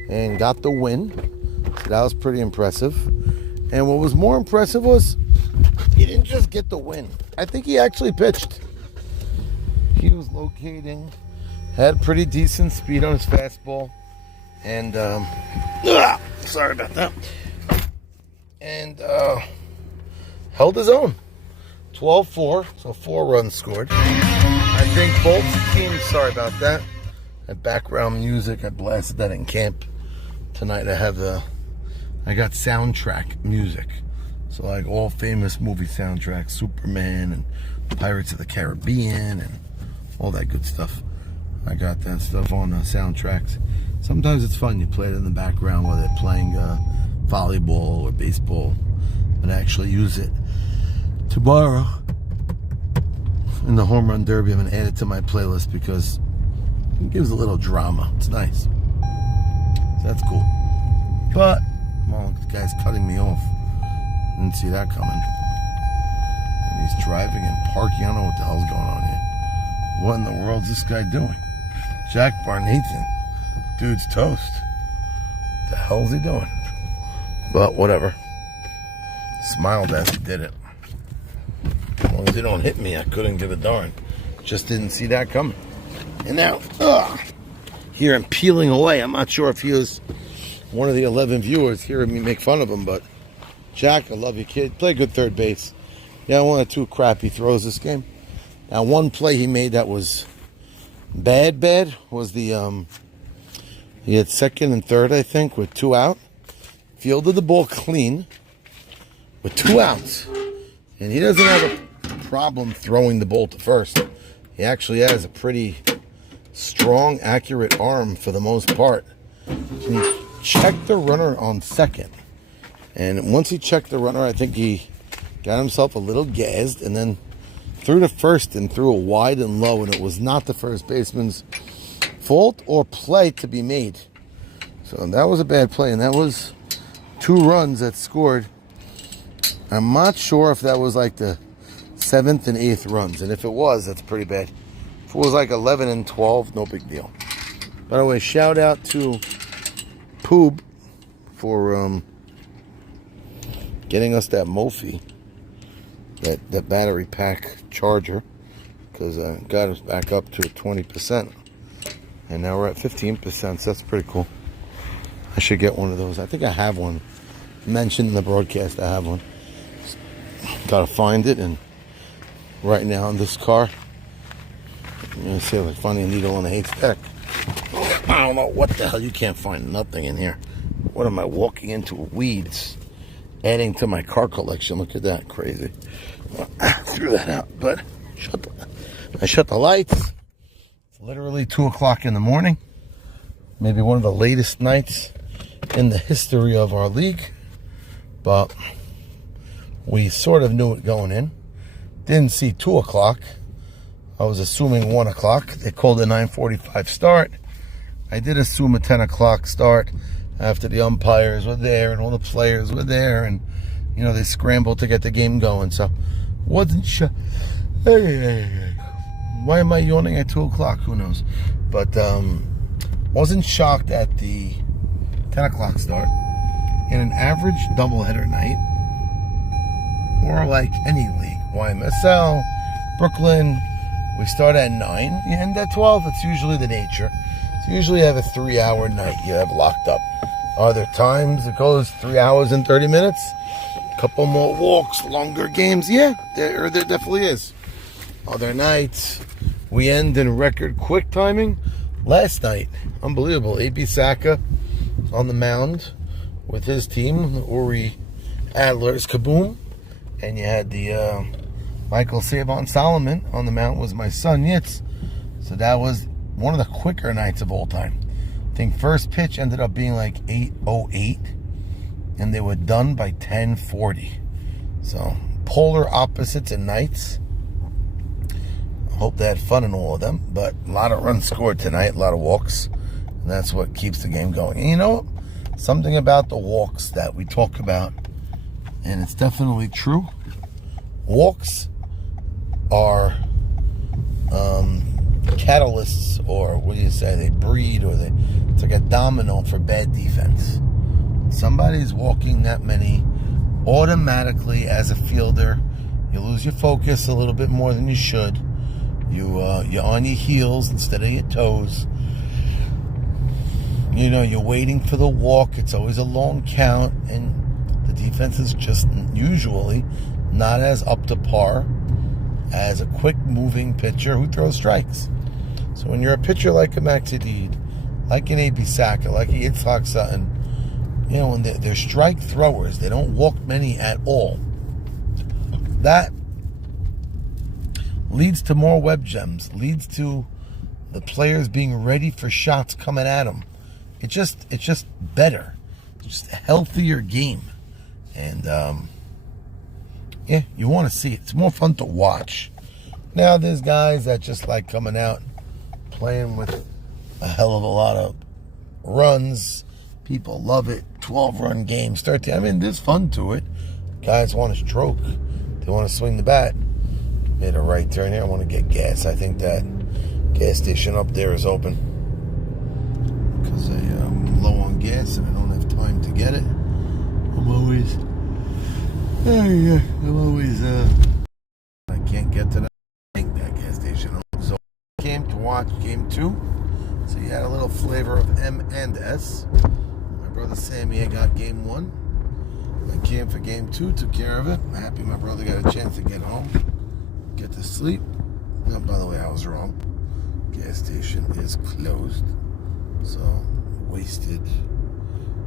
and got the win. So that was pretty impressive. And what was more impressive was he didn't just get the win. I think he actually pitched. He was locating, had pretty decent speed on his fastball, and sorry about that. And held his own. 12-4, so 4 runs scored. I think both teams, sorry about that. That background music, I blasted that in camp. Tonight I got soundtrack music. So like all famous movie soundtracks, Superman and Pirates of the Caribbean and all that good stuff. I got that stuff on the soundtracks. Sometimes it's fun, you play it in the background while they're playing volleyball or baseball, and actually use it. Tomorrow, in the Home Run Derby, I'm going to add it to my playlist because it gives a little drama. It's nice. So that's cool. But, well, this guy's cutting me off. Didn't see that coming. And he's driving and parking. I don't know what the hell's going on here. What in the world's this guy doing? Jack Barnathan. Dude's toast. What the hell's he doing? But whatever. Smiled as he did it. As long as they don't hit me, I couldn't give a darn. Just didn't see that coming. And now, here I'm peeling away. I'm not sure if he was one of the 11 viewers hearing me make fun of him, but Jack, I love you, kid. Play good third base. Yeah, 1 or 2 crappy throws this game. Now, one play he made that was bad was the, he had second and third, I think, with 2 out. Fielded the ball clean with 2 outs. And he doesn't have a problem throwing the ball to first. He actually has a pretty strong, accurate arm for the most part. And he checked the runner on second. And once he checked the runner, I think he got himself a little gassed and then threw to first and threw it wide and low, and it was not the first baseman's fault or play to be made. So that was a bad play, and that was 2 runs that scored. I'm not sure if that was like the 7th and 8th runs, and if it was, that's pretty bad. If it was like 11 and 12, no big deal. By the way, shout out to Poob for getting us that Mophie, that battery pack charger, because got us back up to 20%, and now we're at 15%, so that's pretty cool. I should get one of those. I think I have one. Mentioned in the broadcast I have one. Gotta find it, and right now in this car, I'm gonna say like finding a needle in a haystack. I don't know what the hell, you can't find nothing in here. What am I walking into? Weeds. Adding to my car collection. Look at that, crazy. I threw that out, but I shut the lights. It's literally 2 o'clock in the morning. Maybe one of the latest nights in the history of our league, but we sort of knew it going in. Didn't see 2 o'clock. I was assuming 1 o'clock. They called a 9:45 start. I did assume a 10 o'clock start after the umpires were there and all the players were there, and you know, they scrambled to get the game going. So wasn't sure. Why am I yawning at 2 o'clock? Who knows? But wasn't shocked at the 10 o'clock start. In an average doubleheader night, or like any league, YMSL, Brooklyn, we start at 9, you end at 12. It's usually the nature. So usually you have a 3-hour night you have locked up. Are there times it goes 3 hours and 30 minutes? A couple more walks, longer games? Yeah, there definitely is. Other nights, we end in record quick timing. Last night, unbelievable. Abe Saka on the mound with his team, Uri Adler's Kaboom. And you had the Michael Sabon Solomon on the mound was my son Yitz. So that was one of the quicker nights of all time. I think first pitch ended up being like 8:08, and they were done by 10:40. So polar opposites in nights. I hope they had fun in all of them, but a lot of runs scored tonight, a lot of walks, and that's what keeps the game going. And you know, something about the walks that we talk about, and it's definitely true. Walks are catalysts, or what do you say? They breed, or it's like a domino for bad defense. Somebody's walking that many, automatically as a fielder, you lose your focus a little bit more than you should. You're on your heels instead of your toes. You know, you're waiting for the walk. It's always a long count, and the defense is just usually not as up to par as a quick-moving pitcher who throws strikes. So when you're a pitcher like a Maxi Deed, like an Abe Saka, like a Yitzhak Sutton, you know, when they're strike throwers, they don't walk many at all. That leads to more web gems, leads to the players being ready for shots coming at them. It's just better. It's just a healthier game. And, yeah, you want to see it. It's more fun to watch. Now, there's guys that just like coming out, playing with a hell of a lot of runs. People love it. 12-run games, 13. I mean, there's fun to it. Guys want to stroke. They want to swing the bat. Made a right turn here. I want to get gas. I think that gas station up there is open, because I'm low on gas and I don't have time to get it. I'm always I can't get to that gas station. So I came to watch game 2. So you had a little flavor of M&S. My brother Sammy had got game 1. I came for game 2, took care of it. I'm happy my brother got a chance to get home, get to sleep. No, by the way, I was wrong. Gas station is closed. So, wasted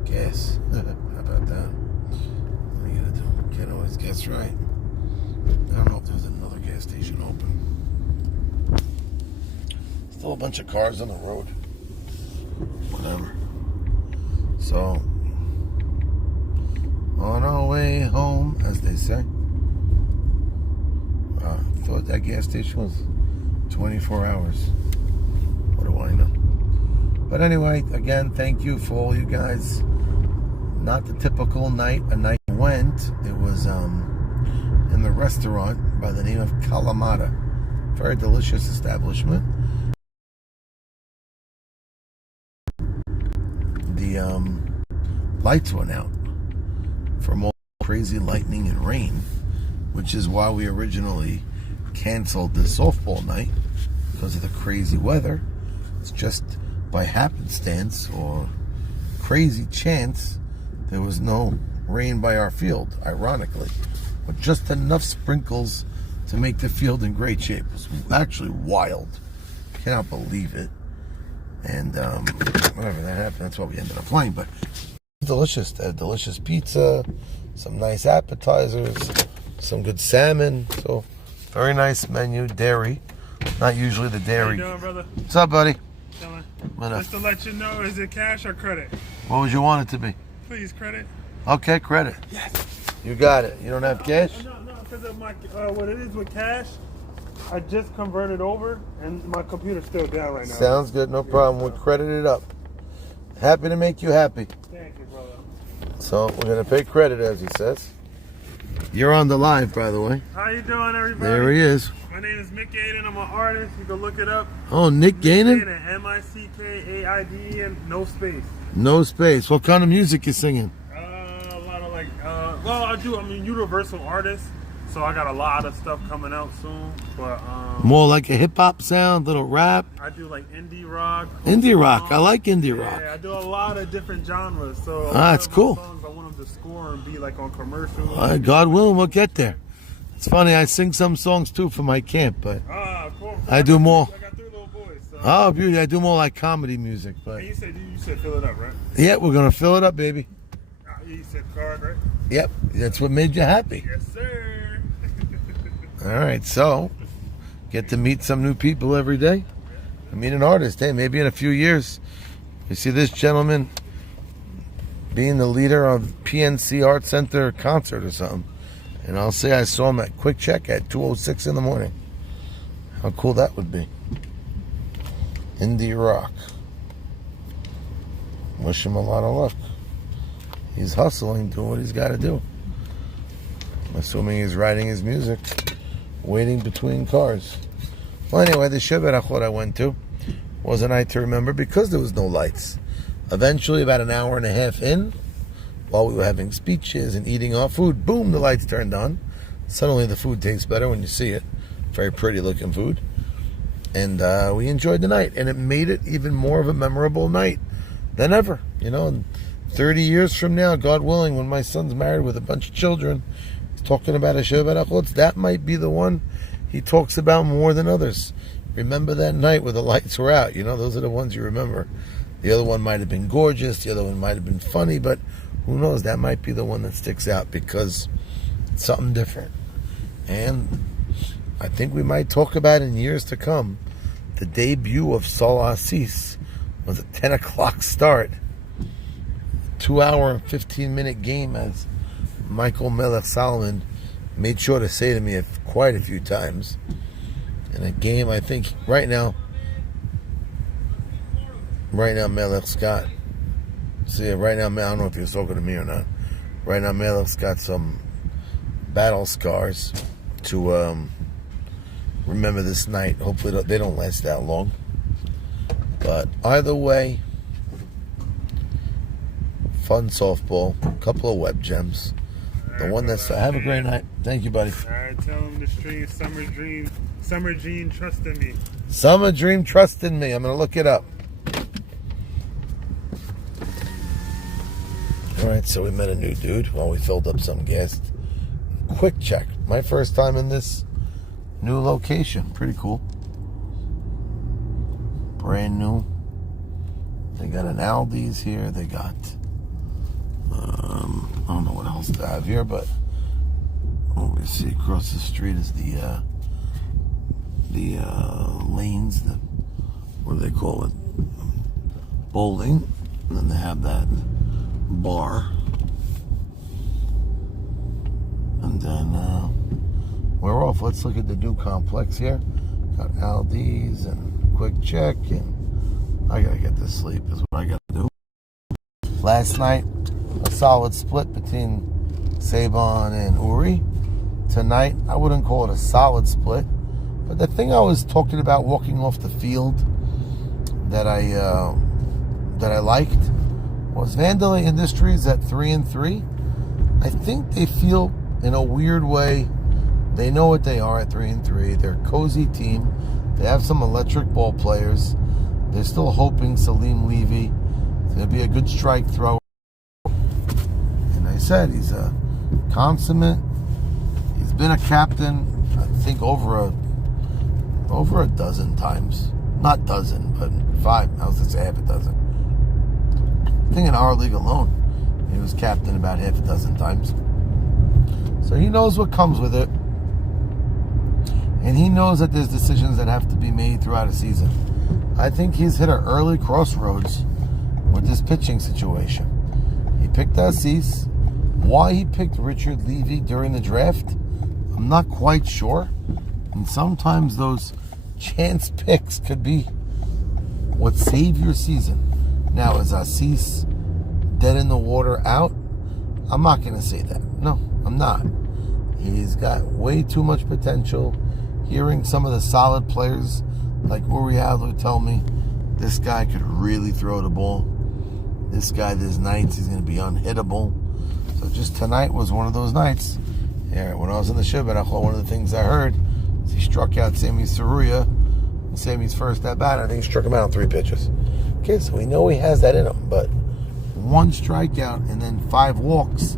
gas. How about that? What are you gonna do? Can't always guess right. I don't know if there's another gas station open. Still a bunch of cars on the road. Whatever. So, all in say. I thought that gas station was 24 hours. What do I know? But anyway, again, thank you for all you guys. Not the typical night a night went. It was in the restaurant by the name of Kalamata. Very delicious establishment. The lights went out from all crazy lightning and rain, which is why we originally canceled the softball night, because of the crazy weather. It's just by happenstance or crazy chance there was no rain by our field, ironically, but just enough sprinkles to make the field in great shape. It was actually wild. Cannot believe it. And whatever that happened, that's why we ended up playing. But delicious. They had delicious pizza, some nice appetizers, some good salmon. So very nice menu. Dairy, not usually the dairy. How you doing, brother? What's up, buddy? Chilling. Just to let you know, is it cash or credit? What would you want it to be? Please, credit. Okay, credit. Yes. You got it. You don't have cash? No, because of my what it is with cash, I just converted over, and my computer's still down right now. Sounds good. No problem. We'll credit it up. Happy to make you happy. Thank you, brother. So we're gonna pay credit, as he says. You're on the live, by the way. How you doing, everybody? There he is. My name is Mick Aiden. I'm an artist. You can look it up. Oh, Nick Gainen? Mickaaiden, no space. No space. What kind of music you singing? A lot of well, I'm a universal artist, so I got a lot of stuff coming out soon. But More like a hip hop sound, little rap. I do like indie rock. Indie rock. I like indie rock. Yeah, I do a lot of different genres. So That's cool. songs, I want them to score and be like on commercials. All right, God willing, we'll get there. It's funny, I sing some songs too for my camp, but cool. I do more. I got 3 little boys. So. Oh, beauty! I do more like comedy music, but Hey, you said fill it up, right? yeah, we're gonna fill it up, baby. You said card, right? Yep, that's what made you happy. Yes, sir. All right, so get to meet some new people every day. I meet an artist. Hey, maybe in a few years, you see this gentleman being the leader of PNC Art Center concert or something, and I'll say I saw him at Quick Check at 2:06 in the morning. How cool that would be. Indie rock. Wish him a lot of luck. He's hustling, doing what he's got to do. I'm assuming he's writing his music, waiting between cars. Well, anyway, the Shabbat Achot I went to was a night to remember because there was no lights. Eventually, about an hour and a half in, while we were having speeches and eating our food, boom, the lights turned on. Suddenly the food tastes better when you see it. Very pretty looking food. And we enjoyed the night. And it made it even more of a memorable night than ever. You know, and 30 years from now, God willing, when my son's married with a bunch of children, he's talking about a Shabbat Achot, that might be the one he talks about more than others. Remember that night where the lights were out. You know, those are the ones you remember. The other one might have been gorgeous. The other one might have been funny. But who knows? That might be the one that sticks out because it's something different. And I think we might talk about in years to come. The debut of Salah Assis was a 10 o'clock start. 2 hour and 15-minute game, as Michael Melech Solomon made sure to say to me quite a few times. In a game, I think right now Melech's got, right now, I don't know if he was talking to me or not. Right now, Melech's got some battle scars to remember this night. Hopefully they don't last that long. But either way, fun softball, couple of web gems. The one that's, have a great night. Thank you, buddy. All right, tell him the stream, Summer Dream, trust in me. Summer Dream, trust in me. I'm going to look it up. All right, so we met a new dude while we filled up some gas. Quick Check. My first time in this new location. Pretty cool. Brand new. They got an Aldi's here. They got, I don't know what else they have here, but what we see across the street is the lanes, what do they call it? Bowling. And then they have that bar. And then we're off. Let's look at the new complex here. Got Aldi's and Quick Check, and I gotta get to sleep is what I gotta do. Last night, a solid split between Sabon and Uri. Tonight, I wouldn't call it a solid split, but the thing I was talking about walking off the field that I liked was Vandelay Industries at 3-3. I think they feel, in a weird way, they know what they are at 3-3. They're a cozy team. They have some electric ball players. They're still hoping Salim Levy is going to be a good strike thrower. And I said he's a consummate. He's been a captain, I think, over a dozen times. Not dozen, but 5. I was going to say half a dozen. I think in our league alone, he was captain about half a dozen times. So he knows what comes with it. And he knows that there's decisions that have to be made throughout a season. I think he's hit an early crossroads with this pitching situation. He picked Assis. Why he picked Richard Levy during the draft, I'm not quite sure. And sometimes those chance picks could be what saved your season. Now, is Assis dead in the water out? I'm not going to say that. No, I'm not. He's got way too much potential. Hearing some of the solid players like Uri Adler tell me this guy could really throw the ball. This guy, there's nights he's going to be unhittable. So just tonight was one of those nights. Yeah, when I was in the Shabbat, one of the things I heard is he struck out Sammy Saruya in Sammy's first at bat. I think he struck him out on 3 pitches. Okay, so we know he has that in him, but 1 strikeout and then 5 walks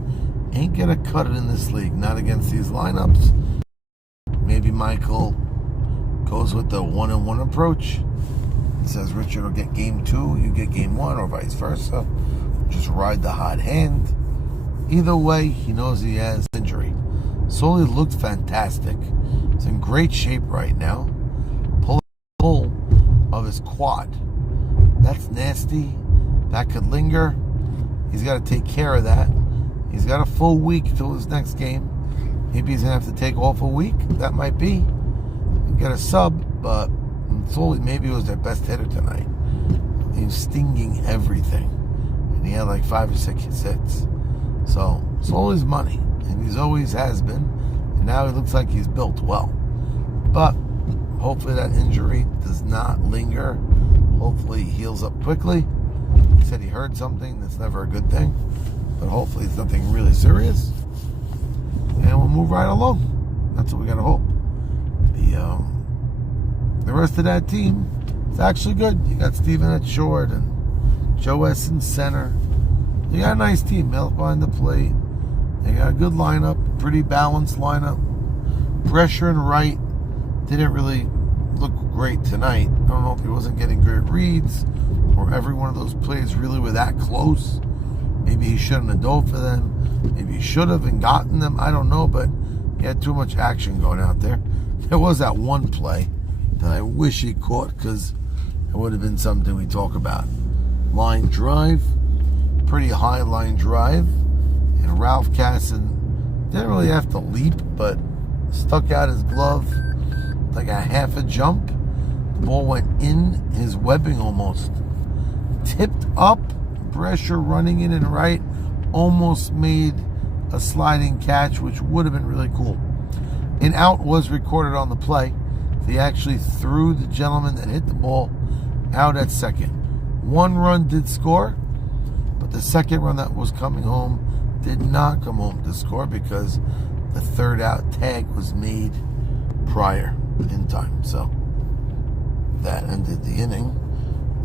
ain't gonna cut it in this league. Not against these lineups. Maybe Michael goes with the 1-and-1 approach. He says Richard will get game 2, you get game 1, or vice versa. Just ride the hot hand. Either way, he knows he has injury. Soli looked fantastic. He's in great shape right now. Pull of his quad. That's nasty. That could linger. He's got to take care of that. He's got a full week till his next game. Maybe he's going to have to take off a week. That might be. Get a sub, but Soli maybe was their best hitter tonight. He was stinging everything. And he had like 5 or 6 hits. So, Soli's money. And he's always has been. And now he looks like he's built well. But hopefully that injury does not linger. Hopefully he heals up quickly. He said he heard something. That's never a good thing. But hopefully it's nothing really serious. And we'll move right along. That's what we got to hope. The rest of that team is actually good. You got Steven at short and Joe S. in center. You got a nice team. Mel behind the plate. They got a good lineup. Pretty balanced lineup. Pressure and right didn't really look great tonight. I don't know if he wasn't getting great reads or every one of those plays really were that close. Maybe he shouldn't have dove for them. Maybe he should have and gotten them. I don't know, but he had too much action going out there. There was that one play that I wish he caught because it would have been something we talk about. Line drive, pretty high line drive, and Ralph Casson didn't really have to leap, but stuck out his glove like a half a jump. The ball went in his webbing almost. Tipped up, pressure running in and right, almost made a sliding catch, which would have been really cool. An out was recorded on the play. He actually threw the gentleman that hit the ball out at second. 1 run did score, but the second run that was coming home did not come home to score because the 3rd out tag was made prior in time. So that ended the inning.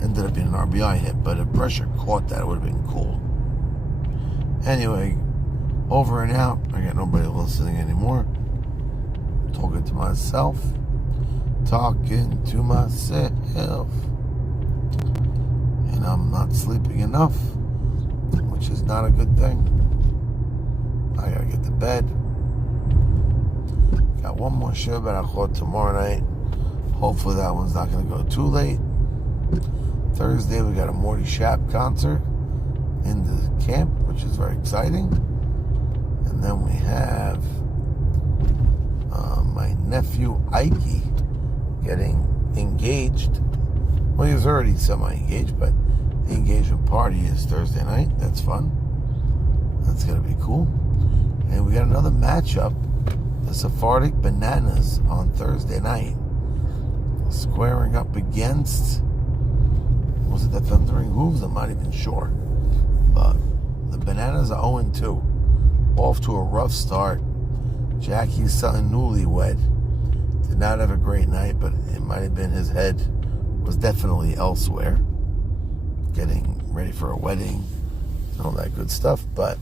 Ended up being an RBI hit, but if pressure caught that, it would have been cool. Anyway, over and out. I got nobody listening anymore. Talking to myself. And I'm not sleeping enough, which is not a good thing. I gotta get to bed. Got one more show, but I'll call it tomorrow night. Hopefully that one's not gonna go too late. Thursday we got a Morty Shap concert in the camp, which is very exciting. And then we have My nephew Ike getting engaged. Well, he was already semi-engaged, but the engagement party is Thursday night. That's fun. That's going to be cool. And we got another matchup. The Sephardic Bananas on Thursday night. Squaring up against, was it the Thundering Hooves? I'm not even sure. But the Bananas are 0-2. Off to a rough start. Jackie Sutton, newlywed, did not have a great night, but it might have been his head was definitely elsewhere. Getting ready for a wedding, all that good stuff. But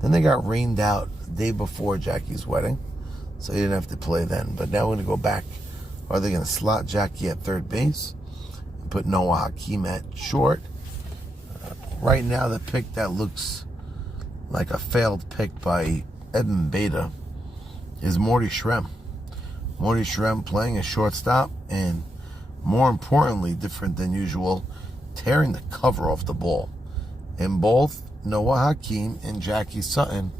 then they got rained out the day before Jackie's wedding, so he didn't have to play then. But now we're going to go back. Are they going to slot Jackie at third base and put Noah Hakeem at short? Right now, the pick that looks like a failed pick by Edmund Beta is Morty Shrem. Morty Shrem playing a shortstop, and more importantly, different than usual, tearing the cover off the ball. And both Noah Hakeem and Jackie Sutton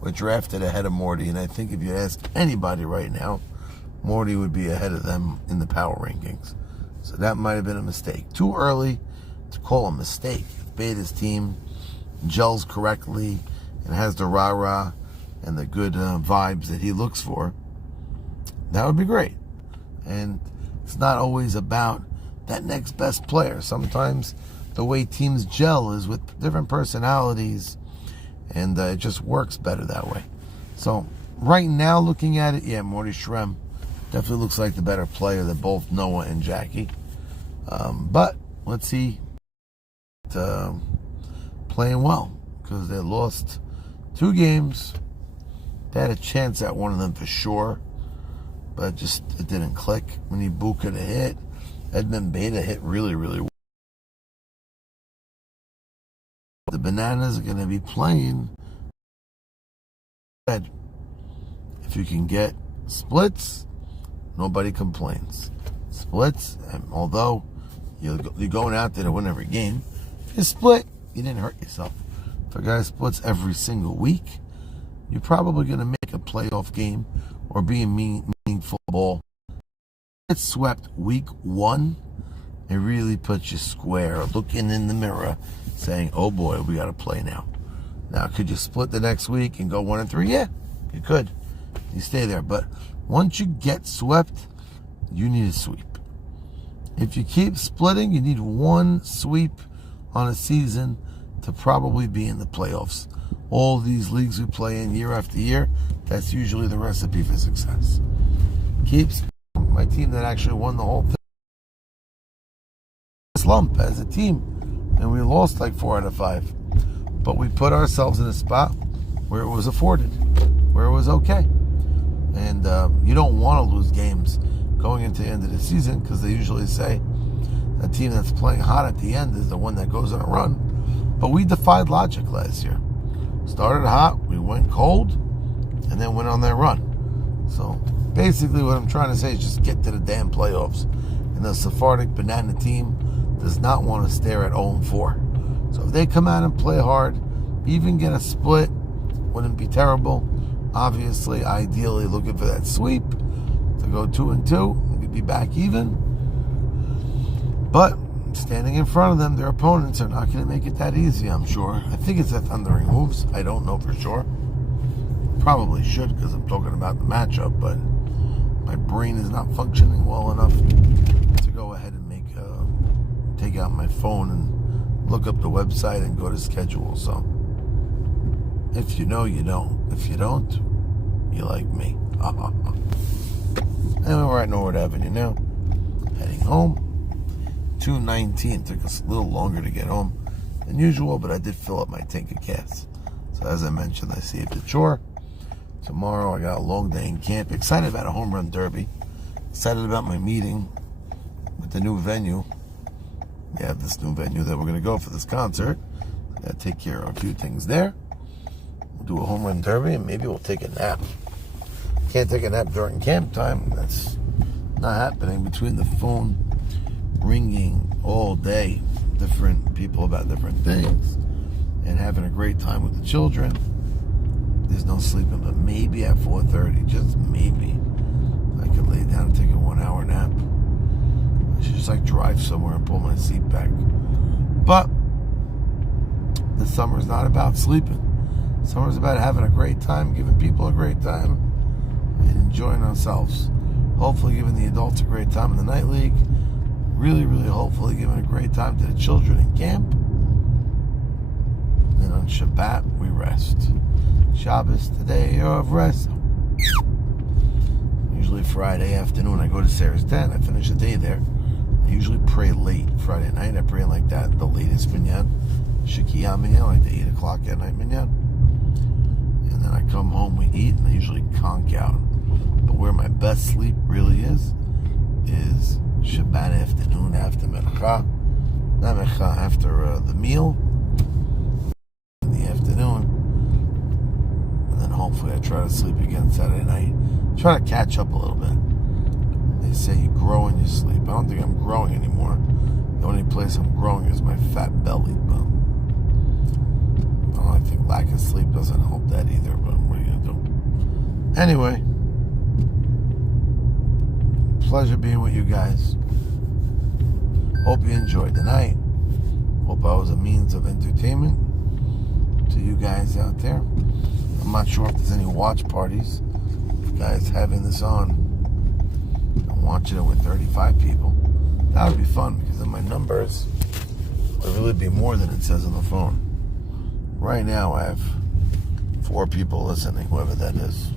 were drafted ahead of Morty, and I think if you ask anybody right now, Morty would be ahead of them in the power rankings. So that might have been a mistake. Too early to call a mistake. If Beta's team gels correctly and has the rah-rah and the good vibes that he looks for, that would be great. And it's not always about that next best player. Sometimes the way teams gel is with different personalities, and it just works better that way. So right now, looking at it, yeah, Morty Shrem definitely looks like the better player than both Noah and Jackie. But let's see, playing well, because they lost 2 games. They had a chance at one of them for sure, but it didn't click. When Ibuka to hit, Edmund Beta hit really, really well. The Bananas are going to be playing. If you can get splits, nobody complains. Splits, and although you're going out there to win every game, if you split, you didn't hurt yourself. If a guy splits every single week, you're probably going to make a playoff game or be a meaningful ball. Get swept week 1, it really puts you square, looking in the mirror, saying, oh boy, we got to play now. Now, could you split the next week and go 1-3? Yeah, you could. You stay there. But once you get swept, you need a sweep. If you keep splitting, you need 1 sweep on a season to probably be in the playoffs. All these leagues we play in year after year, that's usually the recipe for success. Keeps my team that actually won the whole thing slump as a team, and we lost like 4 out of 5. But we put ourselves in a spot where it was afforded, where it was okay. And you don't want to lose games going into the end of the season, because they usually say a team that's playing hot at the end is the one that goes on a run. But we defied logic last year. Started hot, we went cold, and then went on that run. So basically what I'm trying to say is just get to the damn playoffs. And the Sephardic Banana team does not want to stare at 0-4. So if they come out and play hard, even get a split, wouldn't be terrible. Obviously, ideally looking for that sweep to go 2-2. We'd be back even. But standing in front of them, their opponents are not going to make it that easy, I'm sure. I think it's the Thundering Hooves. I don't know for sure. Probably should, because I'm talking about the matchup, but my brain is not functioning well enough to go ahead and take out my phone and look up the website and go to schedule. So if you know, you know. If you don't, you like me. Anyway, we're at Norwood Avenue now. Heading home. 2:19. Took us a little longer to get home than usual, but I did fill up my tank of gas. So as I mentioned, I saved the chore. Tomorrow I got a long day in camp. Excited about a home run derby. Excited about my meeting with the new venue. We have this new venue that we're going to go for this concert. Got to take care of a few things there. We'll do a home run derby, and maybe we'll take a nap. Can't take a nap during camp time. That's not happening. Between the phone ringing all day, different people about different things, and having a great time with the children, there's no sleeping, but maybe at 4:30, just maybe, I could lay down and take a 1 hour nap. I should just like drive somewhere and pull my seat back. But the summer's not about sleeping. Summer's about having a great time, giving people a great time, and enjoying ourselves. Hopefully giving the adults a great time in the night league. Really, really hopefully giving a great time to the children in camp. And on Shabbat, we rest. Shabbos, the day of rest. Usually Friday afternoon, I go to Sarah's tent. I finish the day there. I usually pray late Friday night. I pray like that, the latest minyan. Shekiyah minyan, like the 8 o'clock at night minyan. And then I come home, we eat, and I usually conk out. But where my best sleep really is Shabbat afternoon after Mincha. Not Mincha, after the meal in the afternoon. And then hopefully I try to sleep again Saturday night. Try to catch up a little bit. They say you grow in your sleep. I don't think I'm growing anymore. The only place I'm growing is my fat belly. But I think lack of sleep doesn't help that either. But what are you going to do? Anyway. Pleasure being with you guys. Hope you enjoyed the night. Hope I was a means of entertainment to you guys out there. I'm not sure if there's any watch parties. If you guys having this on and watching it with 35 people, that would be fun because then my numbers would really be more than it says on the phone. Right now I have 4 people listening, whoever that is.